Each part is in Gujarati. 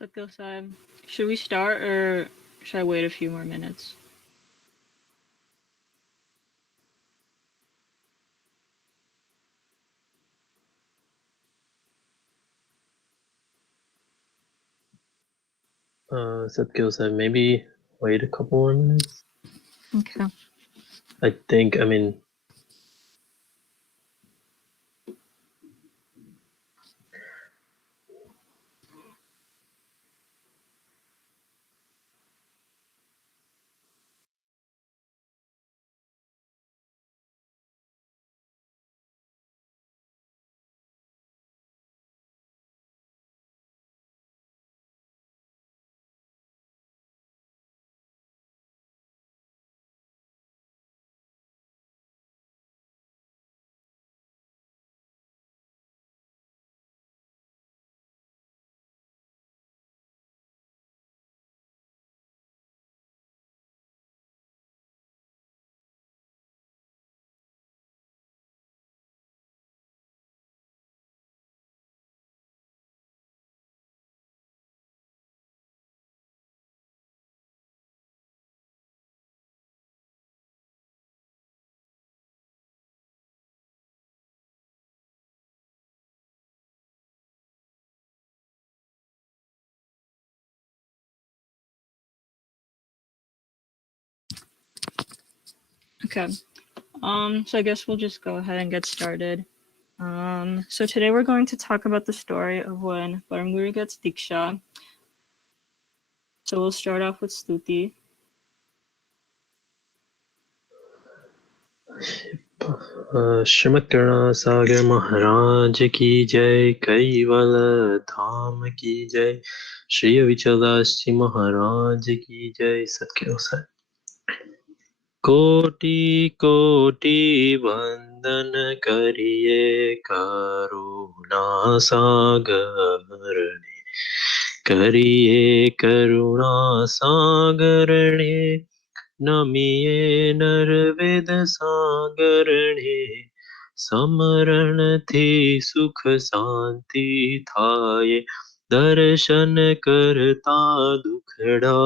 Satsangs, should we start or should I wait a few more minutes? Satkyo maybe wait a couple more minutes. Okay. I mean, Okay. So I guess we'll just go ahead and get started. So today we're going to talk about the story of when Param Guru gets Diksha. So we'll start off with Stuti. Shrimad Karna Sagar Maharaj ki jai, Kaival Dham ki jai, Shri Vichalasji Maharaj ki jai, Satkyo कोटि कोटि वंदन करिए करुणा सागरणे करिए करुणा सागरणे नमिए नरवेद सागरणे समरण थी सुख शांति थाये दर्शन करता दुखड़ा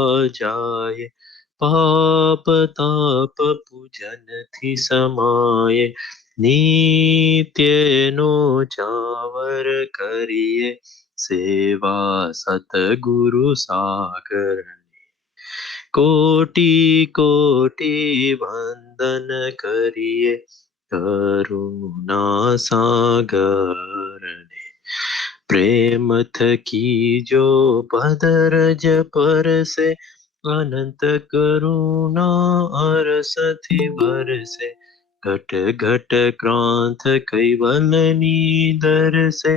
जाए पाप ताप पूजन थी समाये नित्य नो चावर करिए सेवा सतगुरु सागर कोटि कोटि वंदन करिए करुणा सागर प्रेम थकी जो पदरज पर से अनंत करुणा अरस थी बरसे घट घट क्रांत कैवलनी दर से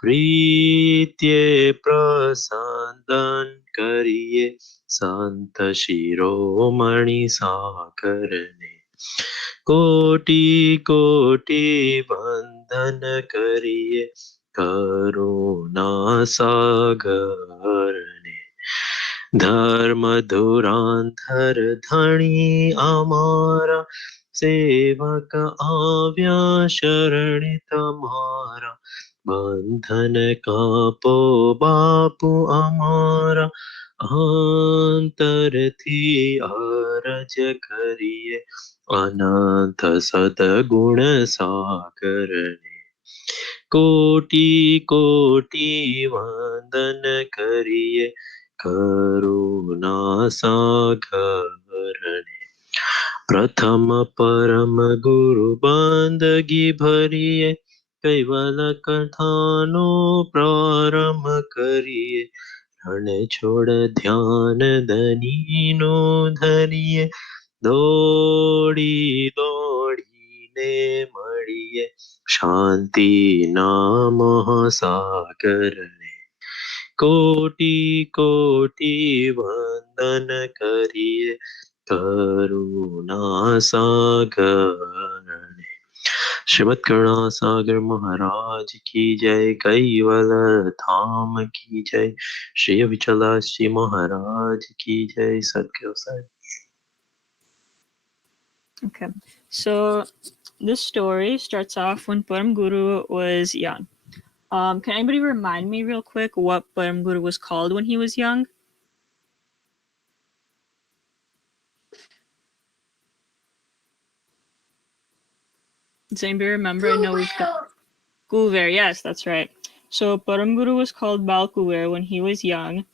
प्रीत्य प्रसादन करिए संत शिरोमणि साकरने कोटि कोटि वंदन करिए करुणा सागरने धर्म धुरांधर धनी अमारा सेवक आव्या शरण तुम्हारा बंधन कापो बापू अमारा अंतर थी अरज करिए अनंत सतगुण सागरने कोटि कोटि वंदन करिए करुणा सागरने प्रथम परम गुरु बंदगी भरिए कैवल कथानो प्रारंभ करिए रण छोड़ ध्यान दनीनो धरिए दौड़ी दौड़ीने मड़िए शांति नाम सागरने कोटि कोटि वंदन करिए करुणा सागरने श्रीमद करुणा सागर महाराज की जय कैवल धाम की जय श्री विचलाश्री महाराज की जय सत्यो Sai Okay. So this story starts off when Param Guru was young. Can anybody remind me real quick what Param Guru was called when he was young? Does anybody remember? I know we've got Kuver. Yes, that's right. So Param Guru was called Bal Kuver when he was young.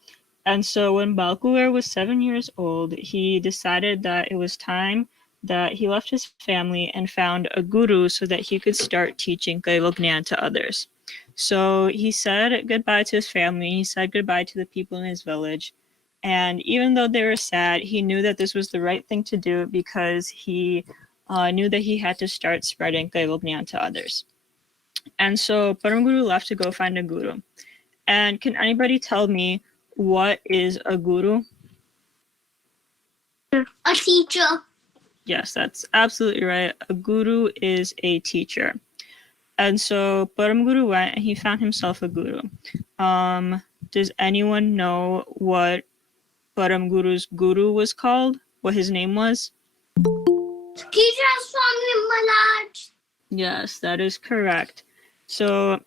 And so when Bal Kuver was 7 years old, he decided that it was time that he left his family and found a guru so that he could start teaching Kaival Gyan to others. So he said goodbye to his family, he said goodbye to the people in his village. And even though they were sad, he knew that this was the right thing to do because he knew that he had to start spreading Kaival Gyan to others. And so Param Guru left to go find a guru. And can anybody tell me what is a guru? A teacher. Yes, that's absolutely right. A guru is a teacher. And so Param Guru went and he found himself a guru. Does anyone know what Param Guru's guru was called? What his name was? Swami Maharaj. Yes, that is correct. So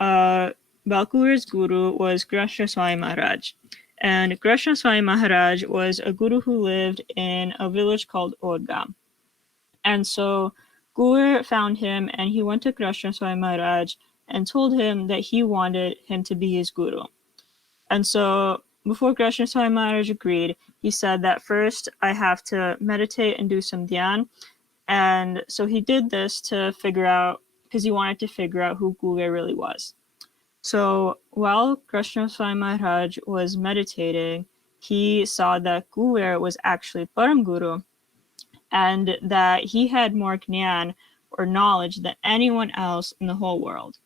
Balkuvir's guru was Krishna Swami Maharaj. And Krishna Swami Maharaj was a guru who lived in a village called Odgam. And so Guru found him and he went to Krishna Swami Maharaj and told him that he wanted him to be his guru. And so before Krishna Swami Maharaj agreed, he said that first I have to meditate and do some dhyan. And so he did this to figure out, because he wanted to figure out who Guru really was. So while Krishna Swami Maharaj was meditating, he saw that Guru was actually Param Guru and that he had more jnana or knowledge than anyone else in the whole world.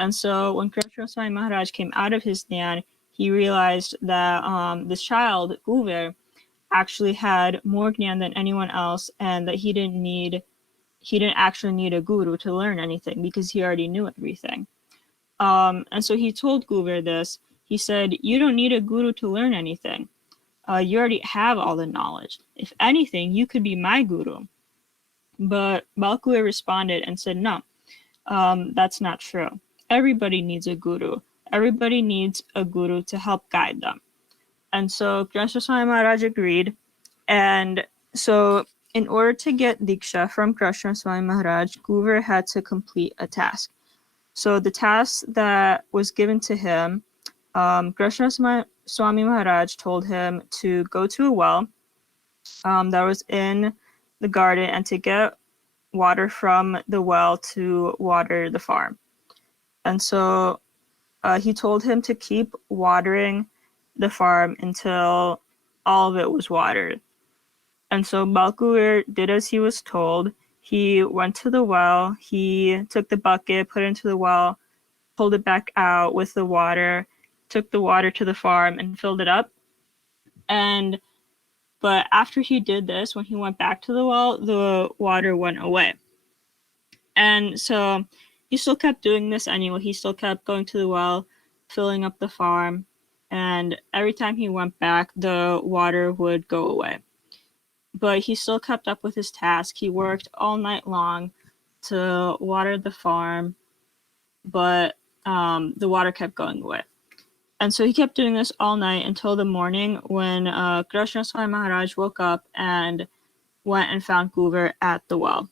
And so when Krishna Swami Maharaj came out of his jnana, he realized that this child, Guru, actually had more jnana than anyone else and that he didn't actually need a guru to learn anything because he already knew everything. And so he told Guru this. He said, "You don't need a guru to learn anything. You already have all the knowledge. If anything, you could be my guru." But Balkuve responded and said, "No, that's not true. Everybody needs a guru. Everybody needs a guru to help guide them." And so Krishna Swami Maharaj agreed. And so in order to get Diksha from Krishna Swami Maharaj, Guru had to complete a task. So the task that was given to him, Krishna Swami Maharaj told him to go to a well that was in the garden and to get water from the well to water the farm. And so he told him to keep watering the farm until all of it was watered. And so Balkuir did as he was told. He went to the well, he took the bucket, put it into the well, pulled it back out with the water, took the water to the farm and filled it up. But after he did this, when he went back to the well, the water went away. And so he still kept doing this anyway. He still kept going to the well, filling up the farm, and every time he went back, the water would go away. But he still kept up with his task. He worked all night long to water the farm, but the water kept going away. And so he kept doing this all night until the morning when Krishna Swami Maharaj woke up and went and found Guru at the well.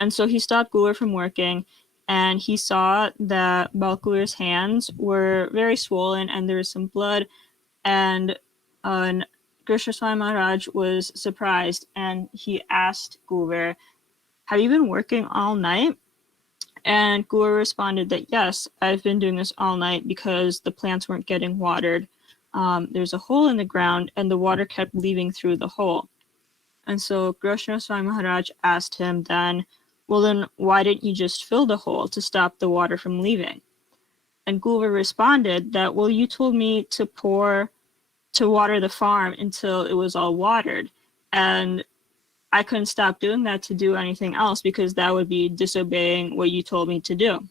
And so he stopped Guru from working and he saw that Balkuvir's hands were very swollen and there was some blood. And Krishna Swami Maharaj was surprised and he asked Guru, "Have you been working all night?" And Guru responded that, "Yes, I've been doing this all night because the plants weren't getting watered. There's a hole in the ground and the water kept leaving through the hole." And so Krishna Swami Maharaj asked him then, "Well then, why didn't you just fill the hole to stop the water from leaving?" And Guru responded that, "Well, you told me to water the farm until it was all watered. And I couldn't stop doing that to do anything else because that would be disobeying what you told me to do.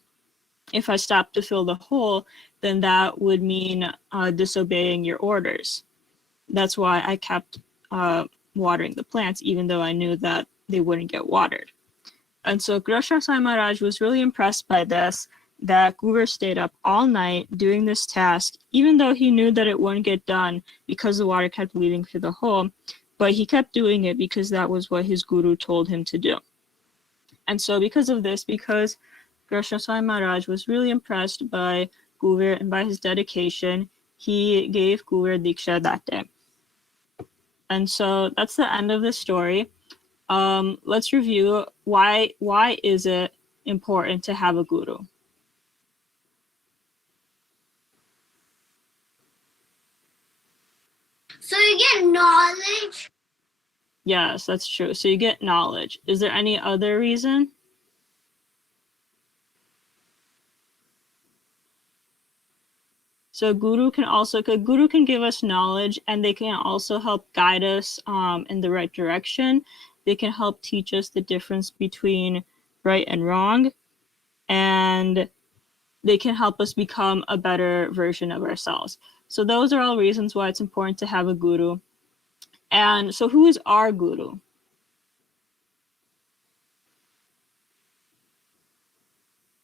If I stopped to fill the hole, then that would mean disobeying your orders. That's why I kept watering the plants, even though I knew that they wouldn't get watered." And so Krishna Swami Maharaj was really impressed by this, that Guver stayed up all night doing this task, even though he knew that it wouldn't get done because the water kept leaving through the hole. But he kept doing it because that was what his guru told him to do. And so because of this, because Krishna Swami Maharaj was really impressed by Guver and by his dedication, he gave Guver Diksha that day. And so that's the end of the story. Let's review why is it important to have a guru? So you get knowledge. Yes, that's true. So you get knowledge. Is there any other reason? So guru can give us knowledge, and they can also help guide us in the right direction. They can help teach us the difference between right and wrong, and they can help us become a better version of ourselves. So those are all reasons why it's important to have a guru. And so who is our guru?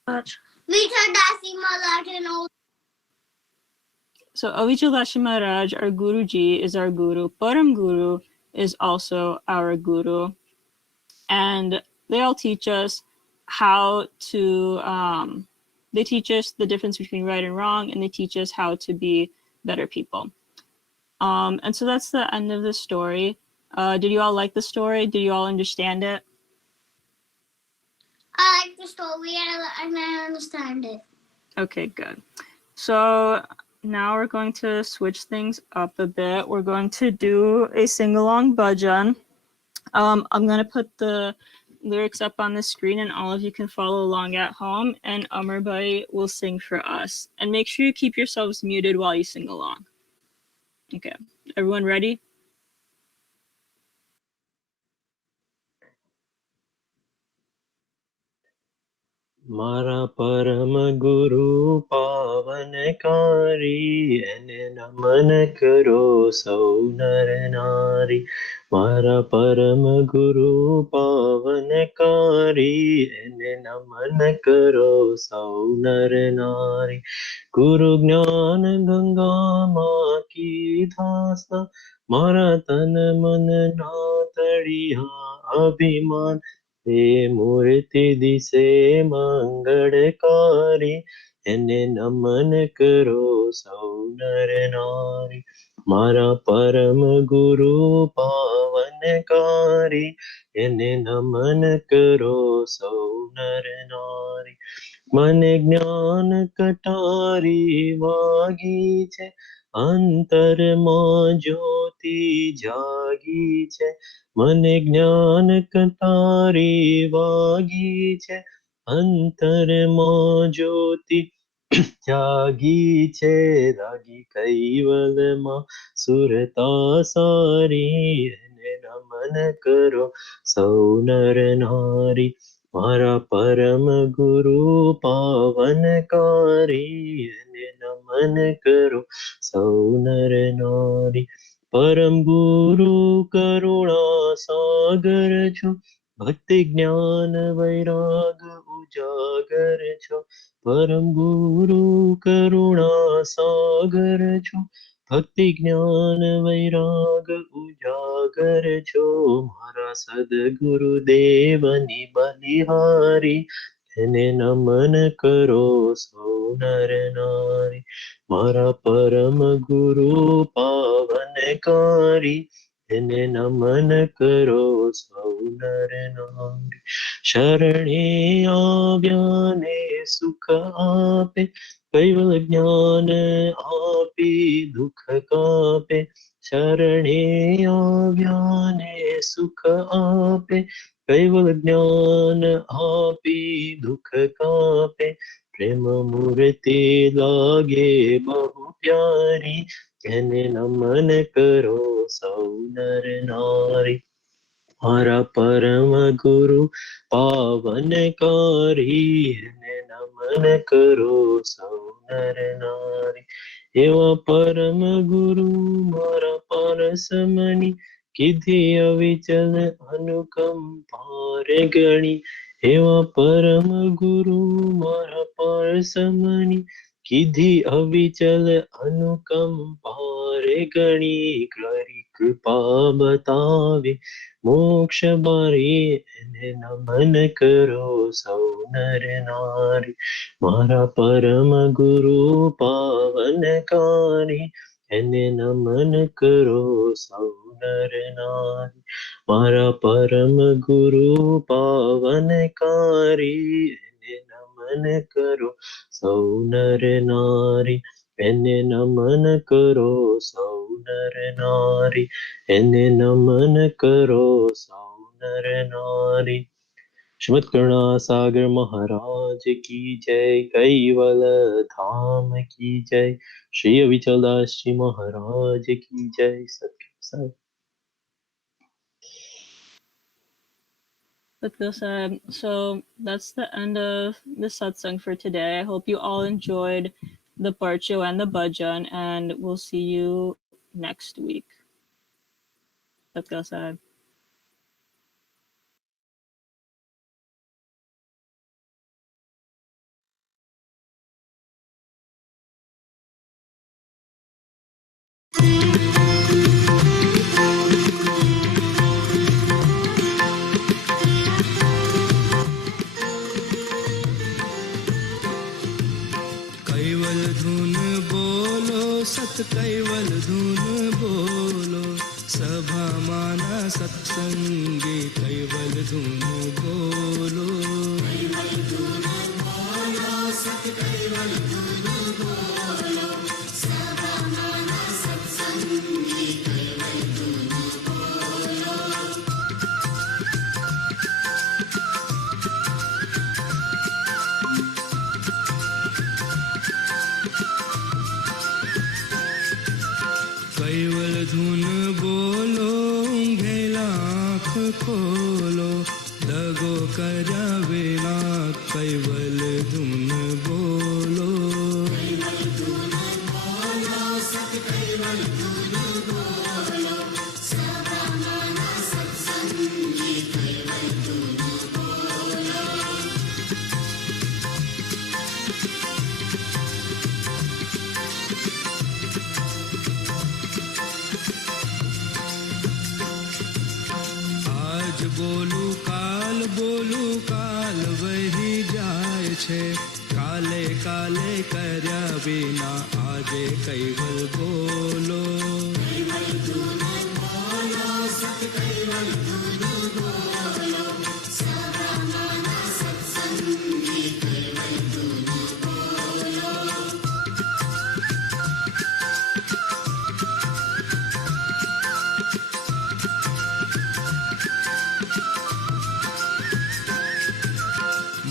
Dasi Maharaj and all. So Avijalashi Maharaj, our Guruji, is our guru. Param Guru is also our guru. And they all teach us how to, they teach us the difference between right and wrong, and they teach us how to be better people. And so that's the end of the story. Did you all like the story? Did you all understand it? I like the story and I understand it. Okay, good. So now we're going to switch things up a bit. We're going to do a sing-along bhajan. I'm going to put the lyrics up on the screen and all of you can follow along at home, and Amar Bhai will sing for us. And make sure you keep yourselves muted while you sing along. Okay, everyone ready? મારા પરમ ગુરુ પાવનકારી એને નમન કરો સૌ નર નારી. મારા પરમ ગુરુ પાવનકારી એને નમન કરો સૌ નર નારી. ગુરુ જ્ઞાન ગંગા માં की धासा મારા તન મન ના તળિયા અભિમાન એ મૂર્તિ દિશે મંગળકારી એને નમન કરો સૌ નર નારી. મારા પરમ ગુરુ પાવનકારી એને નમન કરો સૌ નર નારી. મને જ્ઞાન કટારી વાગી છે અંતરમાં જ્યોતિ જાગી છે. મને જ્ઞાન કટારી વાગી છે અંતરમાં જ્યોતિ જાગી છે. રાગી કૈવલમાં સુરતા સારી એને નમન કરો સૌ નર નારી. મારા પરમ ગુરુ પાવનકારી એને નમન કરો સૌ નર નારી. પરમ ગુરુ કરુણા સાગર છો ભક્તિ જ્ઞાન વૈરાગ ઉજાગર છો. પરમ ગુરુ કરુણા સાગર છો ભક્તિ જ્ઞાન વૈરાગ ઉજાગર છો. મારા સદગુરુ દેવની બલિહારી એને નમન કરો સૌ નર નારી. મારા પરમ ગુરુ પાવનકારી એને નમન કરો સૌ નર નારી. શરણે આવ્યા ને સુખ આપે કૈવલ જ્ઞાન આપી દુઃખ કાપે. શરણે આવ્યા ને સુખ આપે કૈવલ જ્ઞાન આપી દુઃખ કાપે. પ્રેમ મૂર્તિ લાગે બહુ પ્યારી એને નમન કરો સૌ નર નારી. મારા પરમ ગુરુ પાવનકારી એને નમન કરો સૌ નર નારી. એવા પરમ ગુરુ મારા પારસમણી કીધી અવિચલ અનુકંપા રે ગણી. એવા પરમ ગુરુ મારા પારસમણી કીધી અવિચલ અનુકંપા રે ગણી કરી કૃપા બતાવે મોક્ષ બારી એને નમન કરો સૌ નર નારી મારા પરમ ગુરુ પાવનકારી એને નમન કરો સૌ નર નારી મારા પરમ ગુરુ પાવનકારી એને નમન કરો સૌ નર નારી એને નમન કરો સૌ નર નારી એને નમન કરો સૌ નર નારી શ્રીમદ કરુણા સાગર મહારાજ કી જય કૈવલ ધામ કી જય શ્રી વિચલદાસજી મહારાજ કી જય સત્ય Sai So that's the end of the satsang for today. I hope you all enjoyed the parcho and the bhajan, and we'll see you next week. Satya caval धुन बोलो सत कैवल धुन बोलो सभा माना सत्संगे कैवल धुन बोलो कैवल धुन बोलो सत कैवल धुन बोलो सभा माना सत्संगे कैवल धुन बोलो कैवल धुन बोलो ऊँघेला आँख खोलो दगो कर्या बिना कैवल धुन बोलो कैवल धुन बोलो सत कैवल धुन बोलो सभा माना सत्संगी कैवल धुन बोलो आज बोलू काल वही જાય છે કાલે કાલે કર્યા વિના આજે કૈવલ બોલો કૈવલ ધુન બોલો સત કૈવલ ધુન બોલો સભા માના સત્સંગી કૈવલ ધુન બોલો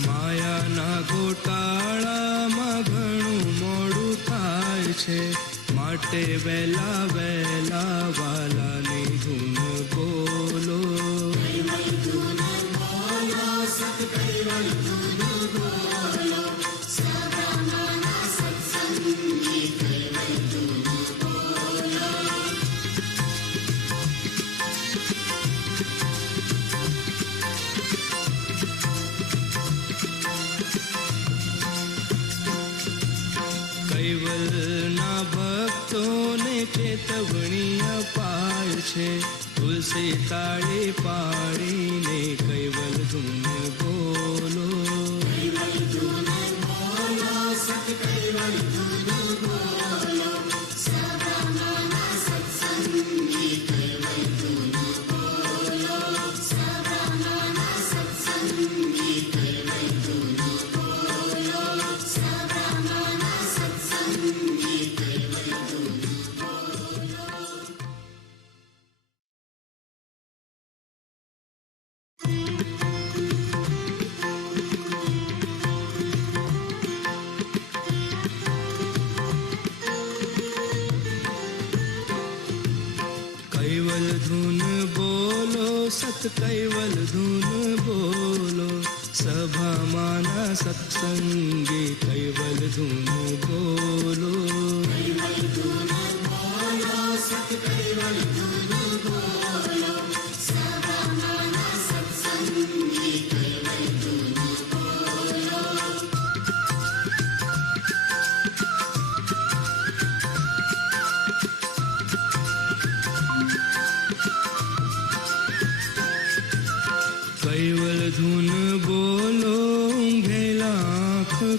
માયાના ગોટાળામાં ઘણું મોડું થાય છે માટે વહેલા વહેલા વાલાની ધૂન બોલો કૈવલ ધૂન બોલો સત કૈવલ ધૂન બોલો સભા માના સત્સંગી કૈવલ ધૂન બોલો કૈવલના ભક્તોને ચેતવણી અપાય છે તુલસી તાળી પાડીને કૈવલ ધૂન બોલો કૈવલ ધૂન બોલો સત કૈવલ ધૂન બોલો સભા માના સત્સંગી કૈવલ ધૂન બોલો સભા માના સત્સંગી કૈવલ ધૂન બોલો સભા માના સત્સંગી કૈવલ ધૂન બોલો कैवल धुन बोलो सत कैवल धुन बोलो सभा माना सत्संगे कैवल धुन बोलो कैवल धुन बोलो सत कैवल धुन बोलो सभा माना सत्संगे कैवल धुन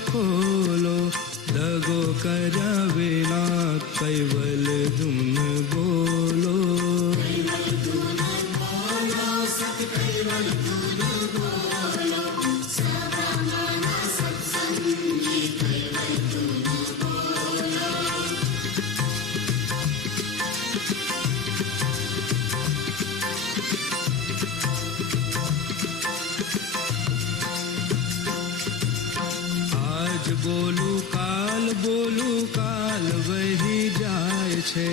खोलो, दगो कर्या विना कैवल धुन बोलो। कैवल धुन बोलो, सत कैवल धुन बोलो, सभा माना सत्संगी कैवल धुन बोलो। आज बोलू काल वही जाय छे,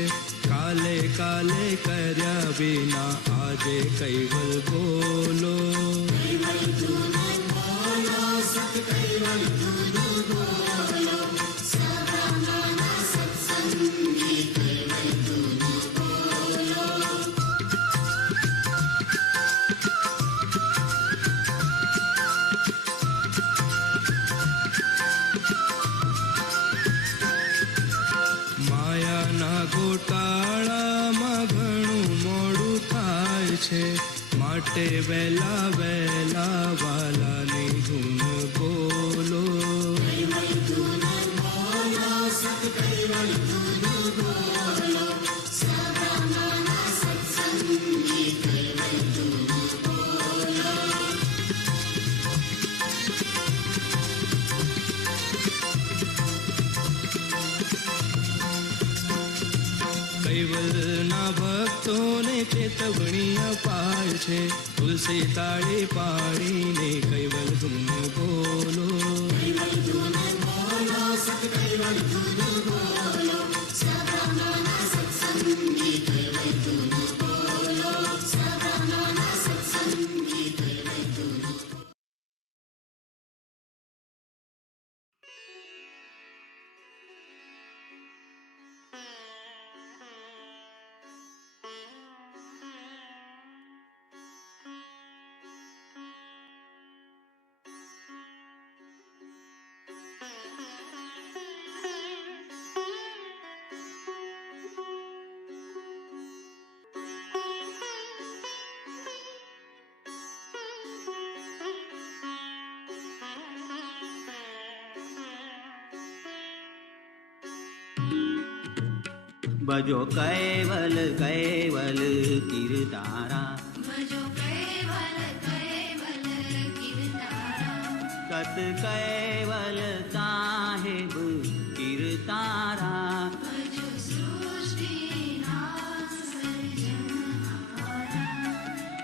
काले काले कर्या बिना आजे कैवल बोलो। कैवल धुन बोलो, सत कैवल धुन बोलो, सभा माना सत्संगी कैवल धुन बोलो। ગોટાળામાં ઘણું મોડું થાય છે, માટે વહેલા વહેલા વાલાની ધૂન બોલો। કૈવલ ધૂન બોલો, સત કૈવલ ધૂન બોલો, સભા માના સત્સંગી કૈવલ ધૂન બોલો। કૈવલના ભક્તોને ચેતવણી અપાય છે, તુલસી તાળી પાડીને કૈવલ ધૂન બોલો। કૈવલ ધૂન બોલો, સત કૈવલ ધૂન બોલો, સભા માના સત્સંગી કૈવલ ધૂન બોલો, સભા માના સત્સંગી કૈવલ ધૂન બોલો। भजो कैवल कैवल कीर्तारा, भजो कैवल कैवल कीर्तारा, सत कैवल साहेब कीर्तारा। भजो सृष्टिनाथ सर्जनहारा,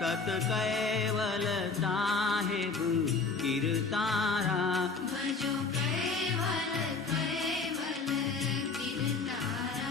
सत कैवल साहेब कीर्तारा। भजो कैवल कैवल कीर्तारा।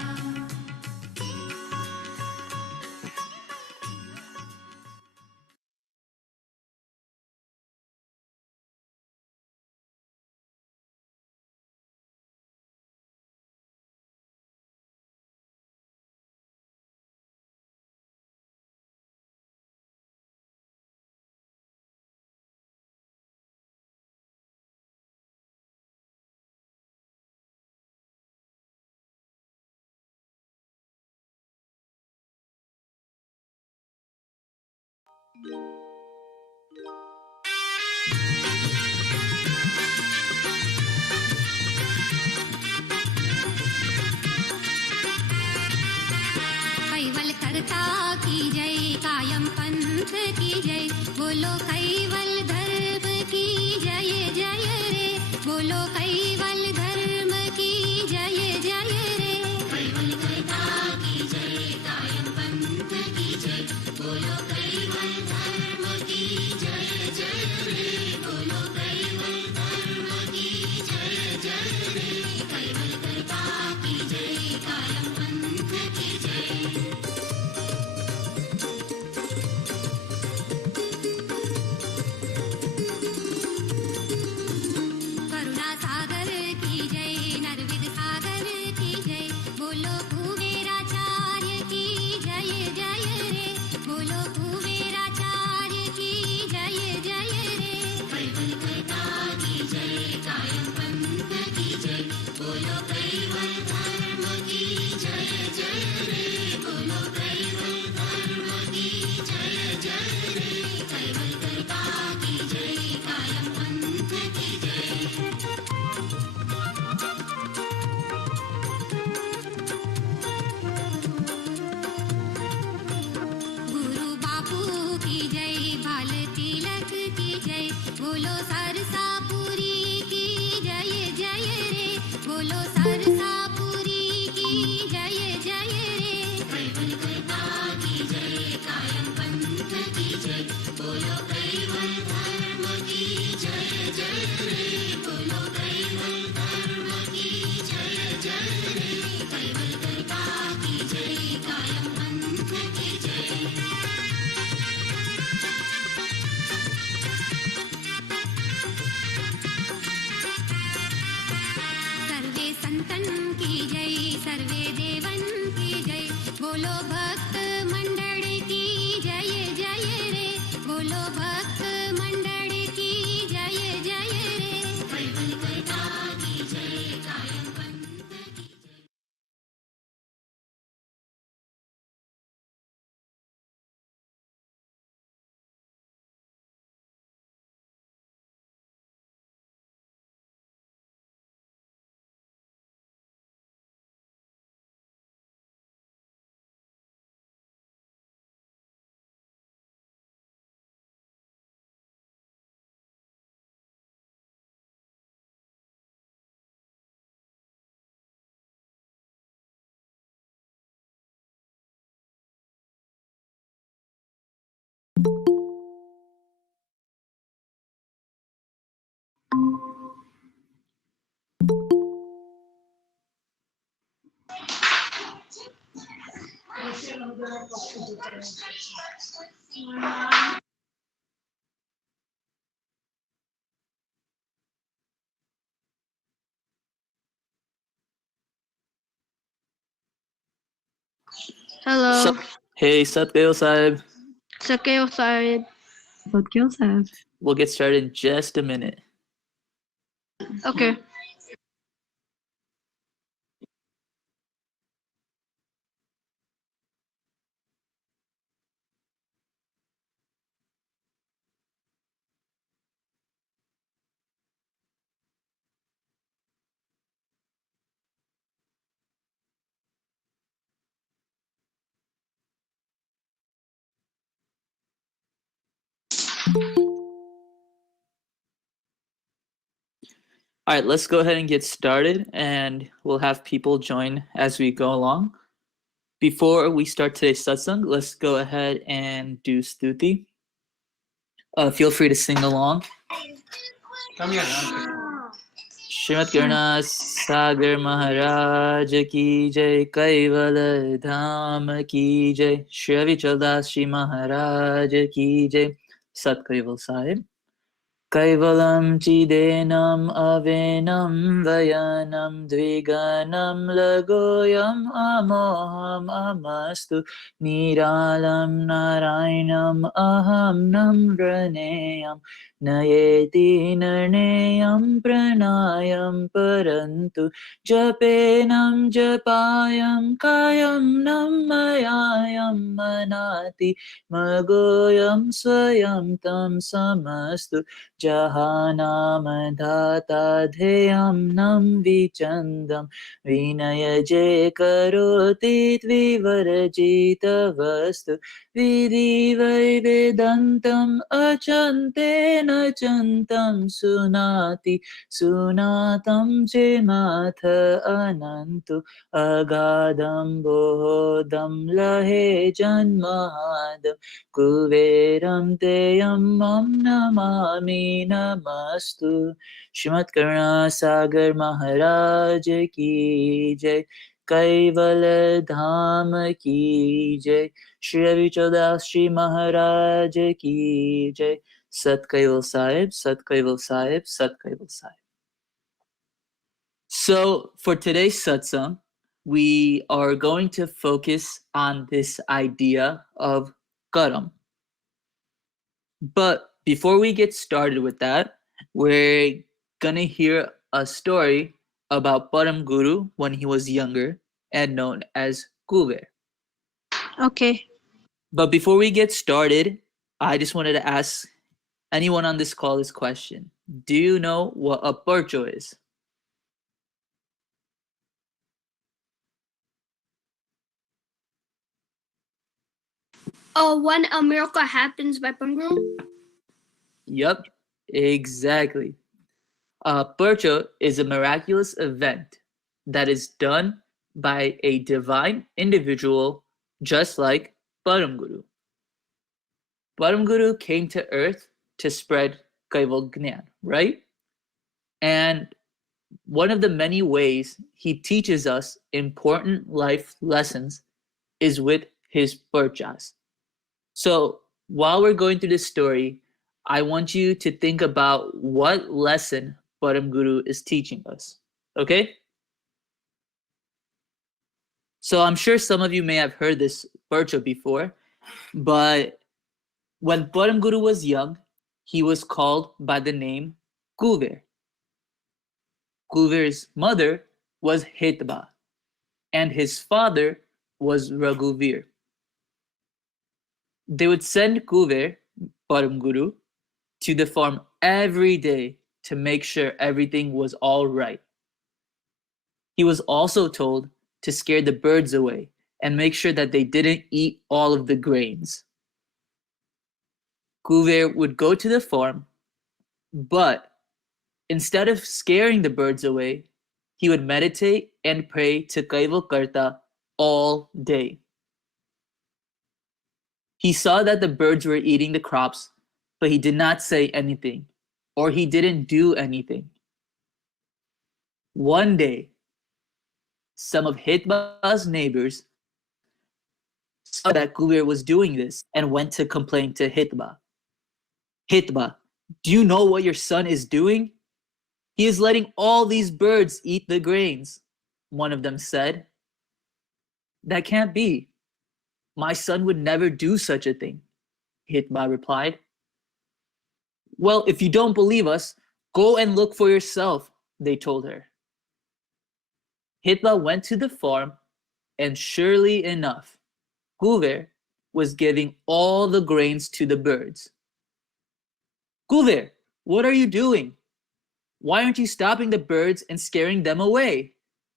कैवल करता की जय, कायम पंथ की जय, बोलो कैवल धर्म की जय जय रे, बोलो कैवल धर्म की जय जय रे। कैवल करता की जय, कायम पंथ की जय, बोलो कैवल धर्म की जय जय रे, बोलो कैवल धर्म की जय जय रे। कैवल करता की जय, कायम पंथ की जय। करुणा सागर बोलो सरसापुरी की जय जय रे, बोलो सरसापुरी की जय जय रे। कैवल करता की जय, कायम पंथ की जय, बोलो कैवल धर्म की जय जय रे, बोलो कैवल धर्म की जय जय रे। कैवल करता की जय, कायम पंथ की जय। सर्वे संतन की जय, सर्वे देवन की जय, बोलो भक्त मंडल की जय जय रे, बोलो भक्त मंडल की जय जय रे। कैवल करता की जय, कायम पंथ की जय। Hello, Hey, Satkayo Sahib. Sakeo Sahib. We'll get started in just a minute. Okay. All right, let's go ahead and get started, and we'll have people join as we go along. Before we start today's satsang, let's go ahead and do stuti. Feel free to sing along. Shrimat Gurna Sagar Maharaj ki jai, Kaival Dham ki jai, Shri Avichaldashi Maharaj ki jai, Sat Kaival Sahib. Kaivalam chidenam avenam vayanam dviganam lagoyam amoham amastu niralam narayanam aham namraneyam nayeti narneyam pranayam parantu japenam japayam kayam namayayam manati magoyam swayam tam samastu Jahanam dhata dheyam nam vichandam vinaya je karoti tvivarajita vastu vidhi vedantam achante nachantam sunati sunatam je matha anantu agadam bodham lahe janmahadam Kuveram teyam mam namami namastu. Shrimat Karuna Sagar Maharaj ki jai. Kaival Dham ki jai. Shri Avichaldas Shri Maharaj ki jai. Sat Kaival Sahib, Sat Kaival Sahib, Sat Kaival Sahib. So for today's satsang, we are going to focus on this idea of karam. But before we get started with that, we're gonna hear a story about Param Guru when he was younger and known as Kuver. Okay. But before we get started, I just wanted to ask anyone on this call this question. Do you know what a parcho is? Oh, when a miracle happens by Pangru? Yep. Exactly. Purcha is a miraculous event that is done by a divine individual, just like Param Guru. Param Guru came to earth to spread Kaival Gyan, right? And one of the many ways he teaches us important life lessons is with his purchas. So while we're going through this story, I want you to think about what lesson Param Guru is teaching us. Okay? So I'm sure some of you may have heard this purcha before, but when Param Guru was young, he was called by the name Kuver. Kuver's mother was Hitba, and his father was Raghuvir. They would send Kuver, Param Guru, to the farm every day to make sure everything was all right. He was also told to scare the birds away and make sure that they didn't eat all of the grains. Kuver would go to the farm, but instead of scaring the birds away, he would meditate and pray to Kaival Karta all day. He saw that the birds were eating the crops, but he did not say anything, or he didn't do anything. One day, some of Hitba's neighbors saw that Kuber was doing this and went to complain to Hitba. Hitba, do you know what your son is doing? He is letting all these birds eat the grains, one of them said. That can't be. My son would never do such a thing, Hitba replied. Well, if you don't believe us, go and look for yourself, they told her. Hitba went to the farm, and surely enough, Kuver was giving all the grains to the birds. Kuver, what are you doing? Why aren't you stopping the birds and scaring them away?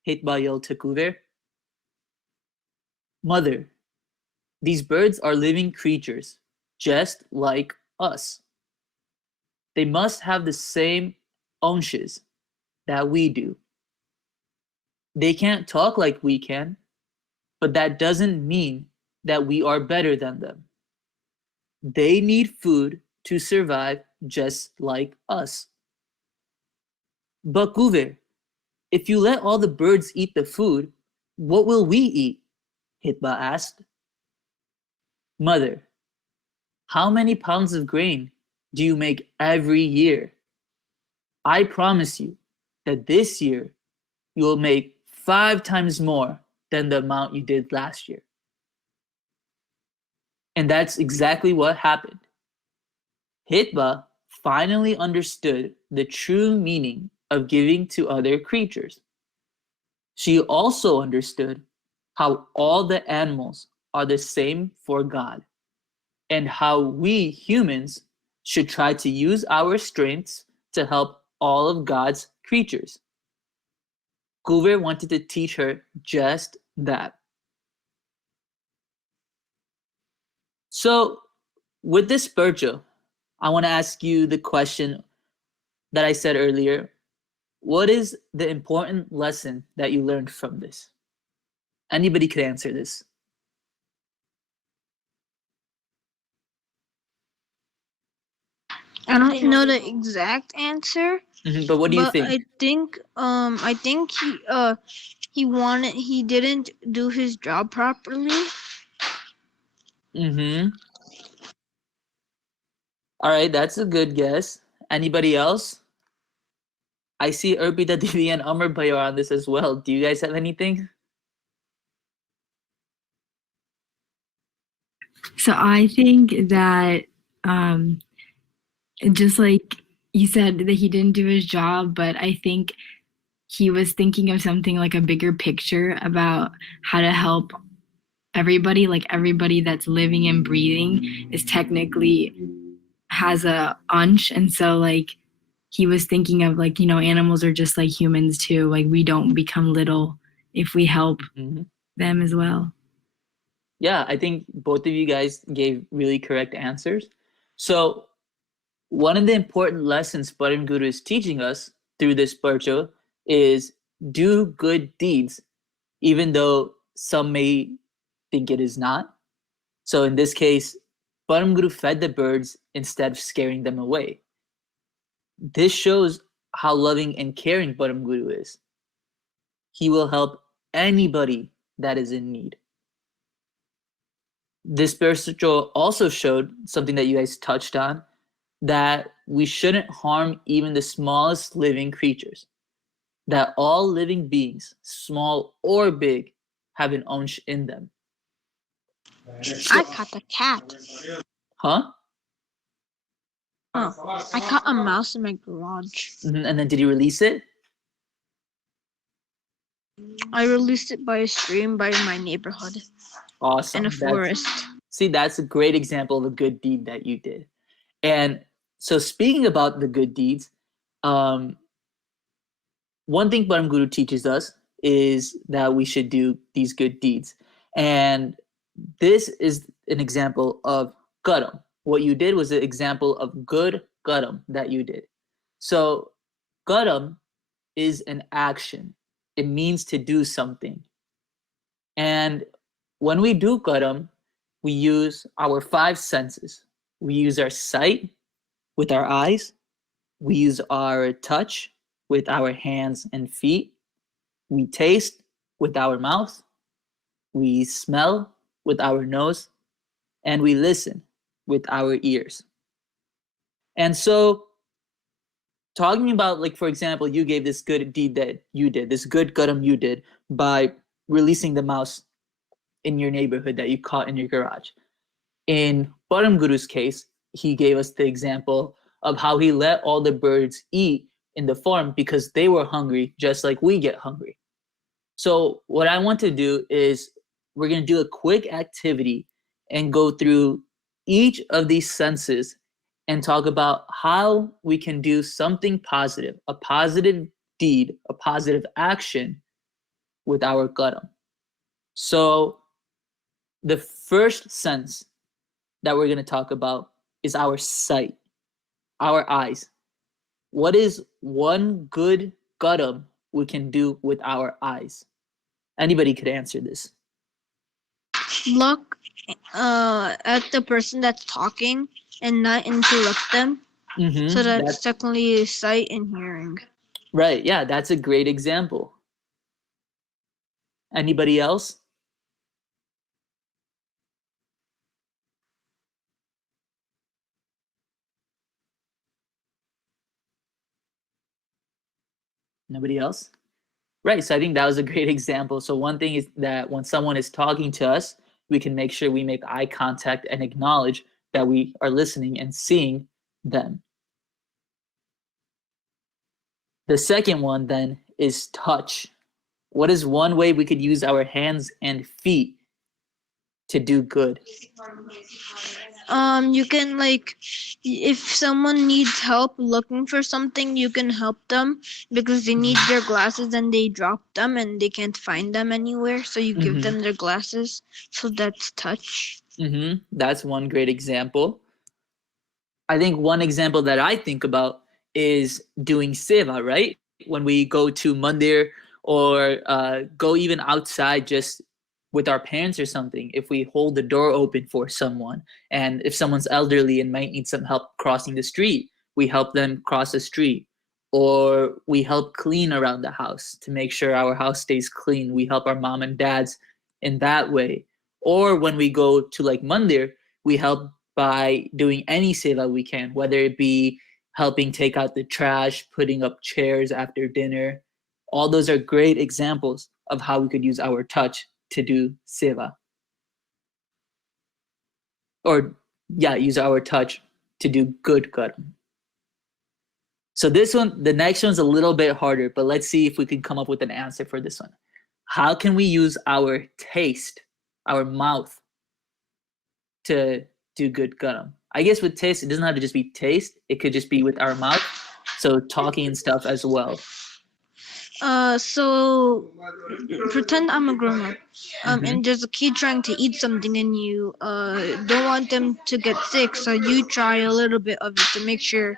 Hitba yelled to Kuver. Mother, these birds are living creatures, just like us. They must have the same anshas that we do. They can't talk like we can, but that doesn't mean that we are better than them. They need food to survive just like us. But Kuver, if you let all the birds eat the food, what will we eat? Hitba asked. Mother, how many pounds of grain do you make every year? I promise you that this year you will make 5 times more than the amount you did last year. And that's exactly what happened. Hitba finally understood the true meaning of giving to other creatures. She also understood how all the animals are the same for God, and how we humans should try to use our strengths to help all of God's creatures. Kuver wanted to teach her just that. So, with this purcha, I want to ask you the question that I said earlier. What is the important lesson that you learned from this? Anybody could answer this. I don't know the exact answer, But what do you but think? I think he didn't do his job properly. All right, that's a good guess. Anybody else? I see Urpita Devi and Amar Bhai are on this as well. Do you guys have anything? So I think that just like you said that he didn't do his job, but I think he was thinking of something like a bigger picture about how to help everybody, like everybody that's living and breathing is technically has a ansh, and so like he was thinking of like, you know, animals are just like humans too, like we don't become little if we help them as well. Yeah, I think both of you guys gave really correct answers. So one of the important lessons Param Guru is teaching us through this parcho is do good deeds, even though some may think it is not. So in this case, Param Guru fed the birds instead of scaring them away. This shows how loving and caring Param Guru is. He will help anybody that is in need. This parcho also showed something that you guys touched on, that we shouldn't harm even the smallest living creatures. That all living beings, small or big, have an ansh in them. I caught a cat. Huh? Oh, I caught a mouse in my garage. And then did you release it? I released it by a stream by my neighborhood Awesome. in a forest. See, that's a great example of a good deed that you did. And so speaking about the good deeds, one thing Param Guru teaches us is that we should do these good deeds. And this is an example of karam. What you did was an example of good karam that you did. So karam is an action. It means to do something. And when we do karam, we use our 5 senses. We use our sight with our eyes. We use our touch with our hands and feet. We taste with our mouth. We smell with our nose. And we listen with our ears. And so talking about, like, for example, you gave this good deed that you did, this good karam you did by releasing the mouse in your neighborhood that you caught in your garage. In Param Guru's case, he gave us the example of how he let all the birds eat in the farm because they were hungry, just like we get hungry. So what I want to do is we're going to do a quick activity and go through each of these senses and talk about how we can do something positive, a positive deed, a positive action with our karam. So the first sense that we're going to talk about is our sight, our eyes. What is one good karam we can do with our eyes? Anybody could answer this. Look at the person that's talking and not interrupt them. So that's technically sight and hearing. Right, yeah, that's a great example. Anybody else? Nobody else? Right, so I think that was a great example. So one thing is that when someone is talking to us, we can make sure we make eye contact and acknowledge that we are listening and seeing them. The second one then is touch. What is one way we could use our hands and feet to do good? You can, like, if someone needs help looking for something, you can help them because they need their glasses and they drop them and they can't find them anywhere. So you give them their glasses. So that's touch. That's one great example. I think one example that I think about is doing seva, right? When we go to mandir or go even outside just with our parents or something, if we hold the door open for someone, and if someone's elderly and might need some help crossing the street, we help them cross the street. Or we help clean around the house to make sure our house stays clean. We help our mom and dads in that way. Or when we go to like mandir, we help by doing any seva we can, whether it be helping take out the trash, putting up chairs after dinner. All those are great examples of how we could use our touch to do seva. Or, yeah, use our touch to do good karam. So this one, the next one's a little bit harder, but let's see if we can come up with an answer for this one. How can we use our taste, our mouth, to do good karam? I guess with taste, it doesn't have to just be taste. It could just be with our mouth. So talking and stuff as well. So pretend I'm a grown up, Mhm. and there's a kid trying to eat something, and you don't want them to get sick, so you try a little bit of it to make sure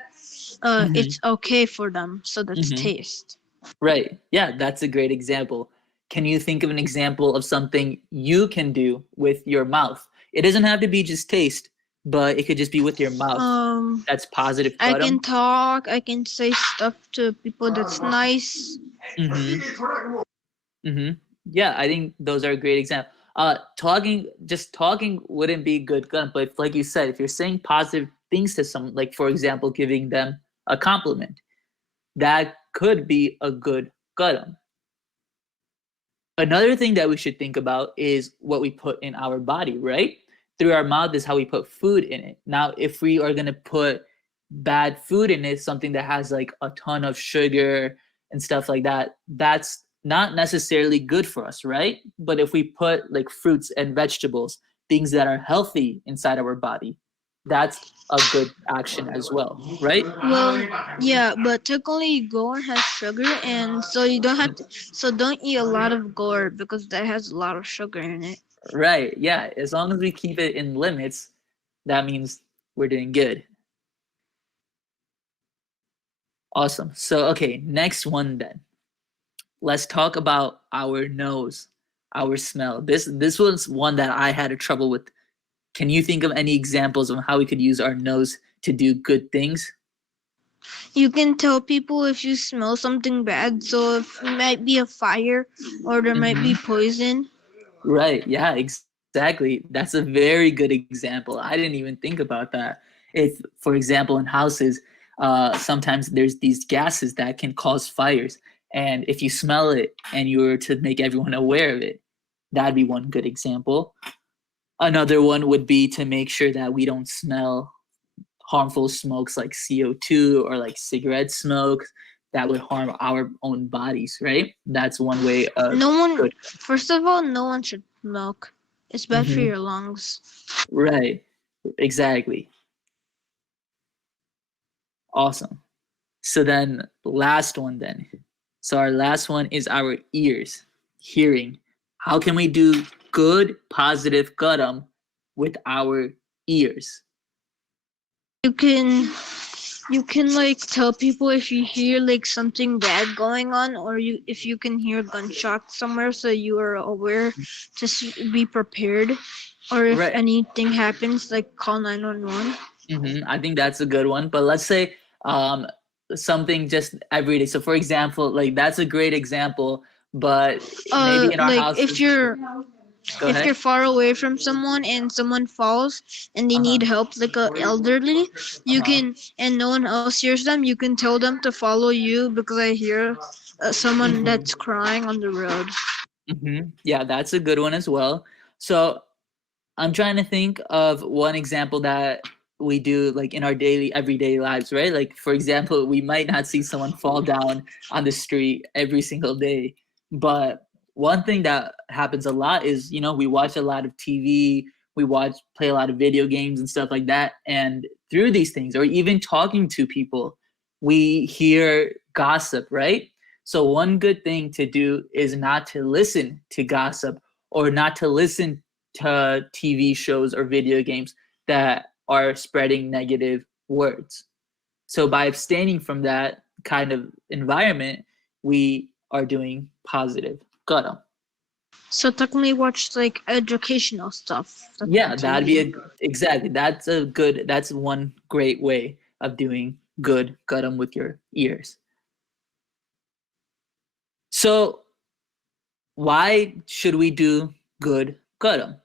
Mhm. it's okay for them. So that's Mhm. taste. Right. Yeah, that's a great example. Can you think of an example of something you can do with your mouth? It doesn't have to be just taste, but it could just be with your mouth. That's positive I kadam. can talk. I can say stuff to people that's nice. Mm-hmm. Mm-hmm. Yeah, I think those are a great example. Just talking wouldn't be good, but like you said, if you're saying positive things to someone, like for example, giving them a compliment, that could be a good kadam. Another thing that we should think about is what we put in our body, right? Through our mouth is how we put food in it. Now, if we are going to put bad food in it, something that has like a ton of sugar and stuff like that, that's not necessarily good for us, right? But if we put like fruits and vegetables, things that are healthy inside our body, that's a good action as well, right? Well, yeah, but technically gourd has sugar, and so you don't have to. So don't eat a lot of gourd because that has a lot of sugar in it. Right. Yeah. As long as we keep it in limits, that means we're doing good. Awesome. So, okay, next one then. Let's talk about our nose, our smell. This was one that I had a trouble with. Can you think of any examples of how we could use our nose to do good things? You can tell people if you smell something bad. So if it might be a fire or there might be poison. Right. Yeah, exactly. That's a very good example. I didn't even think about that. If, for example, in houses, sometimes there's these gases that can cause fires. And if you smell it and you were to make everyone aware of it, that'd be one good example. Another one would be to make sure that we don't smell harmful smokes like CO2 or like cigarette smoke that would harm our own bodies, right? That's one way of No one. good. First of all, no one should smoke. It's bad for Mhm. your lungs. Right. Exactly. Awesome. So then last one then. So our last one is our ears, hearing. How can we do good, positive kadam with our ears? You can like tell people if you hear like something bad going on, or if you can hear gunshots somewhere, so you are aware to be prepared, or if Right. anything happens, like call 911. I think that's a good one. But let's say something just every day. So for example, like that's a great example, but maybe in our Like house. if you're Go if ahead. you're far away from someone and someone falls and they need help, like a elderly, you can, and no one else hears them, you can tell them to follow you because I hear someone that's crying on the road. Yeah, that's a good one as well. So I'm trying to think of one example that we do like in our daily everyday lives, right? Like for example, we might not see someone fall down on the street every single day, but one thing that happens a lot is, you know, we watch a lot of TV, play a lot of video games and stuff like that, and through these things or even talking to people, we hear gossip, right? So one good thing to do is not to listen to gossip or not to listen to TV shows or video games that are spreading negative words. So by abstaining from that kind of environment, we are doing positive. Got 'em. So technically watch like educational stuff. That's Yeah, on that'd be TV. exactly. That's one great way of doing good. Got 'em with your ears. So why should we do good? Got 'em.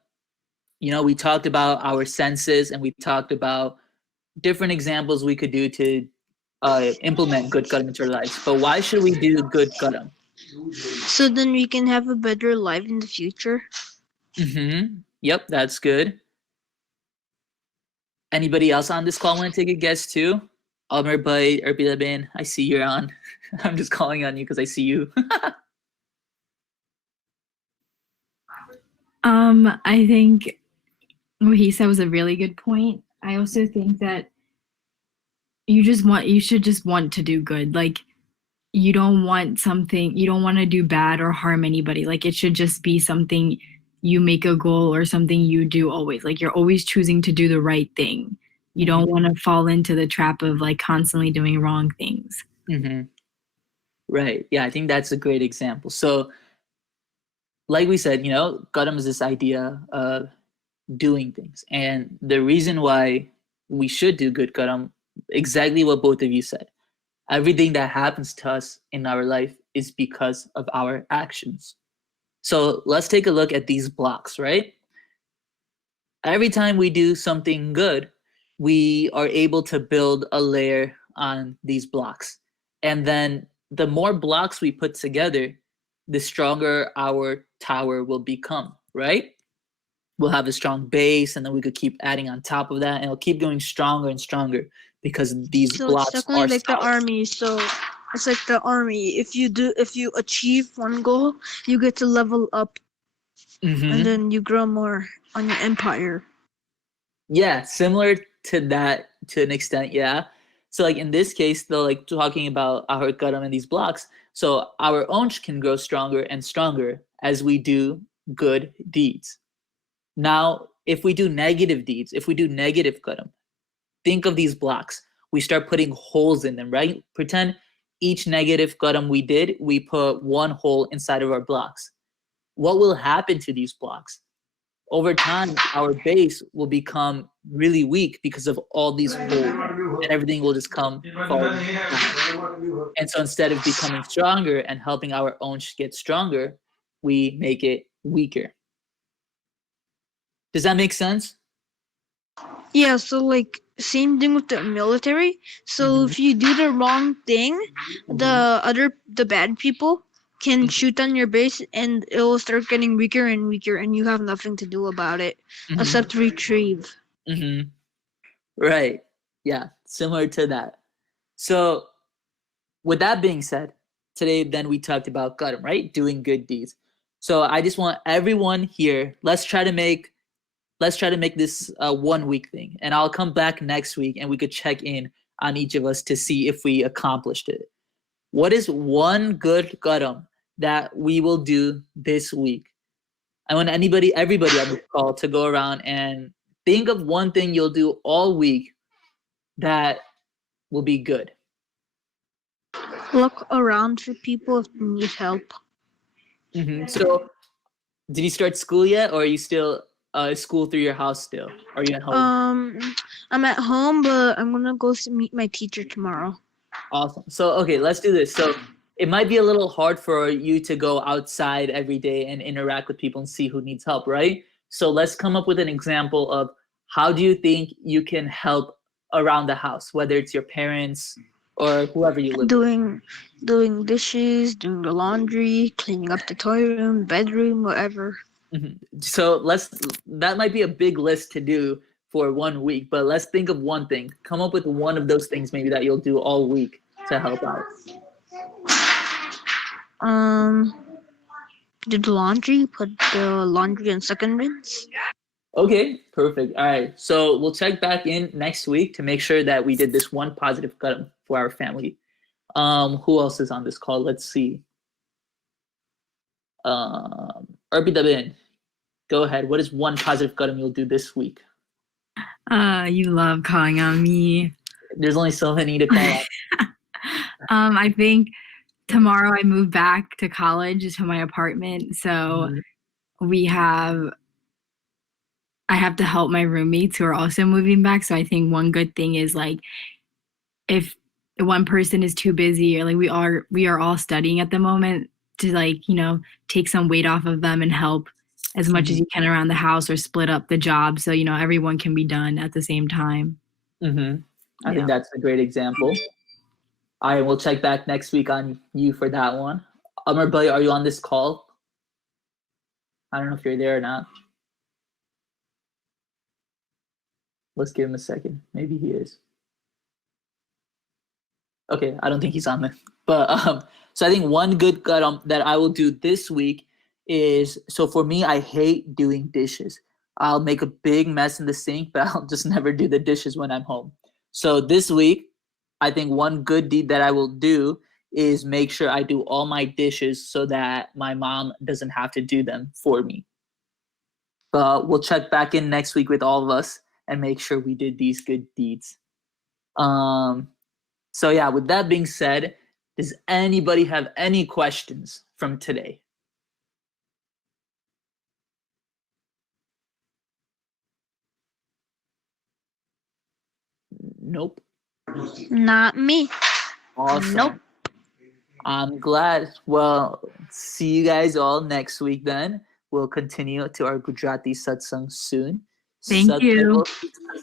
You know, we talked about our senses and we talked about different examples we could do to implement good kadam into our lives. But why should we do good kadam? So then we can have a better life in the future. Yep, that's good. Anybody else on this call want to take a guess too? Almer Bay or Bilabin, I see you're on. I'm just calling on you because I see you. I think what he said was a really good point. I also think that you should just want to do good. Like you don't want to do bad or harm anybody. Like it should just be something you make a goal or something you do always. Like you're always choosing to do the right thing. You don't want to fall into the trap of like constantly doing wrong things. Right. Yeah, I think that's a great example. So like we said, Gadam is this idea of doing things. And the reason why we should do good Gadam, exactly what both of you said. Everything that happens to us in our life is because of our actions. So let's take a look at these blocks, right? Every time we do something good, we are able to build a layer on these blocks. And then the more blocks we put together, the stronger our tower will become, right? We'll have a strong base, and then we could keep adding on top of that, and it'll keep going stronger and stronger because these So blocks it's definitely are like the solid. army. So it's like the army. If you achieve one goal, you get to level up, and then you grow more on your empire. Yeah, similar to that to an extent, yeah. So like in this case, though, like talking about our Karam and these blocks, so our onch can grow stronger and stronger as we do good deeds. Now, if we do negative deeds, if we do negative Karam, think of these blocks. We start putting holes in them, right? Pretend each negative Karam we did, we put one hole inside of our blocks. What will happen to these blocks? Over time, our base will become really weak because of all these holes, and everything will just come falling down. And so instead of becoming stronger and helping our own get stronger, we make it weaker. Does that make sense? Yeah, so like same thing with the military. So if you do the wrong thing, the bad people can shoot on your base and it will start getting weaker and weaker and you have nothing to do about it except retrieve. Right. Yeah, similar to that. So with that being said, today then we talked about Karam, right? Doing good deeds. So I just want everyone here, let's try to make this a 1 week thing, and I'll come back next week and we could check in on each of us to see if we accomplished it. What is one good Karam that we will do this week? I want everybody on this call to go around and think of one thing you'll do all week that will be good. Look around for people if they need help. So, did you start school yet, or are you still school through your house still? Are you at home? I'm at home, but I'm gonna go meet my teacher tomorrow. Awesome. So, okay, let's do this. So, it might be a little hard for you to go outside every day and interact with people and see who needs help, right? So, let's come up with an example of how do you think you can help around the house, whether it's your parents or whoever you live with. Doing dishes, doing the laundry, cleaning up the toy room, bedroom, whatever. So that might be a big list to do for 1 week, but let's think of one thing. Come up with one of those things maybe that you'll do all week to help out. Do the laundry, put the laundry in second rinse. Okay, perfect. All right. So we'll check back in next week to make sure that we did this one positive cut for our family. Who else is on this call? Let's see. Arpita, go ahead. What is one positive cut you'll do this week? You love calling on me. There's only so many to call out. I think tomorrow I move back to college to my apartment. So I have to help my roommates who are also moving back. So I think one good thing is like if one person is too busy or like we are all studying at the moment to like, take some weight off of them and help as much as you can around the house or split up the job so, everyone can be done at the same time. I think that's a great example. All right, we'll check back next week on you for that one. Amar Bhai, are you on this call? I don't know if you're there or not. Let's give him a second. Maybe he is. Okay, I don't think he's on there. But so I think one good cut that I will do this week is, so for me, I hate doing dishes. I'll make a big mess in the sink, but I'll just never do the dishes when I'm home. So this week, I think one good deed that I will do is make sure I do all my dishes so that my mom doesn't have to do them for me. But we'll check back in next week with all of us and make sure we did these good deeds. So yeah, with that being said, does anybody have any questions from today? Nope. Not me. Awesome. Nope. I'm glad. Well, see you guys all next week then. We'll continue to our Gujarati satsang soon. Thank you.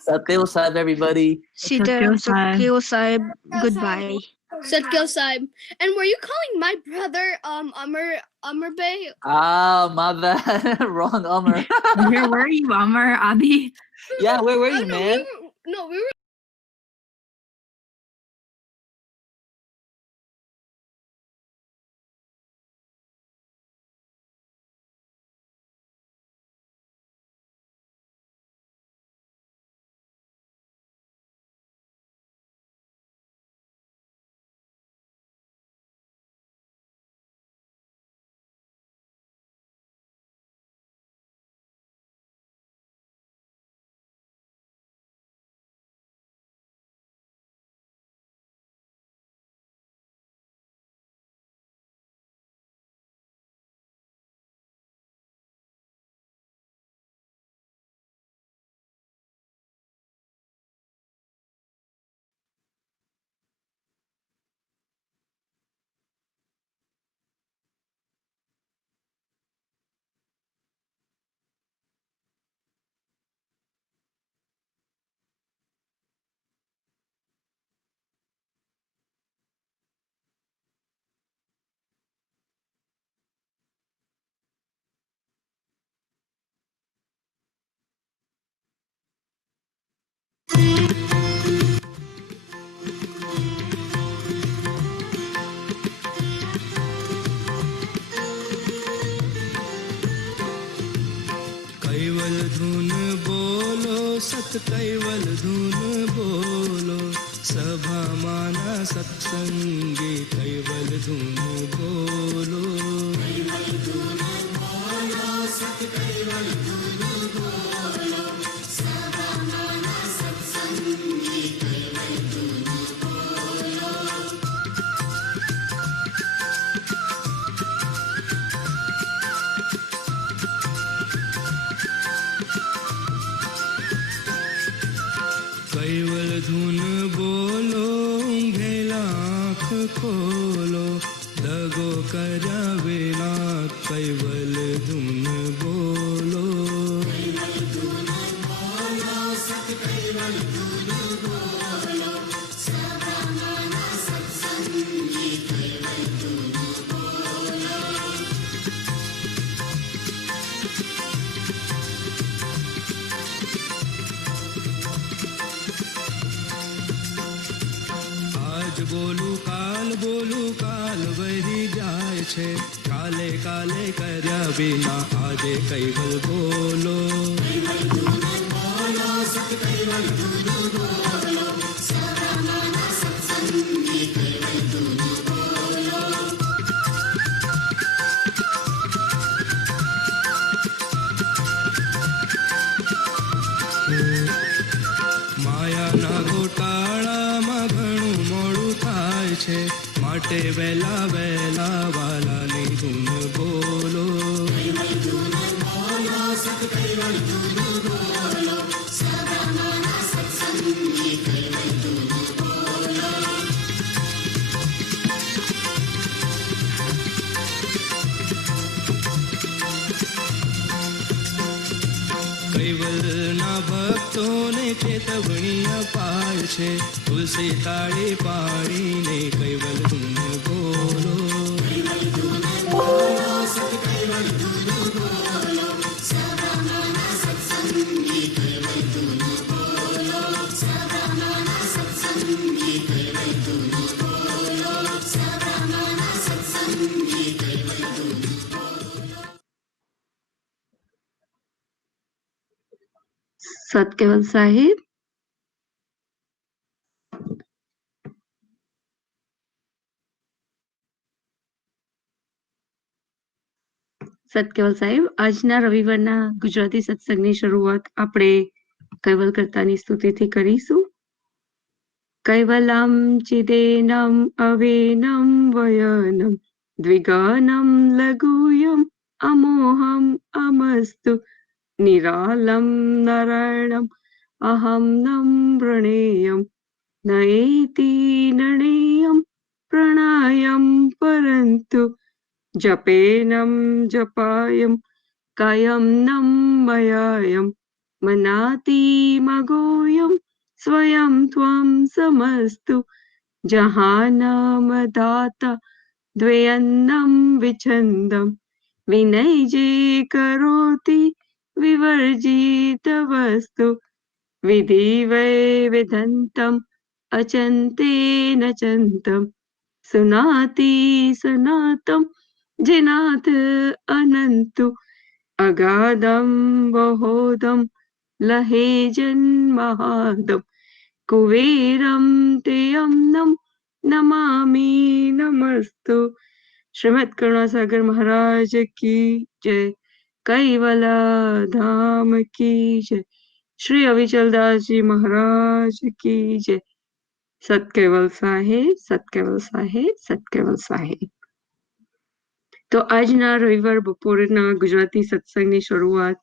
Satya Sahib, everybody. Sitaram Satya Sahib. Goodbye. Satgil Sahib. And were you calling my brother Amr Bey? Ah, my bad. Wrong Amr. Where were you, Amar, Adi? Yeah, where were you, no, man? We were caval धुन बोलो सत कैवल धुन बोलो सभा माना सत्संगे कैवल धुन बोलो कैवल धुन बोलो सत कैवल धुन बोलो सभा माना सत्संगे कैवल धुन बोलो कैवल धुन बोलो ऊंघेला आँख खोलो दगो कर्या बिना कैवल धुन बोलो कैवल धुन बोलो सत कैवल धुन बोलो सभा माना सत्संगी कैवल धुन बोलो आज बोलू काल वही જાય છે કાલે કાલે કર્યા વિના આજે કૈવલ બોલો કૈવલ ધુન બોલો સત કૈવલ ધુન બોલો સભા માના સત્સંગી કૈવલ ધુન બોલો માયાના ગોટાળામાં ઘણું મોડું થાય છે માટે વેલા વેલા વાલાની ધૂન બોલો કૈવલ ધૂન બોલો સત કૈવલ ધૂન બોલો સદા માના સત્સંગી કૈવલ ધૂન બોલો કૈવલના ભક્તોને ચેતવણી અપાય છે તુલસી તાળી પાડીને કૈવલ ધૂન બોલો કૈવલ ધૂન બોલો સત કૈવલ ધૂન બોલો સદા માના સત્સંગી કૈવલ ધૂન બોલો સદા માના સત્સંગી કૈવલ ધૂન બોલો સદા માના સત્સંગી કૈવલ ધૂન Satkeval Sahib. સતકેવલ સાહેબ, આજના રવિવારના ગુજરાતી સત્સંગની શરૂઆત આપણે કૈવલ કર્તાની સ્તુતિથી કરીશું. કૈવલમ ચિદેનમ અવેનમ વયનમ દ્વિગનમ લઘુયમ અમોહમ અમસ્તુ નિરાલમ નારાયણમ અહમ નમ પ્રણેયમ નએતિ નણેયમ પ્રણાયમ પરંતુ જપેનમ જપાયમ કાયમ નમ મયાયમ મનાતિ મગોયમ સ્વયં ત્વમ સમસ્તુ જહાનમ દાતા દ્વયન્નમ વિછંદમ વિનય જે કરોતિ વિવર્જિત વસ્તુ વિધિ વૈ વિધંતમ અચંતે નચંતમ સુનાતિ સનાતમ जिनाथ अनंतु अगाधम बहोदम लहे जन्महादम कुबेरम तेयमनम नमामि नमस्तु. श्रीमद करुणासागर महाराज की जय. कैवला धाम की जय. श्री अविचलदास जी महाराज की जय. सतकेवल साहेब, सतकेवल साहेब, सतकेवल साहेब. તો આજના રવિવાર બપોરના ગુજરાતી સત્સંગની શરૂઆત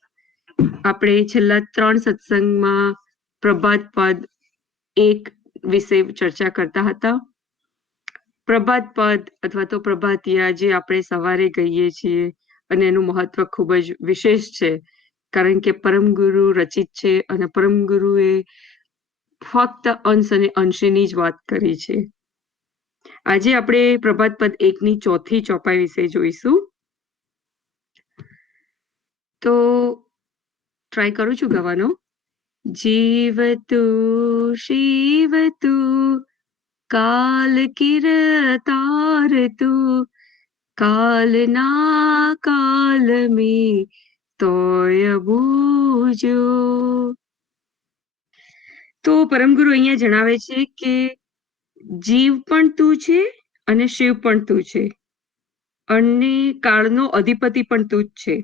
આપણે છેલ્લા 3 સત્સંગમાં પ્રભાત પદ 1 વિશે ચર્ચા કરતા હતા. પ્રભાત પદ અથવા તો પ્રભાતિયા જે આપણે સવારે કહીએ છીએ અને એનું મહત્વ ખૂબ જ વિશેષ છે, કારણ કે પરમગુરુ રચિત છે અને પરમગુરુએ ફક્ત અંશ અને અંશની જ વાત કરી છે. આજે આપણે પ્રભાત પદ 1ની ચોથી ચોપાઈ વિશે જોઈશું. તો ટ્રાય કરું છું ગાવાનો. જીવતુ શિવતુ કાલ કિરતારતુ કાલના કાલ મે તોય બૂજો. તો પરમગુરુ અહીંયા જણાવે છે કે જીવ પણ તું છે અને શિવ પણ તું છે અને કાળનો અધિપતિ પણ તું જ છે.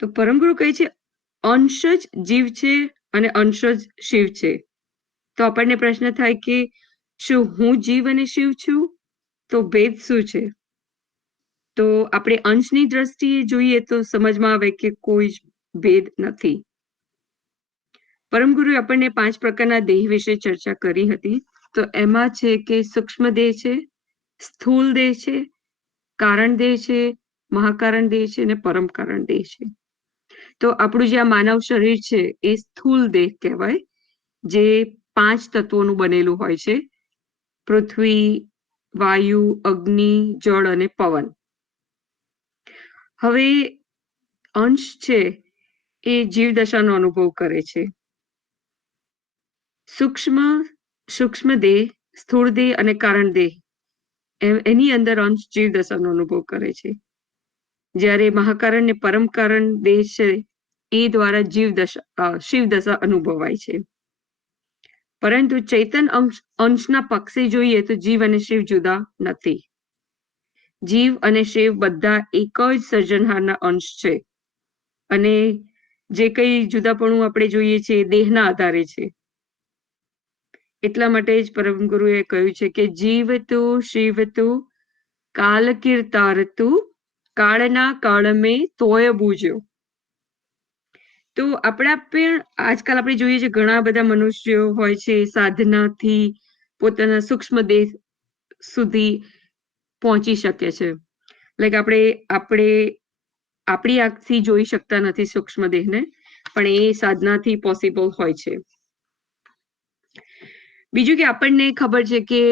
તો પરમગુરુ કહે છે અંશ જ જીવ છે અને અંશ જ શિવ છે. તો આપણને પ્રશ્ન થાય કે શું હું જીવ અને શિવ છું? તો ભેદ શું છે? તો આપણે અંશની દ્રષ્ટિએ જોઈએ તો સમજમાં આવે કે કોઈ જ ભેદ નથી. પરમગુરુએ આપણને 5 પ્રકારના દેહ વિશે ચર્ચા કરી હતી. તો એમાં છે કે સૂક્ષ્મ દેહ છે, સ્થૂલ દેહ છે, કારણ દેહ છે, મહાકારણ દેહ છે અને પરમ કારણ દેહ છે. તો આપણું જે આ માનવ શરીર છે એ સ્થૂલ દેહ કહેવાય, જે 5 તત્વોનું બનેલું હોય છે: પૃથ્વી, વાયુ, અગ્નિ, જળ અને પવન. હવે અંશ છે એ જીવદશાનો અનુભવ કરે છે. સૂક્ષ્મ દેહ, સ્થૂળ દેહ અને કારણ દેહ એની અંદર અંશ જીવદશાનો અનુભવ કરે છે. જ્યારે મહાકારણ ને પરમ કારણ દેહ છે એ દ્વારા શિવદશા અનુભવાય છે. પરંતુ ચૈતન અંશના પક્ષે જોઈએ તો જીવ અને શિવ જુદા નથી. જીવ અને શિવ બધા એક જ સર્જનહારના અંશ છે અને જે કંઈ જુદાપણું આપણે જોઈએ છીએ દેહના આધારે છે. એટલા માટે જ પરમગુરુએ કહ્યું છે કે જીવતુ શિવતુ કાલ કિરતારતુ કાળના કાળમે તોય બૂજ્યો. તો આપણા પણ આજકાલ આપણે જોઈએ છે ઘણા બધા મનુષ્યો હોય છે સાધનાથી પોતાના સૂક્ષ્મ દેહ સુધી પહોંચી શકે છે. લાઈક આપણે આપણી આંખથી જોઈ શકતા નથી સૂક્ષ્મ દેહને, પણ એ સાધનાથી પોસિબલ હોય છે. બીજું કે આપણને ખબર છે કે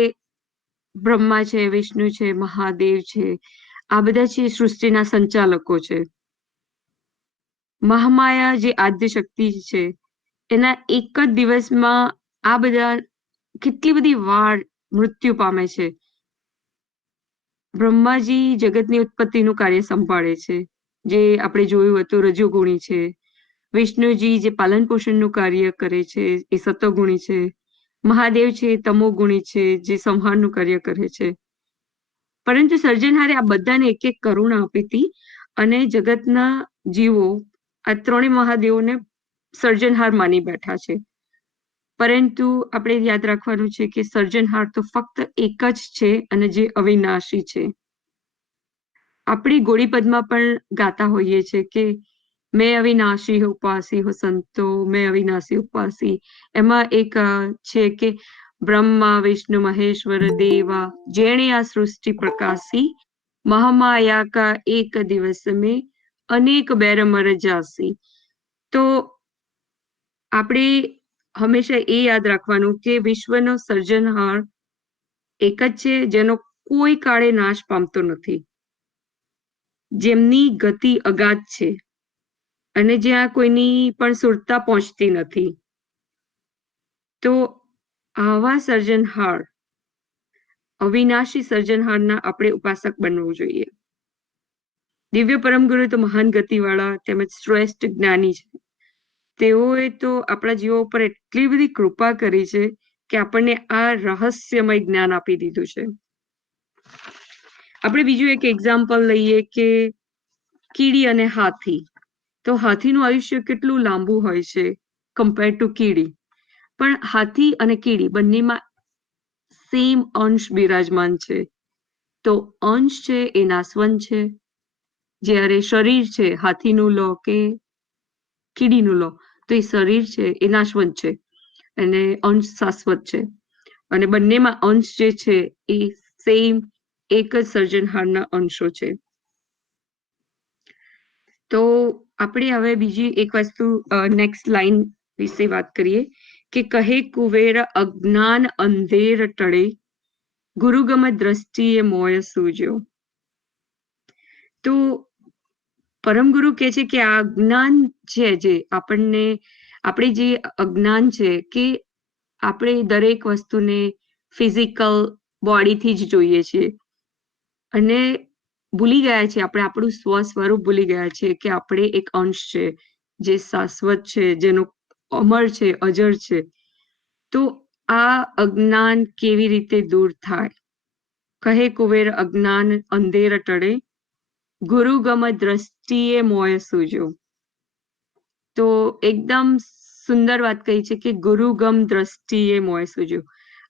બ્રહ્મા છે, વિષ્ણુ છે, મહાદેવ છે, આ બધા છે સૃષ્ટિના સંચાલકો છે. મહામાયા જે આદ્ય શક્તિ છે એના એક જ દિવસમાં આ બધા કેટલી બધી વાર મૃત્યુ પામે છે. બ્રહ્માજી જગતની ઉત્પત્તિનું કાર્ય સંભાળે છે, જે આપણે જોયું હતું રજોગુણી છે. વિષ્ણુજી જે પાલન પોષણનું કાર્ય કરે છે એ સતોગુણી છે. મહાદેવ છે તમોગુણી છે, જે સંહારનું કાર્ય કરે છે. પરંતુ સર્જનહારે આ બધાને એક એક કરુણા આપી હતી અને જગતના જીવો આ ત્રણેય મહાદેવોને સર્જનહાર માની બેઠા છે. પરંતુ આપણે યાદ રાખવાનું છે કે સર્જનહાર તો ફક્ત એક જ છે અને જે અવિનાશી છે. આપણે ગોળીપદમાં પણ ગાતા હોઈએ છીએ કે મેં અવિનાશી ઉપાસી હો સંતો, મેં અવિનાશી ઉપાસી. એમાં એક છે કે બ્રહ્મા વિષ્ણુ મહેશ્વર દેવા જેણે આ સૃષ્ટિ પ્રકાશી, મહામાયા કા એક દિવસ મેં અનેક બેર મર જાસી. તો આપણે હંમેશા એ યાદ રાખવાનું કે વિશ્વનો સર્જનહાર એક જ છે, જેનો કોઈ કાળે નાશ પામતો નથી, જેમની ગતિ અગાધ છે અને જ્યાં કોઈની પણ સુરતા પહોંચતી નથી. તો આવા સર્જનહાર, અવિનાશી સર્જનહારના આપણે ઉપાસક બનવું જોઈએ. દિવ્ય પરમગુરુ તો મહાન ગતિવાળા તેમજ શ્રેષ્ઠ જ્ઞાની છે. તેઓએ તો આપણા જીવો ઉપર એટલી બધી કૃપા કરી છે કે આપણને આ રહસ્યમય જ્ઞાન આપી દીધું છે. આપણે બીજું એક એક્ઝામ્પલ લઈએ કે કીડી અને હાથી. તો હાથીનું આયુષ્ય કેટલું લાંબુ હોય છે કમ્પેર ટુ કીડી. પણ હાથી અને કીડી બંનેમાં સેમ અંશ બિરાજમાન છે. તો અંશ છે એ નાશવંત છે, જ્યારે શરીર છે હાથીનું લો કે કીડીનું લો તો એ શરીર છે એ નાશવંત છે અને અંશ શાશ્વત છે. અને બંનેમાં અંશ જે છે એ સેમ એક જ સર્જનહારના અંશો છે. તો આપણે હવે બીજી એક વસ્તુ નેક્સ્ટ લાઈન વિશે વાત કરીએ કે કહે કુવેર અજ્ઞાન અંધેર ટળે, ગુરુગમ દ્રષ્ટિએ મોય સૂજ્યો. તો પરમગુરુ કહે છે કે આ અજ્ઞાન છે, જે આપણે જે અજ્ઞાન છે કે આપણે દરેક વસ્તુને ફિઝિકલ બોડીથી જ જોઈએ છીએ અને ભૂલી ગયા છે, આપણે આપણું સ્વસ્વરૂપ ભૂલી ગયા છે કે આપણે એક અંશ છે જે શાશ્વત છે, જેનો અમર છે, અજર છે. તો આ અજ્ઞાન કેવી રીતે દૂર થાય? કહે કુવેર અજ્ઞાન અંધેર ટળે, ગુરુગમ દ્રષ્ટિએ મોય સૂજ્યો. તો એકદમ સુંદર વાત કહી છે કે ગુરુગમ દ્રષ્ટિએ મોય સૂજ્યો.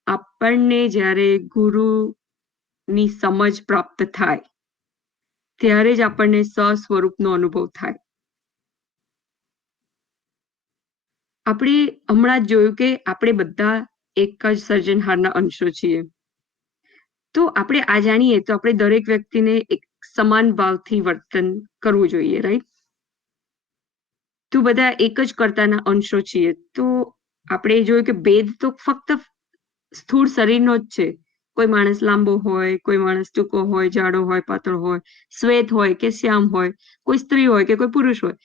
આપણને જ્યારે ગુરુની સમજ પ્રાપ્ત થાય ત્યારે જ આપણને સ્વસ્વરૂપનો અનુભવ થાય. આપણે હમણાં જ જોયું કે આપણે બધા એક જ સર્જનહારના અંશો છીએ. તો આપણે આ જાણીએ તો આપણે દરેક વ્યક્તિને એક સમાન ભાવથી વર્તન કરવું જોઈએ, રાઈટ? તો બધા એક જ કર્તાના અંશો છીએ. તો આપણે જોયું કે ભેદ તો ફક્ત સ્થૂળ શરીરનો જ છે. કોઈ માણસ લાંબો હોય, કોઈ માણસ ટૂંકો હોય, જાડો હોય, પાતળો હોય, શ્વેત હોય કે શ્યામ હોય, કોઈ સ્ત્રી હોય કે કોઈ પુરુષ હોય.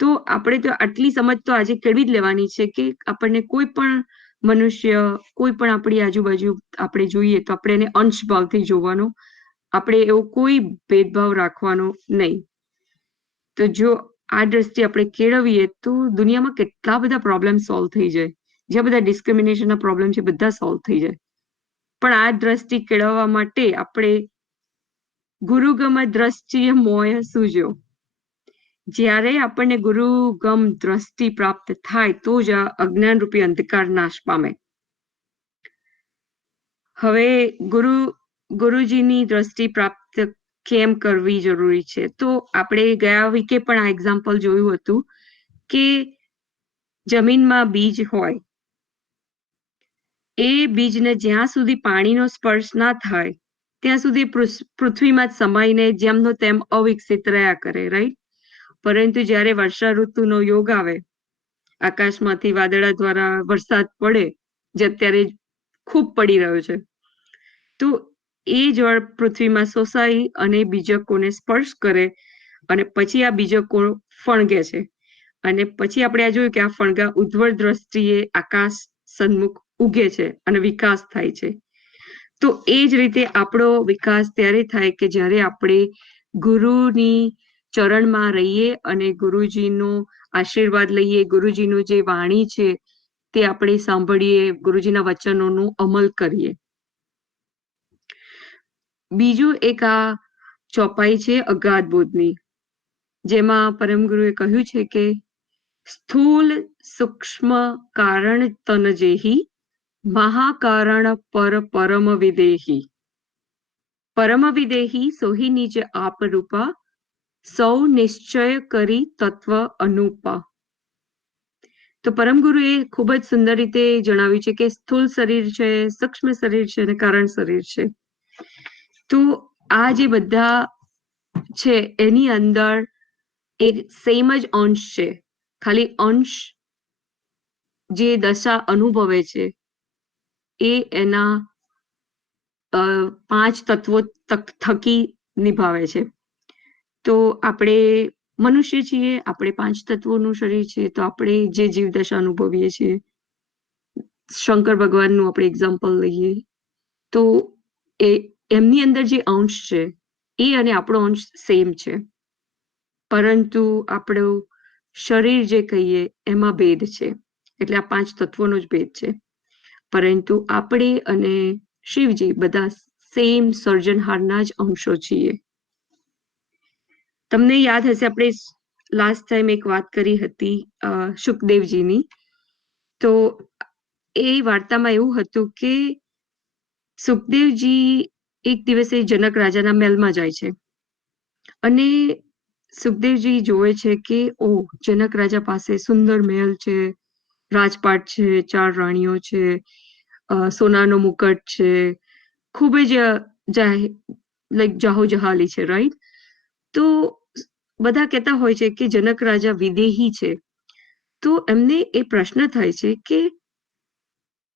તો આપણે તો આટલી સમજ તો આજે કેળવી જ લેવાની છે કે આપણને કોઈ પણ મનુષ્ય, કોઈ પણ આપણી આજુબાજુ આપણે જોઈએ તો આપણે એને અંશ ભાવથી જોવાનો, આપણે એવો કોઈ ભેદભાવ રાખવાનો નહીં. તો જો આ દ્રષ્ટિ આપણે કેળવીએ તો દુનિયામાં કેટલા બધા પ્રોબ્લેમ સોલ્વ થઈ જાય. જ્યાં બધા ડિસ્ક્રિમિનેશનના પ્રોબ્લેમ છે બધા સોલ્વ થઈ જાય. પણ આ દ્રષ્ટિ કેળવવા માટે આપણે ગુરુગમ દ્રષ્ટિએ મોય સૂજ્યો. જ્યારે આપણને ગુરુગમ દ્રષ્ટિ પ્રાપ્ત થાય તો જ આ અજ્ઞાન રૂપી અંધકાર નાશ પામે. હવે ગુરુજીની દ્રષ્ટિ પ્રાપ્ત કેમ કરવી જરૂરી છે? તો આપણે ગયા વીકે પણ આ એક્ઝામ્પલ જોયું હતું કે જમીનમાં બીજ હોય, એ બીજને જ્યાં સુધી પાણીનો સ્પર્શ ના થાય ત્યાં સુધી પૃથ્વીમાં જ સમાઈને જેમનો તેમ અવિકસિત રહ્યા કરે, રાઈટ? પરંતુ જ્યારે વર્ષા ઋતુનો યોગ આવે, આકાશમાંથી વાદળા દ્વારા વરસાદ પડે, જે અત્યારે ખૂબ પડી રહ્યો છે, તો એ જળ પૃથ્વીમાં શોષાઈ અને બીજકોને સ્પર્શ કરે અને પછી આ બીજકો ફણગે છે. અને પછી આપણે આ જોયું કે આ ફણગા ઉજ્જવળ દ્રષ્ટિએ આકાશ સન્મુખ ઉગે છે અને વિકાસ થાય છે. તો એ જ રીતે આપણો વિકાસ ત્યારે થાય કે જ્યારે આપણે ગુરુની ચરણમાં રહીએ અને ગુરુજીનો આશીર્વાદ લઈએ, ગુરુજીનું જે વાણી છે તે આપણે સાંભળીએ, ગુરુજીના વચનોનું અમલ કરીએ. બીજું એક આ ચોપાઈ છે અગાધ બોધની, જેમાં પરમગુરુએ કહ્યું છે કે સ્થૂલ સૂક્ષ્મ કારણ તન જેહી, મહાકારણ પર પરમ વિદેહી, પરમ વિદેહી સોહી નિજ આપ રૂપા, સૌ નિશ્ચય કરી તત્વ અનુપા. તો પરમગુરુએ ખૂબ જ સુંદર રીતે જણાવ્યું છે કે સ્થૂળ શરીર છે, સૂક્ષ્મ શરીર છે અને કારણ શરીર છે. તો આ જે બધા છે એની અંદર એક સેમ જ અંશ છે, ખાલી અંશ જે દશા અનુભવે છે એ એના 5 તત્વો થકી નિભાવે છે. તો આપણે મનુષ્ય છીએ, આપણે 5 તત્વોનું શરીર છે, તો આપણે જે જીવદશા અનુભવીએ છીએ, શંકર ભગવાનનું આપણે એક્ઝામ્પલ લઈએ તો એમની અંદર જે અંશ છે એ અને આપણો અંશ સેમ છે, પરંતુ આપણું શરીર જે કહીએ એમાં ભેદ છે. એટલે આ 5 તત્વોનો જ ભેદ છે, પરંતુ આપણે અને શિવજી બધા સેમ સર્જનહારના જ અંશો છીએ. તમને યાદ હશે આપણે લાસ્ટ ટાઈમ એક વાત કરી હતી શુકદેવજીની. તો એ વાર્તામાં એવું હતું કે સુખદેવજી એક દિવસે જનક રાજાના મહેલમાં જાય છે અને સુખદેવજી જોવે છે કે જનક રાજા પાસે સુંદર મહેલ છે, રાજપાટ છે, 4 રાણીઓ છે, સોનાનો મુકટ છે, ખૂબ જ જાહો જહાલી છે, રાઈટ? તો બધા કહેતા હોય છે કે જનક રાજા વિદેહી છે. તો એમને એ પ્રશ્ન થાય છે કે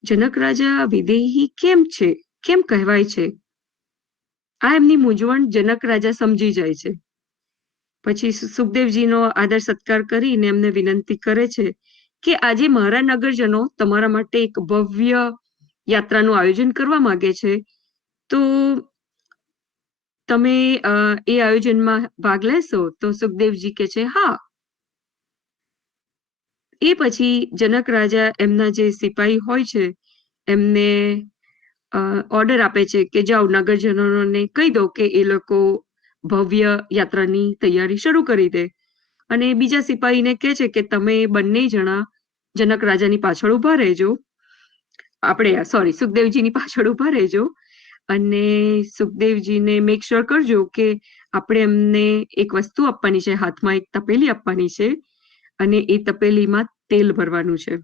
જનક રાજા વિદેહી કેમ છે, કેમ કહેવાય છે? આ એમની મૂંઝવણ જનક રાજા સમજી જાય છે. પછી સુખદેવજીનો આદર સત્કાર કરીને એમને વિનંતી કરે છે કે આજે મારા નગરજનો તમારા માટે એક ભવ્ય યાત્રાનું આયોજન કરવા માંગે છે, તો તમે એ આયોજનમાં ભાગ લેશો? તો સુખદેવજી કહે છે હા. એ પછી જનક રાજા એમના જે સિપાહી હોય છે એમને ઓર્ડર આપે છે કે જાઓ નગરજનોને કહી દો કે એ લોકો ભવ્ય યાત્રાની તૈયારી શરૂ કરી દે. અને બીજા સિપાહીને કહે છે કે તમે બંને જણા જનક રાજાની પાછળ ઉભા રહેજો, સુખદેવજીની પાછળ ઉભા રહેજો અને સુખદેવજીને મેક શ્યોર કરજો કે આપણે એમને એક વસ્તુ આપવાની છે, હાથમાં એક તપેલી આપવાની છે અને એ તપેલીમાં તેલ ભરવાનું છે.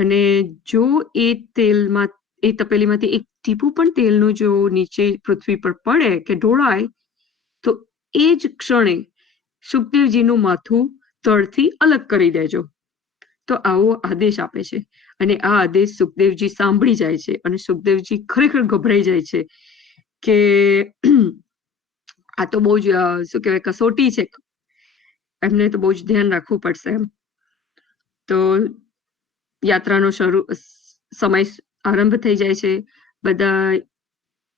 અને જો એ તપેલીમાંથી એક ટીપું પણ તેલનું જો નીચે પૃથ્વી પર પડે કે ઢોળાય તો એ જ ક્ષણે સુખદેવજીનું માથું તળથી અલગ કરી દેજો. તો આવો આદેશ આપે છે અને આ આદેશ સુખદેવજી સાંભળી જાય છે અને સુખદેવજી ખરેખર ગભરાઈ જાય છે કે આ તો બહુ જ શું કહેવાય કસોટી છે, એમને તો બહુ જ ધ્યાન રાખવું પડશે એમ. તો યાત્રાનો સમય આરંભ થઈ જાય છે. બધા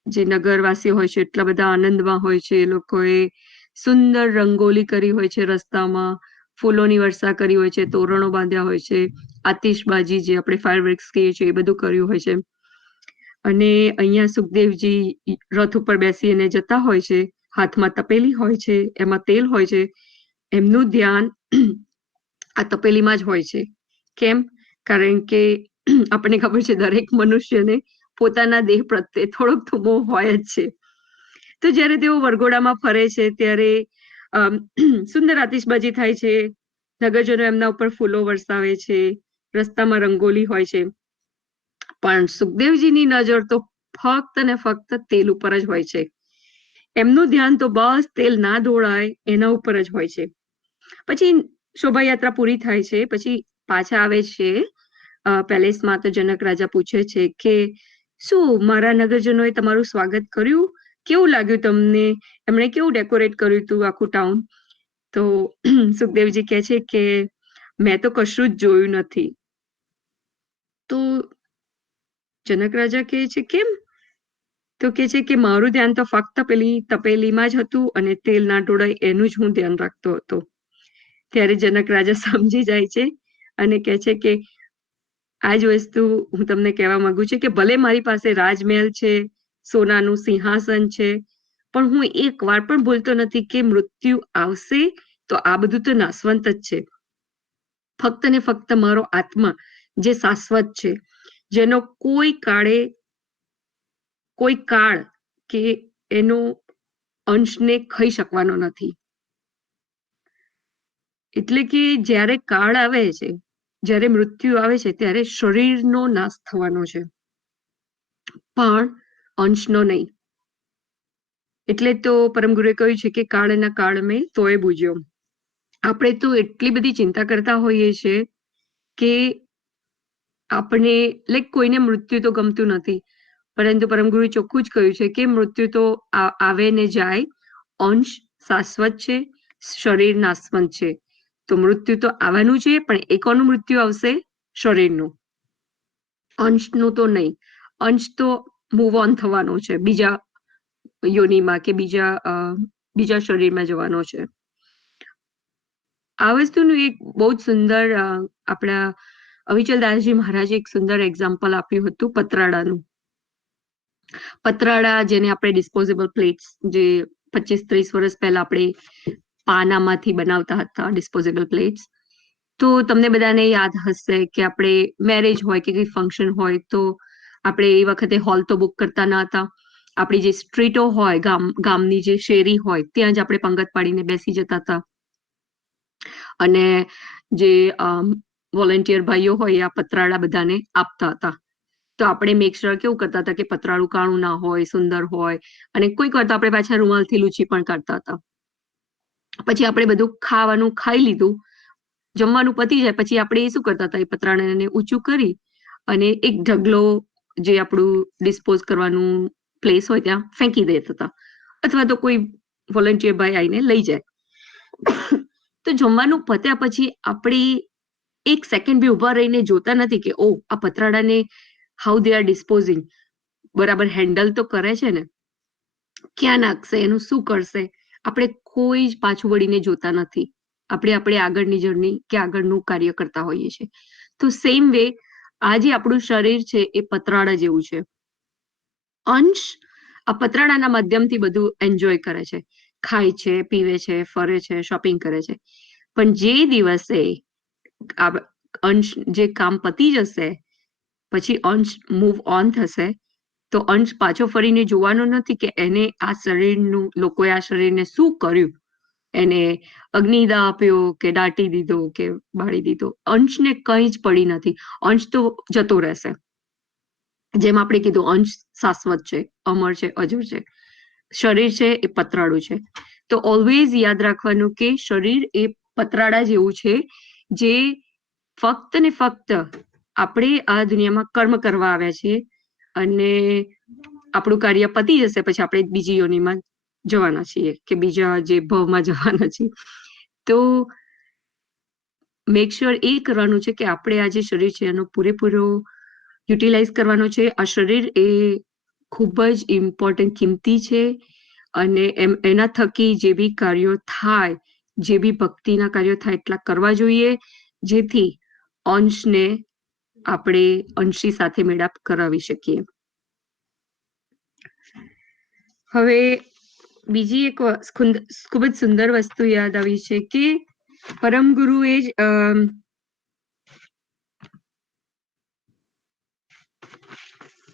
જે નગરવાસીઓ હોય છે એટલા બધા આનંદમાં હોય છે. એ લોકોએ સુંદર રંગોલી કરી હોય છે, રસ્તામાં ફૂલોની વર્ષા કરી હોય છે, તોરણો બાંધ્યા હોય છે, આતિશબાજી જે આપણે ફાયરવર્ક્સ કહીએ છીએ એ બધું કર્યું હોય છે. અને અહીંયા સુખદેવજી રથ ઉપર બેસીને જતા હોય છે, હાથમાં તપેલી હોય છે, એમાં તેલ હોય છે. એમનું ધ્યાન આ તપેલીમાં જ હોય છે. કેમ? કારણ કે આપણને ખબર છે દરેક મનુષ્યને પોતાના દેહ પ્રત્યે થોડોક તો મોહ હોય જ છે. તો જ્યારે તેઓ વરઘોડામાં ફરે છે ત્યારે સુંદર આતિશબાજી થાય છે, નગરજનો એમના ઉપર ફૂલો વરસાવે છે, રસ્તામાં રંગોલી હોય છે, પણ સુખદેવજીની નજર તો ફક્ત ને ફક્ત તેલ ઉપર જ હોય છે. એમનું ધ્યાન તો બસ તેલ ના ઢોળાય એના ઉપર જ હોય છે. પછી શોભાયાત્રા પૂરી થાય છે, પછી પાછા આવે છે પેલેસમાં. તો જનક રાજા પૂછે છે કે શું મારા નગરજનોએ તમારું સ્વાગત કર્યું? કેવું લાગ્યું તમને? એમણે કેવું ડેકોરેટ કર્યું હતું આખું ટાઉન? તો સુખદેવજી કહે છે કે મેં તો કશું જ જોયું નથી. તો જનક રાજા કહે છે કેમ? તો કહે છે કે મારું ધ્યાન તો ફક્ત પેલી તપેલીમાં જ હતું અને તેલ ના ઢોળાય એનું જ હું ધ્યાન રાખતો હતો. ત્યારે જનક રાજા સમજી જાય છે અને કહે છે કે આ જ વસ્તુ હું તમને કહેવા માંગુ છું કે ભલે મારી પાસે રાજમહેલ છે, સોનાનું સિંહાસન છે, પણ હું એક વાર પણ બોલતો નથી કે મૃત્યુ આવશે તો આ બધું તો નાશવંત જ છે. ફક્ત ને ફક્ત મારો આત્મા જે શાશ્વત છે, જેનો કોઈ કાળ કે એનો અંશને ખાઈ શકવાનો નથી. એટલે કે જ્યારે કાળ આવે છે, જ્યારે મૃત્યુ આવે છે, ત્યારે શરીરનો નાશ થવાનો છે, પણ અંશનો નહીં. એટલે તો પરમગુરુએ કહ્યું છે કે કાળના કાળ મેં તોય બૂજ્યો. આપણે તો એટલી બધી ચિંતા કરતા હોઈએ છીએ કે આપણે કોઈને મૃત્યુ તો ગમતું નથી, પરંતુ પરમગુરુએ ચોખ્ખું જ કહ્યું છે કે મૃત્યુ તો આવે ને જાય, અંશ શાશ્વત છે, શરીર નાશવંત છે. તો મૃત્યુ તો આવવાનું છે, પણ એકોનું મૃત્યુ આવશે? શરીરનું. અંશનું તો નહીં. અંશ તો મૂવ ઓન થવાનો છે, બીજા યોનિમાં કે બીજા શરીરમાં જવાનો છે. આ વસ્તુનું એક બહુ જ સુંદર આપણા અવિચલદાસજી મહારાજે એક સુંદર એક્ઝામ્પલ આપ્યું હતું પતરાળાનું. પતરાળા જેને આપણે ડિસ્પોઝેબલ પ્લેટ્સ, જે 25-30 વર્ષ પહેલા આપણે પાનામાંથી બનાવતા હતા ડિસ્પોઝેબલ પ્લેટ્સ, તો તમને બધાને યાદ હશે કે આપણે મેરેજ હોય કે કંઈ ફંક્શન હોય તો આપણે એ વખતે હોલ તો બુક કરતા ન હતા. આપણી જે સ્ટ્રીટો હોય, ગામની જે શેરી હોય, ત્યાં જ આપણે પંગત પાડીને બેસી જતા હતા. અને જે વોલેન્ટિયર ભાઈઓ હોય આ પતરાળા બધાને આપતા હતા. તો આપણે મેક શ્યોર કેવું કરતા હતા કે પતરાળું કાણું ના હોય, સુંદર હોય, અને કોઈક વાર તો આપણે પાછા રૂમાલથી લૂછી પણ કાઢતા હતા. પછી આપણે બધું ખાવાનું ખાઈ લીધું, જમવાનું પતી જાય પછી આપણે શું કરતા હતા, એ પતરાળાને ઊંચું કરી અને એક ઢગલો જે આપણું ડિસ્પોઝ કરવાનું પ્લેસ હોય ત્યાં ફેંકી દેતા હતા, અથવા તો કોઈ વોલેન્ટિયર ભાઈ આવીને લઈ જાય. તો જમવાનું પત્યા પછી આપણે એક સેકન્ડ બી ઉભા રહીને જોતા નથી કે ઓ આ પતરાળાને હાઉ દે આર ડિસ્પોઝિંગ, બરાબર હેન્ડલ તો કરે છે ને, ક્યાં નાખશે, એનું શું કરશે, આપણે કોઈ જ પાછું વળીને જોતા નથી. આપણે આગળની જર્ની કે આગળનું કાર્ય કરતા હોઈએ છીએ. તો સેમ વે આ જે આપણું શરીર છે એ પતરાળા જેવું છે. અંશ આ પતરાળાના માધ્યમથી બધું એન્જોય કરે છે, ખાય છે, પીવે છે, ફરે છે, શોપિંગ કરે છે. પણ જે દિવસે અંશ જે કામ પતી જશે, પછી અંશ મૂવ ઓન થશે, તો અંશ પાછો ફરીને જોવાનો નથી કે એને આ શરીરનું, લોકોએ આ શરીરને શું કર્યું, એને અગ્નિદા આપ્યો કે દાટી દીધો કે બાળી દીધો. અંશને કંઈ જ પડી નથી. અંશ તો જતો રહેશે. જેમ આપણે કીધું, અંશ શાશ્વત છે, અમર છે, અજર છે. શરીર છે એ પતરાળું છે. તો ઓલવેઝ યાદ રાખવાનું કે શરીર એ પતરાળા જેવું છે, જે ફક્ત ને ફક્ત આપણે આ દુનિયામાં કર્મ કરવા આવ્યા છીએ, અને આપણું કાર્ય પતી જશે પછી આપણે બીજી યોનિમાં જવાના છીએ કે બીજા જે ભવમાં જવાના છીએ. તો મેક શ્યોર એ કરવાનું છે કે આપણે આ જે શરીર છે એનો પૂરેપૂરો યુટિલાઇઝ કરવાનો છે. આ શરીર એ ખૂબ જ ઇમ્પોર્ટન્ટ, કિંમતી છે, અને એના થકી જે બી કાર્યો થાય, જે બી ભક્તિના કાર્યો થાય એટલા કરવા જોઈએ, જેથી અંશને આપણે અંશી સાથે મેળાપ કરાવી શકીએ. હવે બીજી એક ખૂબ જ સુંદર વસ્તુ યાદ આવી છે કે પરમગુરુએ જ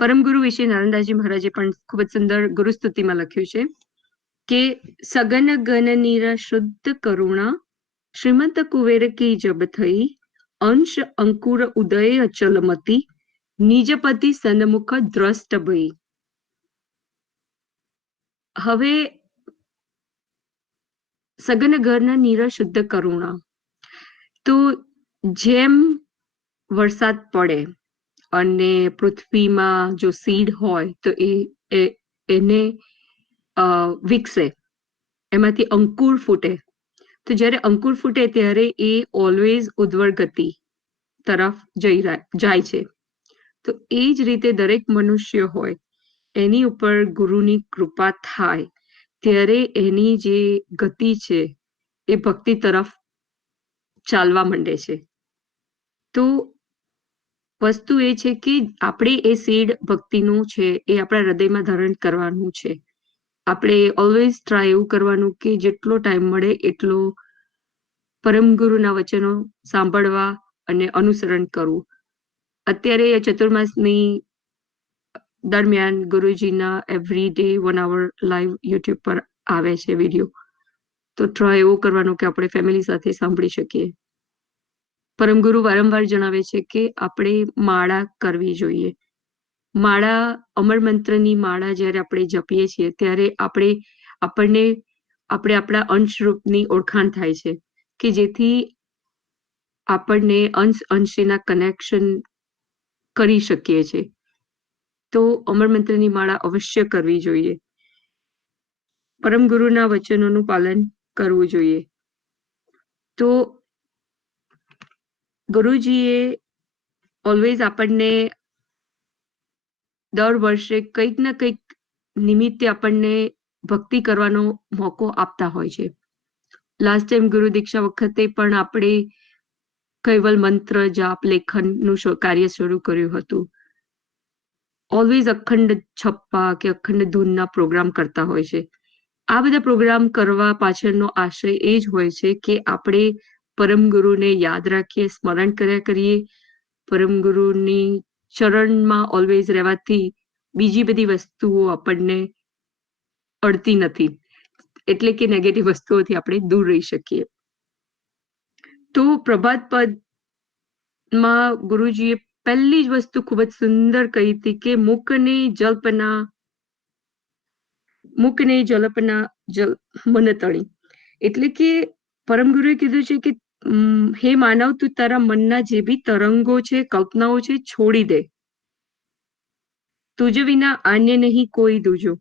પરમગુરુ વિશે નારણદાસજી મહારાજે પણ ખૂબ જ સુંદર ગુરુસ્તુતિમાં લખ્યું છે કે સગન ગન નીરા શુદ્ધ કરુણા શ્રીમંત કુવેર કી જબ થઈ અંશ અંકુર ઉદય અચલમતી નિજપતિ સન્મુખ દ્રષ્ટ ભઈ. હવે સગન ઘરના નીરા શુદ્ધ કરુણા, તો જેમ વરસાદ પડે અને પૃથ્વીમાં જો સીડ હોય તો એને વિકસે, એમાંથી અંકુર ફૂટે. તો જ્યારે અંકુર ફૂટે ત્યારે એ ઓલવેઝ ઉદ્વર ગતિ તરફ જાય છે. તો એ જ રીતે દરેક મનુષ્ય હોય, એની ઉપર ગુરુની કૃપા થાય ત્યારે એની જે ગતિ છે એ ભક્તિ તરફ ચાલવા માંડે છે. તો વસ્તુ એ છે કે આપણે એ સીડ ભક્તિનું છે એ આપણા હૃદયમાં ધારણ કરવાનું છે. આપણે ઓલવેઝ ટ્રાય એવું કરવાનું કે જેટલો ટાઈમ મળે એટલો પરમ ગુરુના વચનો સાંભળવા અને અનુસરણ કરવું. અત્યારે ચતુર્માસની દરમિયાન ગુરુજીના એવરી ડે 1 hour લાઈવ યુટ્યુબ પર આવે છે વિડીયો. તો ટ્રાય એવો કરવાનો કે આપણે ફેમિલી સાથે સાંભળી શકીએ. પરમ ગુરુ વારંવાર જણાવે છે કે આપણે માળા કરવી જોઈએ. માળા અમર મંત્રની માળા જ્યારે આપણે જપીએ છીએ ત્યારે આપણને આપણા અંશરૂપની ઓળખાણ થાય છે કે જેથી આપણને અંશના કનેક્શન કરી શકીએ છીએ. તો અમર મંત્રની માળા અવશ્ય કરવી જોઈએ. પરમ ગુરુના વચનોનું પાલન કરવું જોઈએ. તો ગુરુજીએ ઓલવેઝ આપણને દર વર્ષે કંઈક ના કંઈક નિમિત્તે આપણને ભક્તિ કરવાનો મોકો આપતા હોય છે. લાસ્ટ ટાઈમ ગુરુ દીક્ષા વખતે પણ આપણે કૈવલ મંત્ર જાપ લેખનનું કાર્ય શરૂ કર્યું હતું. ઓલવેઝ અખંડ છપ્પા કે અખંડ ધૂનના પ્રોગ્રામ કરતા હોય છે. આ બધા પ્રોગ્રામ કરવા પાછળનો આશય એ જ હોય છે કે આપણે પરમ ગુરુને યાદ રાખીએ, સ્મરણ કર્યા કરીએ. પરમ ગુરુની ચરણમાં ઓલવેઝ રહેવાથી બીજી બધી વસ્તુઓ આપણને અડતી નથી. એટલે કે નેગેટિવ વસ્તુઓથી આપણે દૂર રહી શકીએ. તો પ્રભાત પદમાં ગુરુજીએ પહેલી જ વસ્તુ ખૂબ જ સુંદર કહી હતી કે મુકને જલ્પના મનતળી. એટલે કે પરમ ગુરુએ કીધું છે કે હે માનવ, તું તારા મનના જે બી તરંગો છે, કલ્પનાઓ છે, છોડી દે. તુજ વિના અન્ય નહીં કોઈ દૂજો.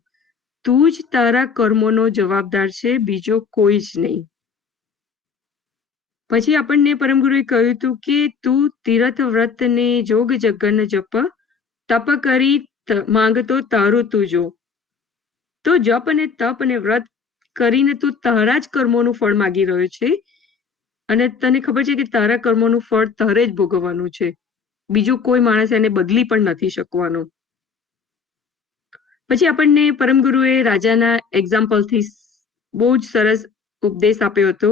તું જ તારા કર્મોનો જવાબદાર છે, બીજો કોઈ જ નહીં. પછી આપણને પરમ ગુરુએ કહ્યું હતું કે તું તીર્થ વ્રત ને જોગ જગન જપ તપ કરી માંગતો તારું તું જો. તો જપ અને તપ અને વ્રત કરીને તું તારા જ કર્મોનું ફળ માગી રહ્યો છે અને તને ખબર છે કે તારા કર્મોનું ફળ તારે જ ભોગવવાનું છે. બીજું કોઈ માણસ એને બદલી પણ નથી શકવાનો. પછી આપણને પરમ ગુરુએ રાજાના એક્ઝામ્પલથી બહુ જ સરસ ઉપદેશ આપ્યો હતો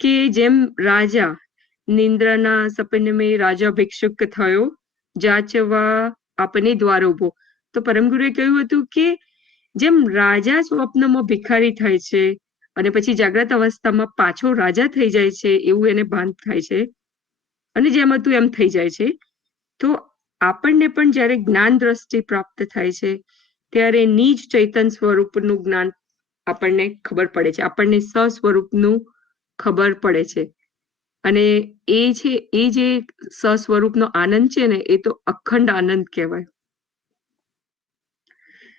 કે જેમ રાજા નિંદ્રાના સપને રાજા ભિક્ષુક થયો, જાચવા આપને દ્વાર ઉભો. તો પરમ ગુરુએ કહ્યું હતું કે જેમ રાજા સ્વપ્નમાં ભિખારી થાય છે અને પછી જાગ્રત અવસ્થામાં પાછો રાજા થઈ જાય છે એવું એને ભાન થાય છે અને જેમ હતું એમ થઈ જાય છે, તો આપણને પણ જ્યારે જ્ઞાન દ્રષ્ટિ પ્રાપ્ત થાય છે ત્યારે નીજ ચૈતન સ્વરૂપનું જ્ઞાન આપણને ખબર પડે છે, આપણને સ્વસ્વરૂપનું ખબર પડે છે. અને એ જે સ્વસ્વરૂપનો આનંદ છે ને એ તો અખંડ આનંદ કહેવાય.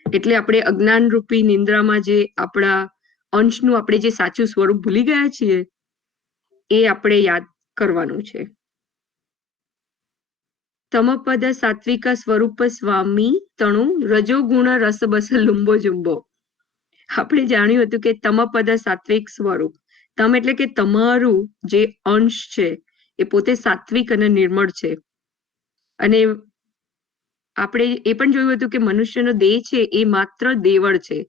એટલે આપણે અજ્ઞાન રૂપી નિંદ્રામાં જે આપણા અંશનું આપણે જે સાચું સ્વરૂપ ભૂલી ગયા છીએ એ આપણે યાદ કરવાનું છે. તમપદ સાત્વિક સ્વરૂપ સ્વામી તણુ રજોગુણ રસ બસ લુંબો જુંબો. આપણે જાણ્યું હતું કે તમપદ સાત્વિક સ્વરૂપ. તમ એટલે કે તમારું જે અંશ છે એ પોતે સાત્વિક અને નિર્મળ છે. અને આપણે એ પણ જોયું હતું કે મનુષ્યનો દેહ છે એ માત્ર દેવળ છે.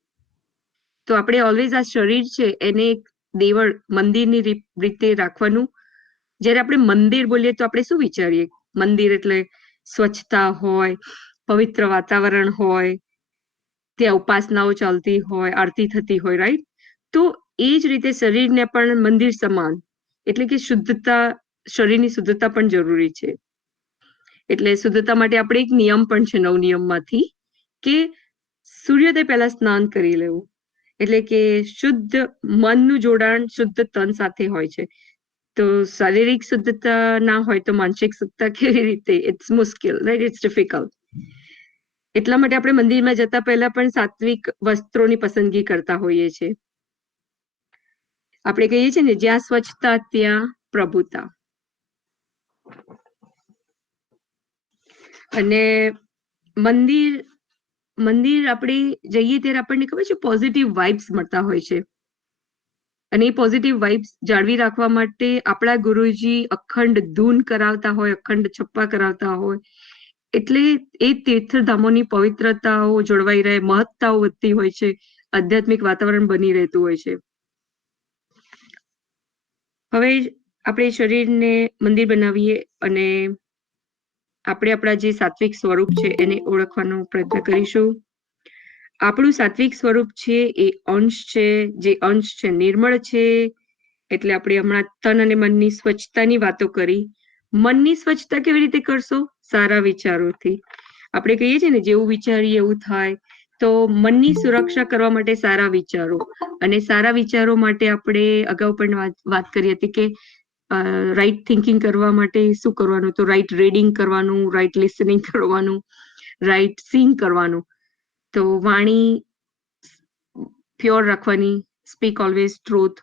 તો આપણે ઓલવેઝ આ શરીર છે એને દેવળ મંદિરની રીતે રાખવાનું. જ્યારે આપણે મંદિર બોલીએ તો આપણે શું વિચારીએ? મંદિર એટલે સ્વચ્છતા હોય, પવિત્ર વાતાવરણ હોય, ત્યાં ઉપાસનાઓ ચાલતી હોય, આરતી થતી હોય, રાઈટ? તો એ જ રીતે શરીરને પણ મંદિર સમાન, એટલે કે શુદ્ધતા, શરીરની શુદ્ધતા પણ જરૂરી છે. એટલે શુદ્ધતા માટે આપણે એક નિયમ પણ છે 9 નિયમમાંથી કે સૂર્યોદય પહેલા સ્નાન કરી લેવું. એટલે કે શુદ્ધ મનનું જોડાણ શુદ્ધ તન સાથે હોય છે. તો શારીરિક શુદ્ધતા ના હોય તો માનસિક શુદ્ધતા કેવી રીતે? ઇટ્સ મુશ્કેલ, રાઈટ? It's difficult. એટલા માટે આપણે મંદિરમાં જતા પહેલા પણ સાત્વિક વસ્ત્રોની પસંદગી કરતા હોઈએ છીએ. આપણે કહીએ છીએ ને જ્યાં સ્વચ્છતા ત્યાં પ્રભુતા. અને મંદિર આપણે જઈએ ત્યારે આપણને ખબર છે પોઝિટિવ વાઇબ્સ મળતા હોય છે. અને એ પોઝિટિવ વાઇબ્સ જાળવી રાખવા માટે આપણા ગુરુજી અખંડ ધૂન કરાવતા હોય, અખંડ છપ્પા કરાવતા હોય, એટલે એ તીર્થધામોની પવિત્રતાઓ જળવાઈ રહે, મહત્તાઓ વધતી હોય છે, આધ્યાત્મિક વાતાવરણ બની રહેતું હોય છે. હવે આપણે શરીરને મંદિર બનાવીએ અને આપણે આપણા જે સાત્વિક સ્વરૂપ છે એને ઓળખવાનો પ્રયત્ન કરીશું. આપણું સાત્વિક સ્વરૂપ છે એ અંશ છે, જે અંશ છે નિર્મળ છે. એટલે આપણે હમણાં તન અને મનની સ્વચ્છતાની વાતો કરી. મનની સ્વચ્છતા કેવી રીતે કરશો? સારા વિચારોથી. આપણે કહીએ છીએ ને જેવું વિચારીએ એવું થાય. તો મનની સુરક્ષા કરવા માટે સારા વિચારો, અને સારા વિચારો માટે આપણે અગાઉ પણ વાત કરી હતી કે રાઈટ થિંકિંગ કરવા માટે શું કરવાનું? તો રાઈટ રીડિંગ કરવાનું, રાઈટ લિસનિંગ કરવાનું, રાઈટ સીંગ કરવાનું. તો વાણી પ્યોર રાખવાની, સ્પીક ઓલવેઝ ટ્રુથ.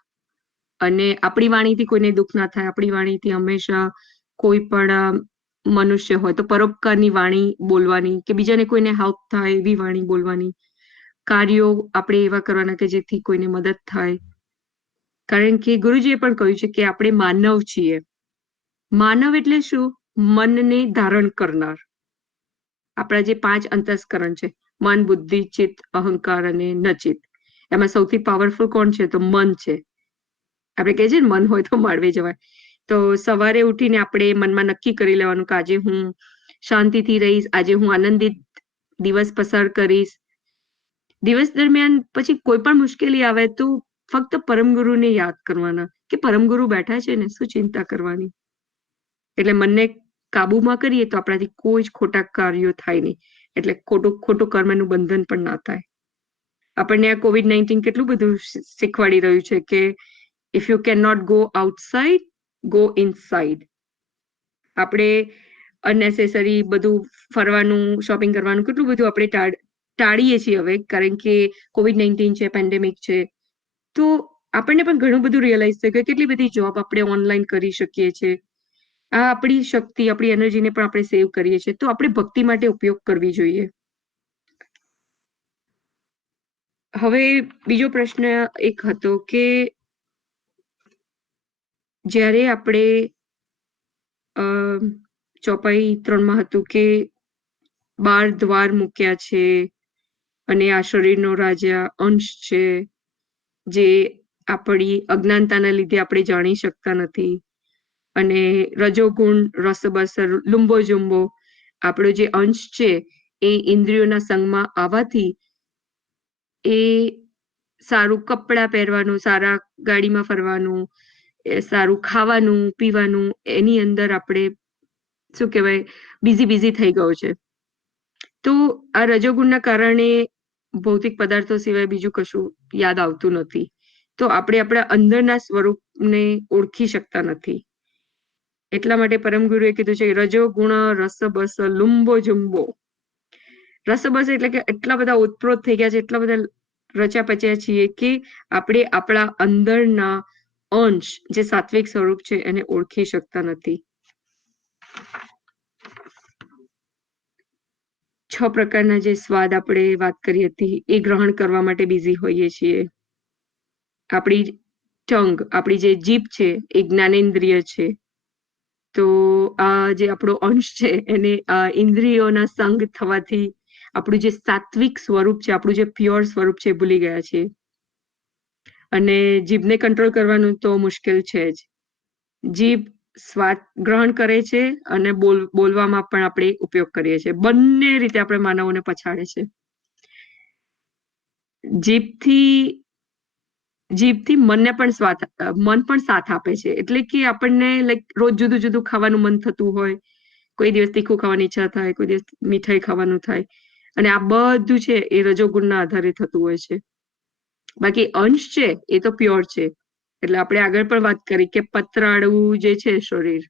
અને આપણી વાણીથી કોઈને દુઃખ ના થાય, આપણી વાણીથી હંમેશા કોઈ પણ મનુષ્ય હોય તો પરોપકારની વાણી બોલવાની, કે બીજાને કોઈને હેલ્પ થાય એવી વાણી બોલવાની. કાર્યો આપણે એવા કરવાના કે જેથી કોઈને મદદ થાય. કારણ કે ગુરુજીએ પણ કહ્યું છે કે આપણે માનવ છીએ. માનવ એટલે શું? મનને ધારણ કરનાર. આપણા જે 5 અંતસ્કરણ છે, મન, બુદ્ધિ, ચિત્ત, અહંકાર અને નચિત્ત. એમાં સૌથી પાવરફુલ કોણ છે? તો મન છે. આપણે કહીએ છીએ ને મન હોય તો માળવે જવાય. તો સવારે ઉઠીને આપણે મનમાં નક્કી કરી લેવાનું કે આજે હું શાંતિથી રહીશ, આજે હું આનંદિત દિવસ પસાર કરીશ. દિવસ દરમિયાન પછી કોઈ પણ મુશ્કેલી આવે તો ફક્ત પરમગુરુને યાદ કરવાના કે પરમગુરુ બેઠા છે ને, શું ચિંતા કરવાની. એટલે મનને કાબુમાં કરીએ તો આપણાથી કોઈ જ ખોટા કાર્યો થાય નહીં. એટલે ખોટું કર્મનું બંધન પણ ના થાય. આપણને આ COVID-19 કેટલું બધું શીખવાડી રહ્યું છે કે if you can not go outside, go inside. આપણે અનનેસેસરી બધું ફરવાનું, શોપિંગ કરવાનું કેટલું બધું આપણે ટાળીએ છીએ હવે, કારણ કે COVID-19 છે, પેન્ડેમિક છે. તો આપણને પણ ઘણું બધું રિયલાઇઝ થયું કે કેટલી બધી જોબ આપણે ઓનલાઈન કરી શકીએ છીએ. આ આપણી શક્તિ, આપણી એનર્જીને પણ આપણે સેવ કરીએ છીએ. તો આપણે ભક્તિ માટે ઉપયોગ કરવી જોઈએ. હવે બીજો પ્રશ્ન એક હતો કે જ્યારે આપણે ચોપાઈ 3માં હતું કે 12 દ્વાર મૂક્યા છે અને આ શરીરનો રાજા અંશ છે, જે આપણી અજ્ઞાનતાના લીધે આપણે જાણી શકતા નથી. અને રજોગુણ, રસબસર, લુંબો જુંબો, આપણો જે અંશ છે એ ઇન્દ્રિયોના સંગમાં આવવાથી એ સારું કપડાં પહેરવાનું, સારા ગાડીમાં ફરવાનું, સારું ખાવાનું, પીવાનું, એની અંદર આપણે શું કહેવાય બિઝી થઈ ગયો છે. તો આ રજોગુણના કારણે ભૌતિક પદાર્થો સિવાય બીજું કશું યાદ આવતું નથી. તો આપણે આપણા અંદરના સ્વરૂપને ઓળખી શકતા નથી. એટલા માટે પરમગુરુએ કીધું છે રજોગુણ રસબસ લુંબો જુંબો. રસબસ એટલે કે એટલા બધા ઉત્પ્રોત થઈ ગયા છે, એટલા બધા રચ્યા પચ્યા છીએ કે આપણે આપણા અંદરના અંશ જે સાત્વિક સ્વરૂપ છે એને ઓળખી શકતા નથી. 6 પ્રકારના જે સ્વાદ આપણે વાત કરી હતી એ ગ્રહણ કરવા માટે બિઝી હોઈએ છીએ. આપણી ટંગ, આપણી જે જીભ છે એ જ્ઞાનેન્દ્રિય છે. તો આ જે આપણો અંશ છે એને ઇન્દ્રિયોના સંગ થવાથી આપણું જે સાત્વિક સ્વરૂપ છે, આપણું જે પ્યોર સ્વરૂપ છે ભૂલી ગયા છે. અને જીભને કંટ્રોલ કરવાનું તો મુશ્કેલ છે જ. જીભ સ્વાદ ગ્રહણ કરે છે અને બોલવામાં પણ આપણે ઉપયોગ કરીએ છીએ. બંને રીતે આપણે માનવોને પછાડે છે. જીભથી મન પણ સાથ આપે છે. એટલે કે આપણને રોજ જુદું જુદું ખાવાનું મન થતું હોય, કોઈ દિવસ તીખું ખાવાની ઈચ્છા થાય, કોઈ દિવસ મીઠાઈ ખાવાનું થાય, અને આ બધું છે એ રજોગુણના આધારે થતું હોય છે. બાકી અંશ છે એ તો પ્યોર છે. એટલે આપણે આગળ પણ વાત કરી કે પતરાળું જે છે શરીર,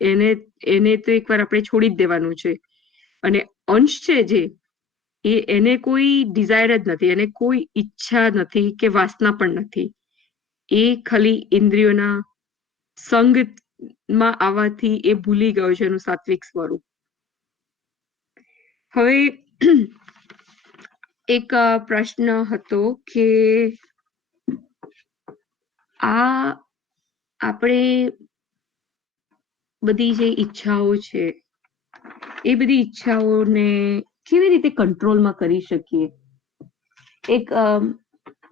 એને તો એકવાર આપણે છોડી જ દેવાનું છે. અને અંશ છે જે એને કોઈ ડિઝાયર જ નથી, એને કોઈ ઈચ્છા નથી કે વાસના પણ નથી. એ ખાલી ઇન્દ્રિયોના સંગમાં આવવાથી એ ભૂલી ગયો છે એનું સાત્વિક સ્વરૂપ. હવે એક પ્રશ્ન હતો કે આ આપણે બધી જે ઈચ્છાઓ છે એ બધી ઈચ્છાઓને કેવી રીતે કંટ્રોલમાં કરી શકીએ? એક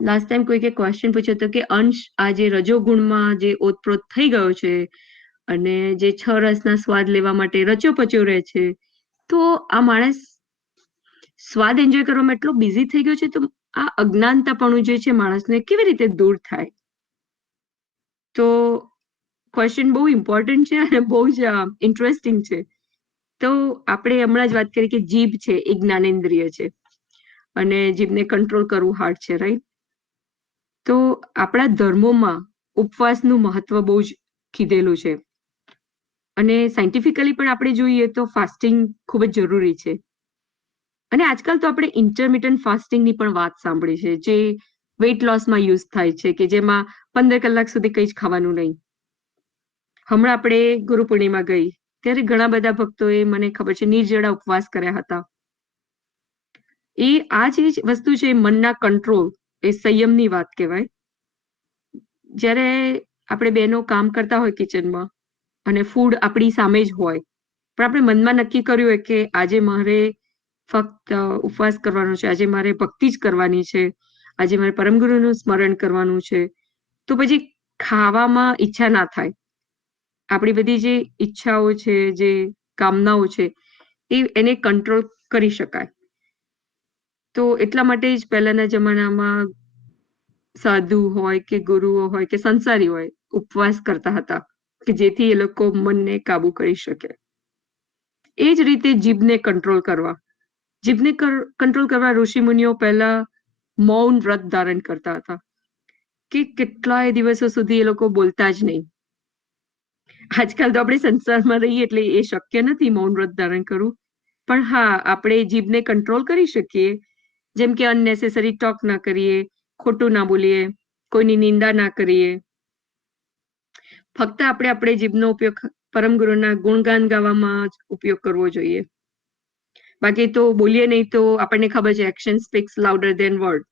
લાસ્ટ ટાઈમ કોઈકે ક્વેશ્ચન પૂછ્યો હતો કે અંશ આ જે રજોગુણમાં જે ઓતપ્રોત થઈ ગયો છે અને જે 6 રસના સ્વાદ લેવા માટે રચ્યો પચ્યો રહે છે, તો આ માણસ સ્વાદ એન્જોય કરવામાં એટલો બિઝી થઈ ગયો છે, તો આ અજ્ઞાનતાપણું જે છે માણસને કેવી રીતે દૂર થાય? તો ક્વેશ્ચન બહુ ઇમ્પોર્ટન્ટ છે અને બહુ જ ઇન્ટરેસ્ટિંગ છે. તો આપણે હમણાં જ વાત કરી કે જીભ છે એ જ્ઞાનેન્દ્રિય છે અને જીભને કંટ્રોલ કરવું હાર્ડ છે, રાઈટ? તો આપણા ધર્મોમાં ઉપવાસનું મહત્વ બહુ જ કીધેલું છે અને સાયન્ટિફિકલી પણ આપણે જોઈએ તો ફાસ્ટિંગ ખૂબ જ જરૂરી છે. અને આજકાલ તો આપણે ઇન્ટરમિટન્ટ ફાસ્ટિંગની પણ વાત સાંભળી છે, જે વેઇટ લોસમાં યુઝ થાય છે, કે જેમાં 15 કલાક સુધી કંઈ જ ખાવાનું નહીં. હમણાં આપણે ગુરુ પૂર્ણિમા ગઈ ત્યારે ઘણા બધા ભક્તોએ, મને ખબર છે, નિર્જળા ઉપવાસ કર્યા હતા. એ આ જે વસ્તુ છે મનના કંટ્રોલ, એ સંયમની વાત કહેવાય. જ્યારે આપણે બહેનો કામ કરતા હોય કિચનમાં અને ફૂડ આપણી સામે જ હોય, પણ આપણે મનમાં નક્કી કર્યું હોય કે આજે મારે ફક્ત ઉપવાસ કરવાનો છે, આજે મારે ભક્તિ જ કરવાની છે, આજે મારે પરમગુરુનું સ્મરણ કરવાનું છે, તો પછી ખાવામાં ઈચ્છા ના થાય. આપણી બધી જે ઈચ્છાઓ છે, જે કામનાઓ છે, એને કંટ્રોલ કરી શકાય. તો એટલા માટે જ પહેલાના જમાનામાં સાધુ હોય કે ગુરુઓ હોય કે સંસારી હોય ઉપવાસ કરતા હતા, કે જેથી એ લોકો મનને કાબુ કરી શકે. એ જ રીતે જીભને કંટ્રોલ કરવા. જીભને કંટ્રોલ કરવા ઋષિ મુનિઓ પહેલા મૌન વ્રત ધારણ કરતા હતા, કે કેટલાય દિવસો સુધી એ લોકો બોલતા જ નહીં. આજકાલ તો આપણે સંસારમાં રહીએ એટલે એ શક્ય નથી મૌન વ્રત ધારણ કરવું, પણ હા, આપણે જીભને કંટ્રોલ કરી શકીએ. જેમ કે અનનેસેસરી ટોક ના કરીએ, ખોટું ના બોલીએ, કોઈની નિંદા ના કરીએ. ફક્ત આપણે જીભનો ઉપયોગ પરમગુરુના ગુણગાન ગાવામાં જ ઉપયોગ કરવો જોઈએ. બાકી તો બોલીએ નહીં તો આપણને ખબર છે, action speaks louder than word.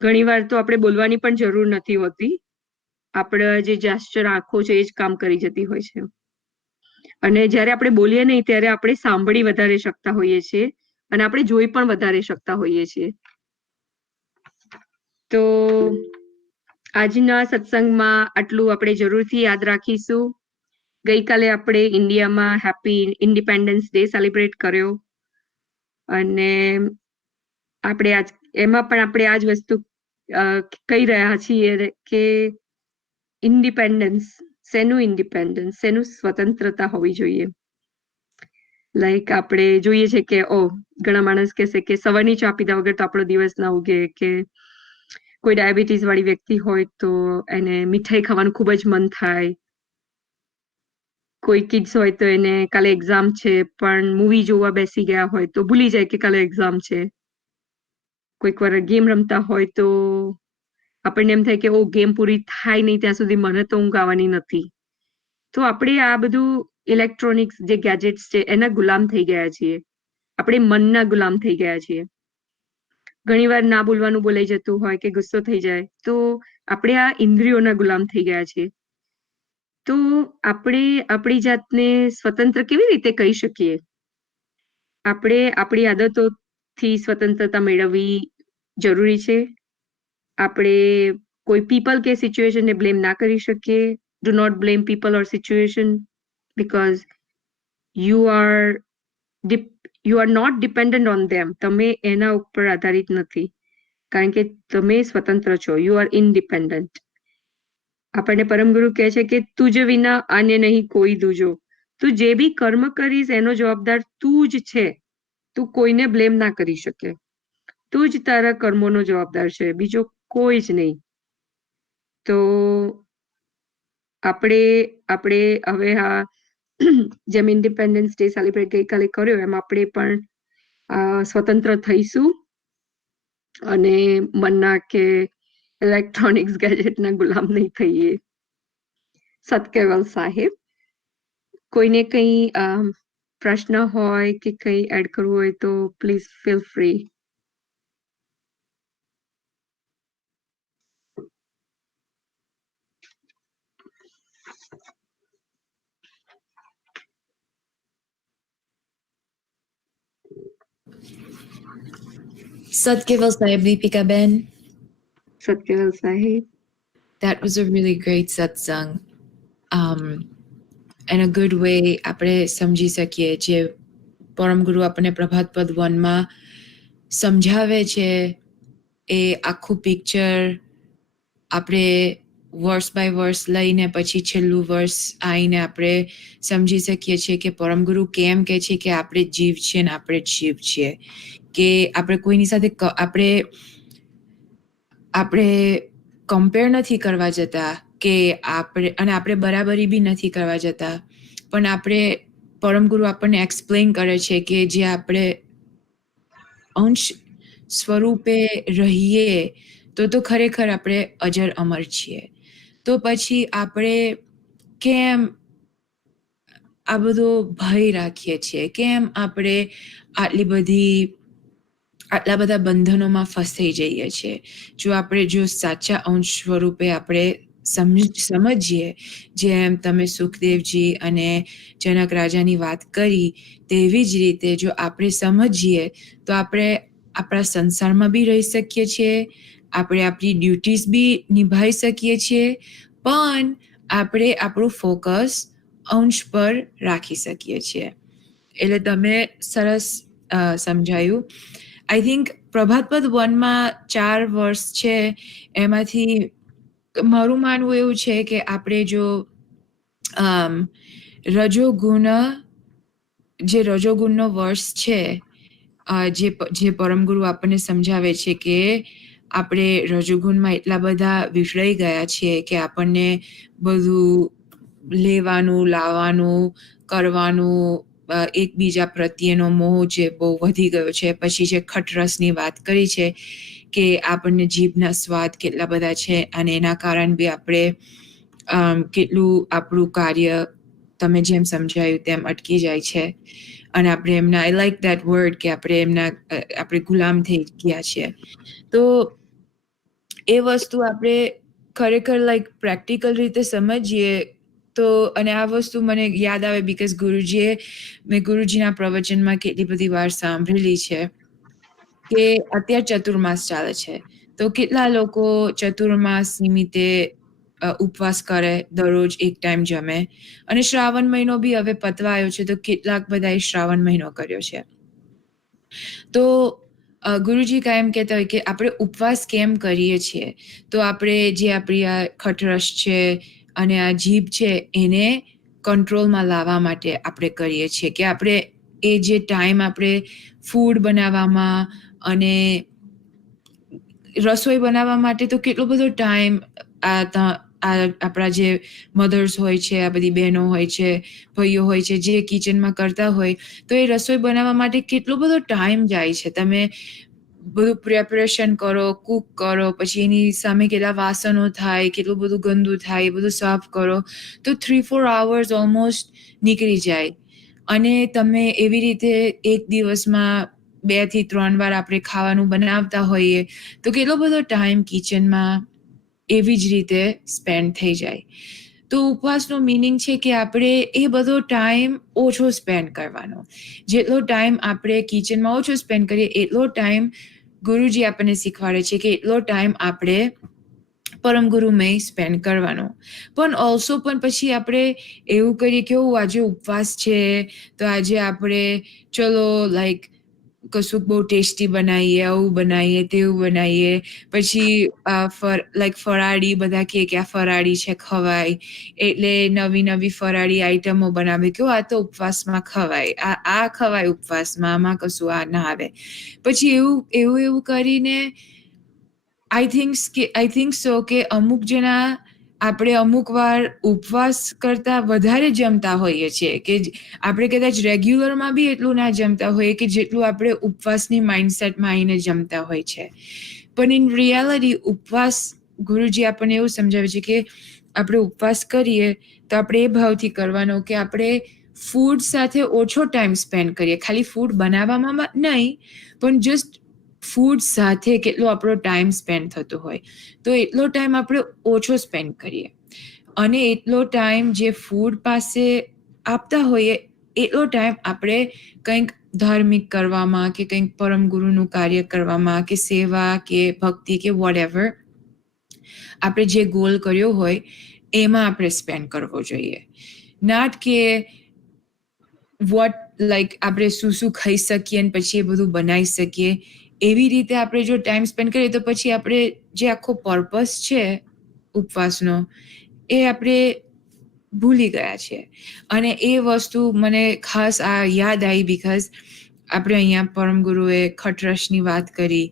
ઘણીવાર તો આપણે બોલવાની પણ જરૂર નથી હોતી. આપણા જે જેસ્ચર, આંખો છે, એ જ કામ કરી જતી હોય છે. અને જ્યારે આપણે બોલીએ નહીં ત્યારે આપણે સાંભળી વધારે શકતા હોઈએ છીએ અને આપણે જોઈ પણ વધારે શકતા હોઈએ છીએ. તો આજના સત્સંગમાં આટલું આપણે જરૂરથી યાદ રાખીશું. ગઈકાલે આપણે ઇન્ડિયામાં હેપી ઇન્ડિપેન્ડન્સ ડે સેલિબ્રેટ કર્યો અને આપણે એમાં પણ આપણે આ જ વસ્તુ કહી રહ્યા છીએ કે ઇન્ડિપેન્ડન્સ, શેનું સ્વતંત્રતા હોવી જોઈએ. લાઈક આપણે જોઈએ છે કે ઘણા માણસ કહેશે કે સવારની ચા પીધા વગર તો આપણો દિવસ ના ઉગે, કે કોઈ ડાયાબિટીસ વાળી વ્યક્તિ હોય તો એને મીઠાઈ ખાવાનું ખૂબ જ મન થાય. કોઈ કિડ્સ હોય તો એને કાલે એક્ઝામ છે પણ મૂવી જોવા બેસી ગયા હોય તો ભૂલી જાય કે કાલે એક્ઝામ છે. કોઈક વાર ગેમ રમતા હોય તો આપણને એમ થાય કે ગેમ પૂરી થાય નહીં ત્યાં સુધી મને તો ઊંઘ આવવાની નથી. તો આપણે આ બધું ઇલેક્ટ્રોનિક્સ જે ગેજેટ્સ છે એના ગુલામ થઈ ગયા છીએ. આપણે મનના ગુલામ થઈ ગયા છીએ. ઘણીવાર ના બોલવાનું બોલાઈ જતું હોય કે ગુસ્સો થઈ જાય તો આપણે આ ઇન્દ્રિયોના ગુલામ થઈ ગયા છીએ. તો આપણે આપણી જાતને સ્વતંત્ર કેવી રીતે કહી શકીએ? આપણે આપણી આદતોથી સ્વતંત્રતા મેળવવી જરૂરી છે. આપણે કોઈ પીપલ કે સિચ્યુએશનને બ્લેમ ના કરી શકીએ. Do not blame people or situation because you are not dependent on them. તમે એના ઉપર આધારિત નથી, કારણ કે તમે સ્વતંત્ર છો. You are independent. આપણને પરમગુરુ કહે છે કે તુજ વિના આને નહીં કોઈ દૂજો. તું જે બી કર્મ કરીશ એનો જવાબદાર તું જ છે. તું કોઈને બ્લેમ ના કરી શકે. તું જ તારા કર્મોનો જવાબદાર છે, બીજો કોઈ જ નહીં. તો આપણે હવે જેમ ઇન્ડિપેન્ડન્સ ડે સેલિબ્રેટ ગઈકાલે કર્યો એમ આપણે પણ સ્વતંત્ર થઈશું અને મનના કે ઇલેક્ટ્રોનિક્સ ગેજેટના ગુલામ નહીં થઈએ. સતકેવલ સાહેબ, કોઈને કંઈ પ્રશ્ન હોય કે કંઈ એડ કરવું હોય તો please feel free. Satkeval Sahib, Deepika Ben. સત્યવલ સાહેબ. That was a really great satsang. In a good way, આપણે સમજી શકીએ જે પરમ ગુરુ આપણને પ્રભાત પદ 1 માં સમજાવે છે એ આખું પિક્ચર આપણે વર્સ બાય વર્સ લઈને પછી છેલ્લું વર્સ આવીને આપણે સમજી શકીએ છીએ કે પરમ ગુરુ કેમ કહે છે કે આપણે જીવ છીએ ને આપણે જીવ છીએ, કે આપણે કોઈની સાથે આપણે કમ્પેર નથી કરવા જતા કે આપણે બરાબરી બી નથી કરવા જતા, પણ આપણે પરમ ગુરુ આપણને એક્સપ્લેન કરે છે કે જે આપણે અંશ સ્વરૂપે રહીએ તો ખરેખર આપણે અજર અમર છીએ. તો પછી આપણે કેમ આ બધો ભય રાખીએ છીએ, કેમ આપણે આટલા બધા બંધનોમાં ફસાઈ જઈએ છીએ? જો સાચા અંશ સ્વરૂપે આપણે સમજીએ, જેમ તમે સુખદેવજી અને જનક રાજાની વાત કરી તેવી જ રીતે જો આપણે સમજીએ તો આપણે આપણા સંસારમાં બી રહી શકીએ છીએ, આપણે આપણી ડ્યુટીઝ બી નિભાવી શકીએ છીએ, પણ આપણે આપણું ફોકસ અંશ પર રાખી શકીએ છીએ. એટલે તમે સરસ સમજાયું. આઈ થિંક પ્રભાતપદ 1 માં 4 વર્ષ છે, એમાંથી મારું માનવું એવું છે કે આપણે જો રજોગુણનો વર્ષ છે, જે પરમગુરુ આપણને સમજાવે છે કે આપણે રજોગુણમાં એટલા બધા વિફળાઈ ગયા છીએ કે આપણને બધું લેવાનું, લાવવાનું, કરવાનું, એકબીજા પ્રત્યેનો મોહ જે બહુ વધી ગયો છે. પછી જે ખટરસની વાત કરી છે કે આપણને જીભના સ્વાદ કેટલા બધા છે અને એના કારણે બી આપણે કેટલું આપણું કાર્ય તમે જેમ સમજાયું તેમ અટકી જાય છે અને આપણે એમના આઈ લાઈક દેટ વર્ડ કે આપણે ગુલામ થઈ ગયા છીએ. તો એ વસ્તુ આપણે ખરેખર પ્રેક્ટિકલ રીતે સમજીએ તો, અને આ વસ્તુ મને યાદ આવે બીકોઝ મેં ગુરુજીના પ્રવચનમાં કેટલી બધી વાર સાંભળેલી છે કે અત્યારે ચતુર્માસ ચાલે છે, તો કેટલા લોકો ચતુર્માસ નિમિત્તે ઉપવાસ કરે, દરરોજ એક ટાઈમ જમે, અને શ્રાવણ મહિનો બી હવે પતવા આવ્યો છે તો કેટલાક બધાએ શ્રાવણ મહિનો કર્યો છે. તો ગુરુજી કાયમ કહેતા હોય કે આપણે ઉપવાસ કેમ કરીએ છીએ? તો આપણે જે આપણી આ ખટરસ છે અને આ જીભ છે એને કંટ્રોલમાં લાવવા માટે આપણે કરીએ છીએ, કે આપણે એ જે ટાઈમ આપણે ફૂડ બનાવવામાં અને રસોઈ બનાવવા માટે તો કેટલો બધો ટાઈમ આપણા જે મધર્સ હોય છે, આ બધી બહેનો હોય છે, ભાઈઓ હોય છે, જે કિચનમાં કરતા હોય, તો એ રસોઈ બનાવવા માટે કેટલો બધો ટાઈમ જાય છે. તમે બધું પ્રિપરેશન કરો, કૂક કરો, પછી એની સામે કેટલા વાસણો થાય, કેટલું બધું ગંદુ થાય, બધું સાફ કરો, તો 3-4 hours ઓલમોસ્ટ નીકળી જાય. અને તમે એવી રીતે એક દિવસમાં 2 થી 3 વાર આપણે ખાવાનું બનાવતા હોઈએ તો કેટલો બધો ટાઈમ કિચનમાં એવી જ રીતે સ્પેન્ડ થઈ જાય. તો ઉપવાસનો મિનિંગ છે કે આપણે એ બધો ટાઈમ ઓછો સ્પેન્ડ કરવાનો. જેટલો ટાઈમ આપણે કિચનમાં ઓછો સ્પેન્ડ કરીએ એટલો ટાઈમ ગુરુજી આપણને શીખવાડે છે કે એટલો ટાઈમ આપણે પરમગુરુમય સ્પેન્ડ કરવાનો. પણ ઓલ્સો પણ પછી આપણે એવું કરીએ કે આજે ઉપવાસ છે તો આજે આપણે ચલો કશુંક બહુ ટેસ્ટી બનાવીએ, આવું બનાવીએ, તેવું બનાવીએ, પછી ફરાળી, બધા કહે કે આ ફરાળી છે ખવાય, એટલે નવી ફરાળી આઈટમો બનાવે કે આ તો ઉપવાસમાં ખવાય, આ ખવાય ઉપવાસમાં, આમાં કશું આ ના આવે. પછી એવું કરીને આઈ થિંક સો કે અમુક જણા આપણે અમુક વાર ઉપવાસ કરતા વધારે જમતા હોઈએ છીએ, કે આપણે કદાચ રેગ્યુલરમાં બી એટલું ના જમતા હોઈએ કે જેટલું આપણે ઉપવાસની માઇન્ડસેટમાં આવીને જમતા હોય છે. પણ ઇન રિયાલિટી ઉપવાસ ગુરુજી આપણને એવું સમજાવે છે કે આપણે ઉપવાસ કરીએ તો આપણે એ ભાવથી કરવાનો કે આપણે ફૂડ સાથે ઓછો ટાઈમ સ્પેન્ડ કરીએ, ખાલી ફૂડ બનાવવામાં નહીં, પણ જસ્ટ ફૂડ સાથે કેટલો આપણો ટાઈમ સ્પેન્ડ થતો હોય તો એટલો ટાઈમ આપણે ઓછો સ્પેન્ડ કરીએ, અને એટલો ટાઈમ જે ફૂડ પાસે આપતા હોઈએ એટલો ટાઈમ આપણે કંઈક ધાર્મિક કરવામાં કે કંઈક પરમ ગુરુનું કાર્ય કરવામાં કે સેવા કે ભક્તિ કે વોટએવર આપણે જે ગોલ કર્યો હોય એમાં આપણે સ્પેન્ડ કરવો જોઈએ. નાટ કે વોટ લાઈક આપણે શું ખાઈ શકીએ અને પછી એ બધું બનાવી શકીએ એવી રીતે આપણે જો ટાઈમ સ્પેન્ડ કરીએ તો પછી આપણે જે આખો પર્પસ છે ઉપવાસનો એ આપણે ભૂલી ગયા છે. અને એ વસ્તુ મને ખાસ આ યાદ આવી બીકોઝ આપણે અહીંયા પરમ ગુરુએ ખટરશની વાત કરી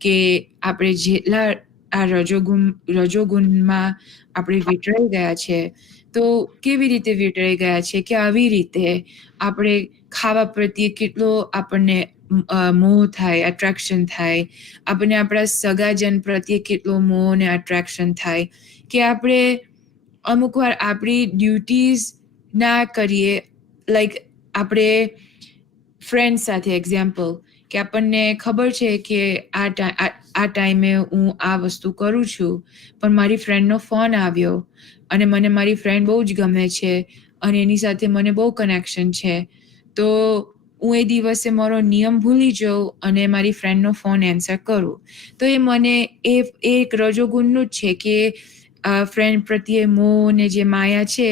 કે આપણે જેટલા આ રજોગુણમાં આપણે વીંટળાઈ ગયા છે તો કેવી રીતે વીંટળાઈ ગયા છે કે આવી રીતે આપણે ખાવા પ્રત્યે કેટલો આપણને મોહ થાય, એટ્રેક્શન થાય, આપણને આપણા સગાજન પ્રત્યે કેટલો મોહ અને એટ્રેક્શન થાય કે આપણે અમુક વાર આપણી ડ્યુટીઝ ના કરીએ. લાઈક આપણે ફ્રેન્ડ સાથે એક્ઝામ્પલ કે આપણને ખબર છે કે આ ટાઈમે હું આ વસ્તુ કરું છું પણ મારી ફ્રેન્ડનો ફોન આવ્યો અને મને મારી ફ્રેન્ડ બહુ જ ગમે છે અને એની સાથે મને બહુ કનેક્શન છે તો હું એ દિવસે મારો નિયમ ભૂલી જાઉં અને મારી ફ્રેન્ડનો ફોન એન્સર કરું તો એ મને એ એક રજોગુણનું જ છે કે ફ્રેન્ડ પ્રત્યે મોહ ને જે માયા છે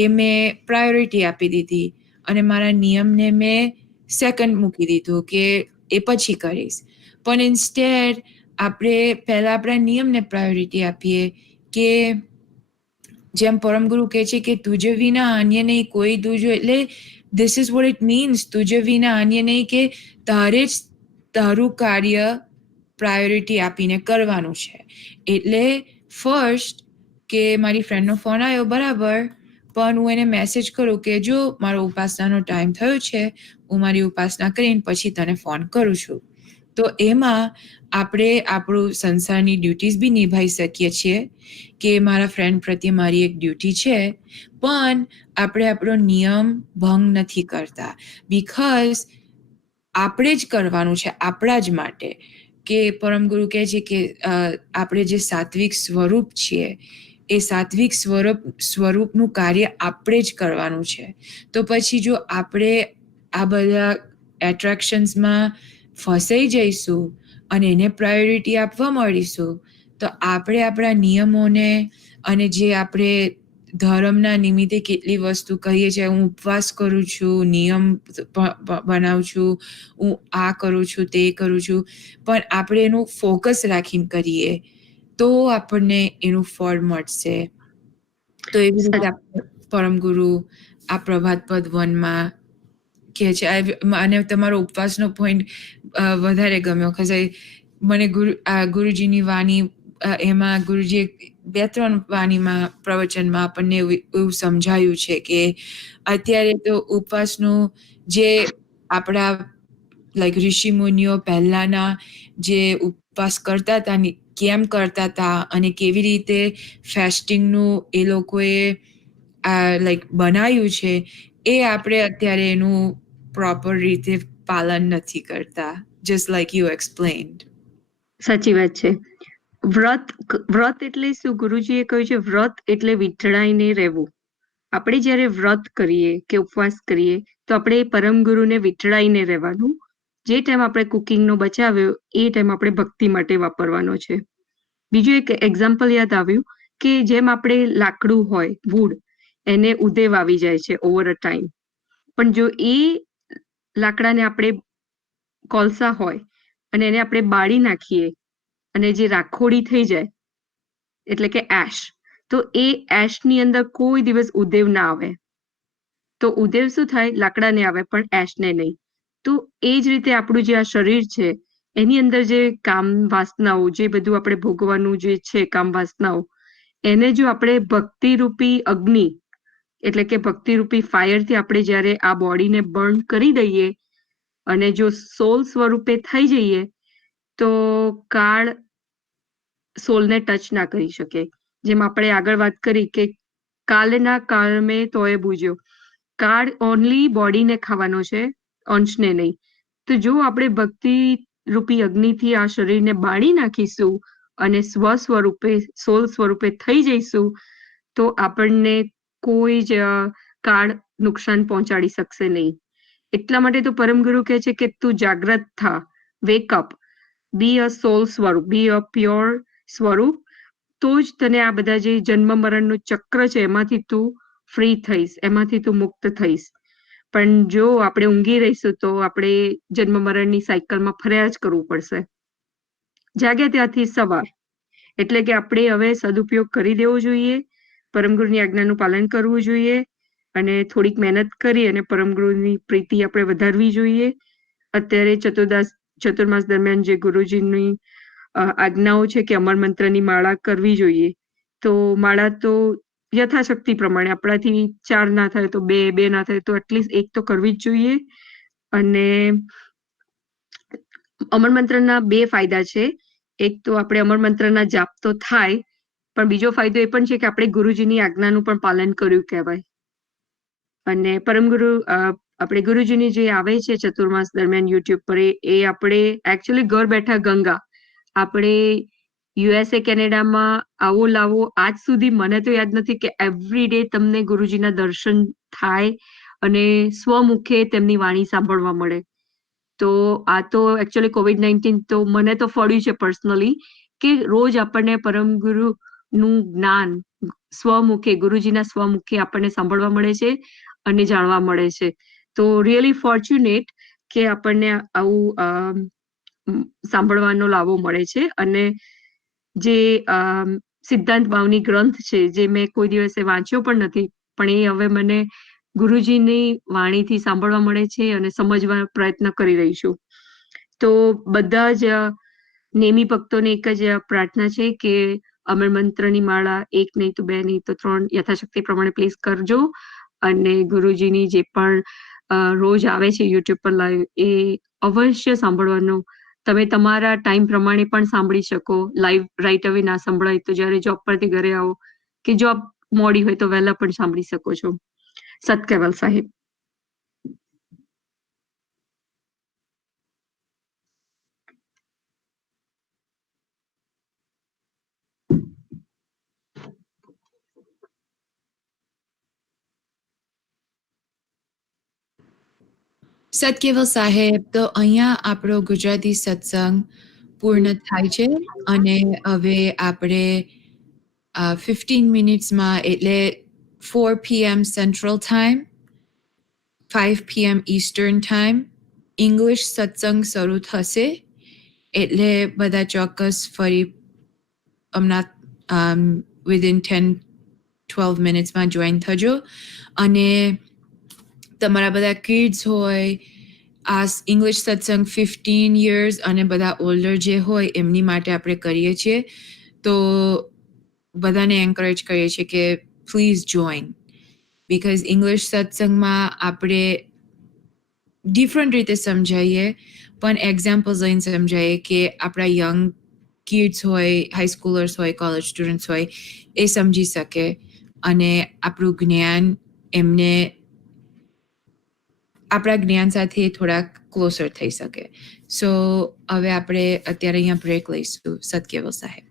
એ મેં પ્રાયોરિટી આપી દીધી અને મારા નિયમને મેં સેકન્ડ મૂકી દીધું કે એ પછી કરીશ. પણ ઇન્સ્ટેડ આપણે પહેલા આપણા નિયમને પ્રાયોરિટી આપીએ કે જેમ પરમગુરુ કહે છે કે તુજ વિના અન્ય નહીં કોઈ દૂજો એટલે this is what it means તુજ વિના અન્ય નહીં કે તારે જ તારું કાર્ય પ્રાયોરિટી આપીને કરવાનું છે. એટલે ફર્સ્ટ કે મારી ફ્રેન્ડનો ફોન આવ્યો બરાબર પણ હું એને મેસેજ કરું કે જો મારો ઉપાસનાનો ટાઈમ થયો છે હું મારી ઉપાસના કરીને પછી તને ફોન કરું છું. તો એમાં આપણે આપણું સંસારની ડ્યુટીઝ બી નિભાવી શકીએ છીએ કે મારા ફ્રેન્ડ પ્રત્યે મારી એક ડ્યુટી છે પણ આપણે આપણો નિયમ ભંગ નથી કરતા બીકોઝ આપણે જ કરવાનું છે આપણા જ માટે કે પરમગુરુ કહે છે કે આપણે જે સાત્વિક સ્વરૂપ છીએ એ સાત્વિક સ્વરૂપનું કાર્ય આપણે જ કરવાનું છે. તો પછી જો આપણે આ બધા એટ્રેક્શન્સમાં ફસાઈ જઈશું અને એને પ્રાયોરિટી આપવા માંડીશું તો આપણે આપણા નિયમોને અને જે આપણે ધર્મના નિમિત્તે કેટલી વસ્તુ કહીએ છીએ હું ઉપવાસ કરું છું, નિયમ બનાવું છું, હું આ કરું છું, તે કરું છું પણ આપણે એનું ફોકસ રાખીને કરીએ તો આપણને એનું ફળ મળશે. તો એવી રીતે પરમગુરુ આ પ્રભાત પદ 1માં કહે છે. અને તમારો ઉપવાસનો પોઈન્ટ વધારે ગમ્યો કે મને ગુરુજીની વાણી એમાં ગુરુજીએ 2-3 વાણીમાં પ્રવચનમાં આપણને એવું સમજાયું છે કે અત્યારે તો ઉપવાસનું જે આપણા લાઈક ઋષિ મુનિઓ પહેલાના જે ઉપવાસ કરતા હતા કેમ કરતા હતા અને કેવી રીતે ફાસ્ટિંગનું એ લોકોએ લાઈક બનાવ્યું છે એ આપણે અત્યારે એનું પ્રોપર રીતે પાલન નથી કરતા જસ્ટ લાઈક યુ એક્સપ્લેન્ડ. સાચી વાત છે. વ્રત એટલે શું? ગુરુજીએ કહ્યું છે વ્રત એટલે વિઠળાઈને રહેવું. આપણે જ્યારે વ્રત કરીએ કે ઉપવાસ કરીએ તો આપણે પરમ ગુરુને વિઠળાઈને રહેવાનું. જે ટાઈમ આપણે કુકિંગનો બચાવ્યો એ ટાઈમ આપણે ભક્તિ માટે વાપરવાનો છે. બીજું એક એક્ઝામ્પલ યાદ આવ્યું કે જેમ આપણે લાકડું હોય વુડ એને ઉદેવ આવી જાય છે ઓવર અ ટાઈમ પણ જો એ લાકડાને આપણે કોલસા હોય અને એને આપણે બાળી નાખીએ અને જે રાખોડી થઈ જાય એટલે કે એશ તો એ એશની અંદર કોઈ દિવસ ઉદેવ ના આવે. તો ઉદેવ શું થાય? લાકડાને આવે પણ એશને નહીં. તો એ જ રીતે આપણું જે આ શરીર છે એની અંદર જે કામ વાસનાઓ જે બધું આપણે ભોગવાનું જે છે કામ વાસનાઓ એને જો આપણે ભક્તિરૂપી અગ્નિ એટલે કે ભક્તિરૂપી ફાયરથી આપણે જ્યારે આ બોડીને બર્ન કરી દઈએ અને જો સોલ સ્વરૂપે થઈ જઈએ તો કાળ સોલને ટચ ના કરી શકે. જેમ આપણે આગળ વાત કરી કે કાલના કાળમે તોય બૂજ્યો. કાળ ઓનલી બોડીને ખાવાનો છે અંશને નહીં. તો જો આપણે ભક્તિ રૂપી અગ્નિથી આ શરીરને બાળી નાખીશું અને સ્વ સ્વરૂપે સોલ સ્વરૂપે થઈ જઈશું તો આપણને કોઈ જ કાળ નુકસાન પહોંચાડી શકશે નહીં. એટલા માટે તો પરમગુરુ કહે છે કે તું જાગ્રત થા, વેક અપ, બી અ સોલ સ્વરૂપ, બી અ પ્યોર સ્વરૂપ, તો જ તને આ બધા જે જન્મ મરણનું ચક્ર છે એમાંથી તું ફ્રી થઈશ, એમાંથી તું મુક્ત થઈશ. પણ જો આપણે ઊંઘી રહીશું તો આપણે જન્મ મરણની સાયકલમાં ફર્યા જ કરવું પડશે. જાગ્યા ત્યાંથી સવાર, એટલે કે આપણે હવે સદુપયોગ કરી દેવો જોઈએ, પરમગુરુની આજ્ઞાનું પાલન કરવું જોઈએ અને થોડીક મહેનત કરી અને પરમગુરુની પ્રીતિ આપણે વધારવી જોઈએ. અત્યારે ચતુર્માસ દરમિયાન જે ગુરુજીની આજ્ઞાઓ છે કે અમર મંત્રની માળા કરવી જોઈએ, તો માળા તો યથાશક્તિ પ્રમાણે આપણાથી 4 ના થાય તો 2 ના થાય તો એટલીસ્ટ 1 તો કરવી જ જોઈએ. અને અમર મંત્રના 2 ફાયદા છે. એક તો આપણે અમર મંત્રના જાપ તો થાય, પણ બીજો ફાયદો એ પણ છે કે આપણે ગુરુજીની આજ્ઞાનું પણ પાલન કર્યું કહેવાય. અને પરમગુરુ આપણે ગુરુજીની જે આવે છે ચતુર્માસ દરમિયાન યુટ્યુબ પર, એ આપણે એકચ્યુઅલી ઘર બેઠા ગંગા, આપણે યુએસએ કેનેડામાં આવો લાવો આજ સુધી મને તો યાદ નથી કે એવરી ડે તમને ગુરુજીના દર્શન થાય અને સ્વમુખે તેમની વાણી સાંભળવા મળે. તો આ તો એકચ્યુઅલી COVID-19 તો મને તો ફળ્યું છે પર્સનલી, કે રોજ આપણને પરમગુરુનું જ્ઞાન સ્વમુખે, ગુરુજીના સ્વમુખે આપણને સાંભળવા મળે છે અને જાણવા મળે છે. તો રિયલી ફોર્ચ્યુનેટ કે આપણને આવું સાંભળવાનો લાવો મળે છે. અને જે સિદ્ધાંત ભાવની ગ્રંથ છે, જે મેં કોઈ દિવસે વાંચ્યો પણ નથી, પણ એ હવે મને ગુરુજીની વાણીથી સાંભળવા મળે છે અને સમજવાનો પ્રયત્ન કરી રહી છું. તો બધા જ નેમી ભક્તોને એક જ પ્રાર્થના છે કે અમર મંત્રની માળા 1 નહીં તો 2 નહીં તો 3 યથાશક્તિ પ્રમાણે પ્લીઝ કરજો. અને ગુરુજીની જે પણ રોજ આવે છે યુટ્યુબ પર લાઈવ, એ અવશ્ય સાંભળવાનું. તમે તમારા ટાઈમ પ્રમાણે પણ સાંભળી શકો. લાઈવ રાઈટ અવે ના સંભળાય તો જ્યારે જોબ પરથી ઘરે આવો કે જોબ મોડી હોય તો વહેલા પણ સાંભળી શકો છો. સત કૈવલ સાહેબ. સતકેવલ સાહેબ, તો અહીંયા આપણો ગુજરાતી સત્સંગ પૂર્ણ થાય છે અને હવે આપણે 15 મિનિટ્સમાં, એટલે 4 PM central time, 5 PM eastern time English સત્સંગ શરૂ થશે. એટલે બધા ચોક્કસ ફરી હમણાં વિધિન 10-12 મિનિટ્સમાં જોઈન થજો. અને તમારા બધા કિડ્સ હોય, આ ઇંગ્લિશ સત્સંગ 15 years અને બધા ઓલ્ડર જે હોય એમની માટે આપણે કરીએ છીએ. તો બધાને એન્કરેજ કરીએ છીએ કે પ્લીઝ જોઈન, બીકોઝ ઇંગ્લિશ સત્સંગમાં આપણે ડિફરન્ટ રીતે સમજાઈએ, પણ એક્ઝામ્પલ્સ લઈને સમજાઈએ કે આપણા યંગ કિડ્સ હોય, હાઈસ્કૂલર્સ હોય, કોલેજ સ્ટુડન્ટ્સ હોય, એ સમજી શકે અને આપણું જ્ઞાન એમને આપણા જ્ઞાન સાથે થોડાક ક્લોઝર થઈ શકે. સો હવે આપણે અત્યારે અહીંયા બ્રેક લઈશું. સતકેવલ સાહેબ.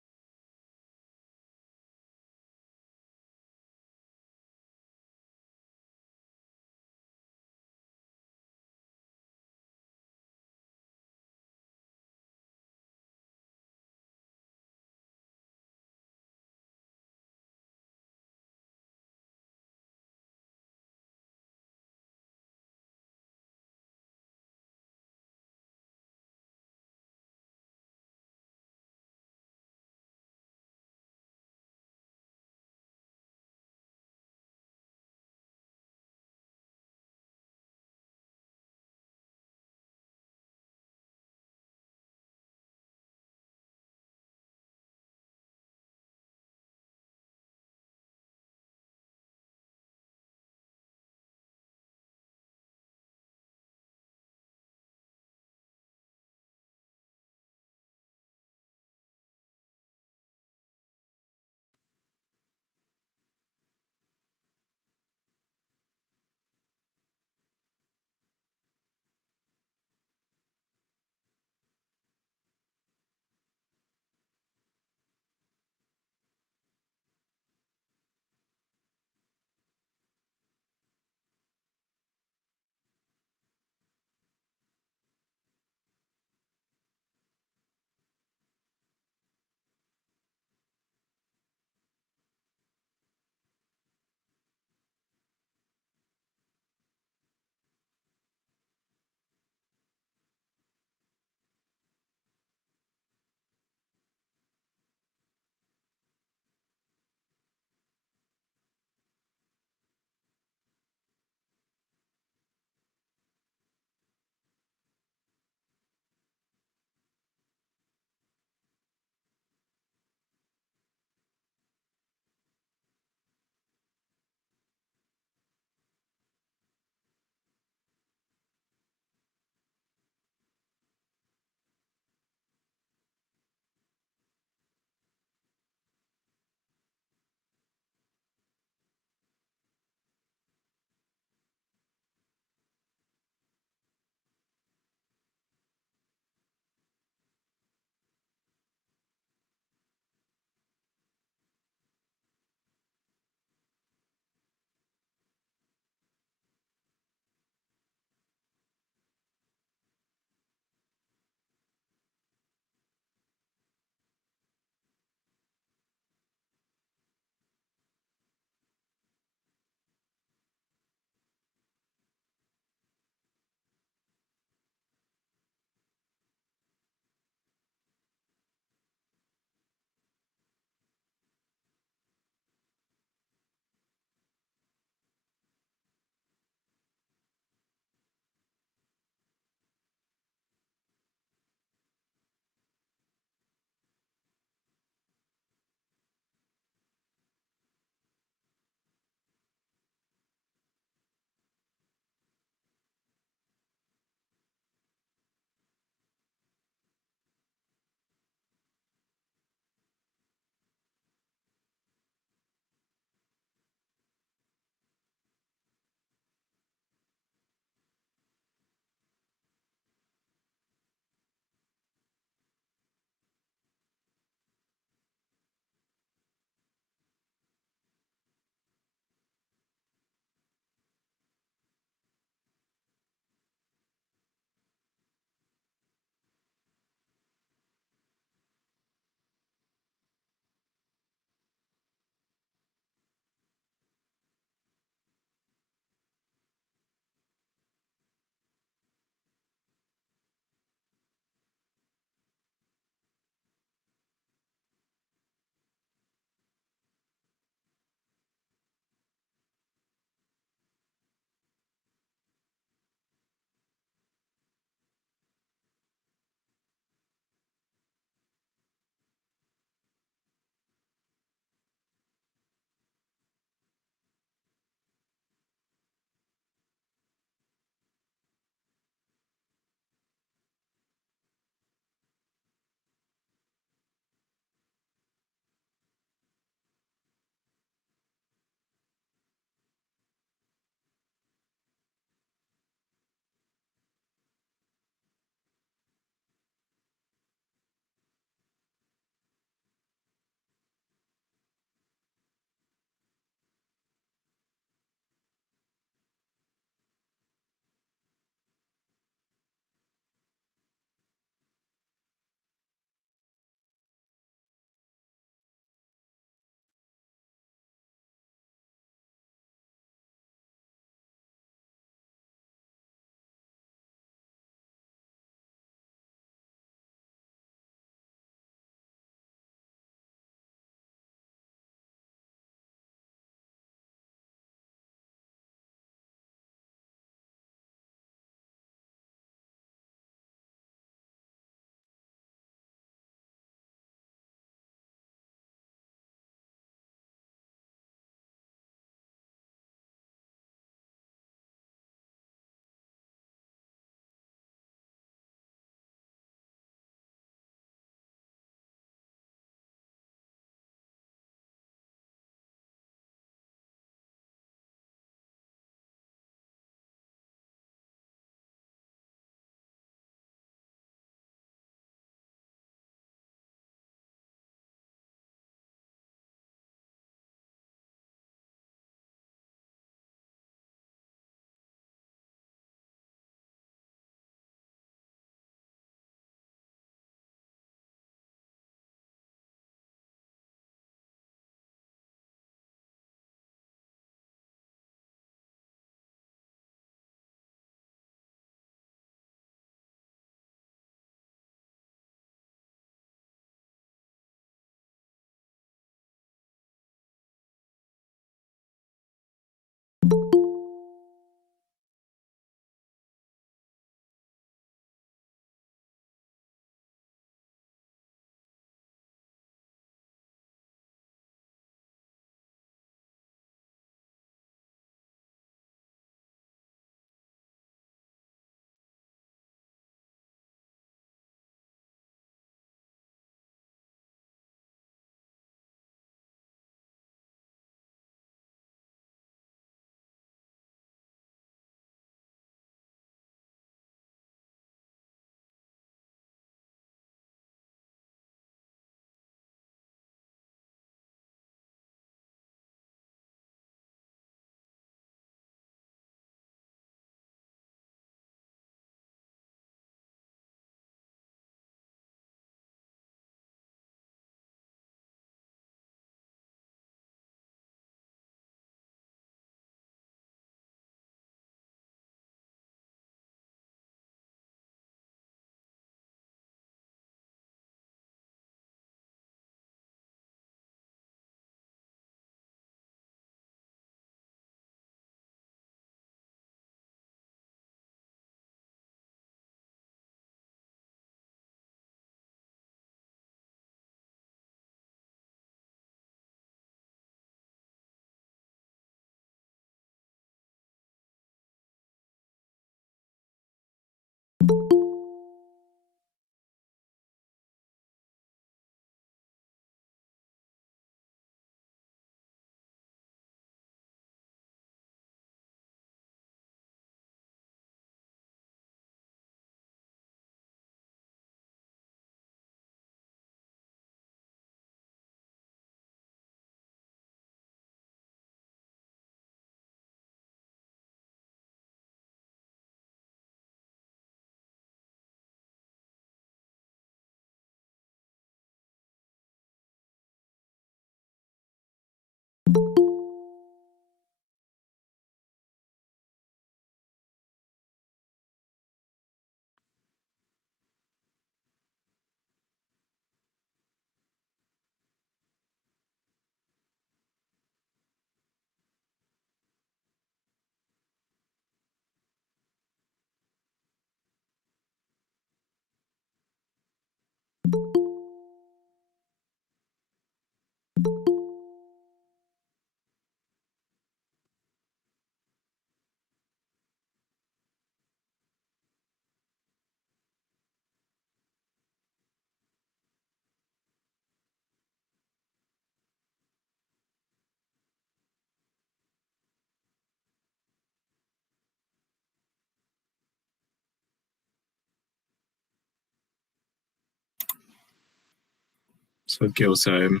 Satsangs Sabhas.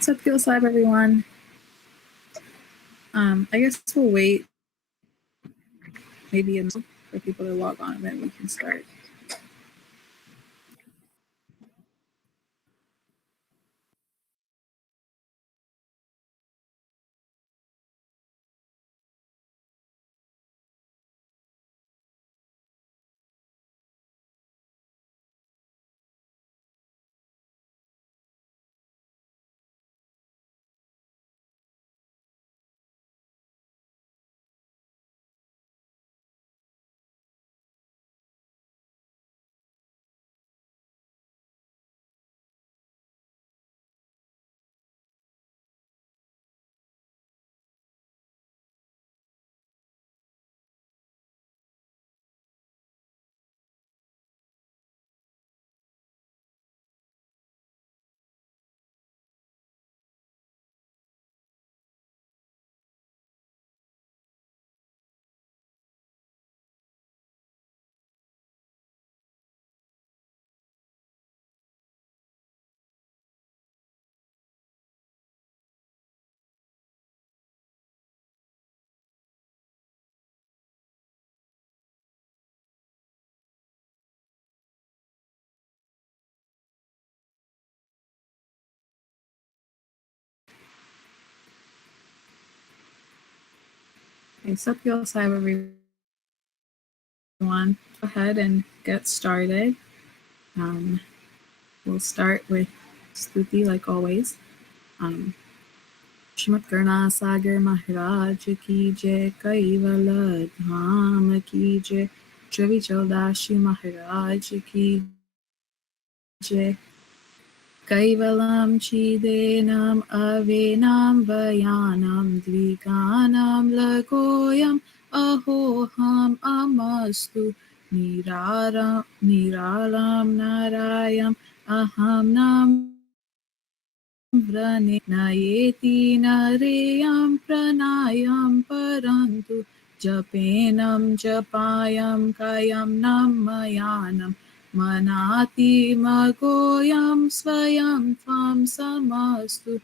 Satsangs Sabhas, everyone. I guess we'll wait maybe for people to log on and then we can start. Okay, Satsangs Sabhas, everyone. Go ahead and get started. We'll start with Stuti like always. Shrimat Karna Sagar Maharaj ki jai, Kaival Dham ki jai, Chavi Chaldashi Maharaj ki jai. Kaivalam Chidenam Avenam Vayanam Dviganam Lagoyam Ahoham Amastu Niraram Narayam Aham Nam Vrane Nayeti Nareyam Pranayam Parantu Japenam Japayam Kayam Namayanam Manati Magoyam Swayam Tvam Samastu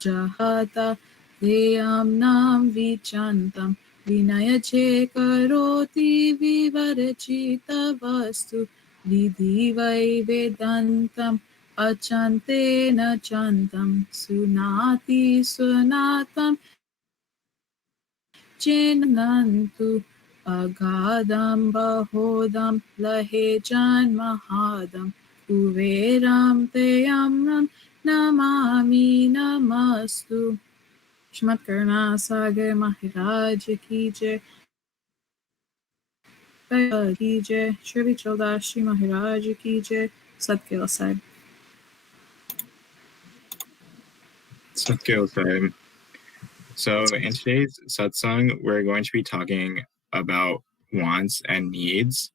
Jahata Deyam Nam Vichantam Vinayache Karoti Vivarachita Vastu Vidhi Vai Vedantam Achante Nachantam Sunati Sunatam Chinantu Agadam Bahodam Lahejan Mahadam Kuveram Teyamnam Namami Namastu Shmat Karna Sagar Maharaj ki jai, Kaival ki jai, Shri Chaldashi Maharaj ki jai, Satgil Sahib. Satgil Sahib. So in today's satsang, we're going to be talking about wants and needs.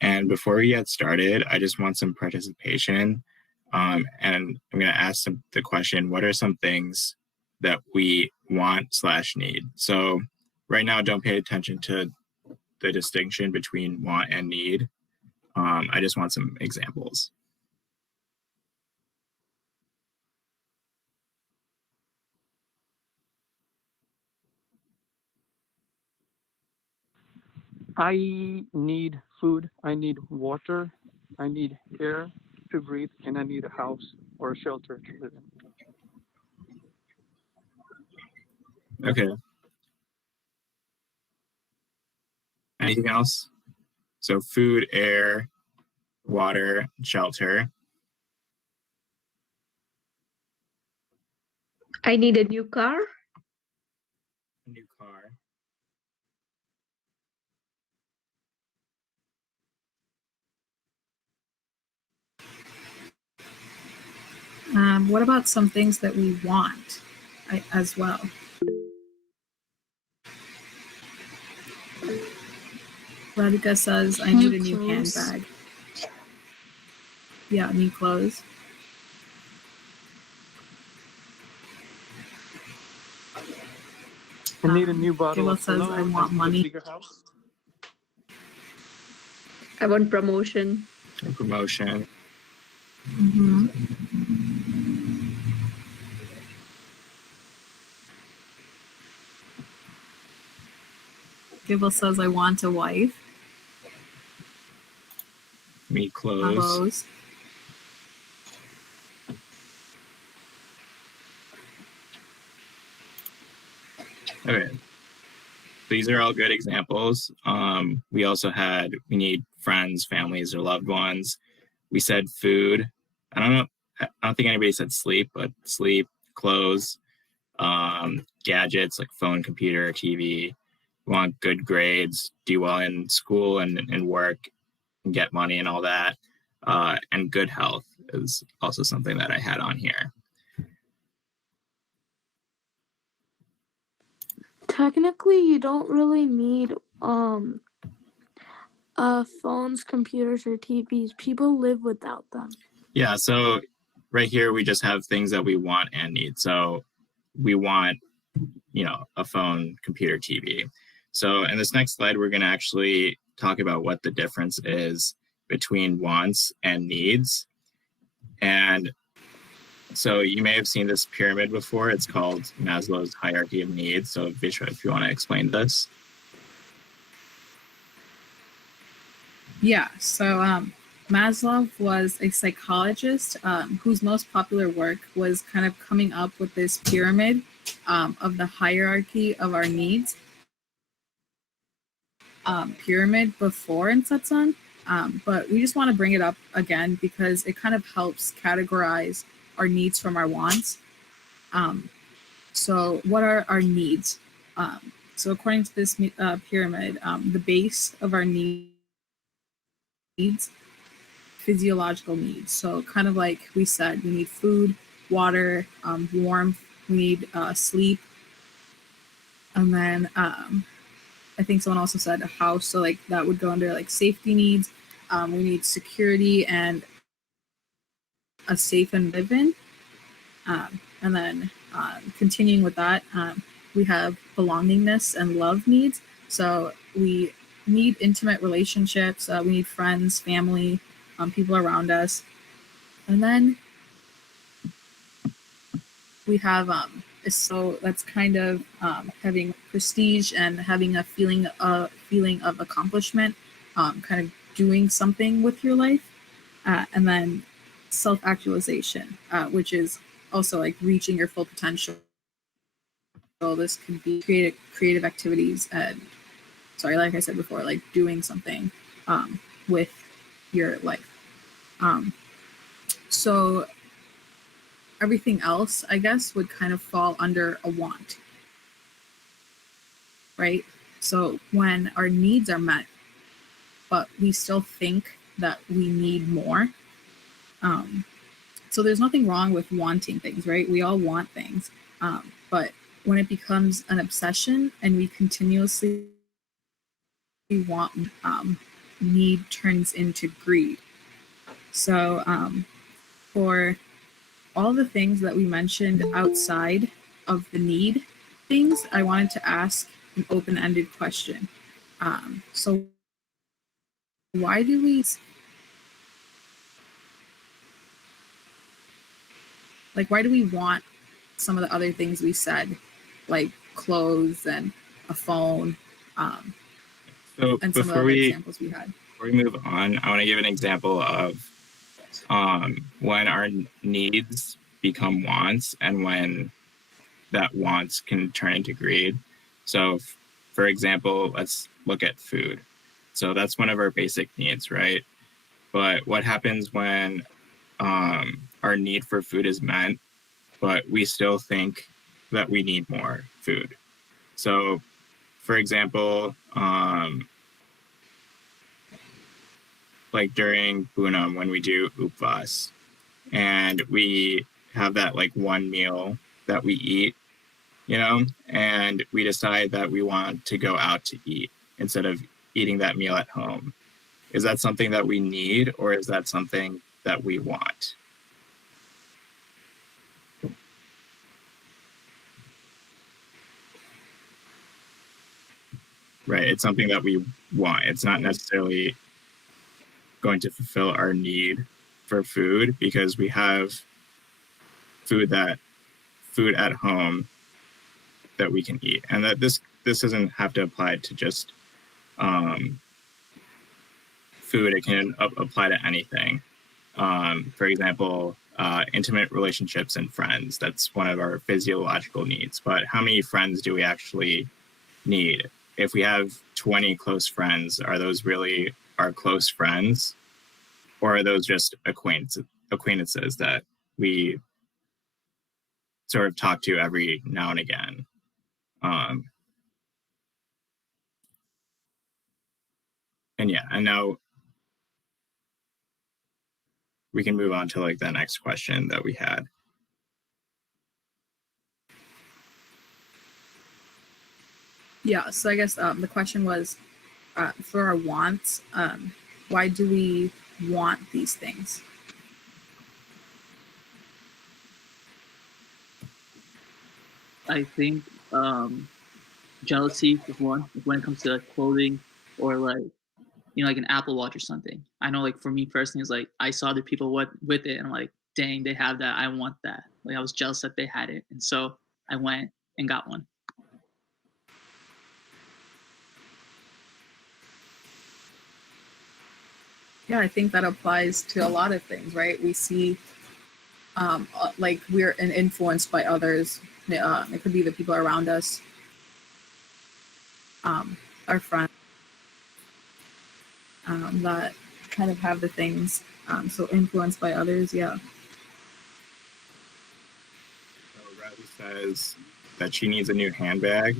And before we get started, I just want some participation. And I'm going to ask the question, what are some things that we want/need? So right now, don't pay attention to the distinction between want and need. I just want some examples. I need food, I need water, I need air to breathe, and I need a house or a shelter to live in. Okay. Anything else? So food, air, water, shelter. I need a new car. A new car. What about some things that we want as well? Radhika says, I need a new handbag. Yeah, new clothes. I need a new bottle Kaival of says, I cologne, want need a money. bigger house. I want promotion. A promotion. Mm-hmm. Kaival says, I want a wife. Need clothes. Okay. These are all good examples. We also had, we need friends, families, or loved ones. We said food. I don't think anybody said sleep, but sleep, clothes, gadgets like phone, computer, TV. We want good grades, do well in school and work, and get money and all that. And good health is also something that I had on here. Technically, you don't really need phones, computers, or TVs. People live without them. Yeah, so right here we just have things that we want and need. So we want, a phone, computer, TV. So in this next slide, we're going to actually talk about what the difference is between wants and needs. And so you may have seen this pyramid before. It's called Maslow's hierarchy of needs. So Vishwa, if you want to explain this. Yeah, so Maslow was a psychologist whose most popular work was kind of coming up with this pyramid of the hierarchy of our needs. Pyramid before in Satsang. But we just want to bring it up again because it kind of helps categorize our needs from our wants. So what are our needs? So according to this pyramid, the base of our needs, physiological needs. So kind of like we said, we need food, water, warmth, we need sleep. And then I think someone also said a house. So like that would go under like safety needs. We need security and a safe and live in. And then continuing with that, we have belongingness and love needs. So we need intimate relationships. We need friends, family, people around us. And then we have so that's kind of having prestige and having a feeling of accomplishment, kind of doing something with your life, and then self-actualization, which is also like reaching your full potential. So this could be creative activities and like I said before, like doing something with your life. So everything else, I guess, would kind of fall under a want, right? So when our needs are met, but we still think that we need more. So there's nothing wrong with wanting things, right? We all want things. But when it becomes an obsession and we continuously want, need turns into greed. So for all the things that we mentioned outside of the need things, I wanted to ask an open-ended question. So why do we want some of the other things we said, like clothes and a phone, So and some of the before other we examples we had? before we move on, I want to give an example of when our needs become wants and when that wants can turn into greed. So, for example, let's look at food. So that's one of our basic needs, right? But what happens when our need for food is met, but we still think that we need more food? So, for example, like during Bunam when we do Upvas, and we have that like one meal that we eat, and we decide that we want to go out to eat instead of eating that meal at home. Is that something that we need, or is that something that we want? Right, it's something that we want. It's not necessarily going to fulfill our need for food because we have food at home that we can eat, and that this doesn't have to apply to just food. It can apply to anything. For example, intimate relationships and friends. That's one of our physiological needs. But how many friends do we actually need? If we have 20 close friends, are those really our close friends? Or are those just acquaintances that we sort of talk to every now and again? And now we can move on to like the next question that we had. Yeah, so I guess the question was, for our wants, why do we want these things? I think jealousy is one when it comes to like clothing or like like an Apple Watch or something. I know like for me personally, it's like I saw other people with it and I'm like, dang, they have that. I want that. Like I was jealous that they had it, and so I went and got one. Yeah, I think that applies to a lot of things, right? We see like we're influenced by others. It could be the people around us, our friends, that kind of have the things. So influenced by others, yeah. So Riley says that she needs a new handbag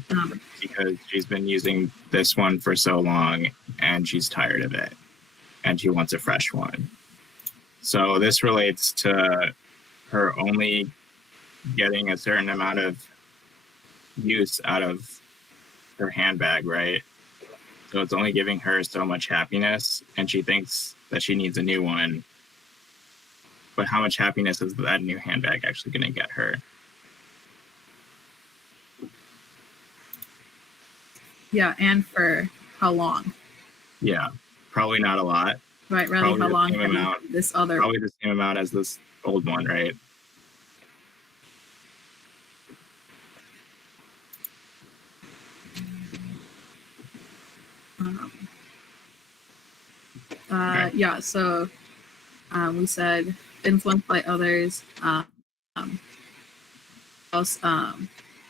because she's been using this one for so long and she's tired of it and she wants a fresh one. So this relates to her only getting a certain amount of use out of her handbag, right? So it's only giving her so much happiness and she thinks that she needs a new one. But how much happiness is that new handbag actually going to get her? Yeah, and for how long? Yeah, probably not a lot. Right, Riley, Probably how the long same have you amount. this other? Probably the same amount as this old one, right? Yeah, so we said influenced by others. Else,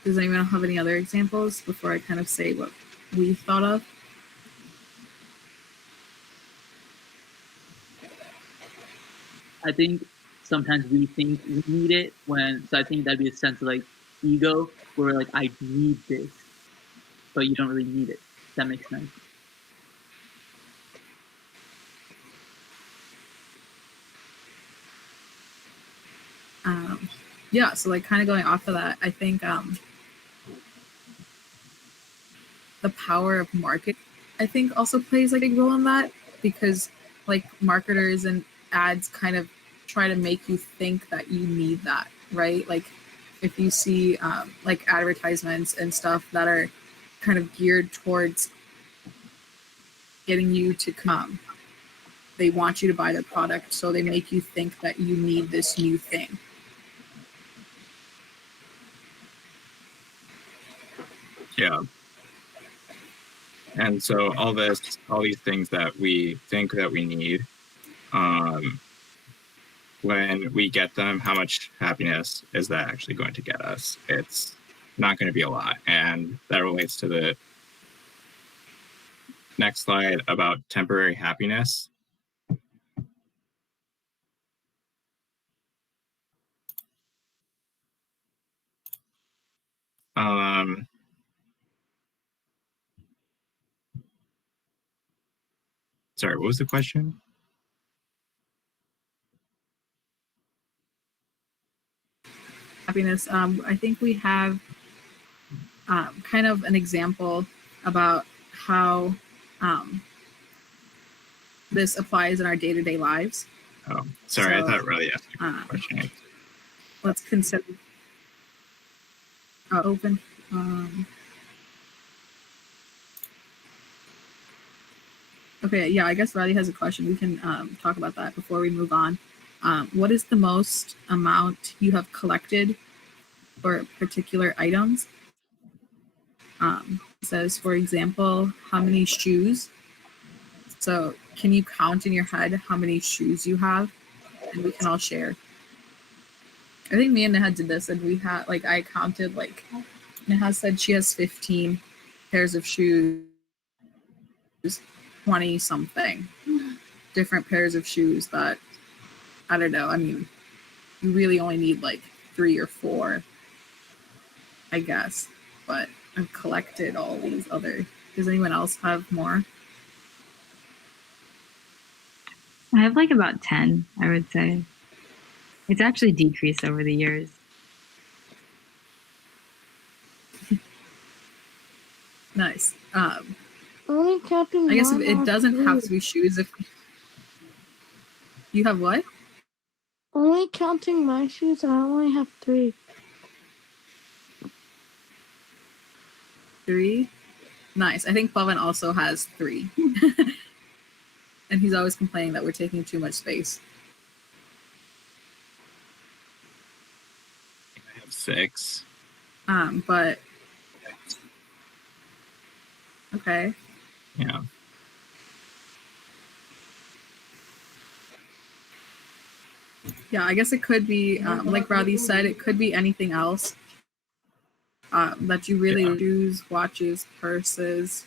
does anyone have any other examples before I kind of say what we thought of? I think sometimes we think we need it so I think that'd be a sense of like ego where like I need this, but you don't really need it. If that makes sense. Yeah, so like kind of going off of that, I think the power of market, I think also plays like a big role in that, because like marketers and ads kind of try to make you think that you need that, right? Like if you see like advertisements and stuff that are kind of geared towards getting you to come, they want you to buy their product, so they make you think that you need this new thing. Yeah. And so all these things that we think that we need, when we get them, how much happiness is that actually going to get us? It's not going to be a lot. And that relates to the next slide about temporary happiness. Sorry, what was the question? Happiness. I think we have kind of an example about how this applies in our day-to-day lives. Oh, sorry, I So, thought Riley asked a question. Let's consider open. Okay, yeah, I guess Riley has a question. We can talk about that before we move on. What is the most amount you have collected for particular items? It says, for example, how many shoes? So can you count in your head how many shoes you have? And we can all share. I think me and Neha did this, and we had, like, I counted, like, Neha said she has 15 pairs of shoes, 20 something different pairs of shoes that, I don't know, I mean, you really only need like 3 or 4, I guess, but I've collected all these other. Does anyone else have more? I have like about 10, I would say. It's actually decreased over the years. Nice. Only counting I guess one it or doesn't three. have to be shoes. If you have what? Only counting my shoes, I only have 3. 3? Nice. I think Pavan also has 3. And he's always complaining that we're taking too much space. I have 6. But okay. Yeah. Yeah, I guess it could be, like Radhi said, it could be anything else that you really use, watches, purses.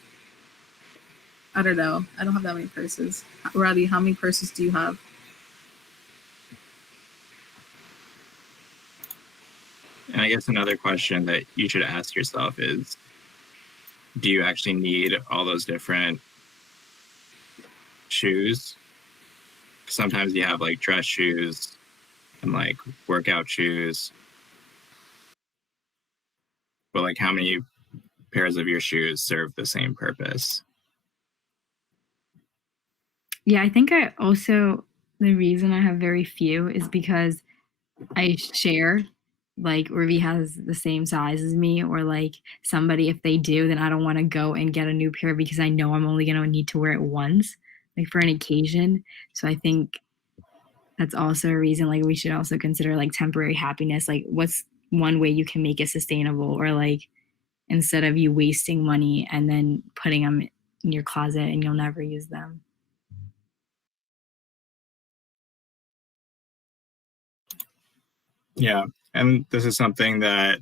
I don't know. I don't have that many purses. Robbie, how many purses do you have? And I guess another question that you should ask yourself is, do you actually need all those different shoes? Sometimes you have like dress shoes and like workout shoes. But like how many pairs of your shoes serve the same purpose? Yeah, I think the reason I have very few is because I share, like Ruby has the same size as me, or like somebody, if they do, then I don't want to go and get a new pair because I know I'm only going to need to wear it once, like for an occasion. So I think that's also a reason, like we should also consider like temporary happiness. Like what's one way you can make it sustainable, or like instead of you wasting money and then putting them in your closet and you'll never use them. Yeah, and this is something that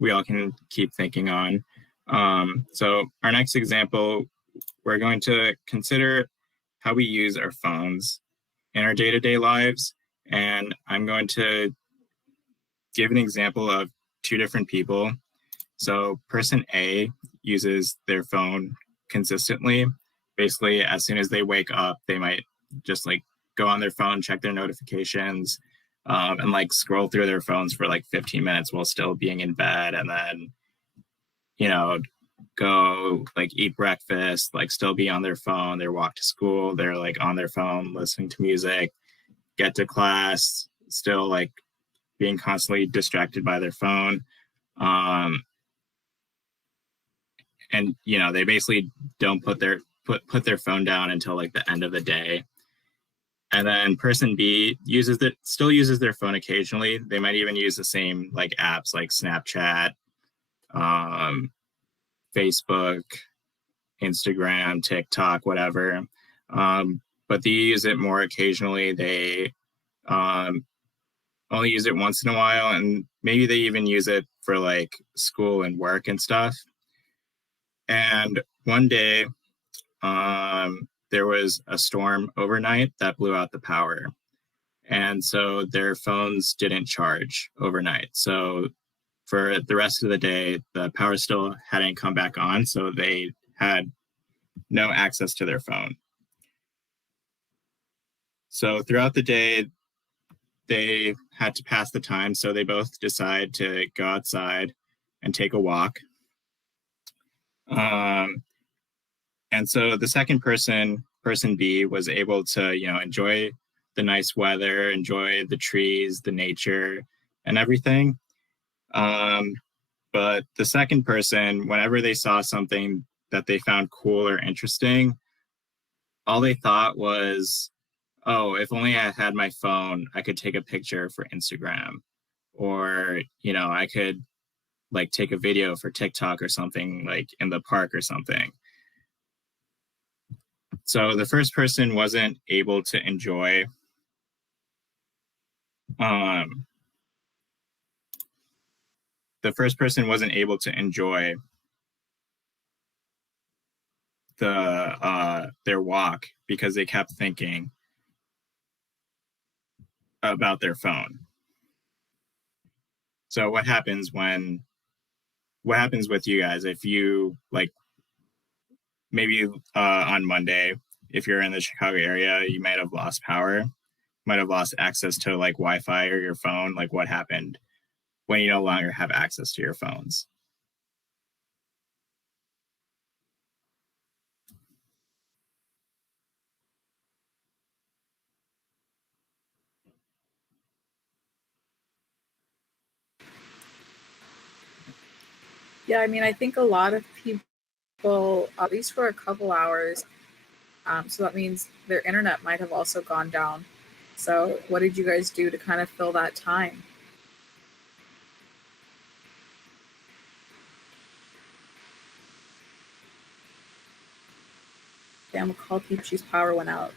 we all can keep thinking on. So our next example, we're going to consider how we use our phones in our day-to-day lives. And I'm going to give an example of two different people. So person A uses their phone consistently. Basically, as soon as they wake up, they might just like go on their phone, check their notifications, and like scroll through their phones for like 15 minutes while still being in bed, and then, you know, go like eat breakfast, like still be on their phone, their walk to school, they're like on their phone, listening to music, get to class, still like being constantly distracted by their phone. And you know, they basically don't put their phone down until like the end of the day. And then person B still uses their phone occasionally. They might even use the same like apps like Snapchat, Facebook, Instagram, TikTok, whatever. But they use it more occasionally. They only use it once in a while, and maybe they even use it for like school and work and stuff. And one day, there was a storm overnight that blew out the power. And so their phones didn't charge overnight. So for the rest of the day, the power still hadn't come back on. So they had no access to their phone. So throughout the day, they had to pass the time. So they both decide to go outside and take a walk. And so the second person B, was able to, you know, enjoy the nice weather, enjoy the trees, the nature, and everything. But the second person, whenever they saw something that they found cool or interesting, all they thought was, oh, if only I had my phone, I could take a picture for Instagram, or, you know, I could like take a video for TikTok or something, like in the park or something. So the first person wasn't able to enjoy their walk because they kept thinking about their phone. So what happens with you guys if you like, maybe on Monday, if you're in the Chicago area, you might have lost power, might have lost access to like Wi-Fi or your phone. Like what happened when you no longer have access to your phones? Yeah, I mean, I think a lot of people, at least for a couple hours, so that means their internet might have also gone down. So what did you guys do to kind of fill that time? Damn, call Peachy's power went out.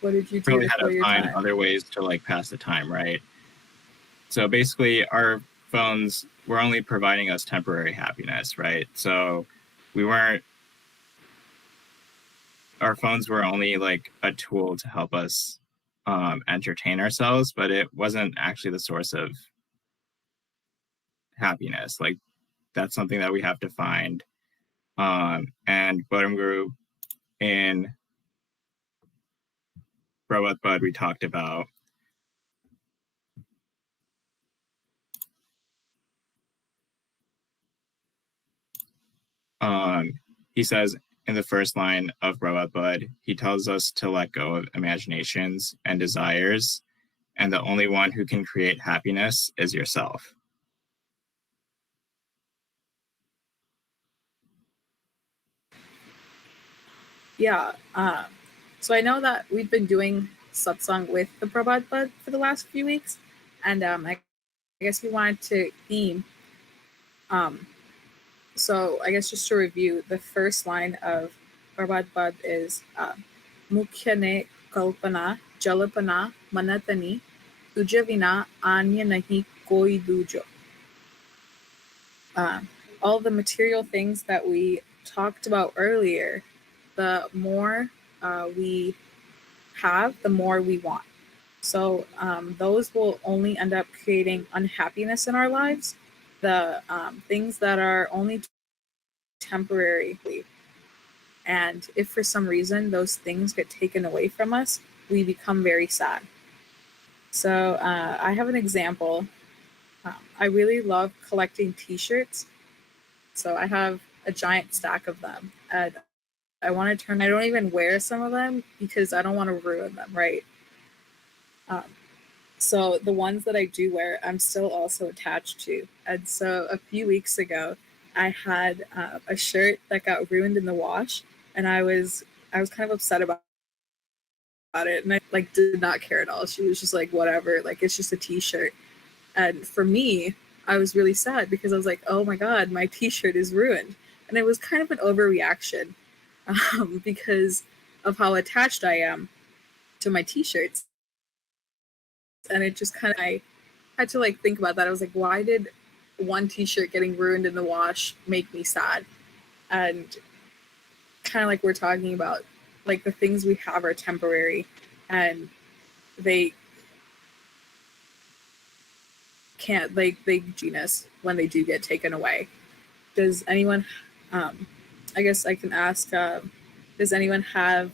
What did you do Probably to had fill to your find time? other ways to like pass the time, right? So basically our phones were only providing us temporary happiness, right? So we weren't, our phones were only like a tool to help us entertain ourselves, but it wasn't actually the source of happiness. Like that's something that we have to find. And Bodham Guru in Robot Bud, we talked about he says in the first line of Robot Bud, he tells us to let go of imaginations and desires, and the only one who can create happiness is yourself. Yeah. So I know that we've been doing satsang with the Prabhat Bud for the last few weeks, and I guess we wanted to theme. So I guess just to review, the first line of Prabhat Bud is Mukhya ne kalpana jalapana manatani tujhe vina anya nahi koi dujo. All the material things that we talked about earlier, the more we have, the more we want. So those will only end up creating unhappiness in our lives. The things that are only temporary. And if for some reason those things get taken away from us, we become very sad. So I have an example. I really love collecting t-shirts. So I have a giant stack of them. And I don't even wear some of them because I don't want to ruin them, right? So the ones that I do wear, I'm still also attached to. And so a few weeks ago, I had a shirt that got ruined in the wash, and I was kind of upset about it, and I like did not care at all. She was just like, whatever, like it's just a t-shirt. And for me, I was really sad because I was like, oh my god, my t-shirt is ruined. And it was kind of an overreaction because of how attached I am to my t-shirts. And it just kind of, I had to like think about that. I was like, why did one t-shirt getting ruined in the wash make me sad? And kind of like we're talking about, like the things we have are temporary, and they can't, they genius when they do get taken away. Does anyone, I guess I can ask, does anyone have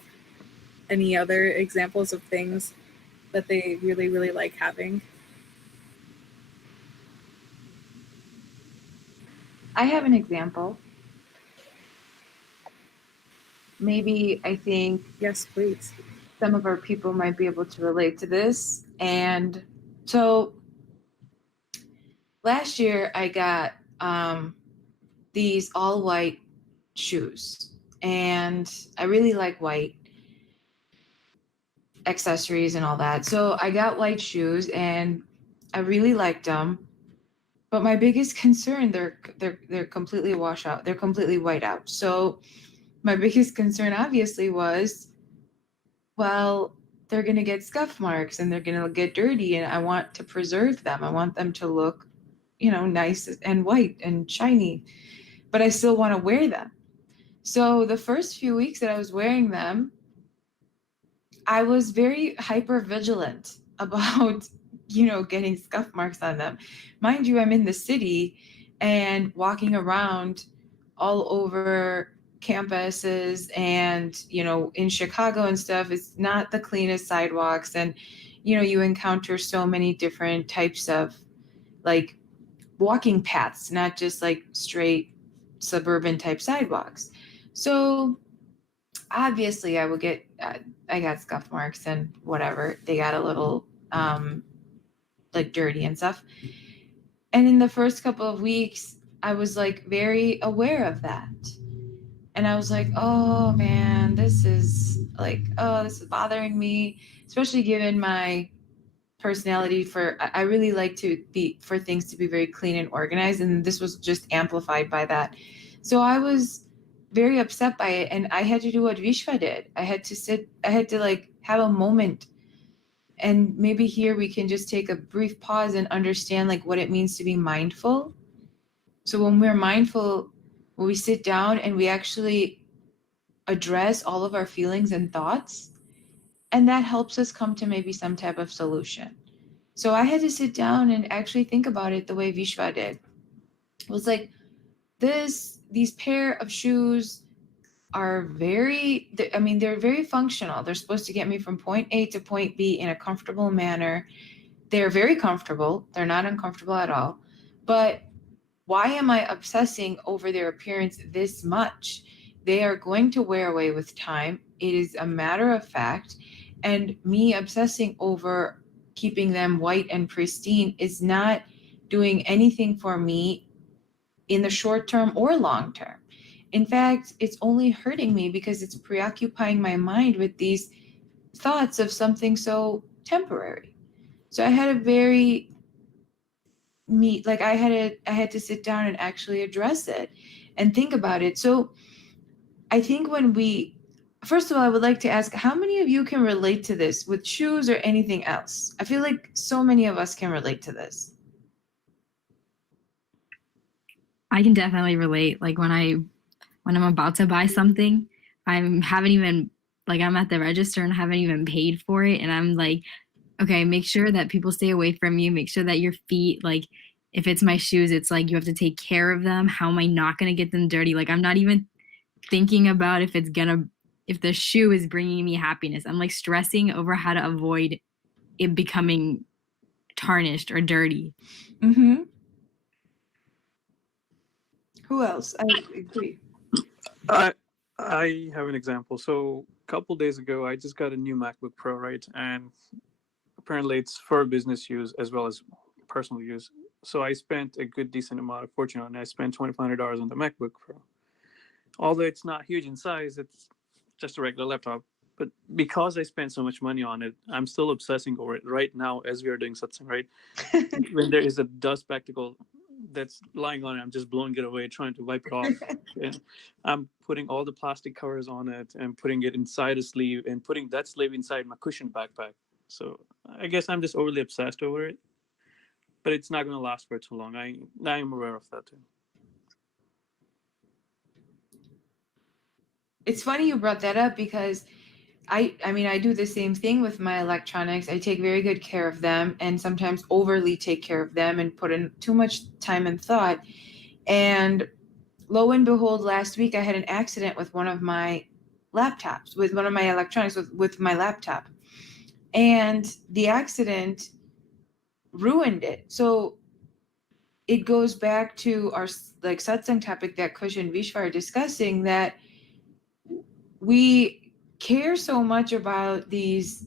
any other examples of things that they really, really like having? I have an example. Maybe I think yes, please. Some of our people might be able to relate to this. And so last year I got these all white shoes, and I really like white accessories and all that. So I got white shoes and I really liked them. But my biggest concern, they're completely washed out. They're completely white out. So my biggest concern obviously was, well, they're going to get scuff marks and they're going to get dirty, and I want to preserve them. I want them to look, nice and white and shiny, but I still want to wear them. So the first few weeks that I was wearing them, I was very hyper vigilant about, getting scuff marks on them. Mind you, I'm in the city and walking around all over campuses and, in Chicago and stuff. It's not the cleanest sidewalks. And, you encounter so many different types of like walking paths, not just like straight suburban type sidewalks. So obviously I got scuff marks and whatever. They got a little like dirty and stuff. And in the first couple of weeks, I was like very aware of that. And I was like, oh man, this is bothering me, especially given my personality I really like for things to be very clean and organized. And this was just amplified by that. So I was very upset by it. And I had to do what Vishwa did. I had to like have a moment And maybe here we can just take a brief pause and understand like what it means to be mindful. So when we're mindful, when we sit down and we actually address all of our feelings and thoughts, and that helps us come to maybe some type of solution. So I had to sit down and actually think about it the way Vishwa did. It was like these pair of shoes are very, I mean, they're very functional. They're supposed to get me from point A to point B in a comfortable manner. They're very comfortable. They're not uncomfortable at all. But why am I obsessing over their appearance this much? They are going to wear away with time. It is a matter of fact. And me obsessing over keeping them white and pristine is not doing anything for me in the short term or long term. In fact, it's only hurting me because it's preoccupying my mind with these thoughts of something so temporary. So I had a very I had to sit down and actually address it and think about it. So I think first of all, I would like to ask, how many of you can relate to this with shoes or anything else? I feel like so many of us can relate to this. I can definitely relate. Like when I'm about to buy something, I'm at the register and haven't even paid for it, and I'm like, okay, make sure that people stay away from you. Make sure that your feet, like if it's my shoes, it's like you have to take care of them. How am I not going to get them dirty? Like I'm not even thinking about if the shoe is bringing me happiness. I'm like stressing over how to avoid it becoming tarnished or dirty. Mm-hmm. Who else? I agree. I have an example. So a couple days ago, I just got a new MacBook Pro, right? And apparently it's for business use as well as personal use. So I spent a good decent amount of fortune on it. I spent $2,500 on the MacBook Pro. Although it's not huge in size, it's just a regular laptop. But because I spent so much money on it, I'm still obsessing over it right now as we are doing Satsang, right? When there is a dust particle that's lying on it, I'm just blowing it away, trying to wipe it off. And I'm putting all the plastic covers on it and putting it inside a sleeve and putting that sleeve inside my cushion backpack. So I guess I'm just overly obsessed over it. But it's not going to last for too long. I am aware of that too. It's funny you brought that up because I mean, I do the same thing with my electronics. I take very good care of them and sometimes overly take care of them and put in too much time and thought. And lo and behold, last week I had an accident with one of my laptops, with one of my electronics, with my laptop. And the accident ruined it. So it goes back to our like satsang topic that Kush and Vishwa are discussing, that we care so much about these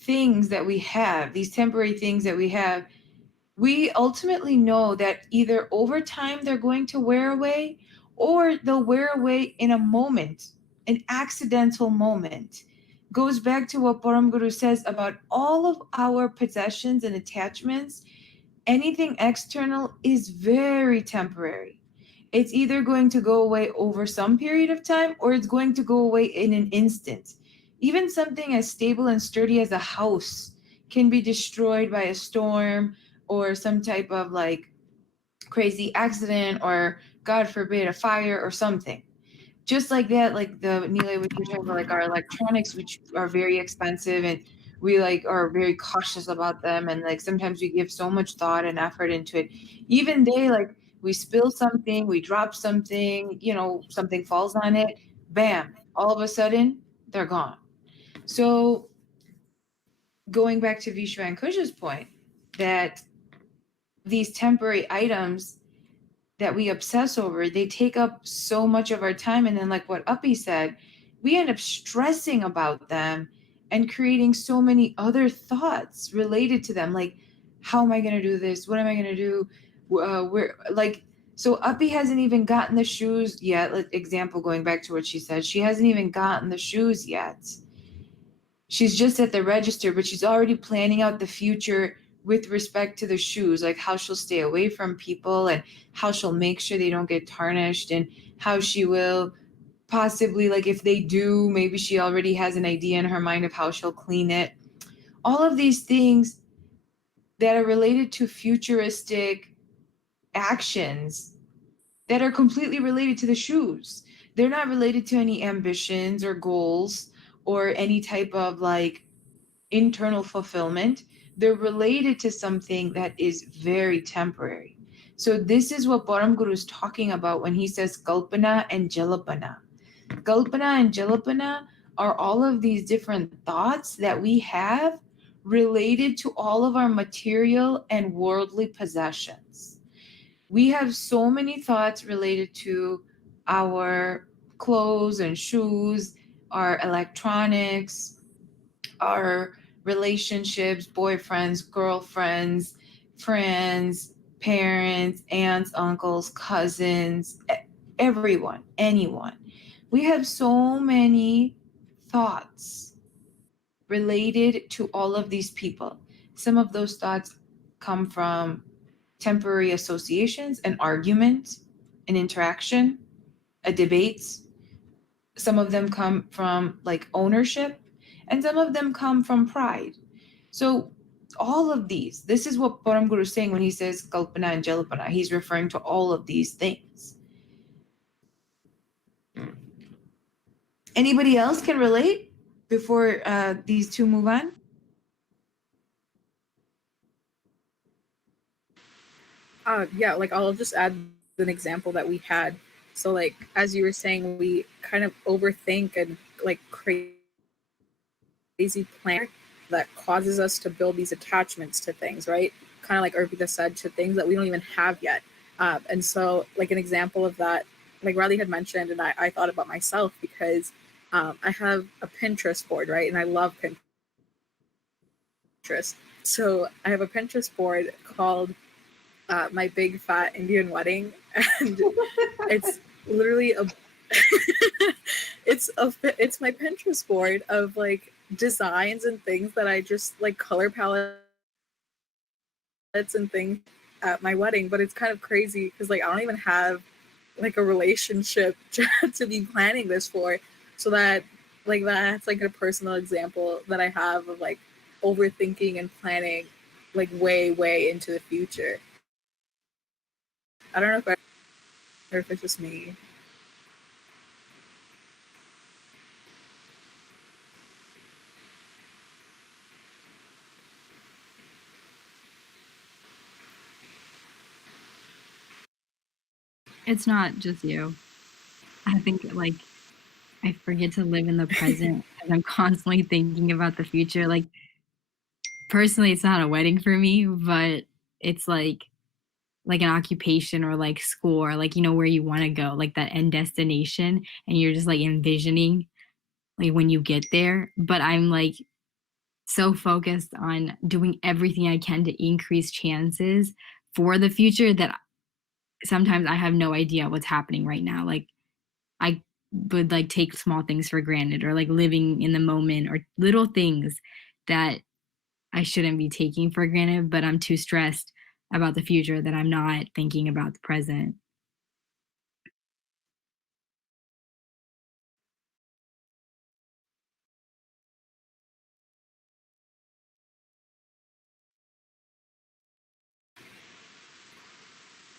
things that we have, these temporary things that we have. We ultimately know that either over time they're going to wear away or they'll wear away in a moment, an accidental moment. Goes back to what Param Guru says about all of our possessions and attachments. Anything external is very temporary. It's either going to go away over some period of time or it's going to go away in an instant. Even something as stable and sturdy as a house can be destroyed by a storm or some type of like crazy accident or, God forbid, a fire or something. Just like that, like the Nile, which you're talking about, like our electronics, which are very expensive and we like are very cautious about them, and like sometimes we give so much thought and effort into it. Even they, like, we spill something, we drop something, something falls on it, bam, all of a sudden they're gone. So going back to Vishwa and Kush's point, that these temporary items that we obsess over, they take up so much of our time. And then like what Uppy said, we end up stressing about them and creating so many other thoughts related to them. Like, how am I going to do this? What am I going to do? So Uppy hasn't even gotten the shoes yet. Like, example, going back to what she said, she hasn't even gotten the shoes yet. She's just at the register, but she's already planning out the future with respect to the shoes, like how she'll stay away from people and how she'll make sure they don't get tarnished and how she will possibly, like if they do, maybe she already has an idea in her mind of how she'll clean it. all of these things that are related to futuristic actions that are completely related to the shoes. They're not related to any ambitions or goals or any type of like internal fulfillment. They're related to something that is very temporary. So this is what Param Guru is talking about when he says Kalpana and Jalapana. Kalpana and Jalapana are all of these different thoughts that we have related to all of our material and worldly possessions. We have so many thoughts related to our clothes and shoes, our electronics, our relationships, boyfriends, girlfriends, friends, parents, aunts, uncles, cousins, everyone, anyone. We have so many thoughts related to all of these people. Some of those thoughts come from temporary associations, an argument, an interaction, a debate. Some of them come from like ownership, and some of them come from pride. So all of these, this is what Param Guru is saying when he says Kalpana and Jalapana. He's referring to all of these things. Anybody else can relate before these two move on? Yeah, like I'll just add an example that we had. So like as you were saying, we kind of overthink and like crazy plan that causes us to build these attachments to things, right? Kind of like Arpita said, to things that we don't even have yet. And so like an example of that, like Riley had mentioned, and I thought about myself because I have a Pinterest board, right? And I love Pinterest. So I have a Pinterest board called My Big Fat Indian Wedding, and it's literally it's my Pinterest board of like designs and things that I just like, color palettes and things at my wedding. But it's kind of crazy because like I don't even have like a relationship to be planning this for, so that's like a personal example that I have of like overthinking and planning like way into the future. I don't know if it's just me. It's not just you. I think like I forget to live in the present and I'm constantly thinking about the future. Like personally, it's not a wedding for me, but it's like an occupation or like school or like, you know, where you want to go, like that end destination, and you're just like envisioning like when you get there. But I'm like so focused on doing everything I can to increase chances for the future that sometimes I have no idea what's happening right now. Like I would like take small things for granted, or like living in the moment, or little things that I shouldn't be taking for granted, but I'm too stressed about the future that I'm not thinking about the present.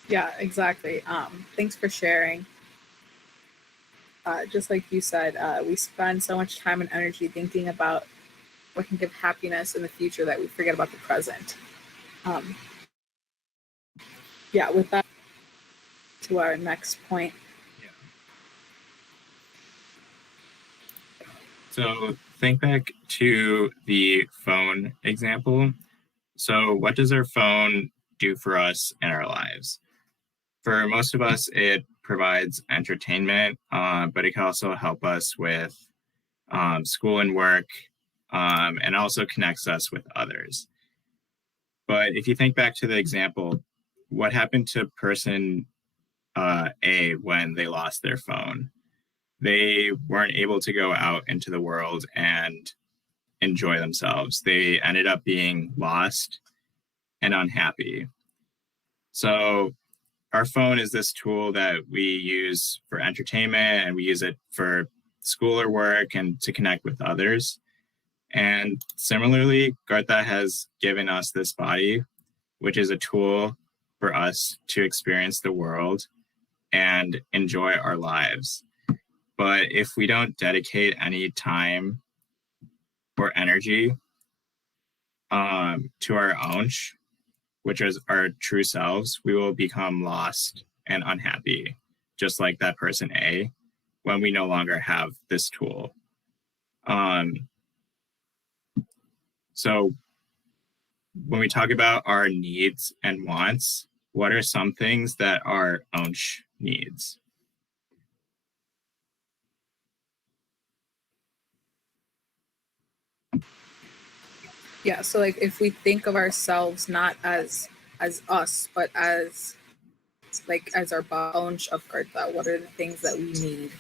Yeah, exactly. Thanks for sharing. Just like you said, we spend so much time and energy thinking about what can give happiness in the future that we forget about the present. Yeah, with that, to our next point. So think back to the phone example. So what does our phone do for us in our lives? For most of us, it provides entertainment, but it can also help us with school and work, and also connects us with others. But if you think back to the example, what happened to person A when they lost their phone? They weren't able to go out into the world and enjoy themselves. They ended up being lost and unhappy. So our phone is this tool that we use for entertainment, and we use it for school or work and to connect with others. And similarly, Gartha has given us this body, which is a tool for us to experience the world and enjoy our lives. But if we don't dedicate any time or energy to our ownch, which is our true selves, we will become lost and unhappy, just like that person A, when we no longer have this tool. So when we talk about our needs and wants, what are some things that our ownch needs? Yeah, so like if we think of ourselves not as us, but as like as our bunch of karta, what are the things that we need?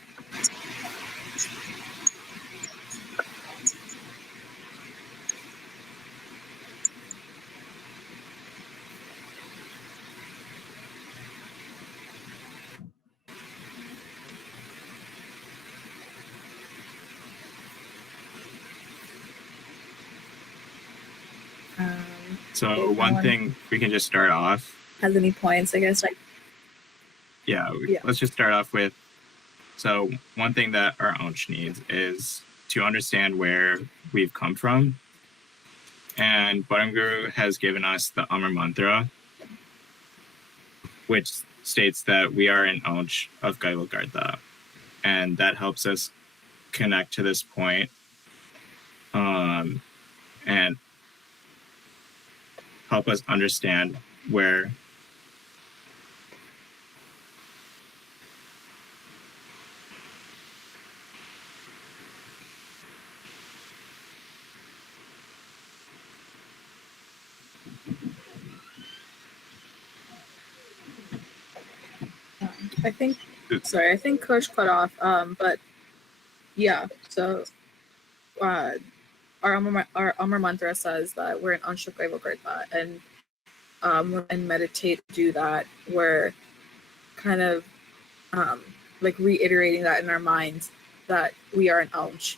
So one thing we can just start off. Has any points, I guess? Like, yeah, let's just start off with, so one thing that our ownch needs is to understand where we've come from. And Param Guru has given us the Amar Mantra, which states that we are an ownch of Kaival Gartha. And that helps us connect to this point, and help us understand where I think Kush cut off. But yeah, so our Amar Mantra says that we're an Anshakaiva Karta, and when meditate do that, we're kind of like reiterating that in our minds that we are an Ansh.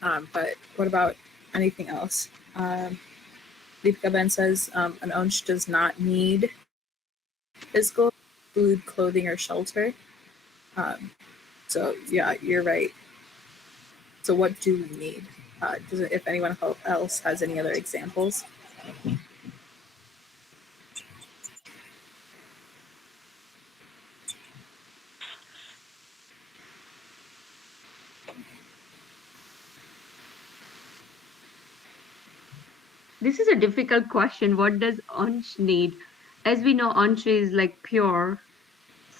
But what about anything else? Deepika Ben says an Ansh does not need physical food, clothing, or shelter. So yeah, you're right. So what do we need? If anyone else has any other examples? This is a difficult question. What does Ansh need? As we know, Ansh is like pure,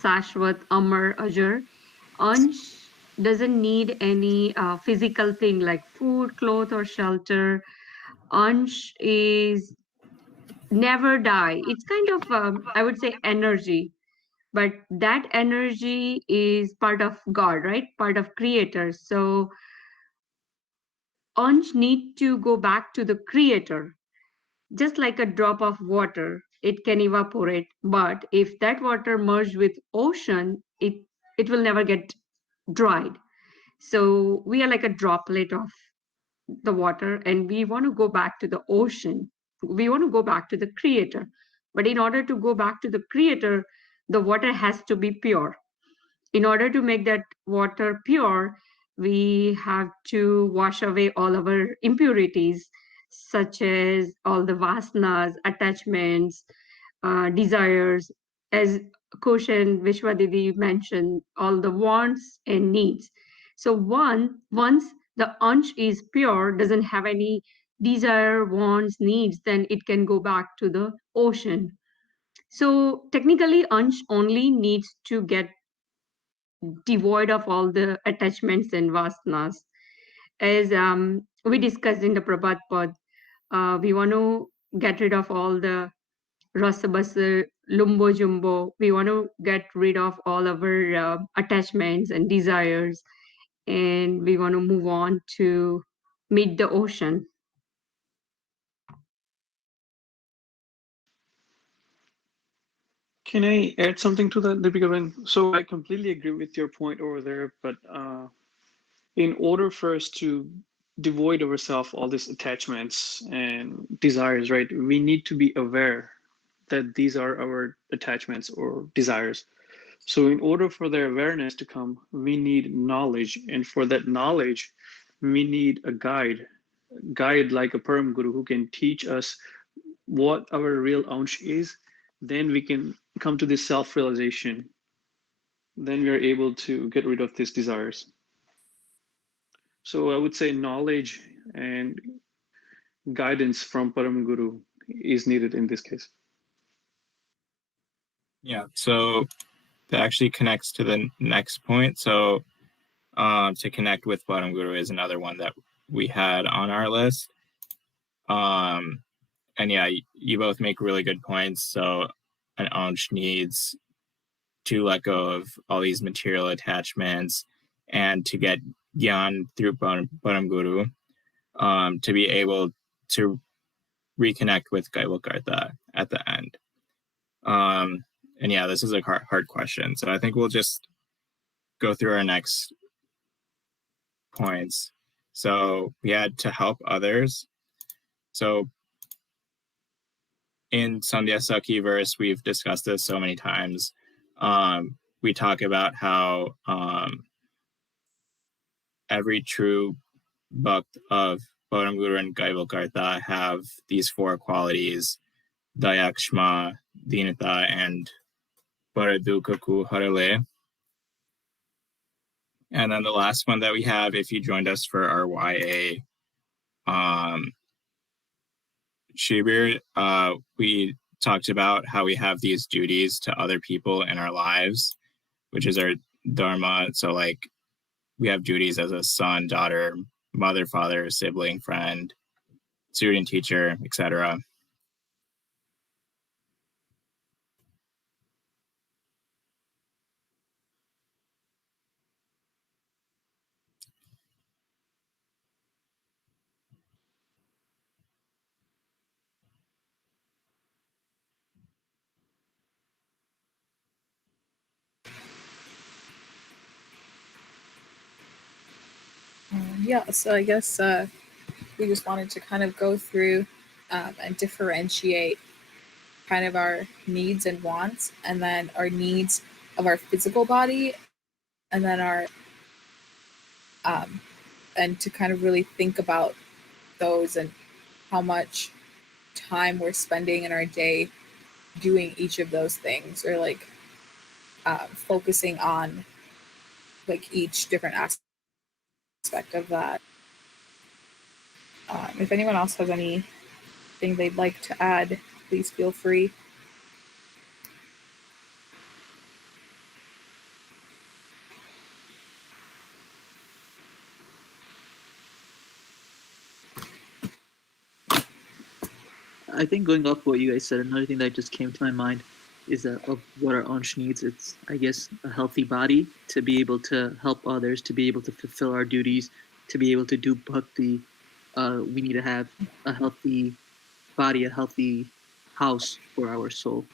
Sashwat, Amar, Ajar. Ansh doesn't need any physical thing like food, cloth, or shelter. Ansh is never die. It's kind of, I would say, energy. But that energy is part of God, right? Part of Creator. So Ansh need to go back to the Creator. Just like a drop of water, it can evaporate. But if that water merged with ocean, it will never get dried. So we are like a droplet of the water, and we want to go back to the ocean. We want to go back to the Creator. But in order to go back to the Creator, the water has to be pure. In order to make that water pure, we have to wash away all our impurities, such as all the vasanas, attachments, desires, as Kush and Vishwadidi mentioned, all the wants and needs. So once the ansh is pure, doesn't have any desire, wants, needs, then it can go back to the ocean. So technically, ansh only needs to get devoid of all the attachments and vasanas. As we discussed in the Prabhat Pad, we want to get rid of all the rasabasa, lumbo jumbo. We want to get rid of all our attachments and desires, and we want to move on to meet the ocean. Can I add something to that, Deepika? So I completely agree with your point over there, but in order for us to devoid ourselves all these attachments and desires, right? We need to be aware that these are our attachments or desires. So in order for the awareness to come, we need knowledge. And for that knowledge, we need a guide like a Param Guru who can teach us what our real ansh is. Then we can come to this self-realization. Then we are able to get rid of these desires. So I would say knowledge and guidance from Param Guru is needed in this case. Yeah, so that actually connects to the next point. So to connect with Bottom Guru is another one that we had on our list. And yeah, you both make really good points. So an Ansh needs to let go of all these material attachments and to get Gyan through Bottom Guru to be able to reconnect with Kaival Karta at the end. And yeah, this is a hard question. So I think we'll just go through our next points. So we had to help others. So in Sandhya Sakhi verse, we've discussed this so many times. We talk about how every true bhakt of Param Guru and Kaival Karta have these four qualities: Dayakshma, Dinata, and Paradukaku Harale. And then the last one that we have, if you joined us for our YA Shibir, we talked about how we have these duties to other people in our lives, which is our dharma. So like we have duties as a son, daughter, mother, father, sibling, friend, student, teacher, etc. Yeah, so I guess we just wanted to kind of go through and differentiate kind of our needs and wants, and then our needs of our physical body, and then our and to kind of really think about those and how much time we're spending in our day doing each of those things, or like focusing on like each different aspect of that. If anyone else has anything they'd like to add, please feel free. I think going off what you guys said, another thing that just came to my mind is that of what our Ansh needs. It's, I guess, a healthy body to be able to help others, to be able to fulfill our duties, to be able to do bhakti. We need to have a healthy body, a healthy house for our soul.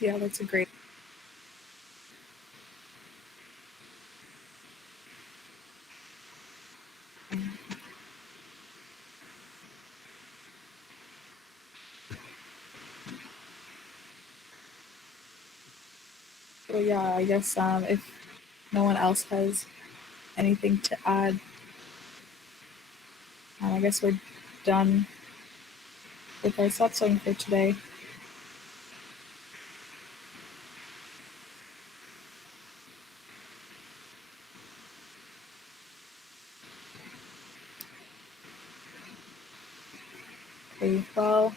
Yeah, that's a great. So yeah, I guess if no one else has anything to add, I guess we're done with our satsang for today. Okay, well,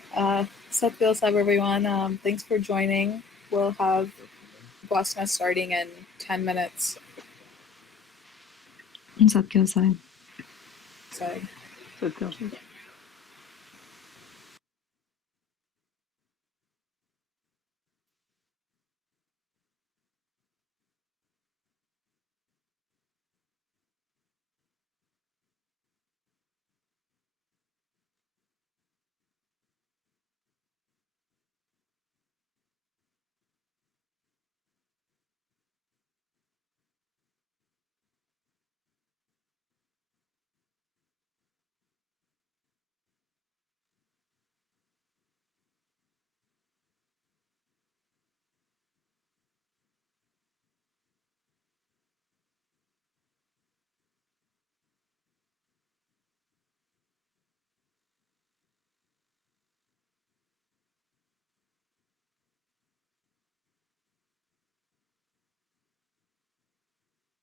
Satyal Sab everyone. Thanks for joining. We'll have Upasana starting in 10 minutes. Satyal Sai. So.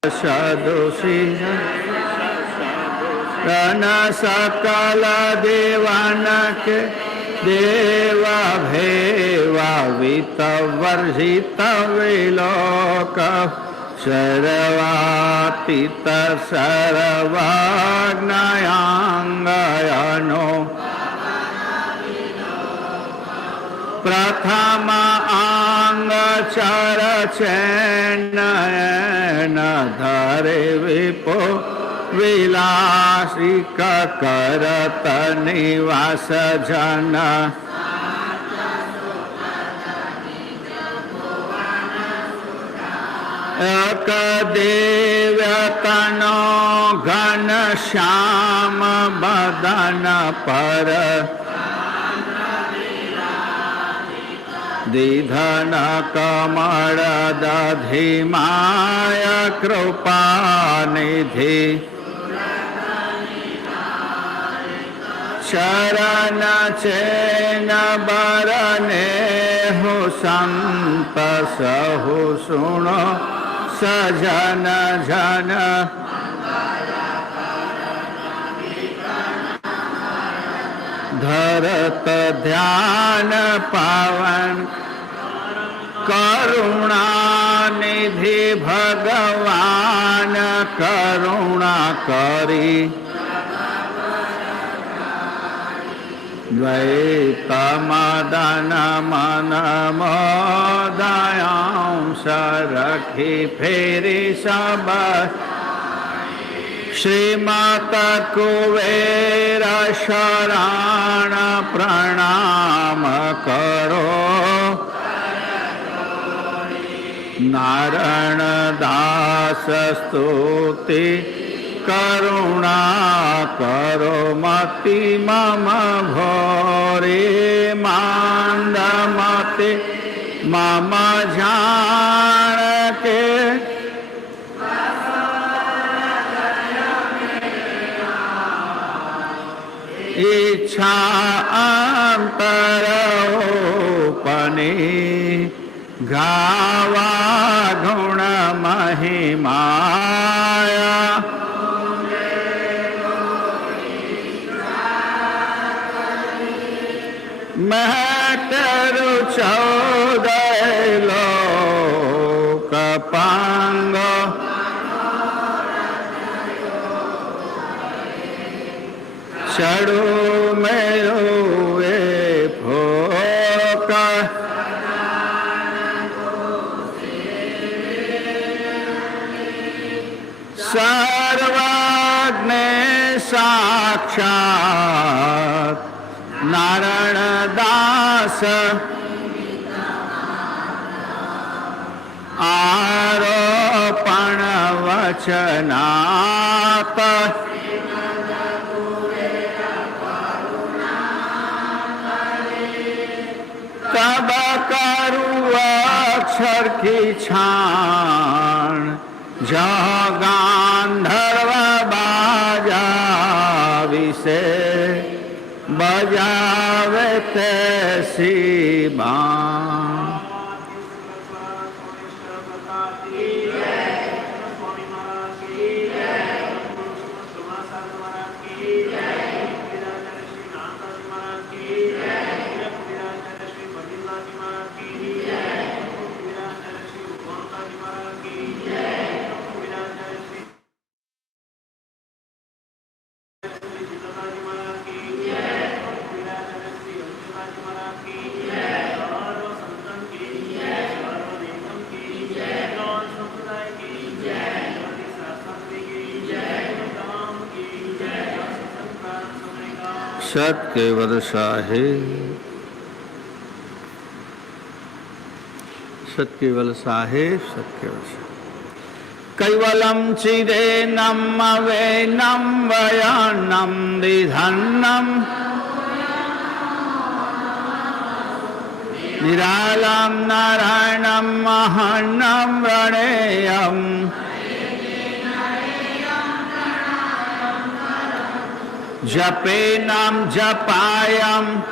સદોષી રન સકલ દેવાન કે દેવા ભેવા વિત વર્જિત વિલોક સર્વાતીત સર્વાજ્ઞાયાંગયનો પ્રથમ અંગ ચર ચેન ધરે વિપો વિલાસિક કરત નિવાસ જન એક દેવ્યતનો ઘન શ્યામ બદન પર દીધન કમળ દધિમાય કૃપાનિધિ શરણ ચેન બરને હો સંત સહુ સુણો સજન જન ધરત ધ્યાન પાવન કરુણાનિધિ ભગવાન કરુણા કરી દ્વૈતમદન મન મોદયાંશ રખી ફેરી સબ શ્રીમત કુબેર શરણ પ્રણામ કરો નારાયણ દાસ સ્તુતિ કરુણા કરો મતિ મમ ભોરે માંદ મતે મમ જાણ કે ઈચ્છા અંતર ઉપની ગાવા ગુણ મહિમાયા મહેતરુ ચૌદય લોક પાંગ ચડુ મેરું એ ફોક સર્વજ્ઞ સાક્ષાત નારાયણ દાસ આરોપણ વચનાત તબ કરું અક્ષર કી છાણ જહ ગાંધર્વ બાજા વિશે બજાવે તેસી બાં સત કેવલ સાહેબ સત્કેવલ સાહેબ સત્કેવલ કૈવલમ ચિરેનમ વેનમ વયાનમ દિધન્નમ નિરાલમ નારાયણમ મહાન્નમ રણેયમ જપેનમ જપાયમ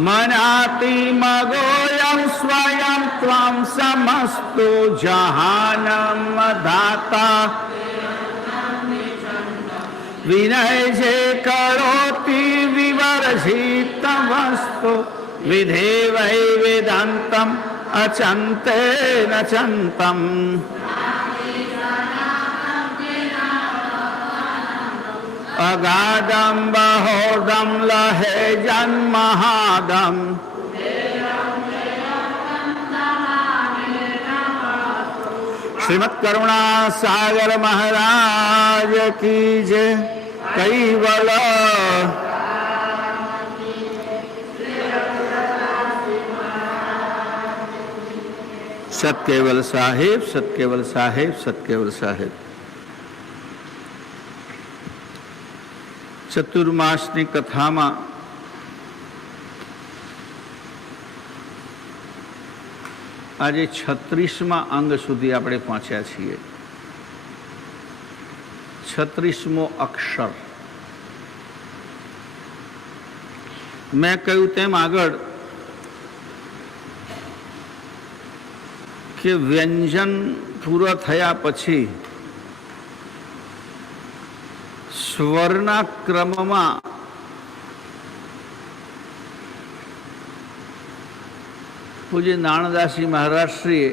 मनाति मगोऽयं स्वयं त्वं समस्तो जहानं दाता विनय जे करोति विवर्जित वस्तु विधेवै वेदान्तम् अचन्ते न चन्तम् अगाधं बहोर्दं लहे जन्महादं श्रीमत् करुणा सागर महाराज की जय। कैवल सतकेवल साहेब, सतकेवल साहेब, सतकेवल साहेब। ચતુર્માસની કથામાં આજે 36મા અંગ સુધી આપણે પહોંચ્યા છીએ। 36મો અક્ષર। મેં કહ્યું તેમ આગળ કે વ્યંજન પૂરા થયા પછી સ્વરના ક્રમમાં પૂજ્ય નાણદાસજી મહારાજશ્રીએ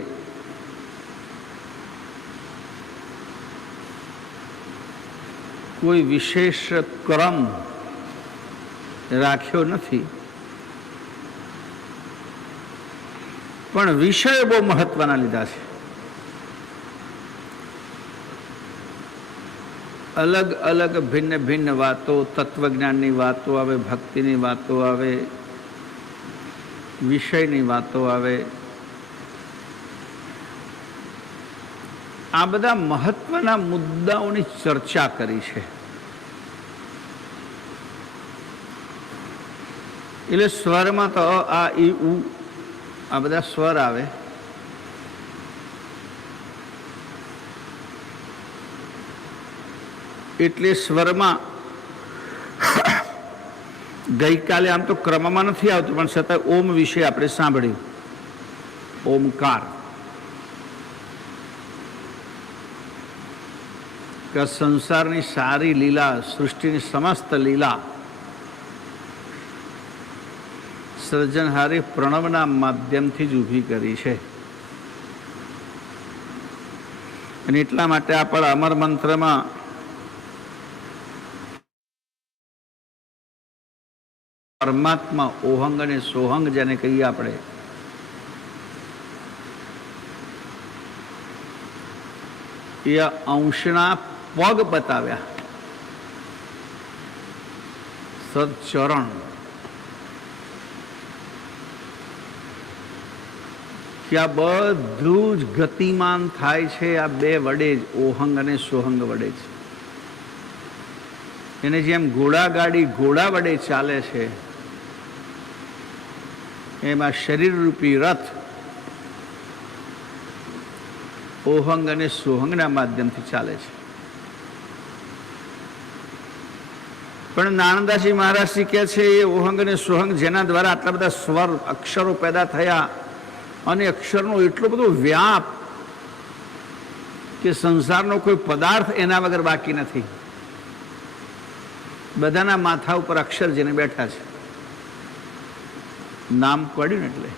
કોઈ વિશેષ ક્રમ રાખ્યો નથી, પણ વિષય બહુ મહત્વના લીધા છે। અલગ અલગ ભિન્ન ભિન્ન વાતો, તત્વજ્ઞાનની વાતો આવે, ભક્તિની વાતો આવે, વિષયની વાતો આવે। આ બધા મહત્વના મુદ્દાઓની ચર્ચા કરી છે। એટલે સ્વરમાં તો આ ઈ ઉ આ બધા સ્વર આવે। એટલે સ્વરમાં ગઈકાલે આમ તો ક્રમમાં નથી આવતું, પણ છતાં ઓમ વિશે આપણે સાંભળ્યું। ઓમકાર કે સંસારની સારી લીલા, સૃષ્ટિની સમસ્ત લીલા સર્જનહારે પ્રણવના માધ્યમથી જ ઊભી કરી છે। અને એટલા માટે આપણા અમર મંત્રમાં પરમાત્મા ઓહંગ અને સોહંગ જેને કહીએ આપણે, એ અંશના પગ બતાવ્યા, સદચરણ, કે આ બધું જ ગતિમાન થાય છે આ બે વડે જ, ઓહંગ અને સોહંગ વડે જ। એને જેમ ઘોડાગાડી ઘોડા વડે ચાલે છે, એમાં શરીરરૂપી રથ ઓહંગ અને સોહંગના માધ્યમથી ચાલે છે। પણ નાનદાસજી મહારાજજી કહે છે એ ઓહંગ અને સોહંગ જેના દ્વારા આટલા બધા સ્વર અક્ષરો પેદા થયા અને અક્ષરનો એટલો બધો વ્યાપ કે સંસારનો કોઈ પદાર્થ એના વગર બાકી નથી। બધાના માથા ઉપર અક્ષર જેને બેઠા છે, નામ પડ્યું ને એટલે।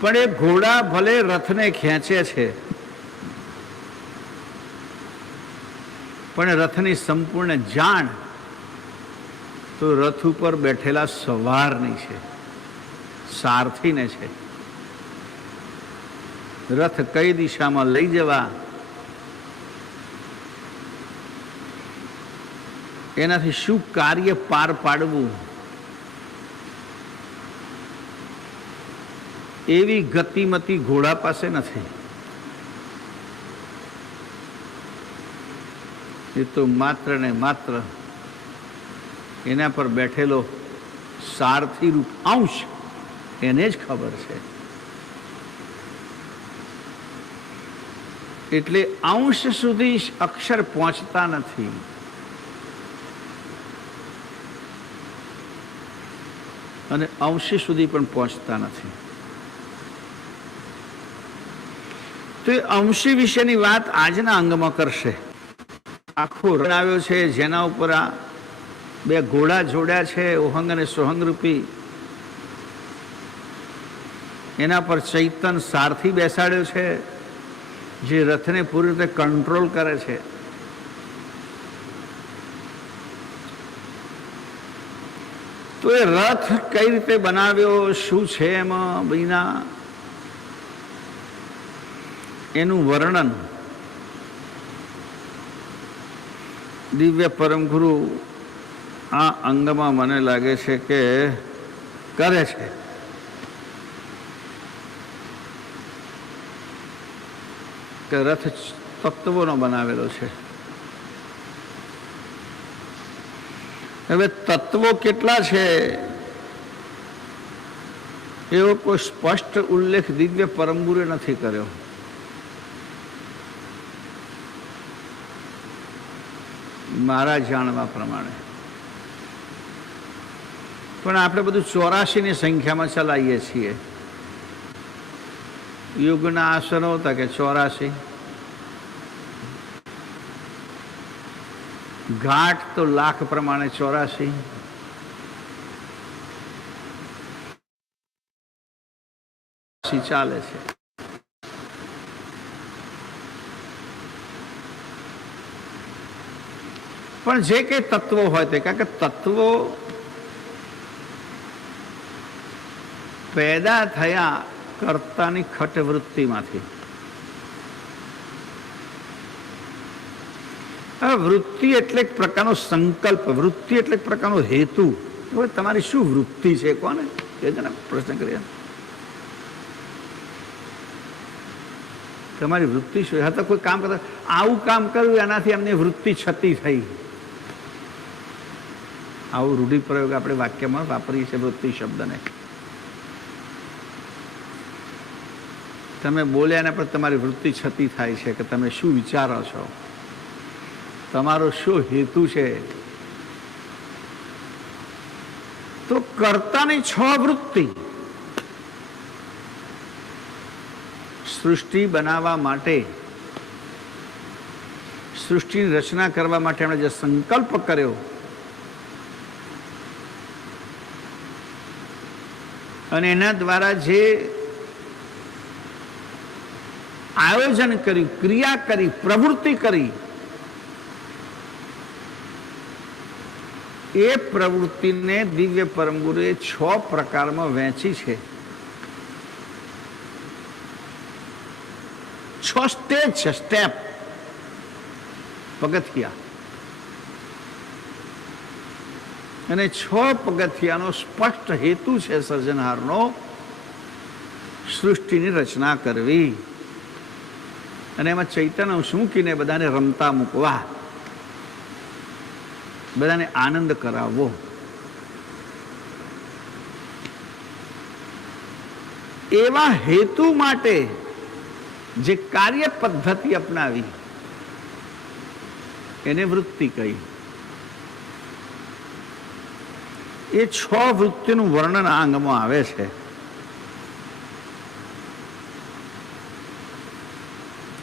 પણ એ ઘોડા ભલે રથને ખેંચે છે, પણ રથની સંપૂર્ણ જાણ તો રથ ઉપર બેઠેલા સવારની છે, સારથીને છે। રથ કઈ દિશામાં લઈ જવા, એનાથી શું કાર્ય પાર પાડવું, એવી ગતિમતી ઘોડા પાસે નથી। એ તો માત્ર ને માત્ર એના પર બેઠેલો સારથી રૂપ અંશ એને જ ખબર છે। એટલે અંશ સુધી અક્ષર પહોંચતા નથી। અને અંશી સુધી પણ પહોંચતા નથી. તો એ અંશી વિશેની વાત આજના અંગમાં કરશે. આખો રણાવ્યો છે જેના ઉપર આ બે ઘોડા જોડ્યા છે, ઓહંગ અને સોહંગ રૂપી. એના પર ચૈતન સારથી બેસાડ્યો છે, જે રથને પૂરી રીતે કંટ્રોલ કરે છે. તો એ રથ કઈ રીતે બનાવ્યો, શું છે એમાં બીના, એનું વર્ણન દિવ્ય પરમ ગુરુ આ અંગમાં મને લાગે છે કે કરે છે. કે રથ તત્વોનો બનાવેલો છે. હવે તત્વો કેટલા છે એવો કોઈ સ્પષ્ટ ઉલ્લેખ દિવ્ય પરમ ગુરુએ નથી કર્યો. મારા જાણવા પ્રમાણે. પણ આપણે બધું 84ની સંખ્યામાં ચલાવીએ છીએ. યુગના આસનો હતા કે 84, ઘાટ તો લાખ પ્રમાણે 84, ચાલે છે. પણ જે કંઈ તત્વો હોય તે, કારણ કે તત્વો પેદા થયા કર્તાની ખટવૃત્તિમાંથી. હવે વૃત્તિ એટલે એક પ્રકારનો સંકલ્પ, વૃત્તિ એટલે એક પ્રકારનો હેતુ. હવે તમારી શું વૃત્તિ છે કોને કે પ્રશ્ન કરીએ. તમારી વૃત્તિ શું? હા, તો કોઈ કામ કરતા આવું કામ કર્યું એનાથી એમની વૃત્તિ છતી થઈ. આવું રૂઢિપ્રયોગ આપણે વાક્યમાં વાપરીએ છીએ વૃત્તિ શબ્દને. તમે બોલ્યા એના પર તમારી વૃત્તિ છતી થાય છે કે તમે શું વિચારો છો, તમારો શું હેતુ છે. તો કર્તાની 6 વૃત્તિ સૃષ્ટિ બનાવવા માટે, સૃષ્ટિની રચના કરવા માટે એમણે જે સંકલ્પ કર્યો અને એના દ્વારા જે આયોજન કર્યું, ક્રિયા કરી, પ્રવૃત્તિ કરી, એ પ્રવૃત્તિને દિવ્ય પરમ ગુરુએ 6 પ્રકારમાં વહેંચી છે. 6 સ્ટેજ છે, સ્ટેપ, પગથિયા. અને 6 પગથિયાનો સ્પષ્ટ હેતુ છે સર્જનહારનો સૃષ્ટિની રચના કરવી અને એમાં ચૈતન્ય અંશ મૂકીને બધાને રમતા મૂકવા, બધાને આનંદ કરાવવો. એવા હેતુ માટે જે કાર્ય પદ્ધતિ અપનાવી એને વૃત્તિ કહી. એ 6 વૃત્તિનું વર્ણન આ અંગમાં આવે છે.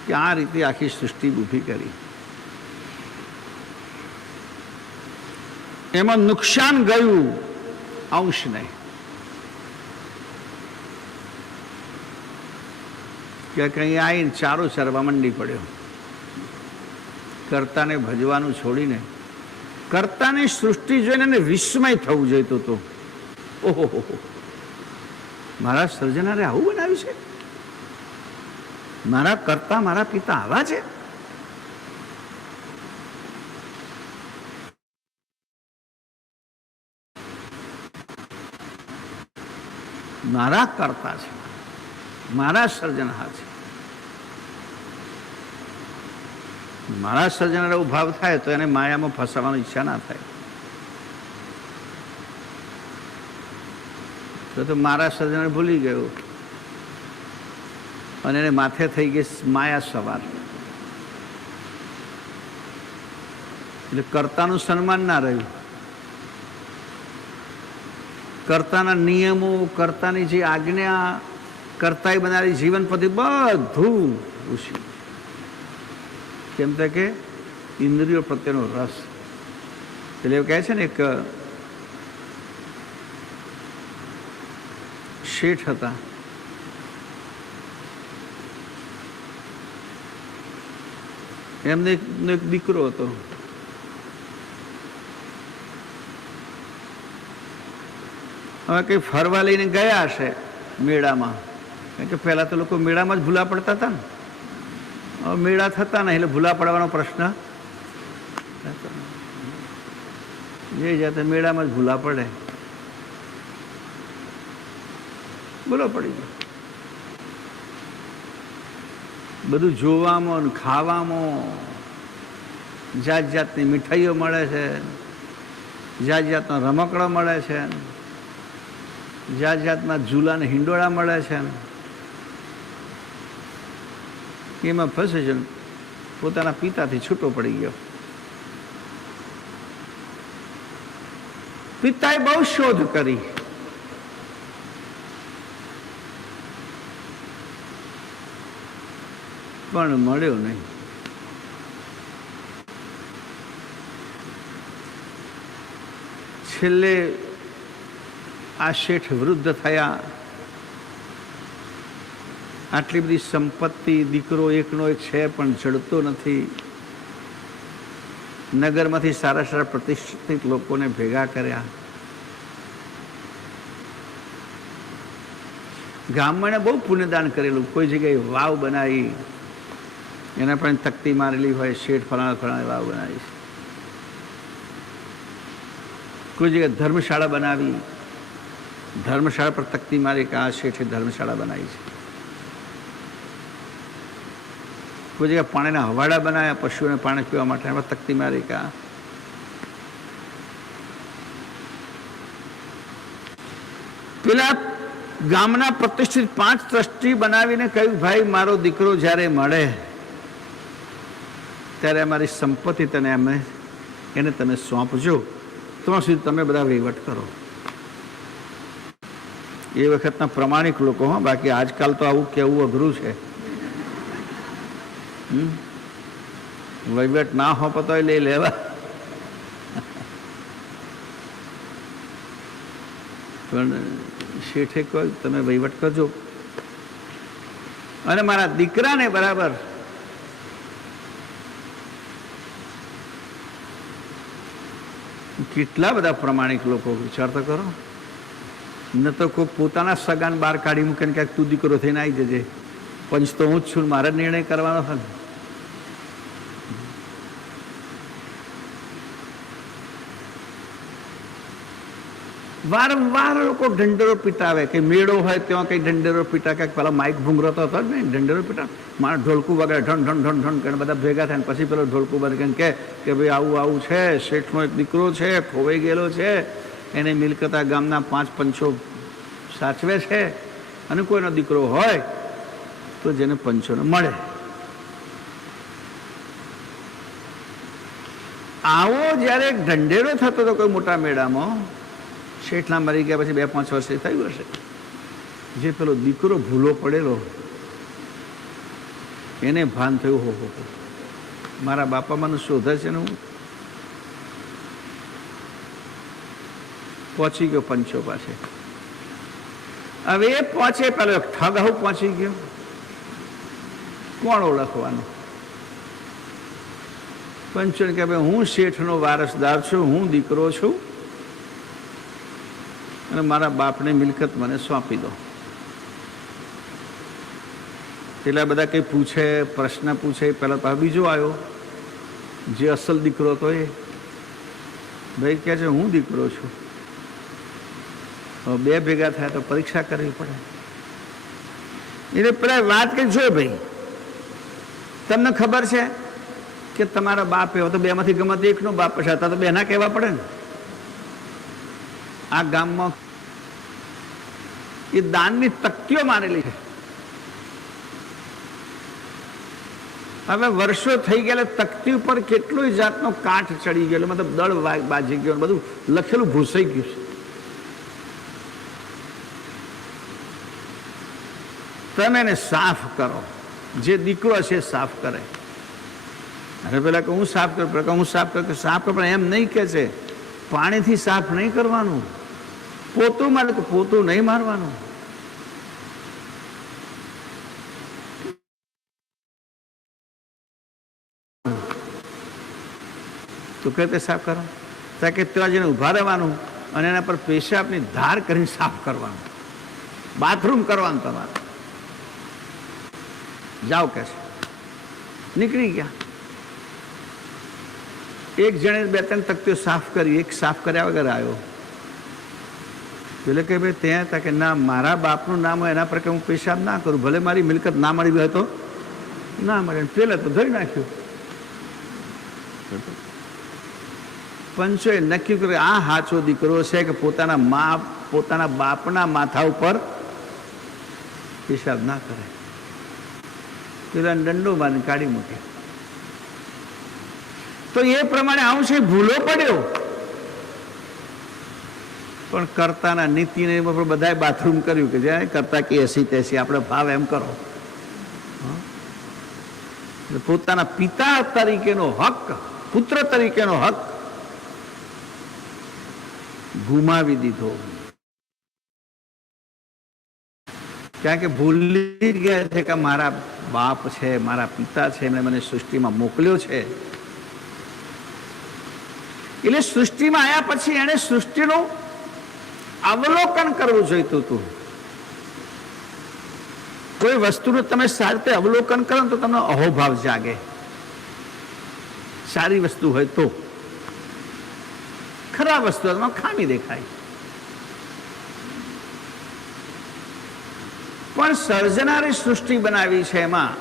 કે આ રીતે આખી સૃષ્ટિ ઊભી કરી. એમાં નુકસાન ગયું અંશને, કે કંઈ આવીને ચારો ચરવા મંડી પડ્યો. કર્તાને ભજવાનું છોડીને કર્તાની સૃષ્ટિ જોઈને એને વિસ્મય થવું જોઈતું હતું. ઓહો, મારા સર્જનારે આવું બનાવ્યું છે, મારા કર્તા મારા પિતા આવા છે. મારા કર્તા છે, મારા સર્જનહાર છે. મારા સર્જનહાર એવો ભાવ થાય તો એને માયામાં ફસાવાની ઈચ્છા ના થાય. તો મારા સર્જનહાર ભૂલી ગયો અને એને માથે થઈ ગઈ માયા સવાર. એટલે કર્તાનું સન્માન ના રહ્યું. કર્તાના નિયમો, કર્તાની જે આજ્ઞા, કર્તાએ બનાવેલી જીવન પદ્ધતિ બધું ભૂસી. કેમ કે ઇન્દ્રિયો પ્રત્યેનો રસ. એટલે એવું કહે છે ને, એક શેઠ હતા, એમને એક દીકરો હતો. હવે કંઈ ફરવા લઈને ગયા હશે મેળામાં, કારણ કે પહેલાં તો લોકો મેળામાં જ ભૂલા પડતા હતા ને. હવે મેળા થતા ને એટલે ભૂલા પડવાનો પ્રશ્ન જે જાતે મેળામાં જ ભૂલા પડે. ભૂલો પડી ગયો. બધું જોવામાં ને ખાવામાં જાત જાતની મીઠાઈઓ મળે છે, જાત જાતનો રમકડો મળે છે, જાત જાતના ઝૂલા ને હિંડોળા મળે છે. એમાં ફસે છે, પોતાના પિતાથી છૂટો પડી ગયો. પિતાએ બહુ શોધ કરી, પણ મળ્યો નહીં. છેલ્લે આ શેઠ વૃદ્ધ થયા. આટલી બધી સંપત્તિ, દીકરો એકનો એક છે પણ જડતો નથી. નગરમાંથી સારા સારા પ્રતિષ્ઠિત લોકોને ભેગા કર્યા. ગામમાં બહુ પુણ્યદાન કરેલું. કોઈ જગ્યાએ વાવ બનાવી, એના પણ તકતી મારેલી હોય, શેઠ ફલાણા ફલાણા વાવ બનાવી છે. કોઈ જગ્યાએ ધર્મશાળા બનાવી, ધર્મશાળા પર તકતી મારી કે આ શેઠે ધર્મશાળા બનાવી છે. કોઈ જગ્યાએ પાણીના હવાડા બનાવ્યા, પશુઓને પાણી પીવા માટે, એમાં તકતી મારી કે પેલા ગામના પ્રતિષ્ઠિત 5 ટ્રસ્ટી બનાવીને કહ્યું, ભાઈ મારો દીકરો જ્યારે મળે ત્યારે અમારી સંપત્તિ એને તમે સોંપજો, ત્યાં સુધી તમે બધા વહીવટ કરો. એ વખતના પ્રમાણિક લોકો, હા, બાકી આજકાલ તો આવું કેવું અઘરું છે. વહીવટ ના હોપતો હોય લઈ લેવા. પણ શેઠે કહ્યું તમે વહીવટ કરજો અને મારા દીકરાને બરાબર કેટલા બધા પ્રમાણિક લોકો વિચાર તો કરો. ન તો કોઈ પોતાના સગાન બહાર કાઢી મૂકે ને ક્યાંક તું દીકરો થઈને આવી જજે, પંચ તો હું જ છું, મારે નિર્ણય કરવાનો છે. વારંવાર લોકો ઢંઢેરો પીટાવે કે મેળો હોય ત્યાં કંઈ ઢંઢેરો પીટા, કંઈક પેલા માઇક ભૂંગરો તો હતો જ નહીં, ઢંઢેરો પીટા, મારે ઢોલકું વગેરે ઢણ ઢણ ઢણ ઢણ કરીને બધા ભેગા થાય. પછી પેલો ઢોલકું વગેરે કે ભાઈ આવું આવું છે, શેઠનો એક દીકરો છે, ખોવાઈ ગયેલો છે, એને મિલકતા ગામના 5 પંચો સાચવે છે, અને કોઈનો દીકરો હોય તો જેને પંચોને મળે. આવો જ્યારે ઢંઢેરો થતો હતો કોઈ મોટા મેળામાં, શેઠના મરી ગયા પછી 2-5 વર્ષ થયું હશે, જે પેલો દીકરો ભૂલો પડેલો એને ભાન થયું, હો મારા બાપા મને શોધે છે ને હું પહોંચી ગયો પંચો પાસે. હવે એ પહોંચે પેલો એક ઠગ હું પહોંચી ગયો, કોણ ઓળખવાનું? પંચોને કે ભાઈ હું શેઠનો વારસદાર છું, હું દીકરો છું અને મારા બાપને મિલકત મને સોંપી દો. પેલા બધા કંઈ પૂછે, પ્રશ્ન પૂછે, પેલા બીજો આવ્યો જે અસલ દીકરો હતો એ ભાઈ કહે છે હું દીકરો છું. બે ભેગા થયા તો પરીક્ષા કરવી પડે. એટલે પેલા વાત કઈ જોઈ, ભાઈ તમને ખબર છે કે તમારા બાપ એવો તો બેમાંથી ગમે એકનો બાપ છે, તો બેના કહેવા પડે ને. આ ગામમાં એ દાનની તકતીઓ મારેલી છે. હવે વર્ષો થઈ ગયેલા, તકતી ઉપર કેટલું જાતનો કાંઠ ચડી ગયેલો, મતલબ દળ બાજી ગયો, બધું લખેલું ભૂસાઈ ગયું છે. તમે એને સાફ કરો. જે દીકરો છે સાફ કરે. અને પેલા કે હું સાફ કરું, પેલા હું સાફ કરું, સાફ કરું, પણ એમ નહીં કે છે. પાણીથી સાફ નહીં કરવાનું. પોતું મારે તો પોતું નહીં મારવાનું. તો કે સાફ કરો, ત્યાં કે ત્યાં જઈને ઉભા રહેવાનું અને એના પર પેશાબની ધાર કરીને સાફ કરવાનું. બાથરૂમ કરવાનું તમારે. જાઓ કે છે. નીકળી ગયા. એક જણે 2-3 તકતીઓ સાફ કરી, એક સાફ કર્યા વગર આવ્યો. પેલે કે ભાઈ ત્યાં હતા કે ના, મારા બાપનું નામ હોય એના પર કે હું પેશાબ ના કરું, ભલે મારી મિલકત ના મળી હોય તો ના મળે. પેલા તો ધોઈ નાખ્યું. પંચોએ નક્કી કર્યું આ હાચો દીકરો છે કે પોતાના બાપના માથા ઉપર પેશાબ ના કરે. પેલા દંડો મારીને કાઢી મૂકે. તો એ પ્રમાણે આવું છે. ભૂલો પડ્યો, પણ કર્તાના નીતિને બધાએ બાથરૂમ કર્યું કે જ્યાં કરતા કે એસી તેસી આપણે ભાવ એમ કરો. પોતાના પિતા તરીકેનો હક, પુત્ર તરીકેનો હક ગુમાવી દીધો. કારણ કે ભૂલી ગયા છે કે મારા બાપ છે, મારા પિતા છે, એમણે મને સૃષ્ટિમાં મોકલ્યો છે. એટલે સૃષ્ટિમાં આવ્યા પછી એને સૃષ્ટિનું અવલોકન કરવું જોઈતું હતું. કોઈ વસ્તુનું તમે સારી રીતે અવલોકન કરો તો તમને અહોભાવ જાગે. સારી વસ્તુ હોય તો, ખરાબ વસ્તુ એમાં ખામી દેખાય. પણ સર્જનારી સૃષ્ટિ બનાવી છે, એમાં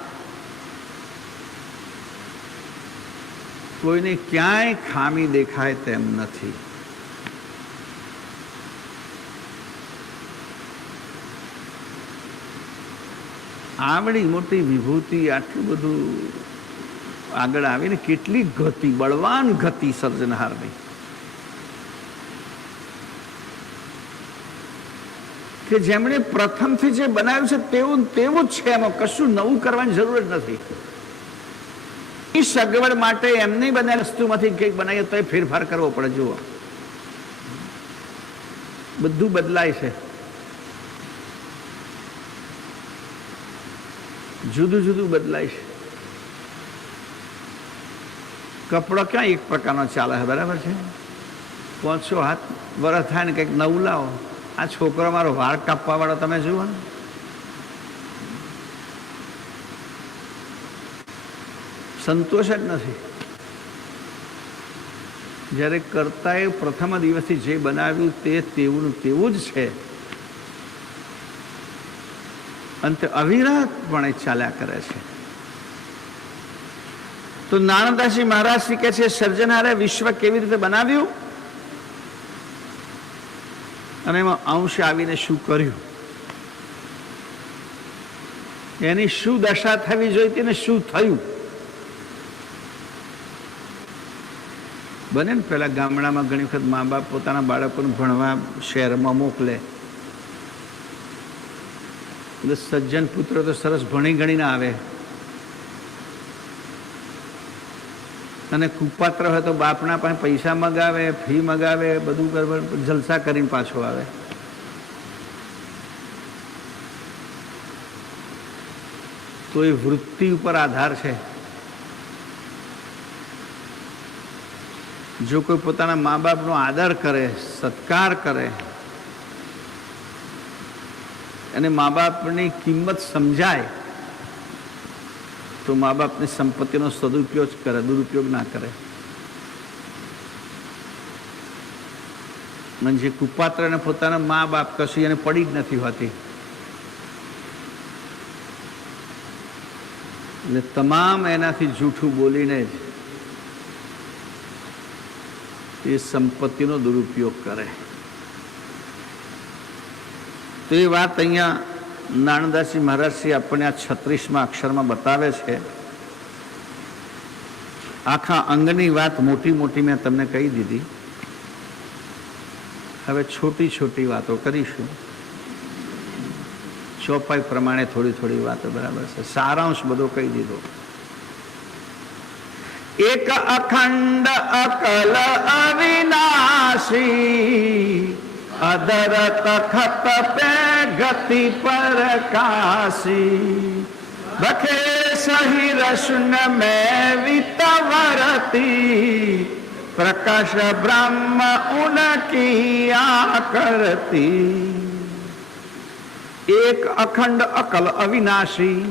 કોઈને ક્યાંય ખામી દેખાય તેમ નથી. આવડી મોટી વિભૂતિ, આટલું બધું આગળ આવીને કેટલી ગતિ, બળવાન ગતિ સર્જનહારની, કે જેમણે પ્રથમથી જે બનાવ્યું છે તેવું તેવું જ છે. એમાં કશું નવું કરવાની જરૂર જ નથી. એ સગવડ માટે એમની બનેલી વસ્તુમાંથી કંઈક બનાવીએ તો ફેરફાર કરવો પડે. જુઓ, બધું બદલાય છે. જુદું જુદું બદલાય છે. કપડો ક્યાં એક પ્રકારનો ચાલે છે, બરાબર છે? 500 હાથ વરસ થાય ને કંઈક નવું લાવો. આ છોકરો મારો વાળ કાપવા વાળો તમે જુઓ ને, સંતોષ જ નથી. જ્યારે કર્તાએ પ્રથમ દિવસથી જે બનાવ્યું તે તેવું જ છે. અંતે અવિરતપણે ચાલ્યા કરે છે. તો નાનદાસજી મહારાજ શ્રી કહે છે સર્જનારે વિશ્વ કેવી રીતે બનાવ્યું અને એમાં અંશ આવીને શું કર્યું, એની શું દશા થવી જોઈતી ને શું થયું. બને ને પેલા ગામડામાં ઘણી વખત મા બાપ પોતાના બાળકોને ભણવા શહેરમાં મોકલે, એટલે સજ્જન પુત્ર તો સરસ ભણી ગણીને આવે, અને કુપાત્ર હોય તો બાપના પાસે પૈસા મગાવે, ફી મગાવે, બધું જલસા કરીને પાછો આવે. તો એ વૃત્તિ ઉપર આધાર છે. જો કોઈ પોતાના મા બાપનો આદર કરે, સત્કાર કરે અને મા બાપની કિંમત સમજાય તો મા બાપની સંપત્તિનો સદુપયોગ કરે, દુરુપયોગ ના કરે. અને જે કુપાત્ર અને પોતાના મા બાપ કશું એને પડી જ નથી હોતી, એટલે તમામ એનાથી જૂઠું બોલીને જ એ સંપત્તિનો દુરુપયોગ કરે. તો એ વાત અહીંયા નાનદાસજી મહારાજશ્રી આપણને આ 36મા અક્ષરમાં બતાવે છે. આખા અંગની વાત મોટી મોટી મેં તમને કહી દીધી. હવે છોટી છોટી વાતો કરીશું. ચોપાઈ પ્રમાણે થોડી થોડી વાતો બરાબર છે. સારાંશ બધો કહી દીધો. એક અખંડ અકલ અવિનાશી અધર તખત પે ગતિ પરકાશી બખે સહી રસન મેં વિતવરતી પ્રકાશ બ્રહ્મ ઉનકી આકરતી. એક અખંડ અકલ અવિનાશી.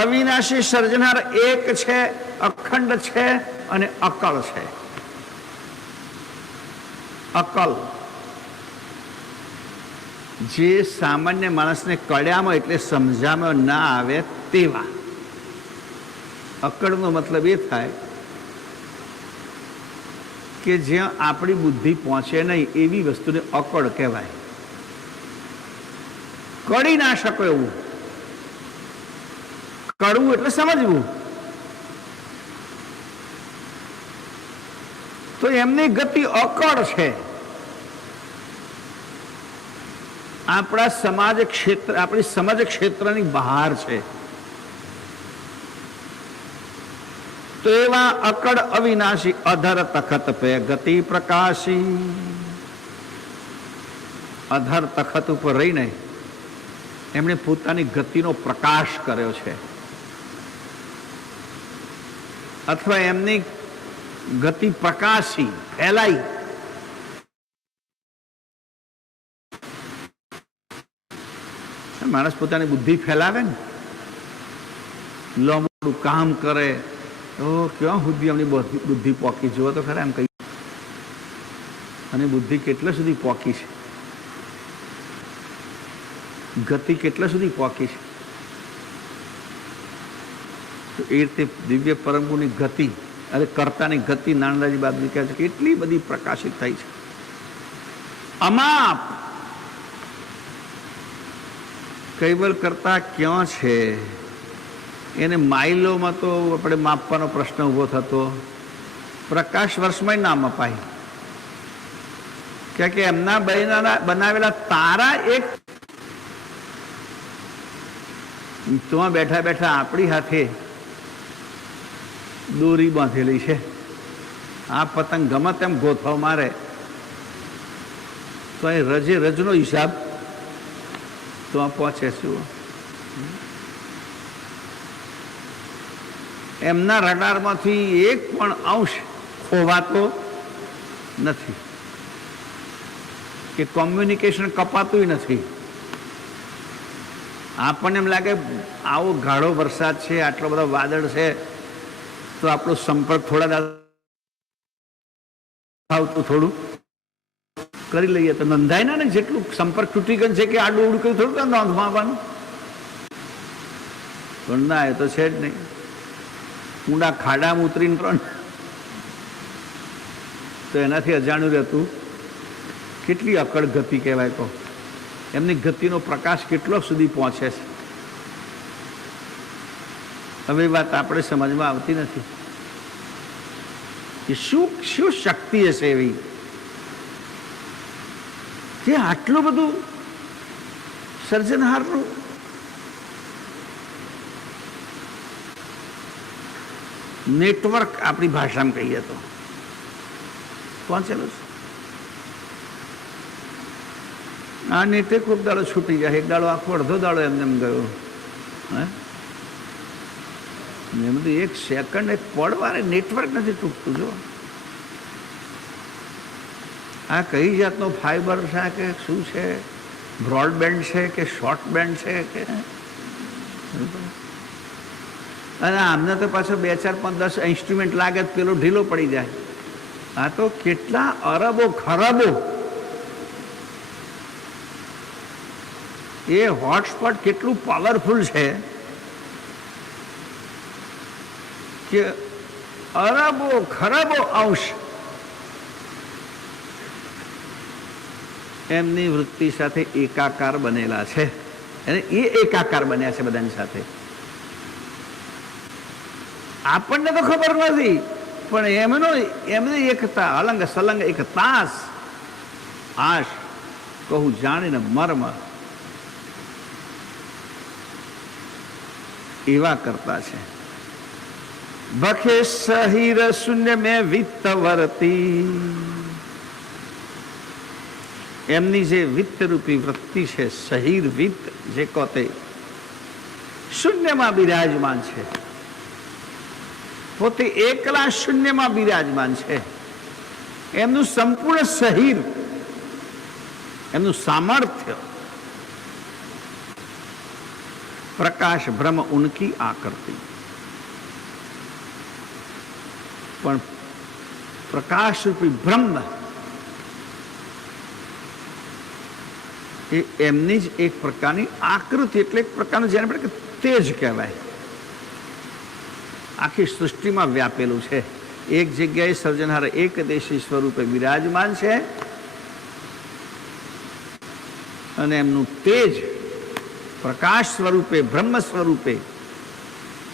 અવિનાશી સર્જનાર એક છે, અખંડ છે અને અકલ છે. અકલ જે સામાન્ય માણસને કળ્યામાં એટલે સમજામાં ના આવે તેવા. અકળનો મતલબ એ થાય કે જ્યાં આપણી બુદ્ધિ પહોંચે નહીં એવી વસ્તુને અકળ કહેવાય. કળી ના શકો એવું. કળવું એટલે સમજવું. તો એમની ગતિ અકળ છે. આપણા સમાજ ક્ષેત્ર, આપણી સમજ ક્ષેત્રની બહાર છે. તો એવા અકળ અવિનાશી અધર તખત પે ગતિ પ્રકાશી. અધર તખત ઉપર રહીને એમણે પોતાની ગતિનો પ્રકાશ કર્યો છે, અથવા એમની ગતિ પ્રકાશી ફેલાઈ. માણસ પોતાની બુદ્ધિ ફેલાવે ને, લોમડું કામ કરે તો ક્યાં સુધી એમની બુદ્ધિ પોકી. જુઓ તો ખરા એમ કહી. અને બુદ્ધિ કેટલા સુધી પોકી છે, ગતિ કેટલા સુધી પોકી છે. તો એ રીતે દિવ્ય પરમગુણની ગતિ અને કર્તાની ગતિ નાનદાજી બાબુ કહે છે કેટલી બધી પ્રકાશિત થઈ છે. અમાપ કૈવલ કરતા ક્યાં છે એને માઇલોમાં તો આપણે માપવાનો પ્રશ્ન ઊભો થતો. પ્રકાશ વર્ષમાં ના મપાય, કારણ કે એમના બનાવેલા તારા એક તો બેઠા બેઠા આપણી હાથે દોરી બાંધેલી છે. આ પતંગ ગમે તેમ ગોથો મારે તો એ રજે રજનો હિસાબ તો આ પહોંચે શું. એમના રડારમાંથી એક પણ અંશ ખોવાતો નથી કે કોમ્યુનિકેશન કપાતું નથી. આપણને એમ લાગે આવો ગાઢો વરસાદ છે, આટલો બધો વાદળ છે, તો આપણો સંપર્ક થોડા આવતું થોડું કરી લઈએ તો નોંધાય ના ને. જેટલું સંપર્ક તૂટી ગયો છે કે આડું ઉડું કર્યું થોડું નોંધમાં આવવાનું. પણ ના, એ તો છે જ નહીં. ઊંડા ખાડામાં ઉતરીને પણ તો એનાથી અજાણ્યું રહેતું. કેટલી અકળ ગતિ કહેવાય. તો એમની ગતિનો પ્રકાશ કેટલો સુધી પહોંચે છે. હવે વાત આપણે સમજમાં આવતી નથી કે શું શું શક્તિ હશે એવી કે આટલું બધું સર્જનહારનું નેટવર્ક આપણી ભાષામાં કહીએ તો પહોંચેલું છે. આ નેટે ખૂબ દાડો છૂટી જાય, એક દાડો આખો અડધો દાડો એમને એમ ગયો. હે એમ બધું એક સેકન્ડ એક પડવારે નેટવર્ક નથી તૂટતું. જો આ કઈ જાતનો ફાઈબર છે કે શું છે, બ્રોડબેન્ડ છે કે શોર્ટ બેન્ડ છે કે. અને આમને તો પાછો 2, 4, 5, 10 ઇન્સ્ટ્રુમેન્ટ લાગે પેલો ઢીલો પડી જાય. આ તો કેટલા અરબો ખરબો એ હોટસ્પોટ કેટલું પાવરફુલ છે કે અરબો ખરબો અંશ એમની વૃત્તિ સાથે એકાકાર બનેલા છે અને એ એકાકાર બન્યા છે બધાની સાથે. આપણને તો ખબર નથી, પણ એમની એકતા અલંગ સલંગ એક તાસ આશ કહું જાણીને મર્મ એવા કરતા છે. ભખે સહીર શૂન્ય મેં વિત્ત વર્તી, એમની જે વિત્ત રૂપી વૃત્તિ છે, સહીર વિત્ત જે કહો તે શૂન્યમાં બિરાજમાન છે. પોતે એકલા શૂન્યમાં બિરાજમાન છે. એમનું સંપૂર્ણ સહીર, એમનું સામર્થ્ય, પ્રકાશ બ્રહ્મ ઉનકી આકૃતિ. પણ પ્રકાશ રૂપી બ્રહ્મ એ એમની જ એક પ્રકારની આકૃતિ, એટલે એક પ્રકારનું જેને આપણે તેજ કહેવાય, આખી સૃષ્ટિમાં વ્યાપેલું છે. એક જગ્યાએ સર્જનહાર એકદેશી સ્વરૂપે બિરાજમાન છે અને એમનું તેજ પ્રકાશ સ્વરૂપે, બ્રહ્મ સ્વરૂપે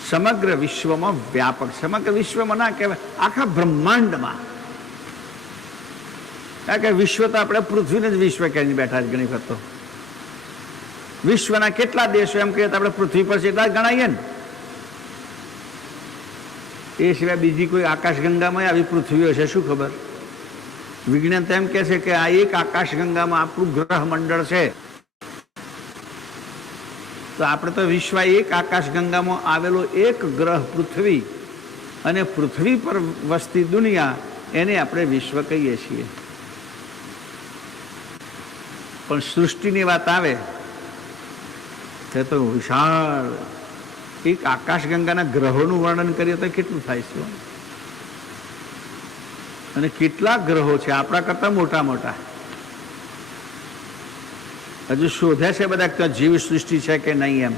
સમગ્ર વિશ્વમાં વ્યાપક. સમગ્ર વિશ્વમાં ના કહેવાય, આખા બ્રહ્માંડમાં. કારણ કે વિશ્વ તો આપણે પૃથ્વીને જ વિશ્વ કહીને બેઠા છે. ઘણી વખત તો વિશ્વના કેટલા દેશો એમ કહીએ તો આપણે પૃથ્વી પર છે એટલા જ ગણાઈએ ને. એ સિવાય બીજી કોઈ આકાશગંગામાં આવી પૃથ્વીઓ છે શું ખબર? વિજ્ઞાન તો એમ કહે છે કે આ એક આકાશગંગામાં આપણું ગ્રહ મંડળ છે. તો આપણે તો વિશ્વ એક આકાશગંગામાં આવેલો એક ગ્રહ પૃથ્વી, અને પૃથ્વી પર વસતી દુનિયા, એને આપણે વિશ્વ કહીએ છીએ. પણ સૃષ્ટિની વાત આવે તે તો વિશાળ. એક આકાશગંગાના ગ્રહોનું વર્ણન કરીએ તો કેટલું થાય છે, અને કેટલા ગ્રહો છે આપણા કરતા મોટા મોટા. હજુ શોધે છે બધા ત્યાં જીવ સૃષ્ટિ છે કે નહીં એમ,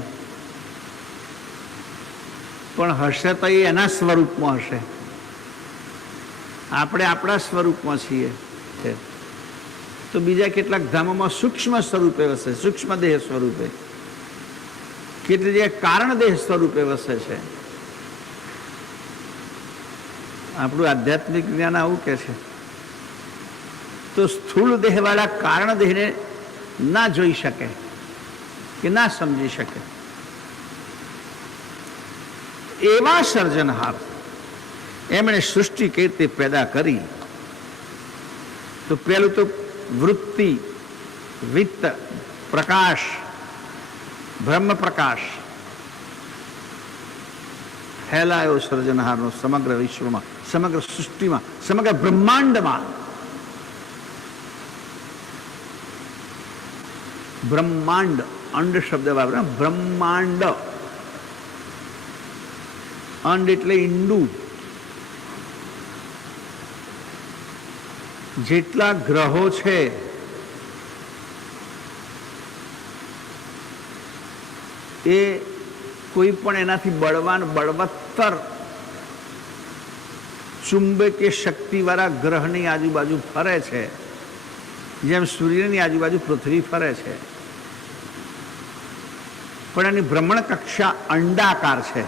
પણ હશે તો એ એના સ્વરૂપમાં હશે. આપણે આપણા સ્વરૂપમાં છીએ. તો બીજા કેટલાક ધામોમાં સૂક્ષ્મ સ્વરૂપે વસે, સૂક્ષ્મ દેહ સ્વરૂપે. કેટલી જગ્યાએ કારણ દેહ સ્વરૂપે વસે છે. આપણું આધ્યાત્મિક જ્ઞાન આવું કે છે. તો સ્થૂળ દેહ વાળા કારણ દેહને ના જોઈ શકે કે ના સમજી શકે એવા સર્જનહાર એમણે સૃષ્ટિ કઈ રીતે પેદા કરી. તો પહેલું તો વૃત્તિ, વિત્ત, પ્રકાશ, બ્રહ્મ પ્રકાશ ફેલાયો સર્જનહારનો સમગ્ર વિશ્વમાં, સમગ્ર સૃષ્ટિમાં, સમગ્ર બ્રહ્માંડમાં. બ્રહ્માંડ, અંડ શબ્દ વાપરે. બ્રહ્માંડ, અંડ એટલે ઈંડું. જેટલા ગ્રહો છે એ કોઈ પણ એનાથી બળવાન, બળવત્તર ચુંબકીય શક્તિવાળા ગ્રહની આજુબાજુ ફરે છે, જેમ સૂર્યની આજુબાજુ પૃથ્વી ફરે છે. પણ એની ભ્રમણ કક્ષા અંડાકાર છે.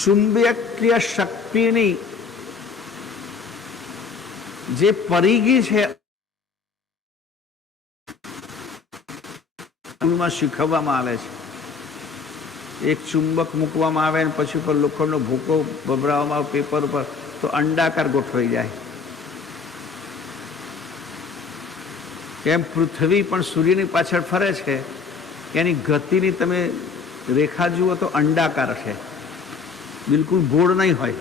ચુંબકીય શક્તિની જે પરિઘી છે સ્કૂલમાં શીખવવામાં આવે છે. એક ચુંબક મૂકવામાં આવે ને પછી ઉપર લોખંડનો ભૂકો ભભરાવવામાં આવે પેપર ઉપર, તો અંડાકાર ગોઠવાઈ જાય. એમ પૃથ્વી પણ સૂર્યની પાછળ ફરે છે. એની ગતિની તમે રેખા જુઓ તો અંડાકાર છે, બિલકુલ ગોળ નહીં હોય.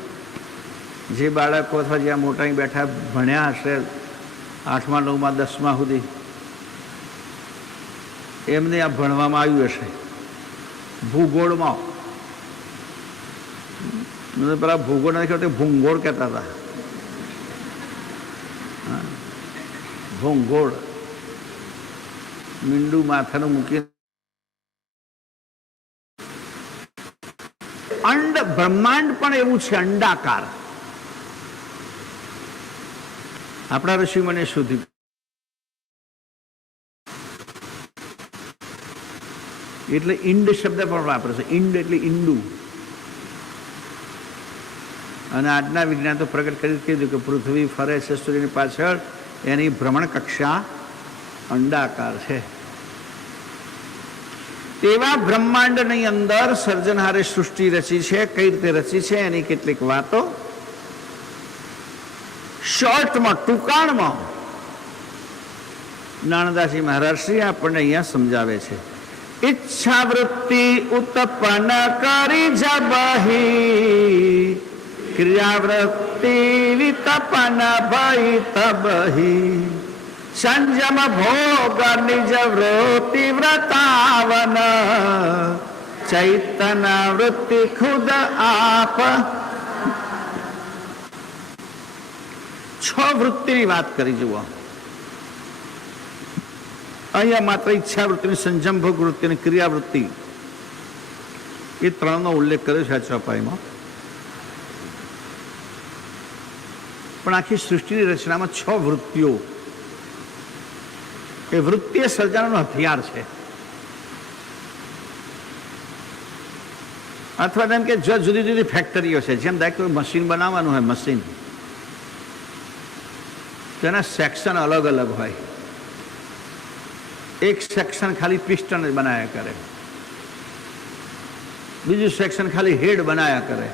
જે બાળકો અથવા જ્યાં મોટા બેઠા ભણ્યા હશે 8મા 9મા 10મા સુધી, એમને આ ભણવામાં આવ્યું હશે ભૂગોળમાં. પેલા ભૂગોળ નથી કહેતા, ભૂંગોળ કહેતા હતા. ભૂંગોળ મીંડું માથાનું મૂકી. અંડ બ્રહ્માંડ પણ એવું છે, અંડાકાર. આપણા ઋષિ મને શોધ્યું. એટલે ઈંડ શબ્દ પણ વાપરે છે. ઈંડ એટલે ઈંડું. અને આજના વિજ્ઞાન તો પ્રગટ કરી કીધું કે પૃથ્વી ફરે છે સૂર્યની પાછળ, એની ભ્રમણ કક્ષા અંડાકાર છે. તેવા બ્રહ્માંડની અંદર સર્જનહારે સૃષ્ટિ રચી છે. કઈ રીતે રચી છે એની કેટલીક વાતો શોર્ટમાં, ટૂંકાણમાં નાનદાસજી મહારાજ શ્રી આપણને અહીંયા સમજાવે છે. ઈચ્છા વૃત્તિ ઉત્પન્ન કરી જબહી, ક્રિયાવૃત્તિ વિતપન ભઈ તબહી, સંજમ ભોગ નિજ વૃત્તિ વ્રતાવન, ચૈતન્ય વૃત્તિ ખુદ આપ. 6 વૃત્તિની વાત કરી જુઓ. અહીંયા માત્ર ઈચ્છા વૃત્તિ, સંજમ ભોગ વૃત્તિ અને ક્રિયાવૃત્તિ એ 3નો ઉલ્લેખ કર્યો છે આ ચોપાઈમાં. પણ આખી સૃષ્ટિની રચનામાં 6 વૃત્તિઓ, એ વૃત્તિ એ સર્જનનું હથિયાર છે. અથવા તેમ કે જુદી જુદી ફેક્ટરીઓ છે, જેમ દાખલા કોઈ મશીન બનાવવાનું હોય, મશીન તેના સેક્શન અલગ અલગ હોય. એક સેક્શન ખાલી પિસ્ટન જ બનાયા કરે, બીજું સેક્શન ખાલી હેડ બનાયા કરે,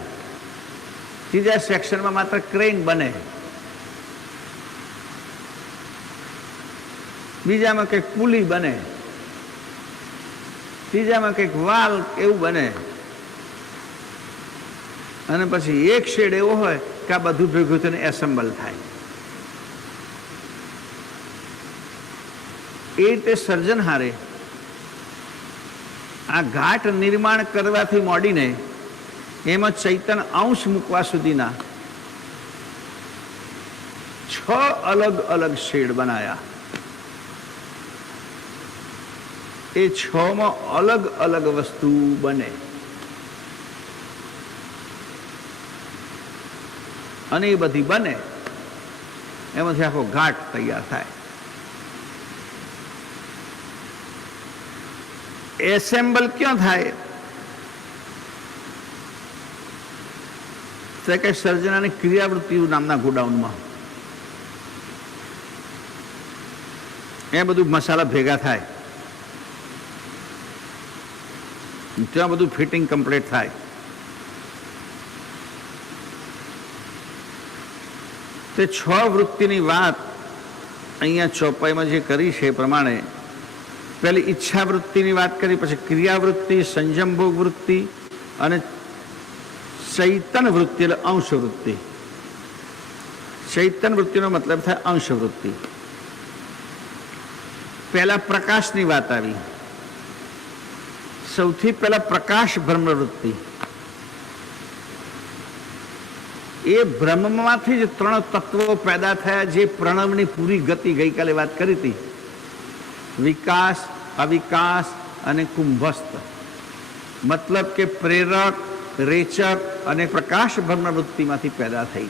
ત્રીજા સેક્શનમાં માત્ર ક્રેન બને, બીજામાં કંઈક પુલી બને, ત્રીજામાં કંઈક વાલ એવું બને, અને પછી એક શેડ એવો હોય કે આ બધું ભેગું થઈને એસેમ્બલ થાય. એ રીતે સર્જનહારે આ ઘાટ નિર્માણ કરવાથી મોડીને એમાં ચૈતન અંશ મૂકવા સુધીના 6 અલગ અલગ શેડ બનાયા. એ 6માં અલગ અલગ વસ્તુ બને અને એ બધી બને એમાંથી આખો ઘાટ તૈયાર થાય. એસેમ્બલ ક્યાં થાય? તો કે સર્જનાની ક્રિયાવૃત્તિ નામના ગોડાઉનમાં. એ બધું મસાલા ભેગા થાય, ત્યાં બધું ફિટિંગ કમ્પ્લીટ થાય. તે 6 વૃત્તિની વાત અહીંયા ચોપાઈમાં જે કરી છે એ પ્રમાણે પહેલી ઈચ્છા વૃત્તિની વાત કરી, પછી ક્રિયાવૃત્તિ, સંજમભોગ વૃત્તિ અને ચૈતન વૃત્તિ એટલે અંશ વૃત્તિ. ચૈતન વૃત્તિનો મતલબ થાય અંશ વૃત્તિ. પહેલા પ્રકાશની વાત આવી. સૌથી પહેલા પ્રકાશ બ્રહ્મ વૃત્તિ. એ બ્રહ્મમાંથી જ 3 તત્વો પેદા થયા, જે પ્રણવની પૂરી ગતિ ગઈકાલે વાત કરી હતી. વિકાસ, અવિકાસ અને કુંભસ્થ. મતલબ કે પ્રેરક, રેચક અને પ્રકાશ બ્રહ્મવૃત્તિમાંથી પેદા થઈ.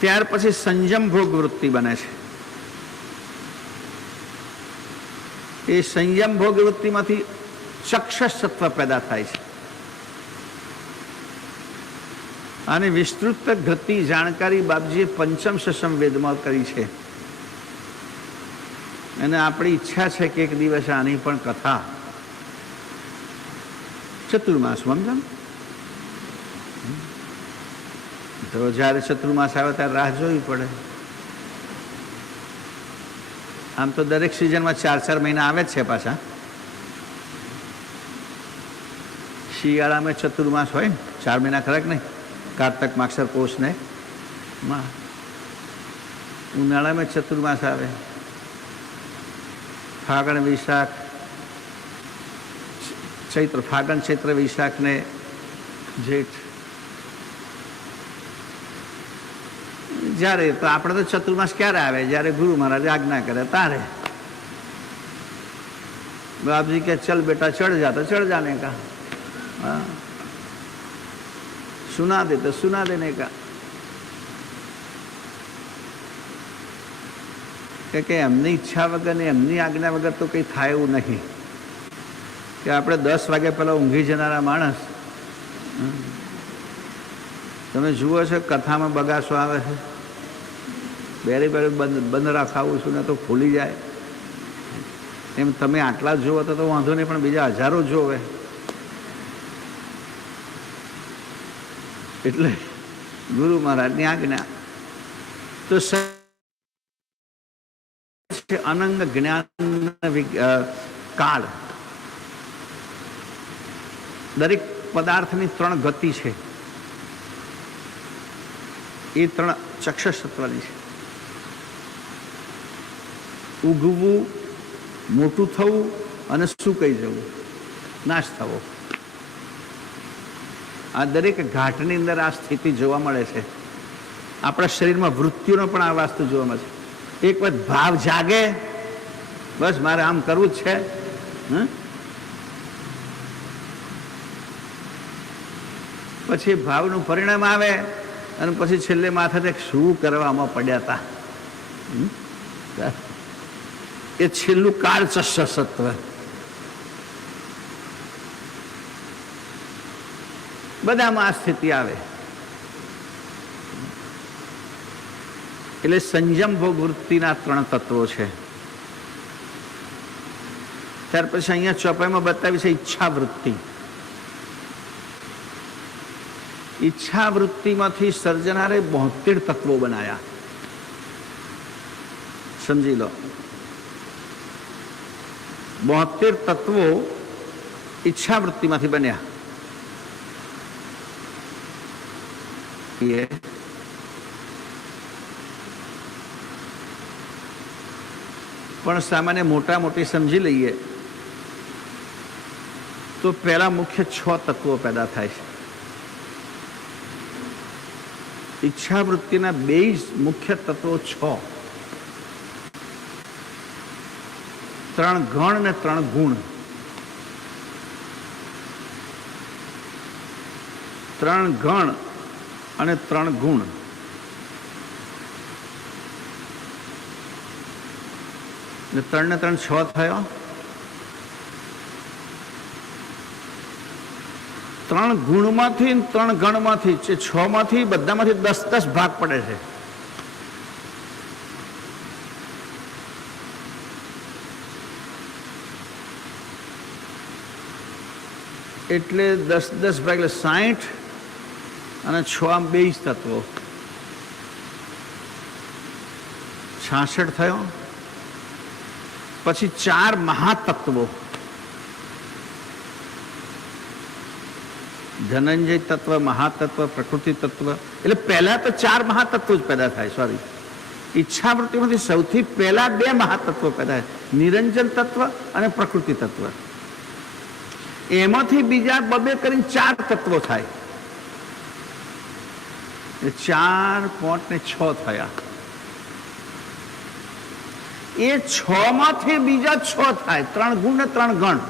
ત્યાર પછી સંજમ ભોગ વૃત્તિ બને છે. એ સંયમ ભોગ વૃત્તિમાંથી ચક્ષસ સત્વ પેદા થાય છે. અને વિસ્તૃત ગતિ જાણકારી બાપજીએ પંચમ સંવેદમાં કરી છે. અને આપણી ઈચ્છા છે કે એક દિવસ આની પણ કથા ચતુર્માસમાં, સમજો તો જ્યારે ચતુર્માસ આવે ત્યારે રાહ જોવી પડે. આમ તો દરેક સિઝનમાં 4 મહિના આવે જ છે પાછા. શિયાળામાં ચતુર્માસ હોય ને 4 મહિના ખરા કે નહીં? કારતક, માગસર, પોષ ને માં. ઉનાળામાં ચતુર્માસ આવે. ફાગણ, વૈશાખ, ચૈત્ર, ફાગણ, ચૈત્ર, વૈશાખ ને જેઠ. જ્યારે તો આપણે તો ચતુર્માસ ક્યારે આવે? જ્યારે ગુરુ મહારાજ આજ્ઞા કરે તારે. બાપજી કે ચલ બેટા ચढ़ જા, તો ચढ़ जाने का. हाँ, सुना दे तो सुना देने का. કે એમની ઈચ્છા વગર ને એમની આજ્ઞા વગર તો કંઈ થાય એવું નહીં. કે આપણે 10 વાગ્યા પહેલાં ઊંઘી જનારા માણસ, તમે જુઓ છો કથામાં બગાસો આવે છે, બેરી બેરી બંધ રાખાવું છું ને તો ખુલી જાય. એમ તમે આટલા જ જોવો તો વાંધો નહીં, પણ બીજા હજારો જોવે. એટલે ગુરુ મહારાજની આજ્ઞા તો અનંગ જ્ઞાન કાળ. દરેક પદાર્થની 3 ગતિ છે. એ 3 ચક્ષસત્વની છે. ઉગવું, મોટું થવું અને સુકાઈ જવું, નાશ થવો. આ દરેક ઘાટની અંદર આ સ્થિતિ જોવા મળે છે. આપણા શરીરમાં વૃત્તિઓનો પણ આ વાસ્તુ જોવા મળે છે. એક વખત ભાવ જાગે, બસ મારે આમ કરવું જ છે, પછી ભાવનું પરિણામ આવે અને પછી છેલ્લે માથે શું કરવામાં પડ્યા હતા. એ છેલ્લું કાળ ચક્ષસત્વ. બધામાં આ સ્થિતિ આવે. એટલે સંયમ ભોગ વૃત્તિના 3 તત્વો છે. ત્યાર પછી અહીંયા ચોપાઈમાં બતાવી છે ઈચ્છા વૃત્તિ. ઈચ્છા વૃત્તિમાંથી સર્જનારે 72 તત્વો બનાયા. સમજી લો, 72 તત્વો ઈચ્છા વૃત્તિમાંથી બન્યા. પણ સામાન્ય મોટી સમજી લઈએ તો પહેલા મુખ્ય 6 તત્વો પેદા થાય છે. ઈચ્છા વૃત્તિના 2 મુખ્ય તત્વો 6, 3 ગણ ને 3 ગુણ. 3 ગણ અને 3 ગુણ. એટલે 3 ને 3 6 થયો. 3 ગુણમાંથી 3 ગણમાંથી 6 માંથી બધામાંથી 10-10 ભાગ પડે છે. એટલે 10-10 ભાગ એટલે 60 અને 6 આમ 2 તત્વો 66 થયો. પછી 4 મહાતત્વો, ધનંજય તત્વ, મહાતત્વ, પ્રકૃતિ તત્વ. એટલે પહેલા તો 4 મહાતત્વો જ પેદા થાય. સોરી, ઈચ્છા વૃત્તિમાંથી સૌથી પહેલા 2 મહાતત્વો પેદા થાય, નિરંજન તત્વ અને પ્રકૃતિ તત્વ. એમાંથી બીજા 2 કરીને 4 તત્વો થાય. એટલે 4, 5 ને 6 થયા. એ 6 માંથી બીજા 6 થાય, 3 ગુણ ને 3 ગણ.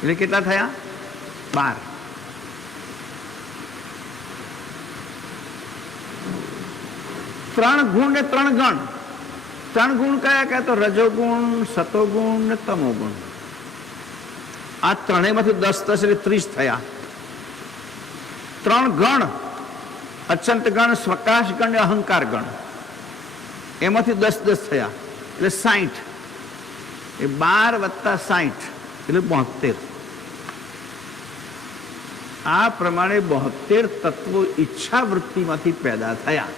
એટલે કેટલા થયા? 12. ત્રણ ગુણ ને 3 ગણ. 3 ગુણ કયા? તો રજોગુણ, સતોગુણ ને તમોગુણ. આ ત્રણેયમાંથી 10-10 એટલે 30 થયા. 3 ગણ, અચંત ગણ, સ્વકાશ ગણ ને અહંકાર ગણ. એમાંથી 10-10 થયા એટલે 60. એ 12 + 60 એટલે 72. આ પ્રમાણે 72 તત્વો ઈચ્છા વૃત્તિમાંથી પેદા થયા.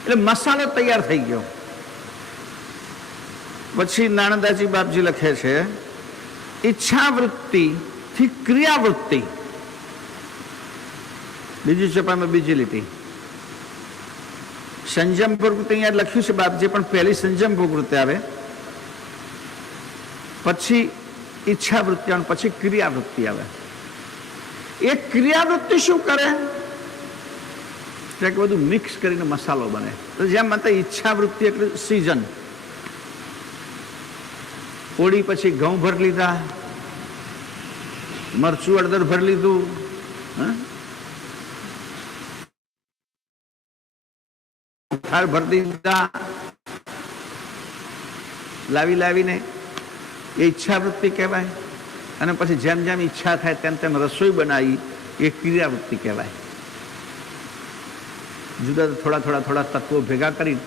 એટલે મસાલો તૈયાર થઈ ગયો. પછી નાનદાજી બાપજી લખે છે, ઈચ્છા વૃત્તિ થી ક્રિયાવૃત્તિ. બીજી ચપામાં બીજી લીટી સંજમ પ્રવૃત્તિ અહીંયા લખ્યું છે બાપજી, પણ પહેલી સંજમ પ્રવૃત્તિ આવે, પછી ઈચ્છા વૃત્તિ આવે, પછી ક્રિયાવૃત્તિ આવે. એ ક્રિયાવૃત્તિ શું કરે? બધું મિક્સ કરીને મસાલો બને. તો જેમ માતા ઈચ્છા વૃત્તિ એટલે સીઝન. હોળી પછી ઘઉં ભરી લીધા, મરચું અડદર ભરી લીધું, ભરી દીધા, લાવીને એ ઈચ્છા વૃત્તિ કહેવાય. અને પછી જેમ જેમ ઈચ્છા થાય તેમ રસોઈ બનાવી, એ ક્રિયાવૃત્તિ કહેવાય. જુદા થોડા તત્વો ભેગા કરી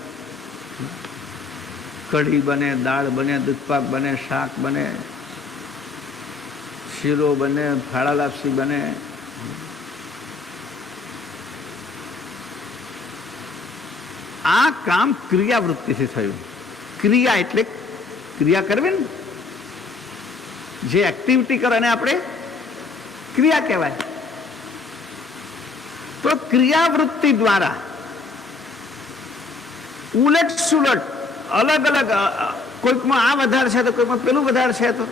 કઢી બને, દાળ બને, દૂધપાક બને, શાક બને, શીરો બને, ફાળા લાપસી બને. આ કામ ક્રિયાવૃત્તિથી થયું. ક્રિયા એટલે ક્રિયા કરવી ને, જે એક્ટિવિટી કરે ને આપણે ક્રિયા કહેવાય. તો ક્રિયાવૃત્તિ દ્વારા ઉલટ સુલટ અલગ અલગ, કોઈકમાં આ વધારે છે તો કોઈકમાં પેલું વધારે છે. તો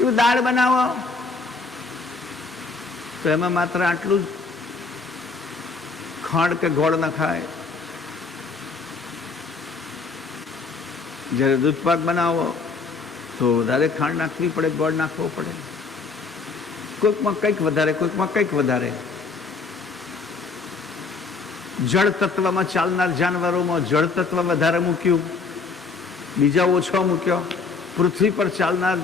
એવું દાળ બનાવો તો એમાં માત્ર આટલું જ ખાંડ કે ગોળ નખાય. જ્યારે દૂધપાક બનાવો તો વધારે ખાંડ નાખવી પડે, ગોળ નાખવો પડે. કોઈકમાં કંઈક વધારે, કોઈકમાં કંઈક વધારે. જળ તત્વમાં ચાલનાર જાનવરોમાં જળ તત્વ વધારે મૂક્યું, બીજા ઓછો મૂક્યો. પૃથ્વી પર ચાલનાર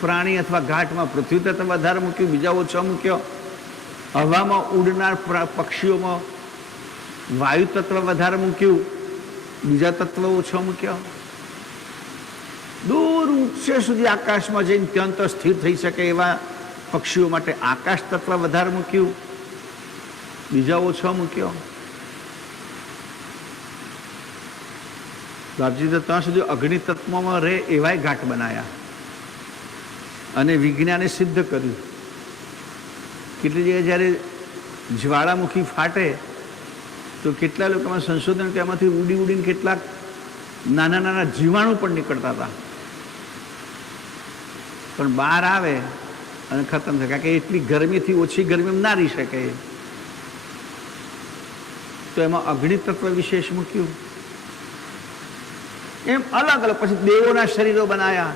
પ્રાણી અથવા ઘાટમાં પૃથ્વી તત્વ વધારે મૂક્યું, બીજા ઓછો મૂક્યો. હવામાં ઉડનાર પક્ષીઓમાં વાયુ તત્વ વધારે મૂક્યું, બીજા તત્વ ઓછો મૂક્યો. દૂર ઊંચે સુધી આકાશમાં જઈને ત્યાં તો સ્થિર થઈ શકે એવા પક્ષીઓ માટે આકાશ તત્વ વધારે મૂક્યું, બીજા ઓછો મૂક્યો. બાપજી તો ત્યાં સુધી અગ્નિ તત્વમાં રહે એવાય ઘાટ બનાયા અને વિજ્ઞાને સિદ્ધ કર્યું. કેટલી જગ્યાએ જ્યારે જ્વાળામુખી ફાટે તો કેટલા લોકોમાં સંશોધન કે એમાંથી ઉડી ઉડીને કેટલાક નાના નાના જીવાણુ પણ નીકળતા હતા, પણ બહાર આવે અને ખતમ થાય. કારણ કે એટલી ગરમીથી ઓછી ગરમી ના રહી શકે, તો એમાં અગ્નિ તત્વ વિશેષ મૂક્યું. એમ અલગ અલગ પછી દેવોના શરીરો બનાયા.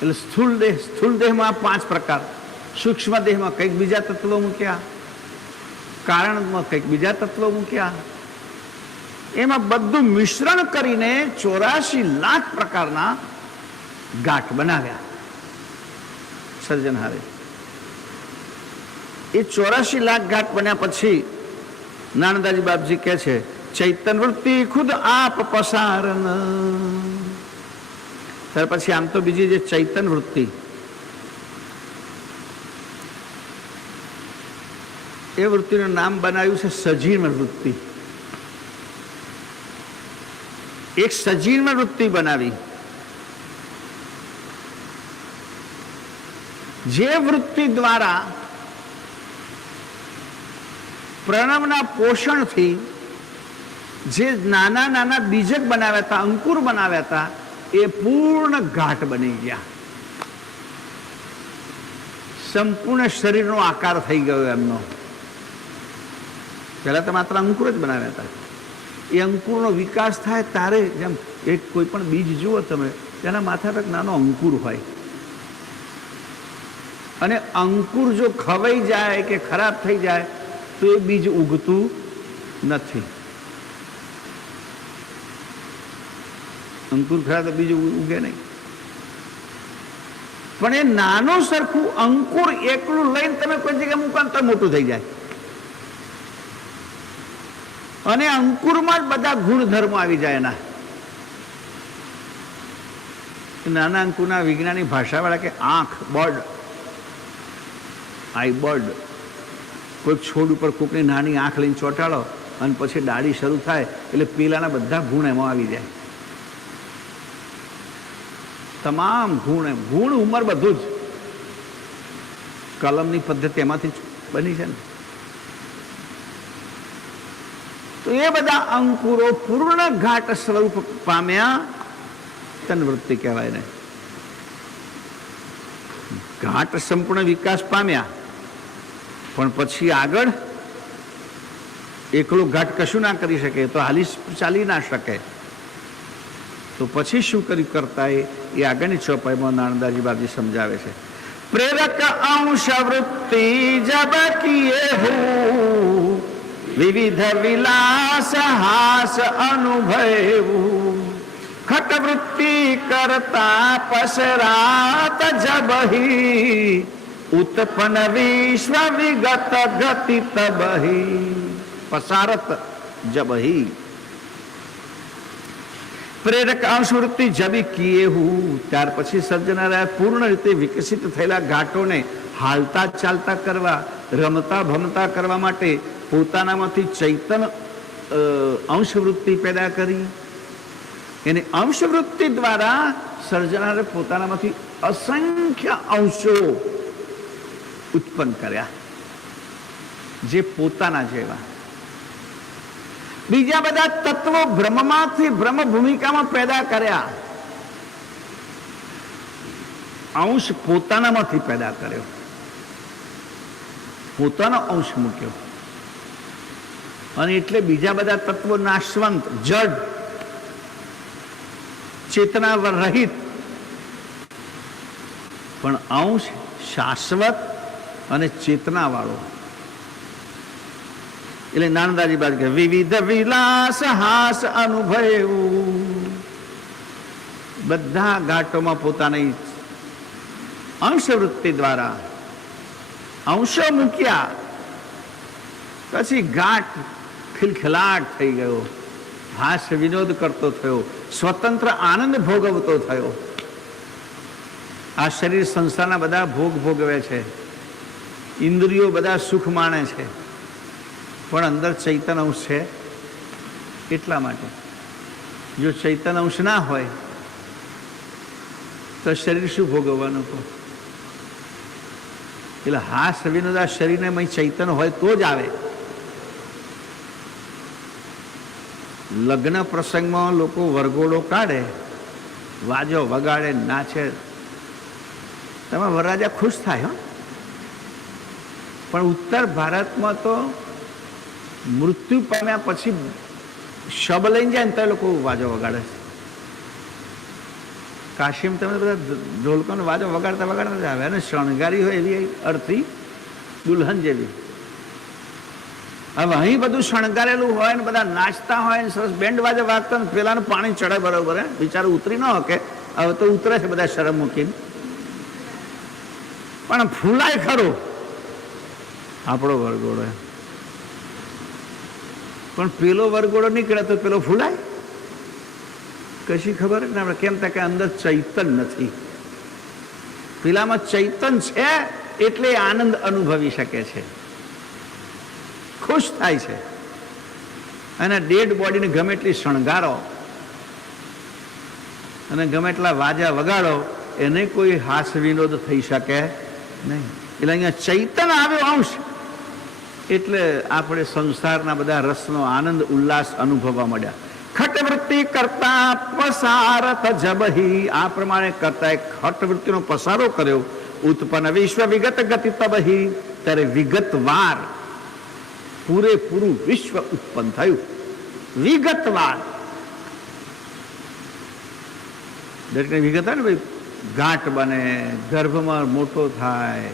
એટલે સ્થૂળ દેહમાં 5 પ્રકાર, સૂક્ષ્મ દેહમાં કંઈક બીજા તત્વો મૂક્યા, કારણમાં કંઈક બીજા તત્વો મૂક્યા. એમાં બધું મિશ્રણ કરીને 84 લાખ પ્રકારના ઘાટ બનાવ્યા સર્જનહારે. એ 84 લાખ ઘાટ બન્યા પછી નાનદાજી બાપજી કહે છે, ચૈતન વૃત્તિ ખુદ આપ પસારન. ત્યાર પછી આમ તો બીજી જે ચૈતન વૃત્તિ, એ વૃત્તિનું નામ બનાવ્યું છે સજીર્ણ વૃત્તિ. એક સજીર્ણ વૃત્તિ બનાવી, જે વૃત્તિ દ્વારા પ્રણવના પોષણથી જે નાના નાના બીજક બનાવ્યા હતા, અંકુર બનાવ્યા હતા, એ પૂર્ણ ઘાટ બની ગયા. સંપૂર્ણ શરીરનો આકાર થઈ ગયો એમનો. પહેલા તો માત્ર અંકુર જ બનાવ્યા હતા. એ અંકુરનો વિકાસ થાય તારે, જેમ એક કોઈ પણ બીજ જુઓ તમે, તેના માથા પર નાનો અંકુર હોય, અને અંકુર જો ખવાઈ જાય કે ખરાબ થઈ જાય તો એ બીજ ઉગતું નથી. અંકુર ખરાબ તો બીજ ઉગે નહીં. પણ એ નાનું સરખું અંકુર એકલું લઈને તમે કોઈ જગ્યાએ મૂકો તો મોટું થઈ જાય. અને અંકુરમાં જ બધા ગુણધર્મો આવી જાય એના. નાના અંકુરના વિજ્ઞાની ભાષાવાળા કે આંખ, બર્ડ, આઈ બર્ડ. કોઈ છોડ ઉપર કોઈકની નાની આંખ લઈને ચોંટાડો અને પછી ડાળી શરૂ થાય એટલે પેલાના બધા ગુણ એમાં આવી જાય. તમામ ગુણ, એમ ગુણ ઉંમર બધું જ કલમની પદ્ધતિ એમાંથી બની છે ને. તો એ બધા અંકુરો પૂર્ણ ઘાટ સ્વરૂપ પામ્યા, તનવૃત્તિ કહેવાય ને. ઘાટ સંપૂર્ણ વિકાસ પામ્યા, પણ પછી આગળ એકલો ઘાટ કશું ના કરી શકે, તો હાલી ચાલી ના શકે. તો પછી શું કર્યું કરતા એ આગળની ચોપાઈમાં નાનદાજી બાપજી સમજાવે છે. પ્રેરક અંશ વૃત્તિ જબ કિએ હું, વિવિધ વિલાસ હાસ અનુભવું, ખટ વૃત્તિ કરતા પસરાત જબહી, ઉત્પન્ન વિશ્વ વિગત ગતિ તબહી. પસારત જબહી. પ્રેરક અંશવૃત્તિ જબી કિયેહુ. ત્યાર પછી સર્જનારાએ પૂર્ણ રીતે વિકસિત થયેલા ઘાટોને હાલતા ચાલતા કરવા, રમતા ભમતા કરવા માટે પોતાનામાંથી ચૈતન અંશવૃત્તિ પેદા કરી. એને અંશવૃત્તિ દ્વારા સર્જનારે પોતાનામાંથી અસંખ્ય અંશો ઉત્પન્ન કર્યા, જે પોતાના જેવા. બીજા બધા તત્વો બ્રહ્મમાંથી બ્રહ્મ ભૂમિકામાં પેદા કર્યા. અંશ પોતાનામાંથી પેદા કર્યો, પોતાનો અંશ મૂક્યો. અને એટલે બીજા બધા તત્વો નાશવંત, જડ, ચેતના રહિત, પણ અંશ શાશ્વત અને ચેતના વાળો. એટલે નાનદાજી બાદ કે વિવિધ વિલાસ હાસ અનુભવ. બધા ઘાટોમાં પોતાની અંશવૃત્તિ દ્વારા અંશો મૂક્યા. પછી ઘાટ ખિલખિલાટ થઈ ગયો, હાસ્ય વિનોદ કરતો થયો, સ્વતંત્ર આનંદ ભોગવતો થયો. આ શરીર સંસારના બધા ભોગ ભોગવે છે, ઇન્દ્રિયો બધા સુખ માણે છે, પણ અંદર ચૈતન અંશ છે. એટલા માટે જો ચૈતન અંશ ના હોય તો શરીર શું ભોગવવાનું કહો? એટલે હાસ વિનોદ આ શરીરને ચૈતન હોય તો જ આવે. લગ્ન પ્રસંગમાં લોકો વરઘોડો કાઢે, વાજો વગાડે, નાચે, તમે વરરાજા ખુશ થાય. પણ ઉત્તર ભારતમાં તો મૃત્યુ પામ્યા પછી શબ લઈને જાય ને તો લોકો વાજો વગાડે છે. કાશીમાં તમે બધા ઢોલકોનો વાજો વગાડતા વગાડતા જ આવે, અને શણગારી હોય એવી અર્થી દુલ્હન જેવી. હવે અહીં બધું શણગારેલું હોય ને બધા નાચતા હોય ને સરસ બેન્ડ વાજો વાગતા ને પેલાનું પાણી ચડે બરોબર, બિચારું ઉતરી ન શકે. હવે તો ઉતરે છે બધા શરમ મૂકીને, પણ ફૂલાય ખરો આપણો વરઘોડો. પણ પેલો વરઘોડો નીકળે તો પેલો ફૂલાય? કશી ખબર જ ને આપણે કેમ કે અંદર ચૈતન નથી. પેલામાં ચૈતન છે એટલે આનંદ અનુભવી શકે છે, ખુશ થાય છે. અને ડેડ બોડીને ગમે એટલી શણગારો અને ગમે એટલા વાજા વગાડો, એને કોઈ હાસ વિનોદ થઈ શકે નહીં. એટલે અહીંયા ચૈતન આવ્યો અંશ, એટલે આપણે સંસારના બધા રસનો આનંદ ઉલ્લાસ અનુભવવા મળ્યા. ખટવૃત્તિ કરતા પસારત જબહી. આ પ્રમાણે કરતા ખટવૃત્તિનો પસારો કર્યો. ઉત્પન્ન વિશ્વ વિગત ગતિ તબહી. ત્યારે વિગતવાર પૂરેપૂરું વિશ્વ ઉત્પન્ન થયું. વિગતવાર દરેકને વિગત હોય ને ભાઈ, ગાંઠ બને, ગર્ભમાં મોટો થાય,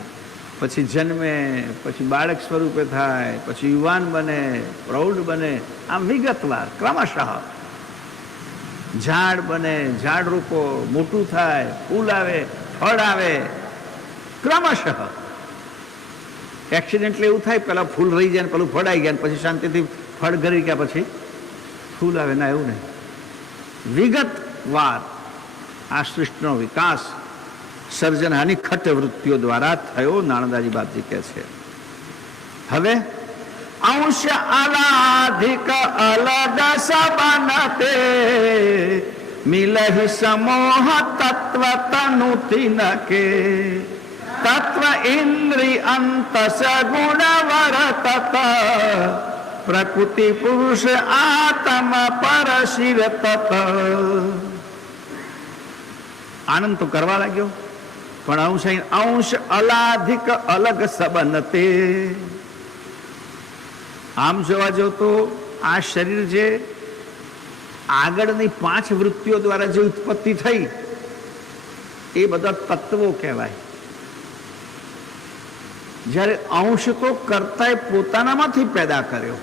પછી જન્મે, પછી બાળક સ્વરૂપે થાય, પછી યુવાન બને, પ્રૌઢ બને, આમ વિગતવાર ક્રમશઃ. ઝાડ બને, ઝાડ રોપો, મોટું થાય, ફૂલ આવે, ફળ આવે, ક્રમશઃ. એક્સિડેન્ટલી એવું થાય, પેલા ફૂલ રહી જાય ને પેલું ફળ આવી ગયા, પછી શાંતિથી ફળ ઘરી ગયા, પછી ફૂલ આવે. ના, એવું નહીં. વિગતવાર આ સૃષ્ટિનો વિકાસ સર્જનહાની ખટવૃત્તિઓ દ્વારા થયો. નાણદાજી બાપજી કહે છે. હવે અંશ અલાધિક અલગ સબનતે મિલહિ સમોહ તત્વ તનુતિ નકે તત્વ ઇન્દ્રિ અંતસ ગુણ વર્તત પ્રકૃતિ પુરુષ આત્મ પરશિર તત. આનંદ તો કરવા લાગ્યો, પણ અંશ અલાધિક અલગ સબનતે. આમ જોવા જો તો આ શરીર જે આગળની 5 વૃત્તિઓ દ્વારા જે ઉત્પત્તિ થઈ એ બધા તત્વો કહેવાય. જ્યારે અંશ તો કર્તાએ પોતાનામાંથી પેદા કર્યો,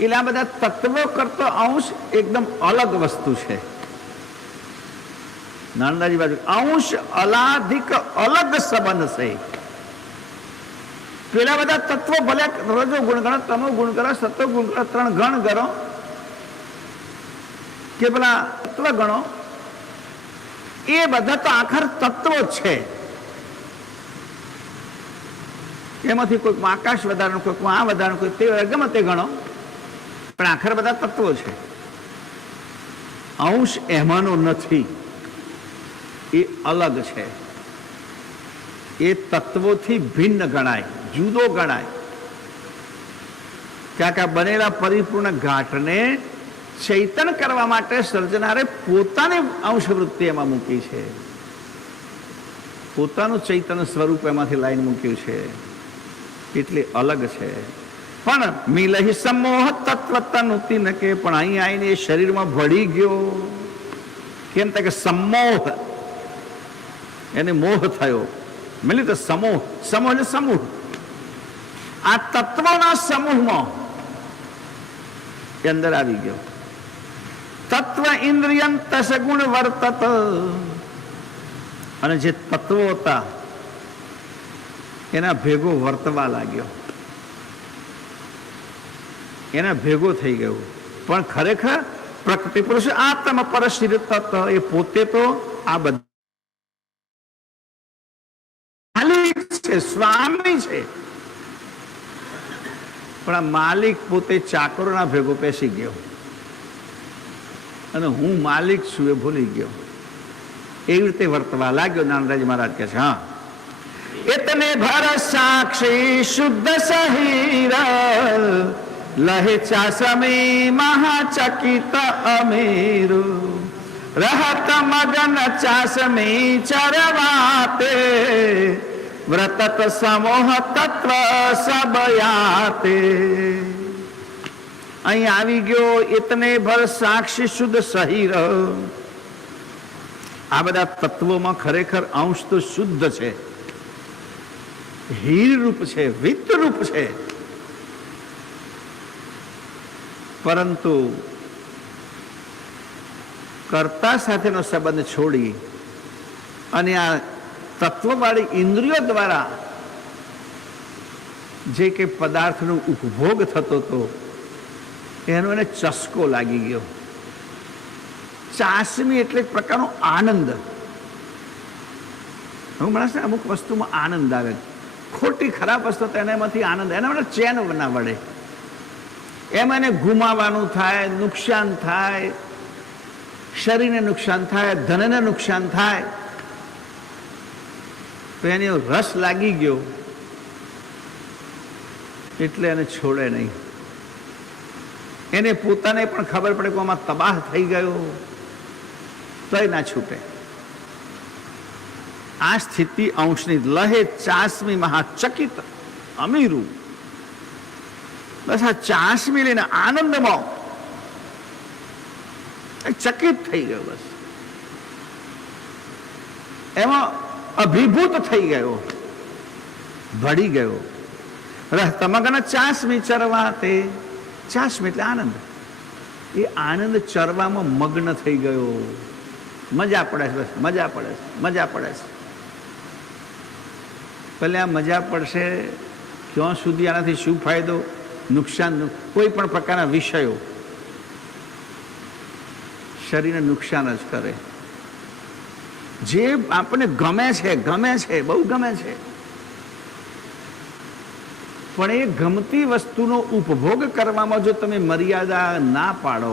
એટલે આ બધા તત્વો કરતો અંશ એકદમ અલગ વસ્તુ છે. નાનદાજી બાજુ અંશ અલાધિક અલગ સંબંધ છે. પેલા બધા તત્વો ભલે રજો ગુણ ગણો, તમો ગુણ કરો, સત્વ ગુણ કરો, 3 ગણ ગણો કે પેલા તત્વ ગણો, એ બધા તો આખર તત્વો જ છે. એમાંથી કોઈક આકાશ વધારાનું, કોઈક આ વધારાનું, કોઈ તે ગમે તે ગણો, પણ આખર બધા તત્વો છે. અંશ એમાંનો નથી, એ અલગ છે. એ તત્વોથી ભિન્ન ગણાય, જુદો ગણાય. કારણ કે આ બનેલા પરિપૂર્ણ ઘાટને ચૈતન કરવા માટે સર્જનારે પોતાની અંશવૃત્તિ એમાં મૂકી છે, પોતાનું ચૈતન સ્વરૂપ એમાંથી લાઈન મૂક્યું છે, એટલે અલગ છે. પણ મિલહી સમોહ તત્વ તનુતિ ન કે, પણ અહીં આવીને એ શરીરમાં ભળી ગયો. કેમ કે સમોહ, એને મોહ થયો. મિલિત સમૂહ, સમૂહ એટલે સમૂહ. આ તત્વના સમૂહમાં એ અંદર આવી ગયો. તત્વ ઇન્દ્રિયંત સગુણ વર્તત, અને જે તત્વો હતા એના ભેગો વર્તવા લાગ્યો, એના ભેગો થઈ ગયો. પણ ખરેખર પ્રકૃતિ પુરુષ આત્મ પરશિર તત્વ, એ પોતે તો આ બધા માલિક છે, સ્વામી છે. પણ આ માલિક પોતે ચાકરોના ભેગો પેસી ગયો અને હું માલિક છું એ ભૂલી ગયો. એવી રીતે વર્તવા લાગ્યો. નાનરાજ મહારાજ કહે છે, હા, इतने भर साक्षी शुद्ध शरीर लहे चासमी महाचकित अमीर रहत मगन चासमी चरवाते व्रतत समोह तत्व सबयाते। અહીં આવી ગયો ઇતને ભર સાક્ષી શુદ્ધ શરીર. આ બધા તત્વોમાં ખરેખર અંશ તો શુદ્ધ છે, હીર રૂપ છે, વિત્ત રૂપ છે, પરંતુ કર્તા સાથેનો સંબંધ છોડી અને આ તત્વવાળી ઇન્દ્રિયો દ્વારા જે કે પદાર્થનો ઉપભોગ થતો હતો એનો એને ચસ્કો લાગી ગયો. ચાસમી એટલે એક પ્રકારનો આનંદ. હું માણસને અમુક વસ્તુમાં આનંદ આવે, ખોટી ખરાબ વસ્તુ તો એનામાંથી આનંદ, એના માટે ચેન ના વળે. એમાં એને ગુમાવાનું થાય, નુકસાન થાય, શરીરને નુકસાન થાય, ધનને નુકસાન થાય, તો એને રસ લાગી ગયો એટલે એને છોડે નહીં. એને પોતાને પણ ખબર પડે કે આમાં તબાહ થઈ ગયો તોય ના છૂટે. આ સ્થિતિ અંશની લહે ચાસમી મહાચકિત અમીરું. બસ આ ચાસમી લઈને આનંદમાં ચકિત થઈ ગયો, બસ એમાં અભિભૂત થઈ ગયો, ભળી ગયો. તમગન ચાસમી ચરવા તે, ચાસમી એટલે આનંદ, એ આનંદ ચરવામાં મગ્ન થઈ ગયો. મજા પડે છે, બસ મજા પડે છે, મજા પડે છે. ભલે આ મજા પડશે ક્યાં સુધી, આનાથી શું ફાયદો, નુકસાન, કોઈ પણ પ્રકારના વિષયો શરીરને નુકસાન જ કરે. જે આપણને ગમે છે, ગમે છે, બહુ ગમે છે, પણ એ ગમતી વસ્તુનો ઉપભોગ કરવામાં જો તમે મર્યાદા ના પાડો,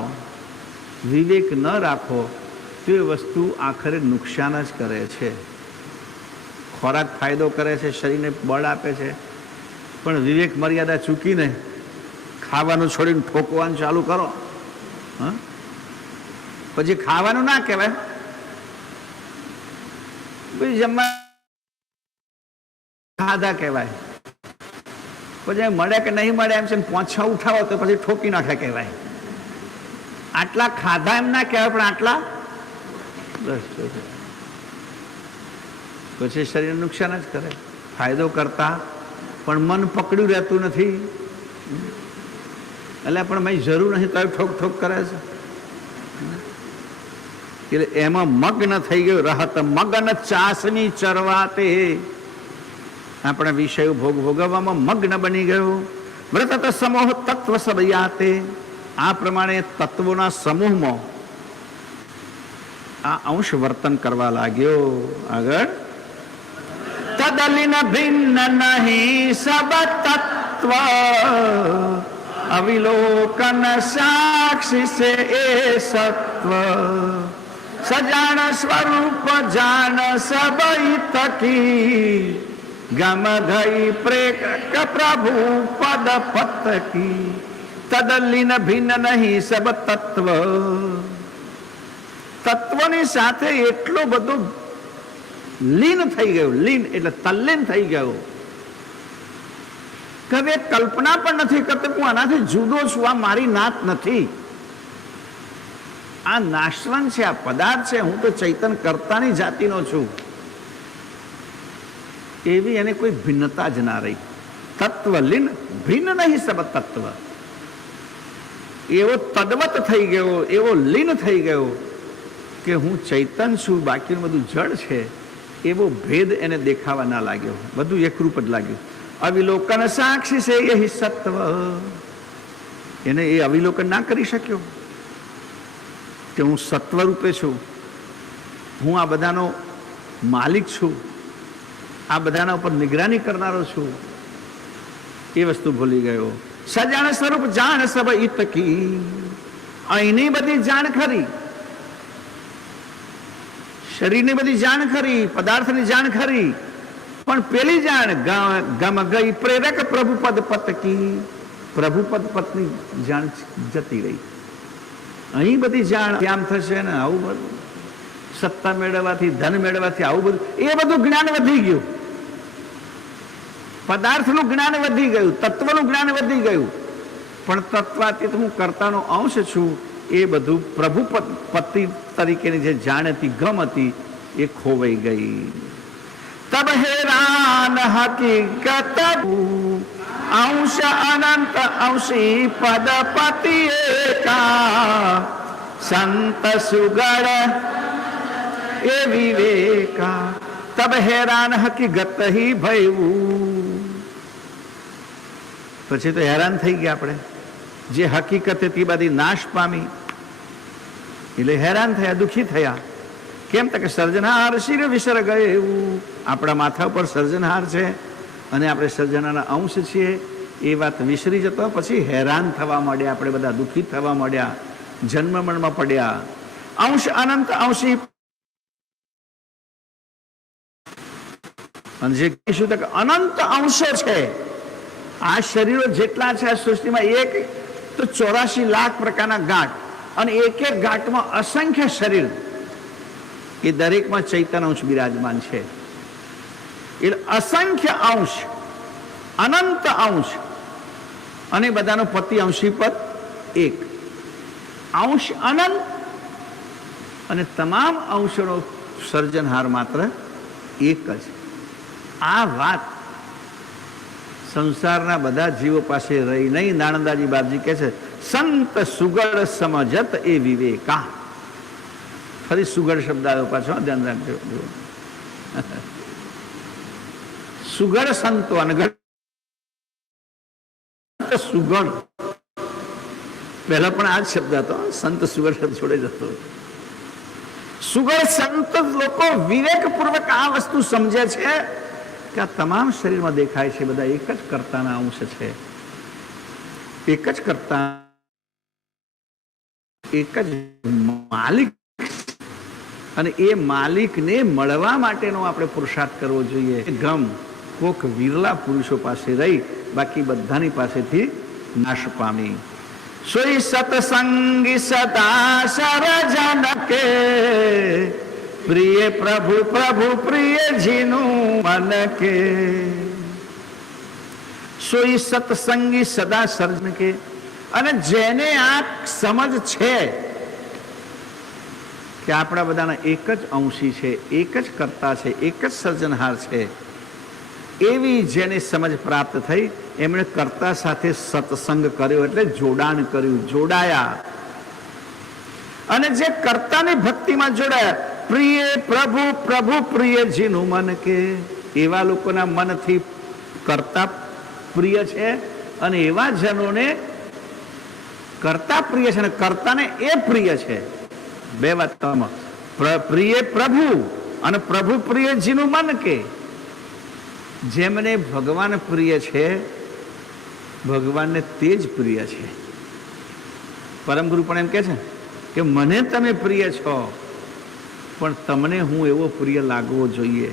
વિવેક ન રાખો, તો એ વસ્તુ આખરે નુકસાન જ કરે છે. ખોરાક ફાયદો કરે છે, શરીરને બળ આપે છે, પણ વિવેક મર્યાદા ચૂકીને ખાવાનું છોડીને ઠોકવાનું ચાલુ કરો, હા, પછી ખાવાનું ના કહેવાય, જમવા ખાધા કહેવાય. પછી મળે કે નહીં મળે એમ છે, 5-6 ઉઠાવો તો પછી ઠોકી નાખે કહેવાય. આટલા ખાધા એમ ના કહેવાય, પણ આટલા બસ પછી શરીરને નુકસાન જ કરે. ફાયદો કરતા પણ મન પકડ્યું રહેતું નથી, એટલે પણ મેં જરૂર નથી તો ઠોક ઠોક કરે છે. એટલે એમાં મગ્ન થઈ ગયો. રહત મગન ચાસની ચરવાતે, આપણે વિષયો ભોગવવામાં મગ્ન બની ગયો. વ્રતત સમૂહ તત્વ સબયાતે, આ પ્રમાણે તત્વોના સમૂહમાં આ અંશ વર્તન કરવા લાગ્યો. આગળ તદલિન ભિન્ન નહીં સબ તત્વ, અવિલોકન સાક્ષી સે એ સત્વ, સજાણ સ્વરૂપ જાન સબઈ તકી, ગમ ગઈ પ્રેક પ્રભુ પદ પતકી. તદલિન ભિન્ન નહીં સબ તત્વ, તત્વની સાથે એટલો બધો લીન થઈ ગયો. લીન એટલે તલ્લીન થઈ ગયો કે હવે કલ્પના પણ નથી કરતો હું આનાથી જુદો છું, આ મારી નાત નથી, આ નાશવંત છે, આ પદાર્થ છે, હું તો ચૈતન કર્તાની જાતિનો છું. એવી એને કોઈ ભિન્નતા જ ના રહી. તત્વ લીન ભિન્ન નહીં સબ તત્વ, એવો તદવત થઈ ગયો, એવો લીન થઈ ગયો કે હું ચૈતન છું, બાકીનું બધું જળ છે, એવો ભેદ એને દેખાવા ના લાગ્યો. બધું એકરૂપ જ લાગ્યું. અવિલોકન સાક્ષી છે એ સત્વ, એને એ અવિલોકન ના કરી શક્યો કે હું સત્વ રૂપે છું, હું આ બધાનો માલિક છું, આ બધાના ઉપર નિગરાની કરનારો છું. એ વસ્તુ ભૂલી ગયો. સજાણ સ્વરૂપ જાણ સબ ઇતકી, અહીંની બધી જાણ ખરી, શરીરની બધી જાણ ખરી, પદાર્થની જાણ ખરી, પણ પેલી જાણ ગમ ગઈ પ્રેરક પ્રભુપદ પતકી, પ્રભુપદ પતની જાણ જતી રહી. અહીં બધી જાણ આમ થશે ને આવું બધું, સત્તા મેળવવાથી, ધન મેળવવાથી આવું બધું, એ બધું જ્ઞાન વધી ગયું. પદાર્થનું જ્ઞાન વધી ગયું, તત્વનું જ્ઞાન વધી ગયું, પણ તત્વાતીત હું કર્તાનો અંશ છું, એ બધું પ્રભુ પતિ તરીકેની જે જાણ હતી, ગમ હતી, એ ખોવાઈ ગઈ. તબ હેરાન હકીકત અંશ અનંત અંશી પદ પતિ એકા, સંત સુગળ એ વિવેકા. તબ હેરાન હકીકત હી ભયવું. પછી તો હેરાન થઈ ગયા આપણે. જે હકીકત હતી બધી નાશ પામી, એટલે હેરાન થયા, દુઃખી થયા. કેમ કે સર્જનહાર શિર વિસર ગયું. આપણા માથા ઉપર સર્જનહાર છે અને આપણે સર્જનાના અંશ છીએ, એ વાત વિસરી જતો પછી હેરાન થવા માંડ્યા. આપણે બધા દુઃખી થવા માંડ્યા, જન્મ મરણમાં પડ્યા. અંશ અનંત અંશી, અને જે કહીશું કે અનંત અંશો છે. આ શરીરો જેટલા છે આ સૃષ્ટિમાં, એક તો 84 લાખ પ્રકારના ગાંઠ, અને એક એક ગાંઠમાં અસંખ્ય શરીર, એ દરેકમાં ચૈતન્ય અંશ બિરાજમાન છે. એટલે અસંખ્ય અંશ, અનંત અંશ, અને બધાનો પતિ અંશી પદ એક. અંશ અનંત અને તમામ અંશોનો સર્જનહાર માત્ર એક જ. આ વાત સંસારના બધા જીવો પાસે રહી નહીં. નાણંદાજી બાપજી કહે છે, સંત સુગળ સમજત એ વિવેકા. ફરી સુગળ શબ્દ આવ્યો પાછો, ધ્યાન રાખજો. સુગળ સંતો અને સુગળ, પહેલા પણ આ જ શબ્દ હતો, સંત સુગળ શબ્દ છોડે જતો. સુગળ સંત લોકો વિવેકપૂર્વક આ વસ્તુ સમજે છે કે આ તમામ શરીરમાં દેખાય છે બધા એક જ કર્તાના અંશ છે, એક જ કર્તા, એક જ માલિક. અને એ માલિકને મળવા માટેનો આપણે પુરુષાર્થ કરવો જોઈએ. ગમ કોક વિરલા પુરુષો પાસે રહી, બાકી બધાની પાસેથી નાશ પામી. સોઈ સત્સંગી સદા સરજન કે, પ્રિય પ્રભુ પ્રભુ પ્રિય જીનું મન કે. સોઈ સત્સંગી સદા સર્જન કે, અને જેને આ સમજ છે કે આપણા બધાના એક જ અંશી છે, એક જ કર્તા છે, એક જ સર્જનહાર છે, એવી જેને સમજ પ્રાપ્ત થઈ, એમણે કર્તા સાથે સત્સંગ કર્યો, એટલે જોડાણ કર્યું, જોડાયા. અને જે કર્તાની ભક્તિમાં જોડાયા, પ્રિય પ્રભુ પ્રભુ પ્રિય જીનું મન કે, એવા લોકોના મનથી કરતા પ્રિય છે અને એવા જનોને કરતા પ્રિય છે અને કરતાને એ પ્રિય છે. બે વાતમાં પ્રિય પ્રભુ અને પ્રભુ પ્રિયજીનું મન કે જેમને ભગવાન પ્રિય છે ભગવાનને તે જ પ્રિય છે. પરમ ગુરુ પણ એમ કહે છે કે મને તમે પ્રિય છો પણ તમને હું એવો પ્રિય લાગવો જોઈએ.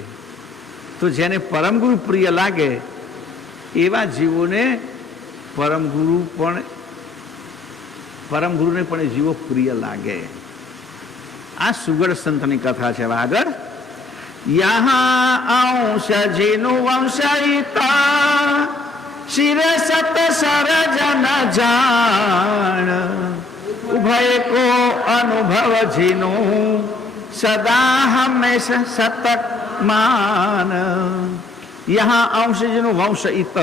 તો જેને પરમ ગુરુ પ્રિય લાગે એવા જીવોને પરમ ગુરુને પણ જીવો પ્રિય લાગે. આ સુગઢ સંતની કથા છે. આગળ યહાં અંશ જેનું વંશયિતા શિર સત સરજન જાણ ઉભય કો અનુભવ જીનું સદા હંમેશા સતત માન. યહાં અંશ જેનું વંશયિત,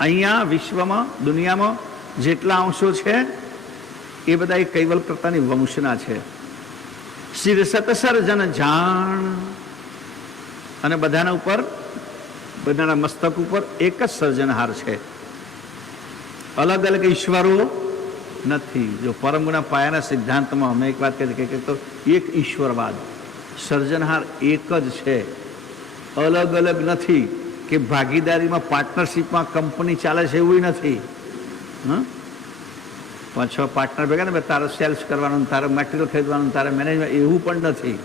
અહીંયા વિશ્વમાં દુનિયામાં જેટલા અંશો છે એ બધા એ કૈવલ કરતાની વંશના છે. શિર સતસર જન જાણ, અને બધાના ઉપર બધાના મસ્તક ઉપર એક જ સર્જનહાર છે. અલગ અલગ ઈશ્વરો નથી. જો પરમગુના પાયાના સિદ્ધાંતમાં અમે એક વાત કહી કે તો એક ઈશ્વરવાદ, સર્જનહાર એક જ છે, અલગ અલગ નથી. કે ભાગીદારીમાં પાર્ટનરશીપમાં કંપની ચાલે છે એવું નથી. 5-6 પાર્ટનર ભેગા ને તારે સેલ્સ કરવાનું, તારે મટીરિયલ ખરીદવાનું, તારે મેનેજમેન્ટ, એવું પણ નથી.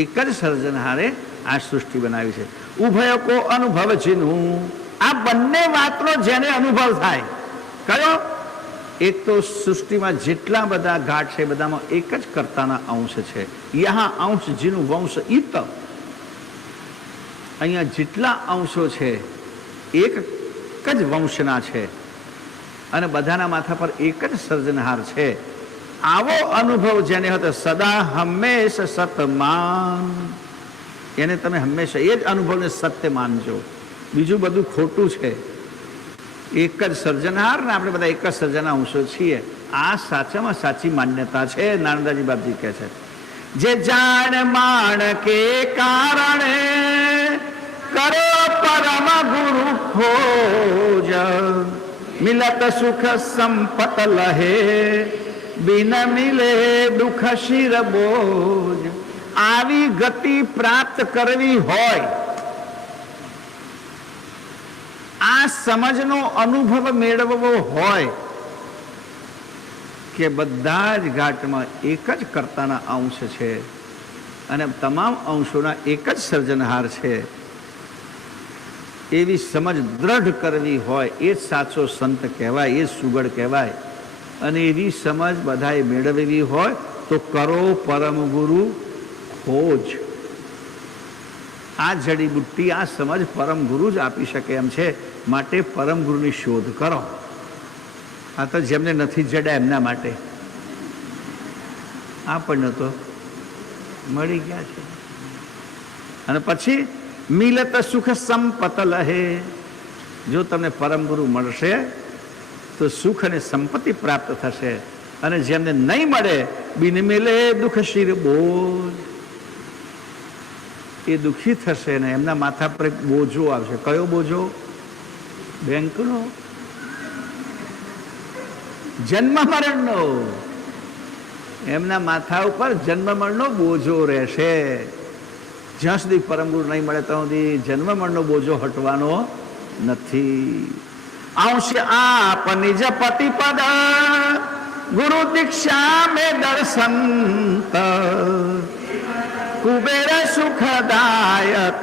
એક જ સર્જનહારે આ સૃષ્ટિ બનાવી છે. ઉભય કો અનુભવ ચિહ્નું, આ બંને વાતનો જેને અનુભવ થાય. કયો? એક તો સૃષ્ટિમાં જેટલા બધા ઘાટ છે બધામાં એક જ કર્તાના અંશ છે. યહાં અંશ જીનું વંશ ઈત, અહીંયા જેટલા અંશો છે એક જ વંશના છે અને બધાના માથા પર એક જ સર્જનહાર છે. આવો અનુભવ જેને હતો સદા હંમેશા સતમાન, એને તમે હંમેશા એ જ અનુભવને સત્ય માનજો. બીજું બધું ખોટું છે. એક જ સર્જનહાર ને આપણે બધા એક જ સર્જના અંશો છીએ. આ સાચામાં સાચી માન્યતા છે. નાનદાજી બાપજી કહે છે જે જાણ માણ કે કારણે કરો પરમ ગુરુ ખોજ, મિલત સુખ સંપત લહે બિન મિલે દુઃખ શિર બોજ. આવી ગતિ પ્રાપ્ત કરવી હોય, આ સમજનો અનુભવ મેળવવો હોય કે બધા જ ઘાટમાં એક જ કર્તાના અંશ છે અને તમામ અંશોના એક જ સર્જનહાર છે, એવી સમજ દ્રઢ કરવી હોય એ જ સાચો સંત કહેવાય, એ જ સુગઢ કહેવાય. અને એવી સમજ બધાએ મેળવવી હોય તો કરો પરમ ગુરુ ખોજ. આ જડીબુટ્ટી, આ સમજ પરમ ગુરુ જ આપી શકે એમ છે. માટે પરમ ગુરુની શોધ કરો. આ તો જેમને નથી જડ્યા એમના માટે, આપણને તો મળી ગયા છે. અને પછી મિલત સુખ સંપત લહે, જો તમને પરમ ગુરુ મળશે તો સુખ અને સંપત્તિ પ્રાપ્ત થશે. અને જેમને નહીં મળે બિન મિલે દુઃખ શિર બોજ, એ દુઃખી થશે ને એમના માથા પર એક બોજો આવશે. કયો બોજો? બેંકનો, જન્મ મરણનો. એમના માથા ઉપર જન્મ મરણનો બોજો રહેશે. જ્યાં સુધી પરમ ગુરુ નહીં મળે ત્યાં સુધી જન્મ મરણનો બોજો હટવાનો નથી. અંશ આપ નિજ પતિપદ ગુરુ દીક્ષા મે દર્શંત, કુબેર સુખદાયક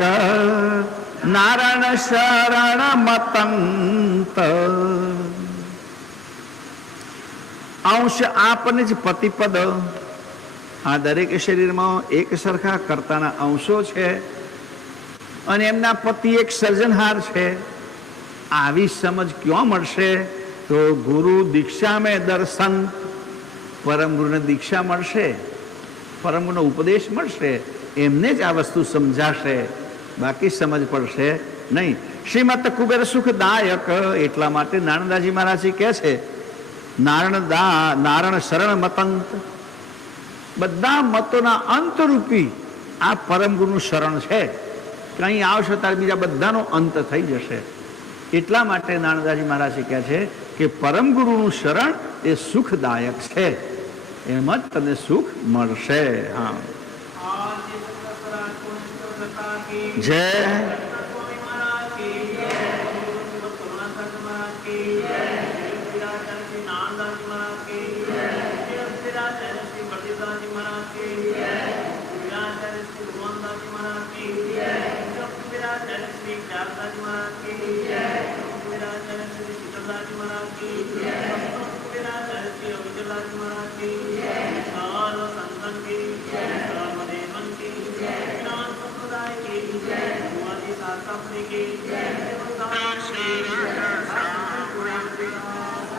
નારાયણ શરણ મતંત. અંશ આપને જ પતિપદ, આ દરેક શરીરમાં એક સરખા કર્તાના અંશો છે અને એમના પતિ એક સર્જનહાર છે. આવી સમજ ક્યાં મળશે? તો ગુરુ દીક્ષા મેં દર્શન, પરમ ગુરુને દીક્ષા મળશે, પરમ ગુરુનો ઉપદેશ મળશે, એમને જ આ વસ્તુ સમજાશે, બાકી સમજ પડશે નહીં. શ્રીમત કુબેર સુખદાયક, એટલા માટે નારણદાસજી મહારાજ કહે છે નારાયણ શરણ મતંત, બધા મતોના અંતરૂપી આ પરમ ગુરુનું શરણ છે. કંઈ આવશે ત્યારે બીજા બધાનો અંત થઈ જશે. એટલા માટે નાનદાજી મહારાજ કહે છે કે પરમ ગુરુનું શરણ એ સુખદાયક છે, એમાં જ તમને સુખ મળશે. હા, જય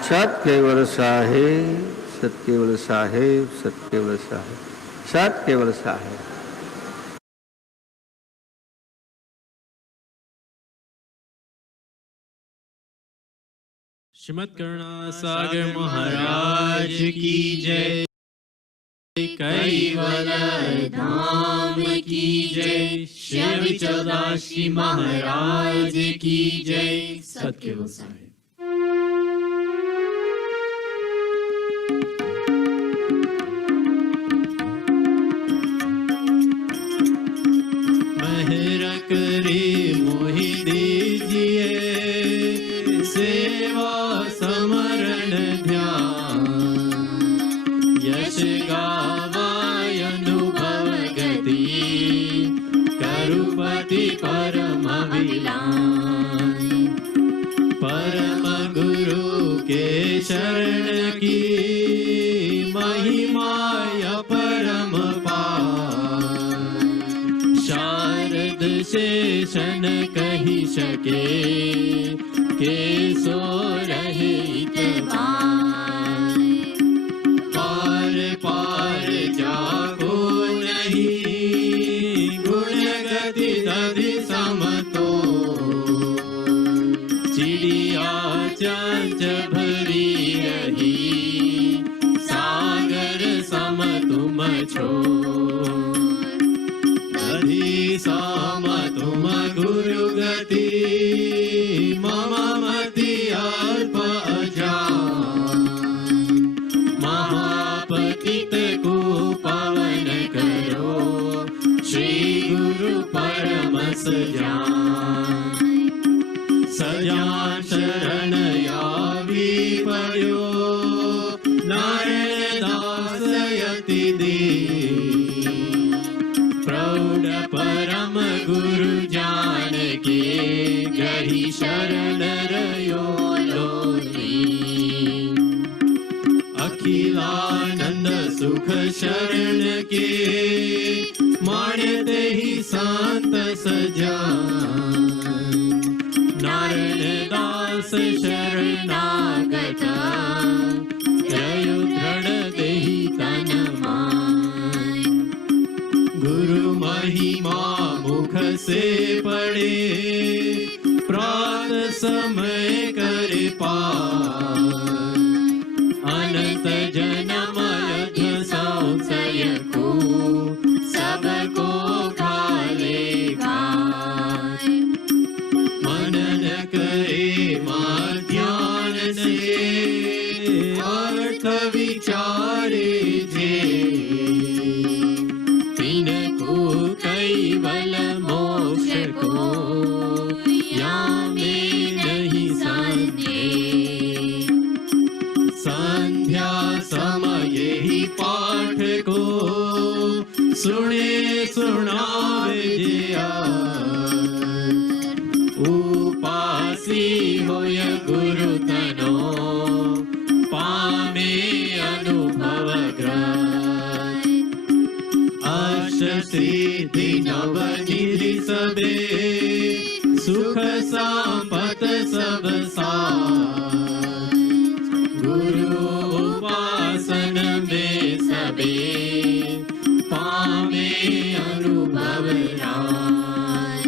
સત કેવલ સાહેબ, સત કેવલ સાહેબ, સત કેવલ સાહેબ, સત કેવલ સાહેબ. श्रीमद् करुणा सागर महाराज की जय, कैवल धाम की जय, श्री विचलदासी महाराज की जय. सत्केवल साहेब. महर करे मोहि दीजिए सेवा समरण ध्यान, यश गावाय अनुभव गति, करुपति परम विलान. परम गुरु के शरण की महिमाय परम पार, शारद शेषन कही सके के सो रहे इतबार. पार पार जाको नहीं, गुण गति दधि समतो, चिड़िया चंच भरी रही, सागर सम तुम छो. दधि सम तुम गुरु गति, मम मति अल्प अजान. महापतित को पावन करो, श्री गुरु परम सजान. सजान शरण आवी पड्यो, नारायण दास यति दे. प्रौढ़ परम गुरु जान के, गही शरण रयो लोली. अखिलानंद सुख शरण के, मानते ही संत सजान. नारायण दास शरणागत, जयो दृढ़ देहि तन मान. गुरु महिमा मुख से पढ़े, प्रात समय करे पार. अनंत जन्म यज्ञ संशय को, सबको खालेगा. मनन करे मां ध्यान से, अर्थ विचारे जे. तिनको कैवल मोक्ष को, यामे नहीं संदेह. संध्या समय ही पाठ को, सुने सुनावे जिया. उपासी होय गुरु तनो, पामे अनुभव ग्रह. अष्ट सिद्धि नव निधि सबे, सुख संपत सब साथ. गुरु उपासन में सबे, पामे अनुभव राज.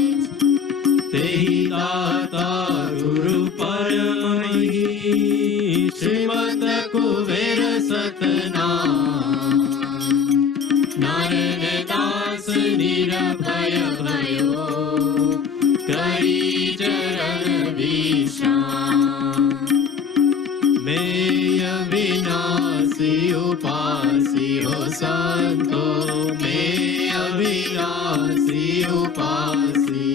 तेहि दाता गुरु परमहि, श्रीमत कुबेर सतना. नारायण दास निर करी चरण विश्राम। मैं अविनाशी उपासी हो संतो, मैं अविनाशी उपासी।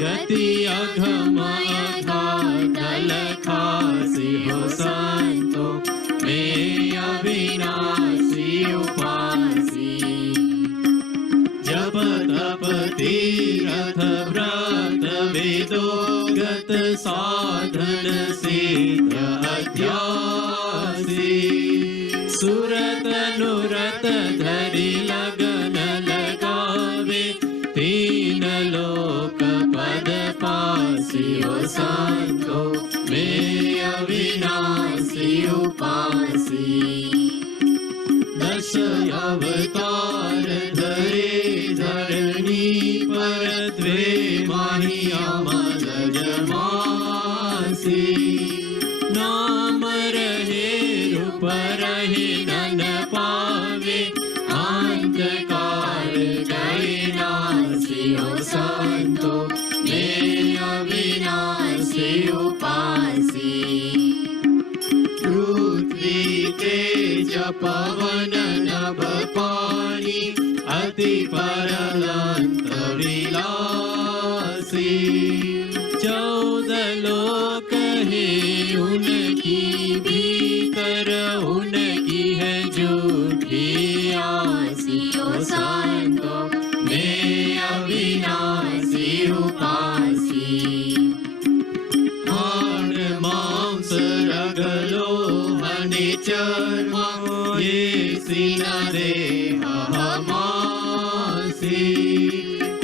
गति अघम अगाधल खासी हो संतो, मैं अविनाशी उपासी। जप तप तीरथ व्रत वेदोगत साधन सिद्ध अध्यासी। सुरत नुरत धरि लगन लगावे, तीन लोक पद पासी हो संतो, मैं अविनाशी उपासी। दश अवतार धरे धरणी पर, द्वे माहिया मल जमासी। नाम रहे रूप रहे नन पावे, अंत काल गए नासी हो संतो, मैं अविनाशी उपासी। पृथ्वी तेज पवन नभ पानी, अति परलंत विलासी। 14 लोक है उनकी भीतर, उनकी है झूठी आसी हो संतो, मैं अविनाशी उपासी। हाड़ मांस रगलो हनि चर्म, ये सीना देह हमासी।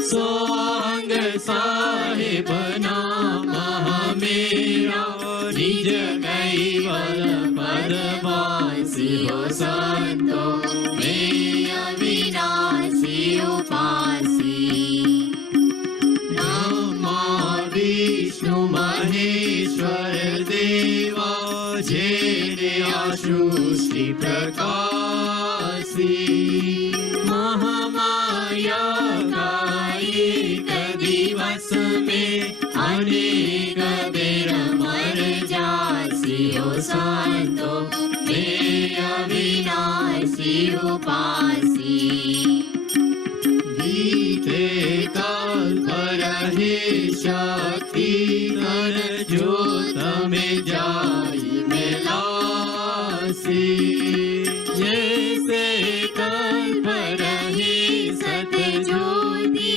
सोहंग साहिब नाम मेरा, निज कैवल पद वासी हो संतो, मैं अविनाशी उपासी। ब्रह्मा विष्णु महेश्वर देवा, जेने सृष्टि प्रकाशी। महामाया का एक दिवस में, अनेक बेर मर जासी हो संतो, मैं अविनाशी उपासी। बीते कल्प रहे शक्ति धर, ज्योत में जाई मिलासी। जैसे कल्प रहे सत ज्योति,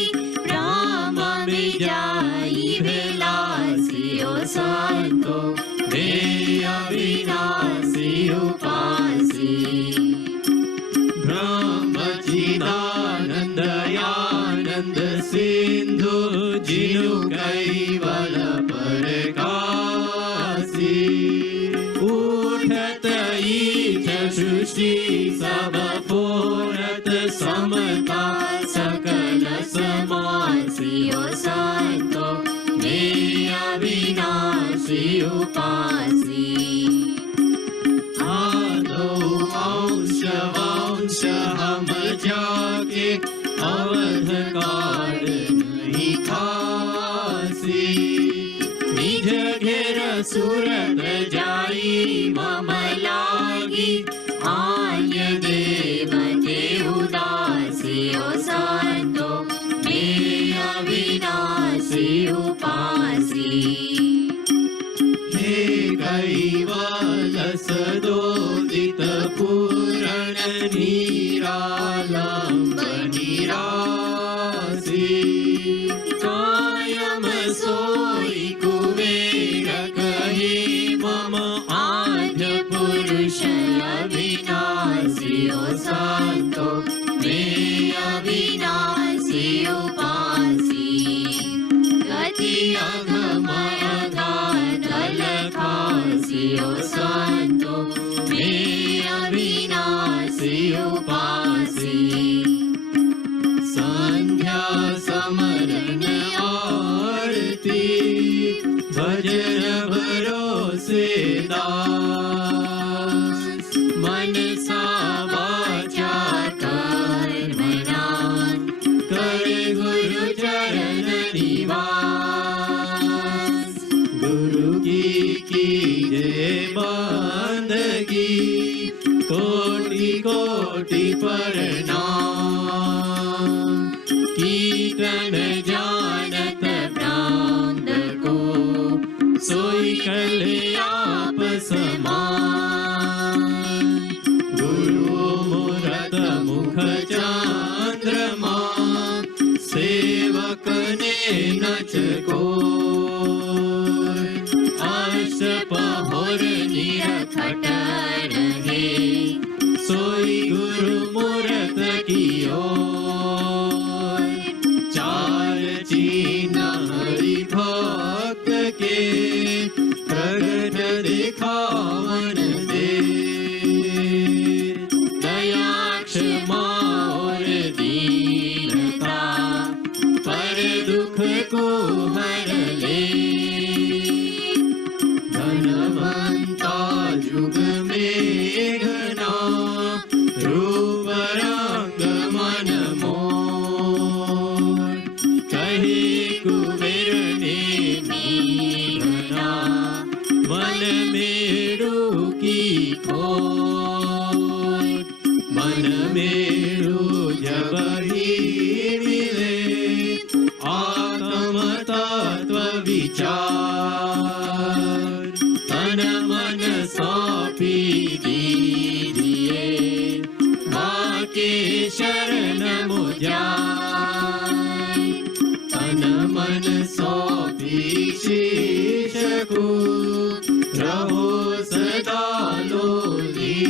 राम में जाई मिलासी हो संतो, मैं अविनाशी उपासी। ब्रह्म चिदानंद आनंद सिंधु, जिनु कैवल परकासी। उठत ईश सृष्टि सब पूरत, समता सकल समासी हो संतो, मैं अविनाशी उपासी। आदो अंश वंश हम जाके, अवध काल नहीं खासी। निज घेर सूरत जाई मम लागी, आन्य देव के उदासी हो संतो, मैं अविनाशी उपासी। हे कैवल सदोदित पूरण, निरालंब निरासी। कायम सोई कुबेर कहे, मम आद्य पुरुष अविनाशी हो संतो, मैं अविनाशी उपासी। गति अघम अगाधल खासी हो संतो, मैं अविनाशी उपासी। संध्या समरण आरती, भजन भरोसे दास। मन सा वाचा कर्मणा, करे गुरु चरण निवास। की जय बंदगी कोटि कोटि प्रणाम कीर्तन जानत ब्राह्मण को सोई कल्याप समान गुरु मूरत मुख चंद्रमा सेवक ने नच को अष्टपहर निरखट रहे सोई गुरु मूरत की ओर चार चीन हरि भक्त के प्रगट दिखावन दे दया क्षमा और दीनता पर दुख को हर ले धनवंता जुग में घना रूप रंग मन मोर कहे कुबेर ने मीना मन मेरू की खोट मन मेरू जब ही मिले आत्म तत्व विचार तन मन सौंपी दीजिए माँ के शरण मुझाए तन मन सौंपी शीश को रहो सदा लोली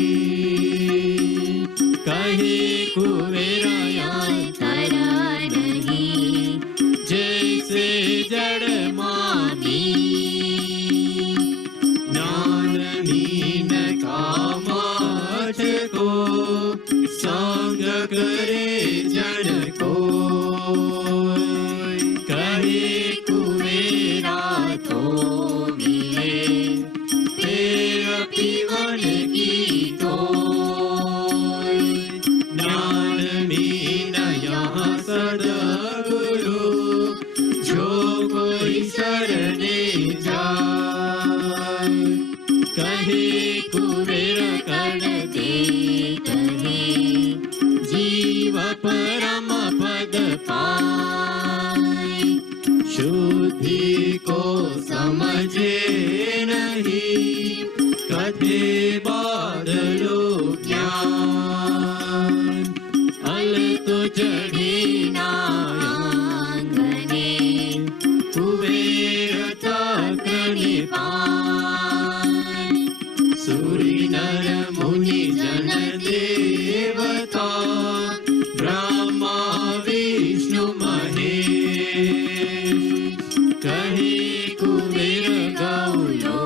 कहे कुबेर अंतर नहीं जैसे जड़ मामी ज्ञानहीन कामाठ को संग करे जन को कहे कुबेरा तो मिले तेर पीवन की तो ज्ञानहीन यहाँ सदगुरु जो कोई शरणे जाए कहे कुबेर कर दे कहे जीव परम पद पाए शुद्धि को समझे नहीं कथे बादलो ज्ञान अल तो चढ़ी नायांगने कुबेर चक्र निपान सूरी नर मुनि जन देवता ब्रह्मा विष्णु महेश कहे कुबेर गौलो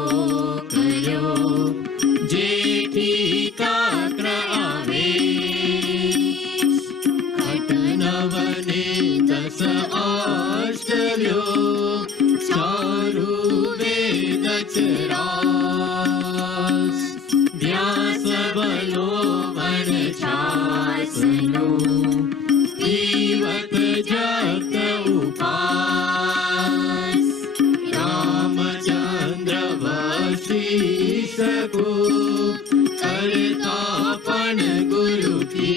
करो जेठी चक्र आवेश खटनवने दस अष्टभ्यो चारु वेद चरास व्यास बलो मन शासनो पीवत जगत उपास रामचंद्र वशिष्ठ को करतापन गुरु की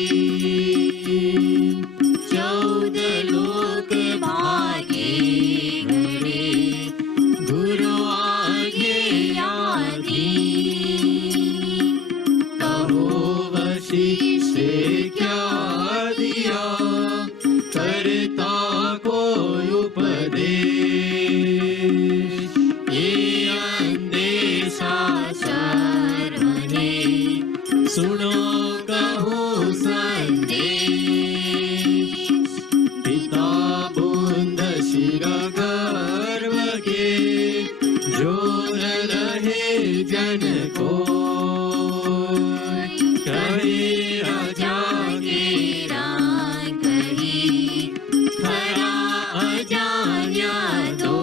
14 लोक भागे गए गुरु आगे आदि कहो वशिष्ठ क्या दिया करता को उपदेश ये अंदेशा शर्मने सुनो कहो संदेश पिता बुंद शिर गर्व के जो न रहे जन को कहे राजा के राय कही खरा अजान्या दो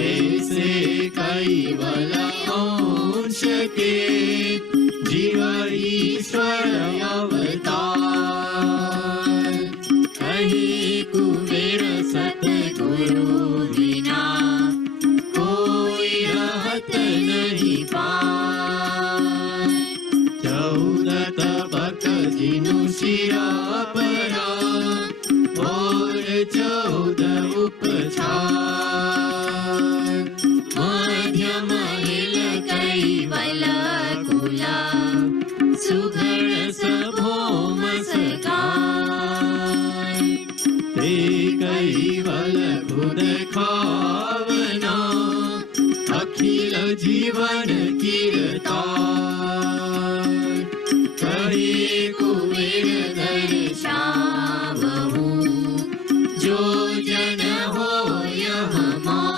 ऐसे कैवल अंश के जीव ईश्वर अवतार कही कुबेर सतगुरु बिना कोई कैवल खुद खावना अखिल जीवन कीर्तान करे कुबेर दर्शावहु जो जन हो यह मान।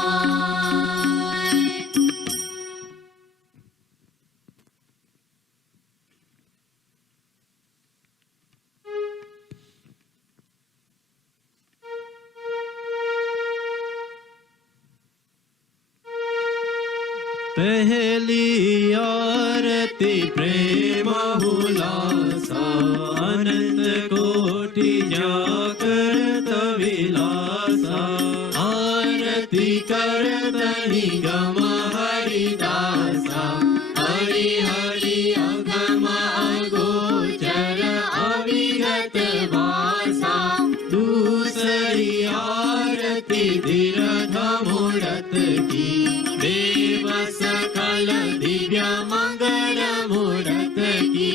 पहली आरती प्रेम हुलासा अनंत कोटि जागृत विलासा आरती करत निगम हरिदासा हरि हरि अगम अगोचर अविगत वासा दूसरी आरती धीरध मूरत की देव सकल दिव्य मंगल मूरत की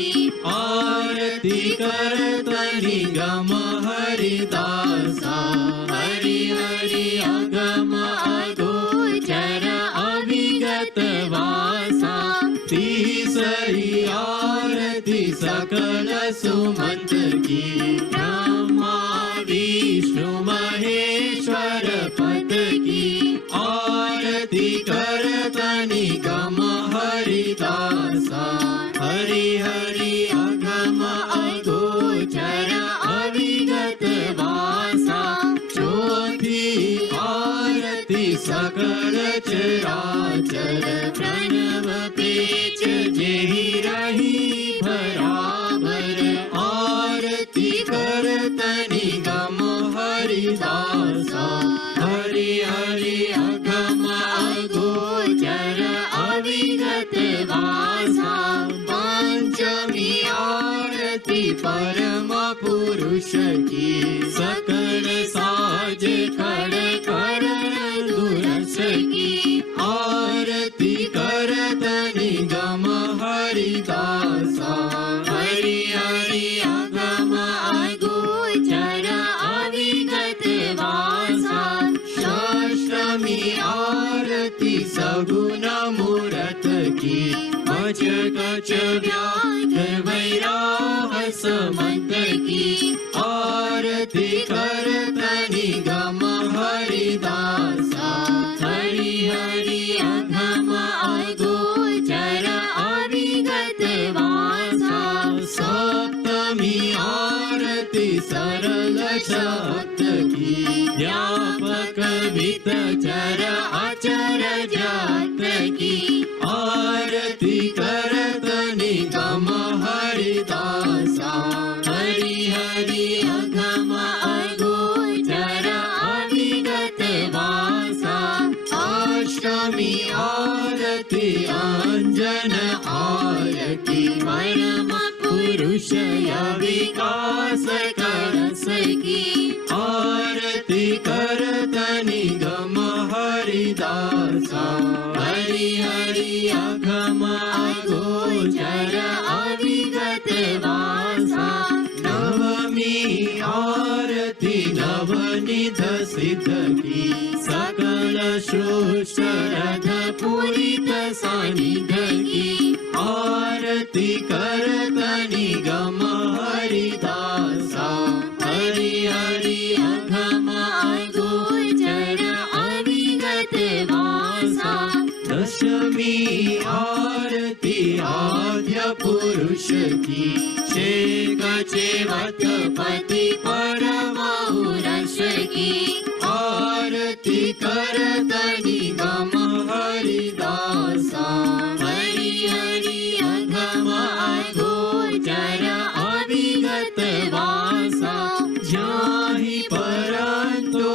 आरती करत निगम हरिदासा हरि हरि अगम अगोचर अविगत वासा तीसरी आरती सकल सुमंत की ब्रह्मा विष्णु महेश्वर पद की आरती करत निगम हरिदासा हरि हरि अगम अगोचर अविगत वासा चौथी आरती सकल चराचर प्रणव पेच जेहि रही बराबर आरती करत निगम हरिदासा हरि हरि अगम अगोचर अविगत वासा पंचमी आरती परम पुरुष की सकल साज खड़ कर दुरस की आरती करत निगम हरिदासा हरि हरि अगम अगोचर अविगत वासा षष्ठमी आरती सगुण मूरत की मज गज व्याघ्र वैराह समंत की आरती करत निगम हरिदासा हरि हरि अगम अगोचर अविगत वासा सप्तमी आरती सरल शक्त की व्यापक वित चर अचर जात की आरती करत निगम हरिदासा हरि हरि अगम अगोचर अविगत वासा अष्टमी आरती अंजन आरती परम पुरुष विकास करस की आरती करत निगम हरिदासा हरि हरि अगम अगोचर अविगत वासा नवमी आरती नवनिध सिद्ध की सकल श्रेष्ठ रथ पूरित सानिध की आरती करत निगम हरिदासा हरि हरि अगम अगोचर अविगत वासा दशमी आरती आद्य पुरुष की शेख चेवत पति परम रस की आरती करत निगम हरिदासा हरि हरि अगम अगोचर अविगत वासा जाहि परंतो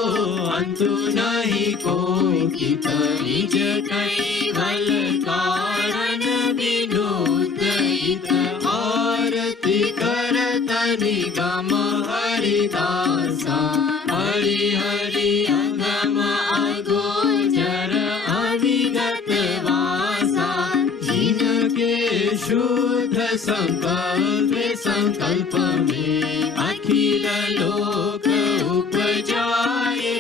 अंतु नहीं कोकित निज कैवल कारण विनोदित आरती करत निगम हरिदासा हरि हरि अगम अगोचर अविगत वासा जिनके शुद्ध संकल्प में अखिल लोक उपजाए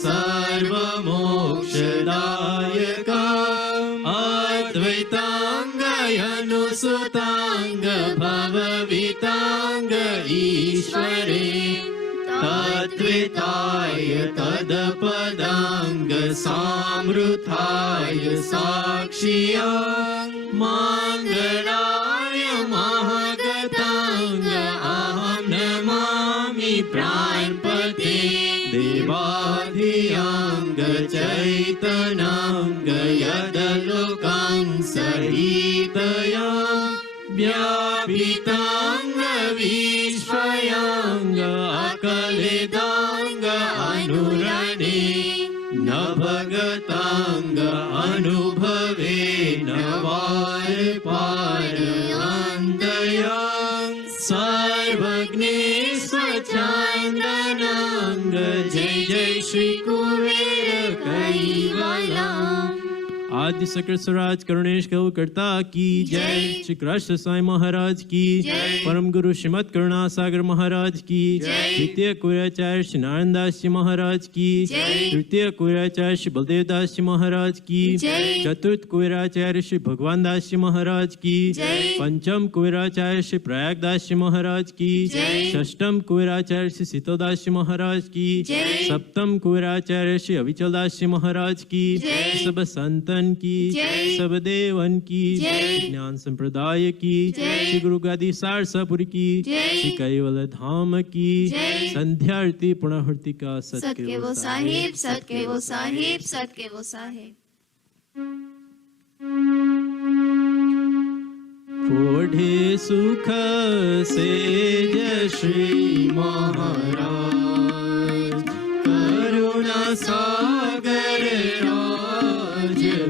सर्वमोक्षदायका अद्वैताङ्गयनुसुताङ्ग भवविताङ्ग ईश्वरे तद्विताय तदपदाङ्ग सामृताय साक्षिया मङ्गलाय महागताङ्ग अहं नमामि प्राणपते देवाधियाङ्ग चैतनाङ्ग यदलोकां सहितया व्यापिताङ्ग विश्वयाङ्ग अकलिदाङ्ग अनुरणे न भगताङ्ग अनुभवे न वार पार अन्तया सर्वज्ञे स्वच्छान्दनाङ्ग जय जय श्री कुबेर कैवलम्। आदि सकल स्वराज करुणेश गौ करता की जय। श्री कृष्ण साई महाराज की जय। परम गुरु श्रीमद करुणा सागर महाराज की जय। द्वितीय कुराचार्य श्री नारायण दास जी महाराज की जय। तृतीय कुराचार्य श्री बलदेव दास जी महाराज की जय। चतुर्थ कुराचार्य श्री भगवान दास जी महाराज की जय। पंचम कुराचार्य श्री प्रयाग दास जी महाराज की जय। षष्ठम कुराचार्य श्री शीतलदास जी महाराज की जय। सप्तम कुराचार्य श्री अविचल दास जी महाराज की जय। सब संतन की जय। सब देवन की जय। ज्ञान संप्रदाय की जय। श्री गुरु गादी सारसापुर की जय। श्री कैवल धाम की जय। संध्या आरती पुणाहुति का सत्य वो साहिब, सत्य वो साहिब, सत्य वो साहिब। कोढ़े सुख से जय श्री महाराज करुणा सागर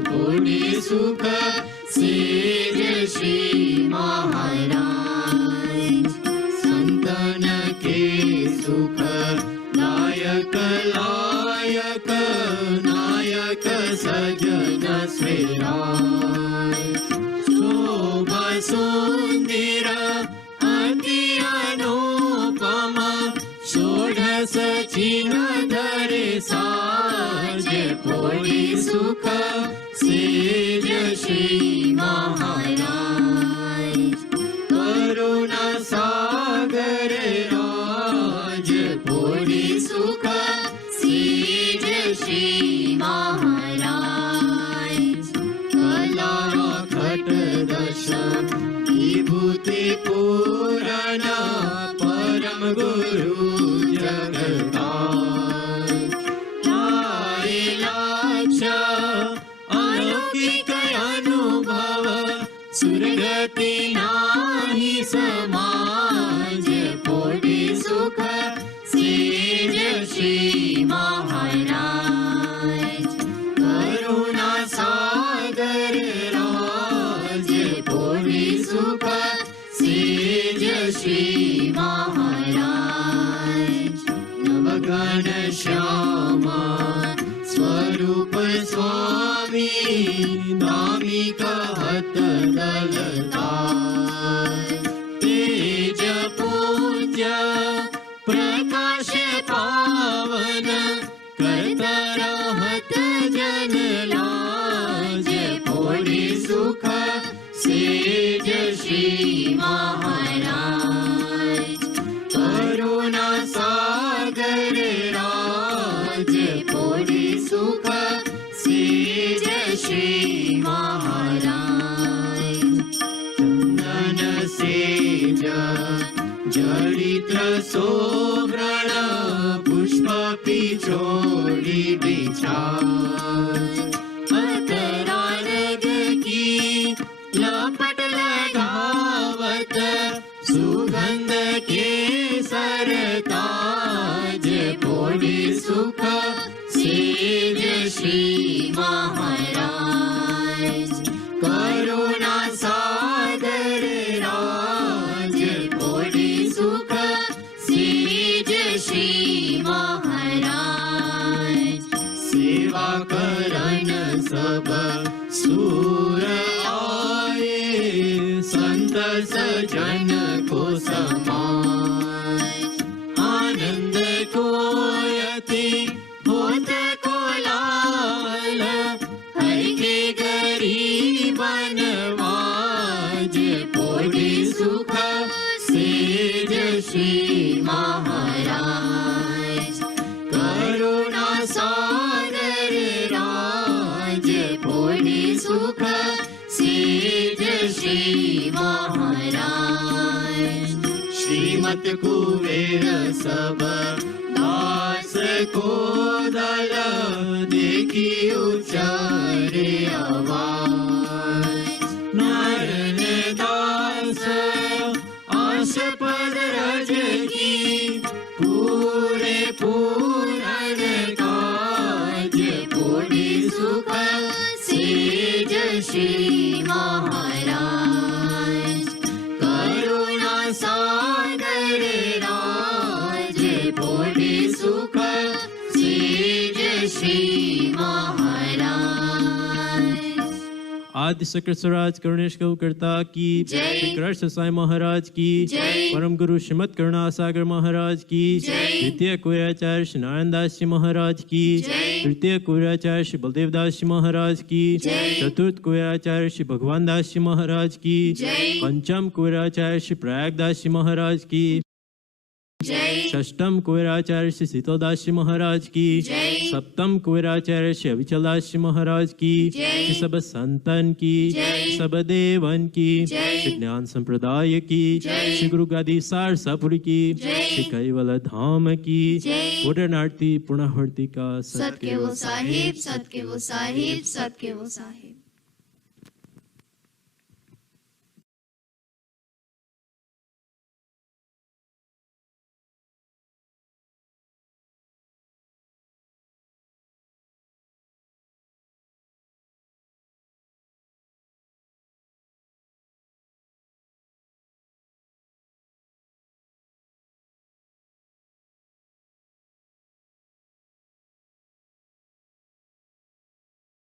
कोटि सुख से जय श्री महाराज संतन के सुख नायक लायक नायक सजन स्वेराज शोभा सुंदर अति अनुपम षोडश चिन्ह धरे साज कोटि सुख से जय श्री महाराज करुणा सागर राज कोटि सुख से जय श्री महाराज कला खट दश विभूति पूरण परम गुरु जगता अनुभव सुरगति नाही समाज कोटि सुख से जय श्री महाराज करुणा सागर राज कोटि सुख से जय श्री महाराज नवगण श्यामा स्वरूप स्वामी नामी कहत ललता तेज पूज्य प्रकाश पावन करता रहत जन लाज कोटि सुख से जय श्री महाराज करुणा सागर राज कोटि सुख से जय श्री महाराज चंदन सेज जड़ित सोवृण पुष्प पिछोड़ी बिछाज अतरारग की लपट लगावत सुगंध के सरताज कोटि सुख से जय श्री महाराज करुणा सागर राज कोटि सुख से जय श्री महाराज सेवा करन सब सूर आए संत सजन को समाज आनंद को यति होत संत कुबेर सब दास को दल देखी उच्चारे आवाज नारायण दास आस पद रज की पूरे पूरन काज पूरी सुख सेज श्री महाराज करुणा सागर राज पूरी सुख सेज श्री महाराज। आदि शंकर स्वराज करुणेश गौ करता की जय। श्री कृष्ण साई महाराज की जय। परम गुरु श्रीमद करुणा सागर महाराज की जय। द्वितीय कुराचार्य श्री नारायण दास जी महाराज की जय। तृतीय कुराचार्य श्री बलदेव दास जी महाराज की जय। चतुर्थ कुराचार्य श्री भगवान दास जी महाराज की जय। पंचम कुराचार्य श्री प्रयाग दास जी महाराज की जय। षष्टम कुबेराचार्य श्री शीतलदास जी महाराज की जय। सप्तम कुबेराचार्य श्री अविचलदास जी महाराज की जय। श्री सब संतन की जय। सब देवन की जय। श्री ज्ञान संप्रदाय की जय। श्री गुरु गादी सार सापुरी की जय। श्री कैवल धाम की जय। पूर्णार्थी पुनःवर्ती का सत के वो साहिब, सत के वो साहिब, सत के वो साहिब।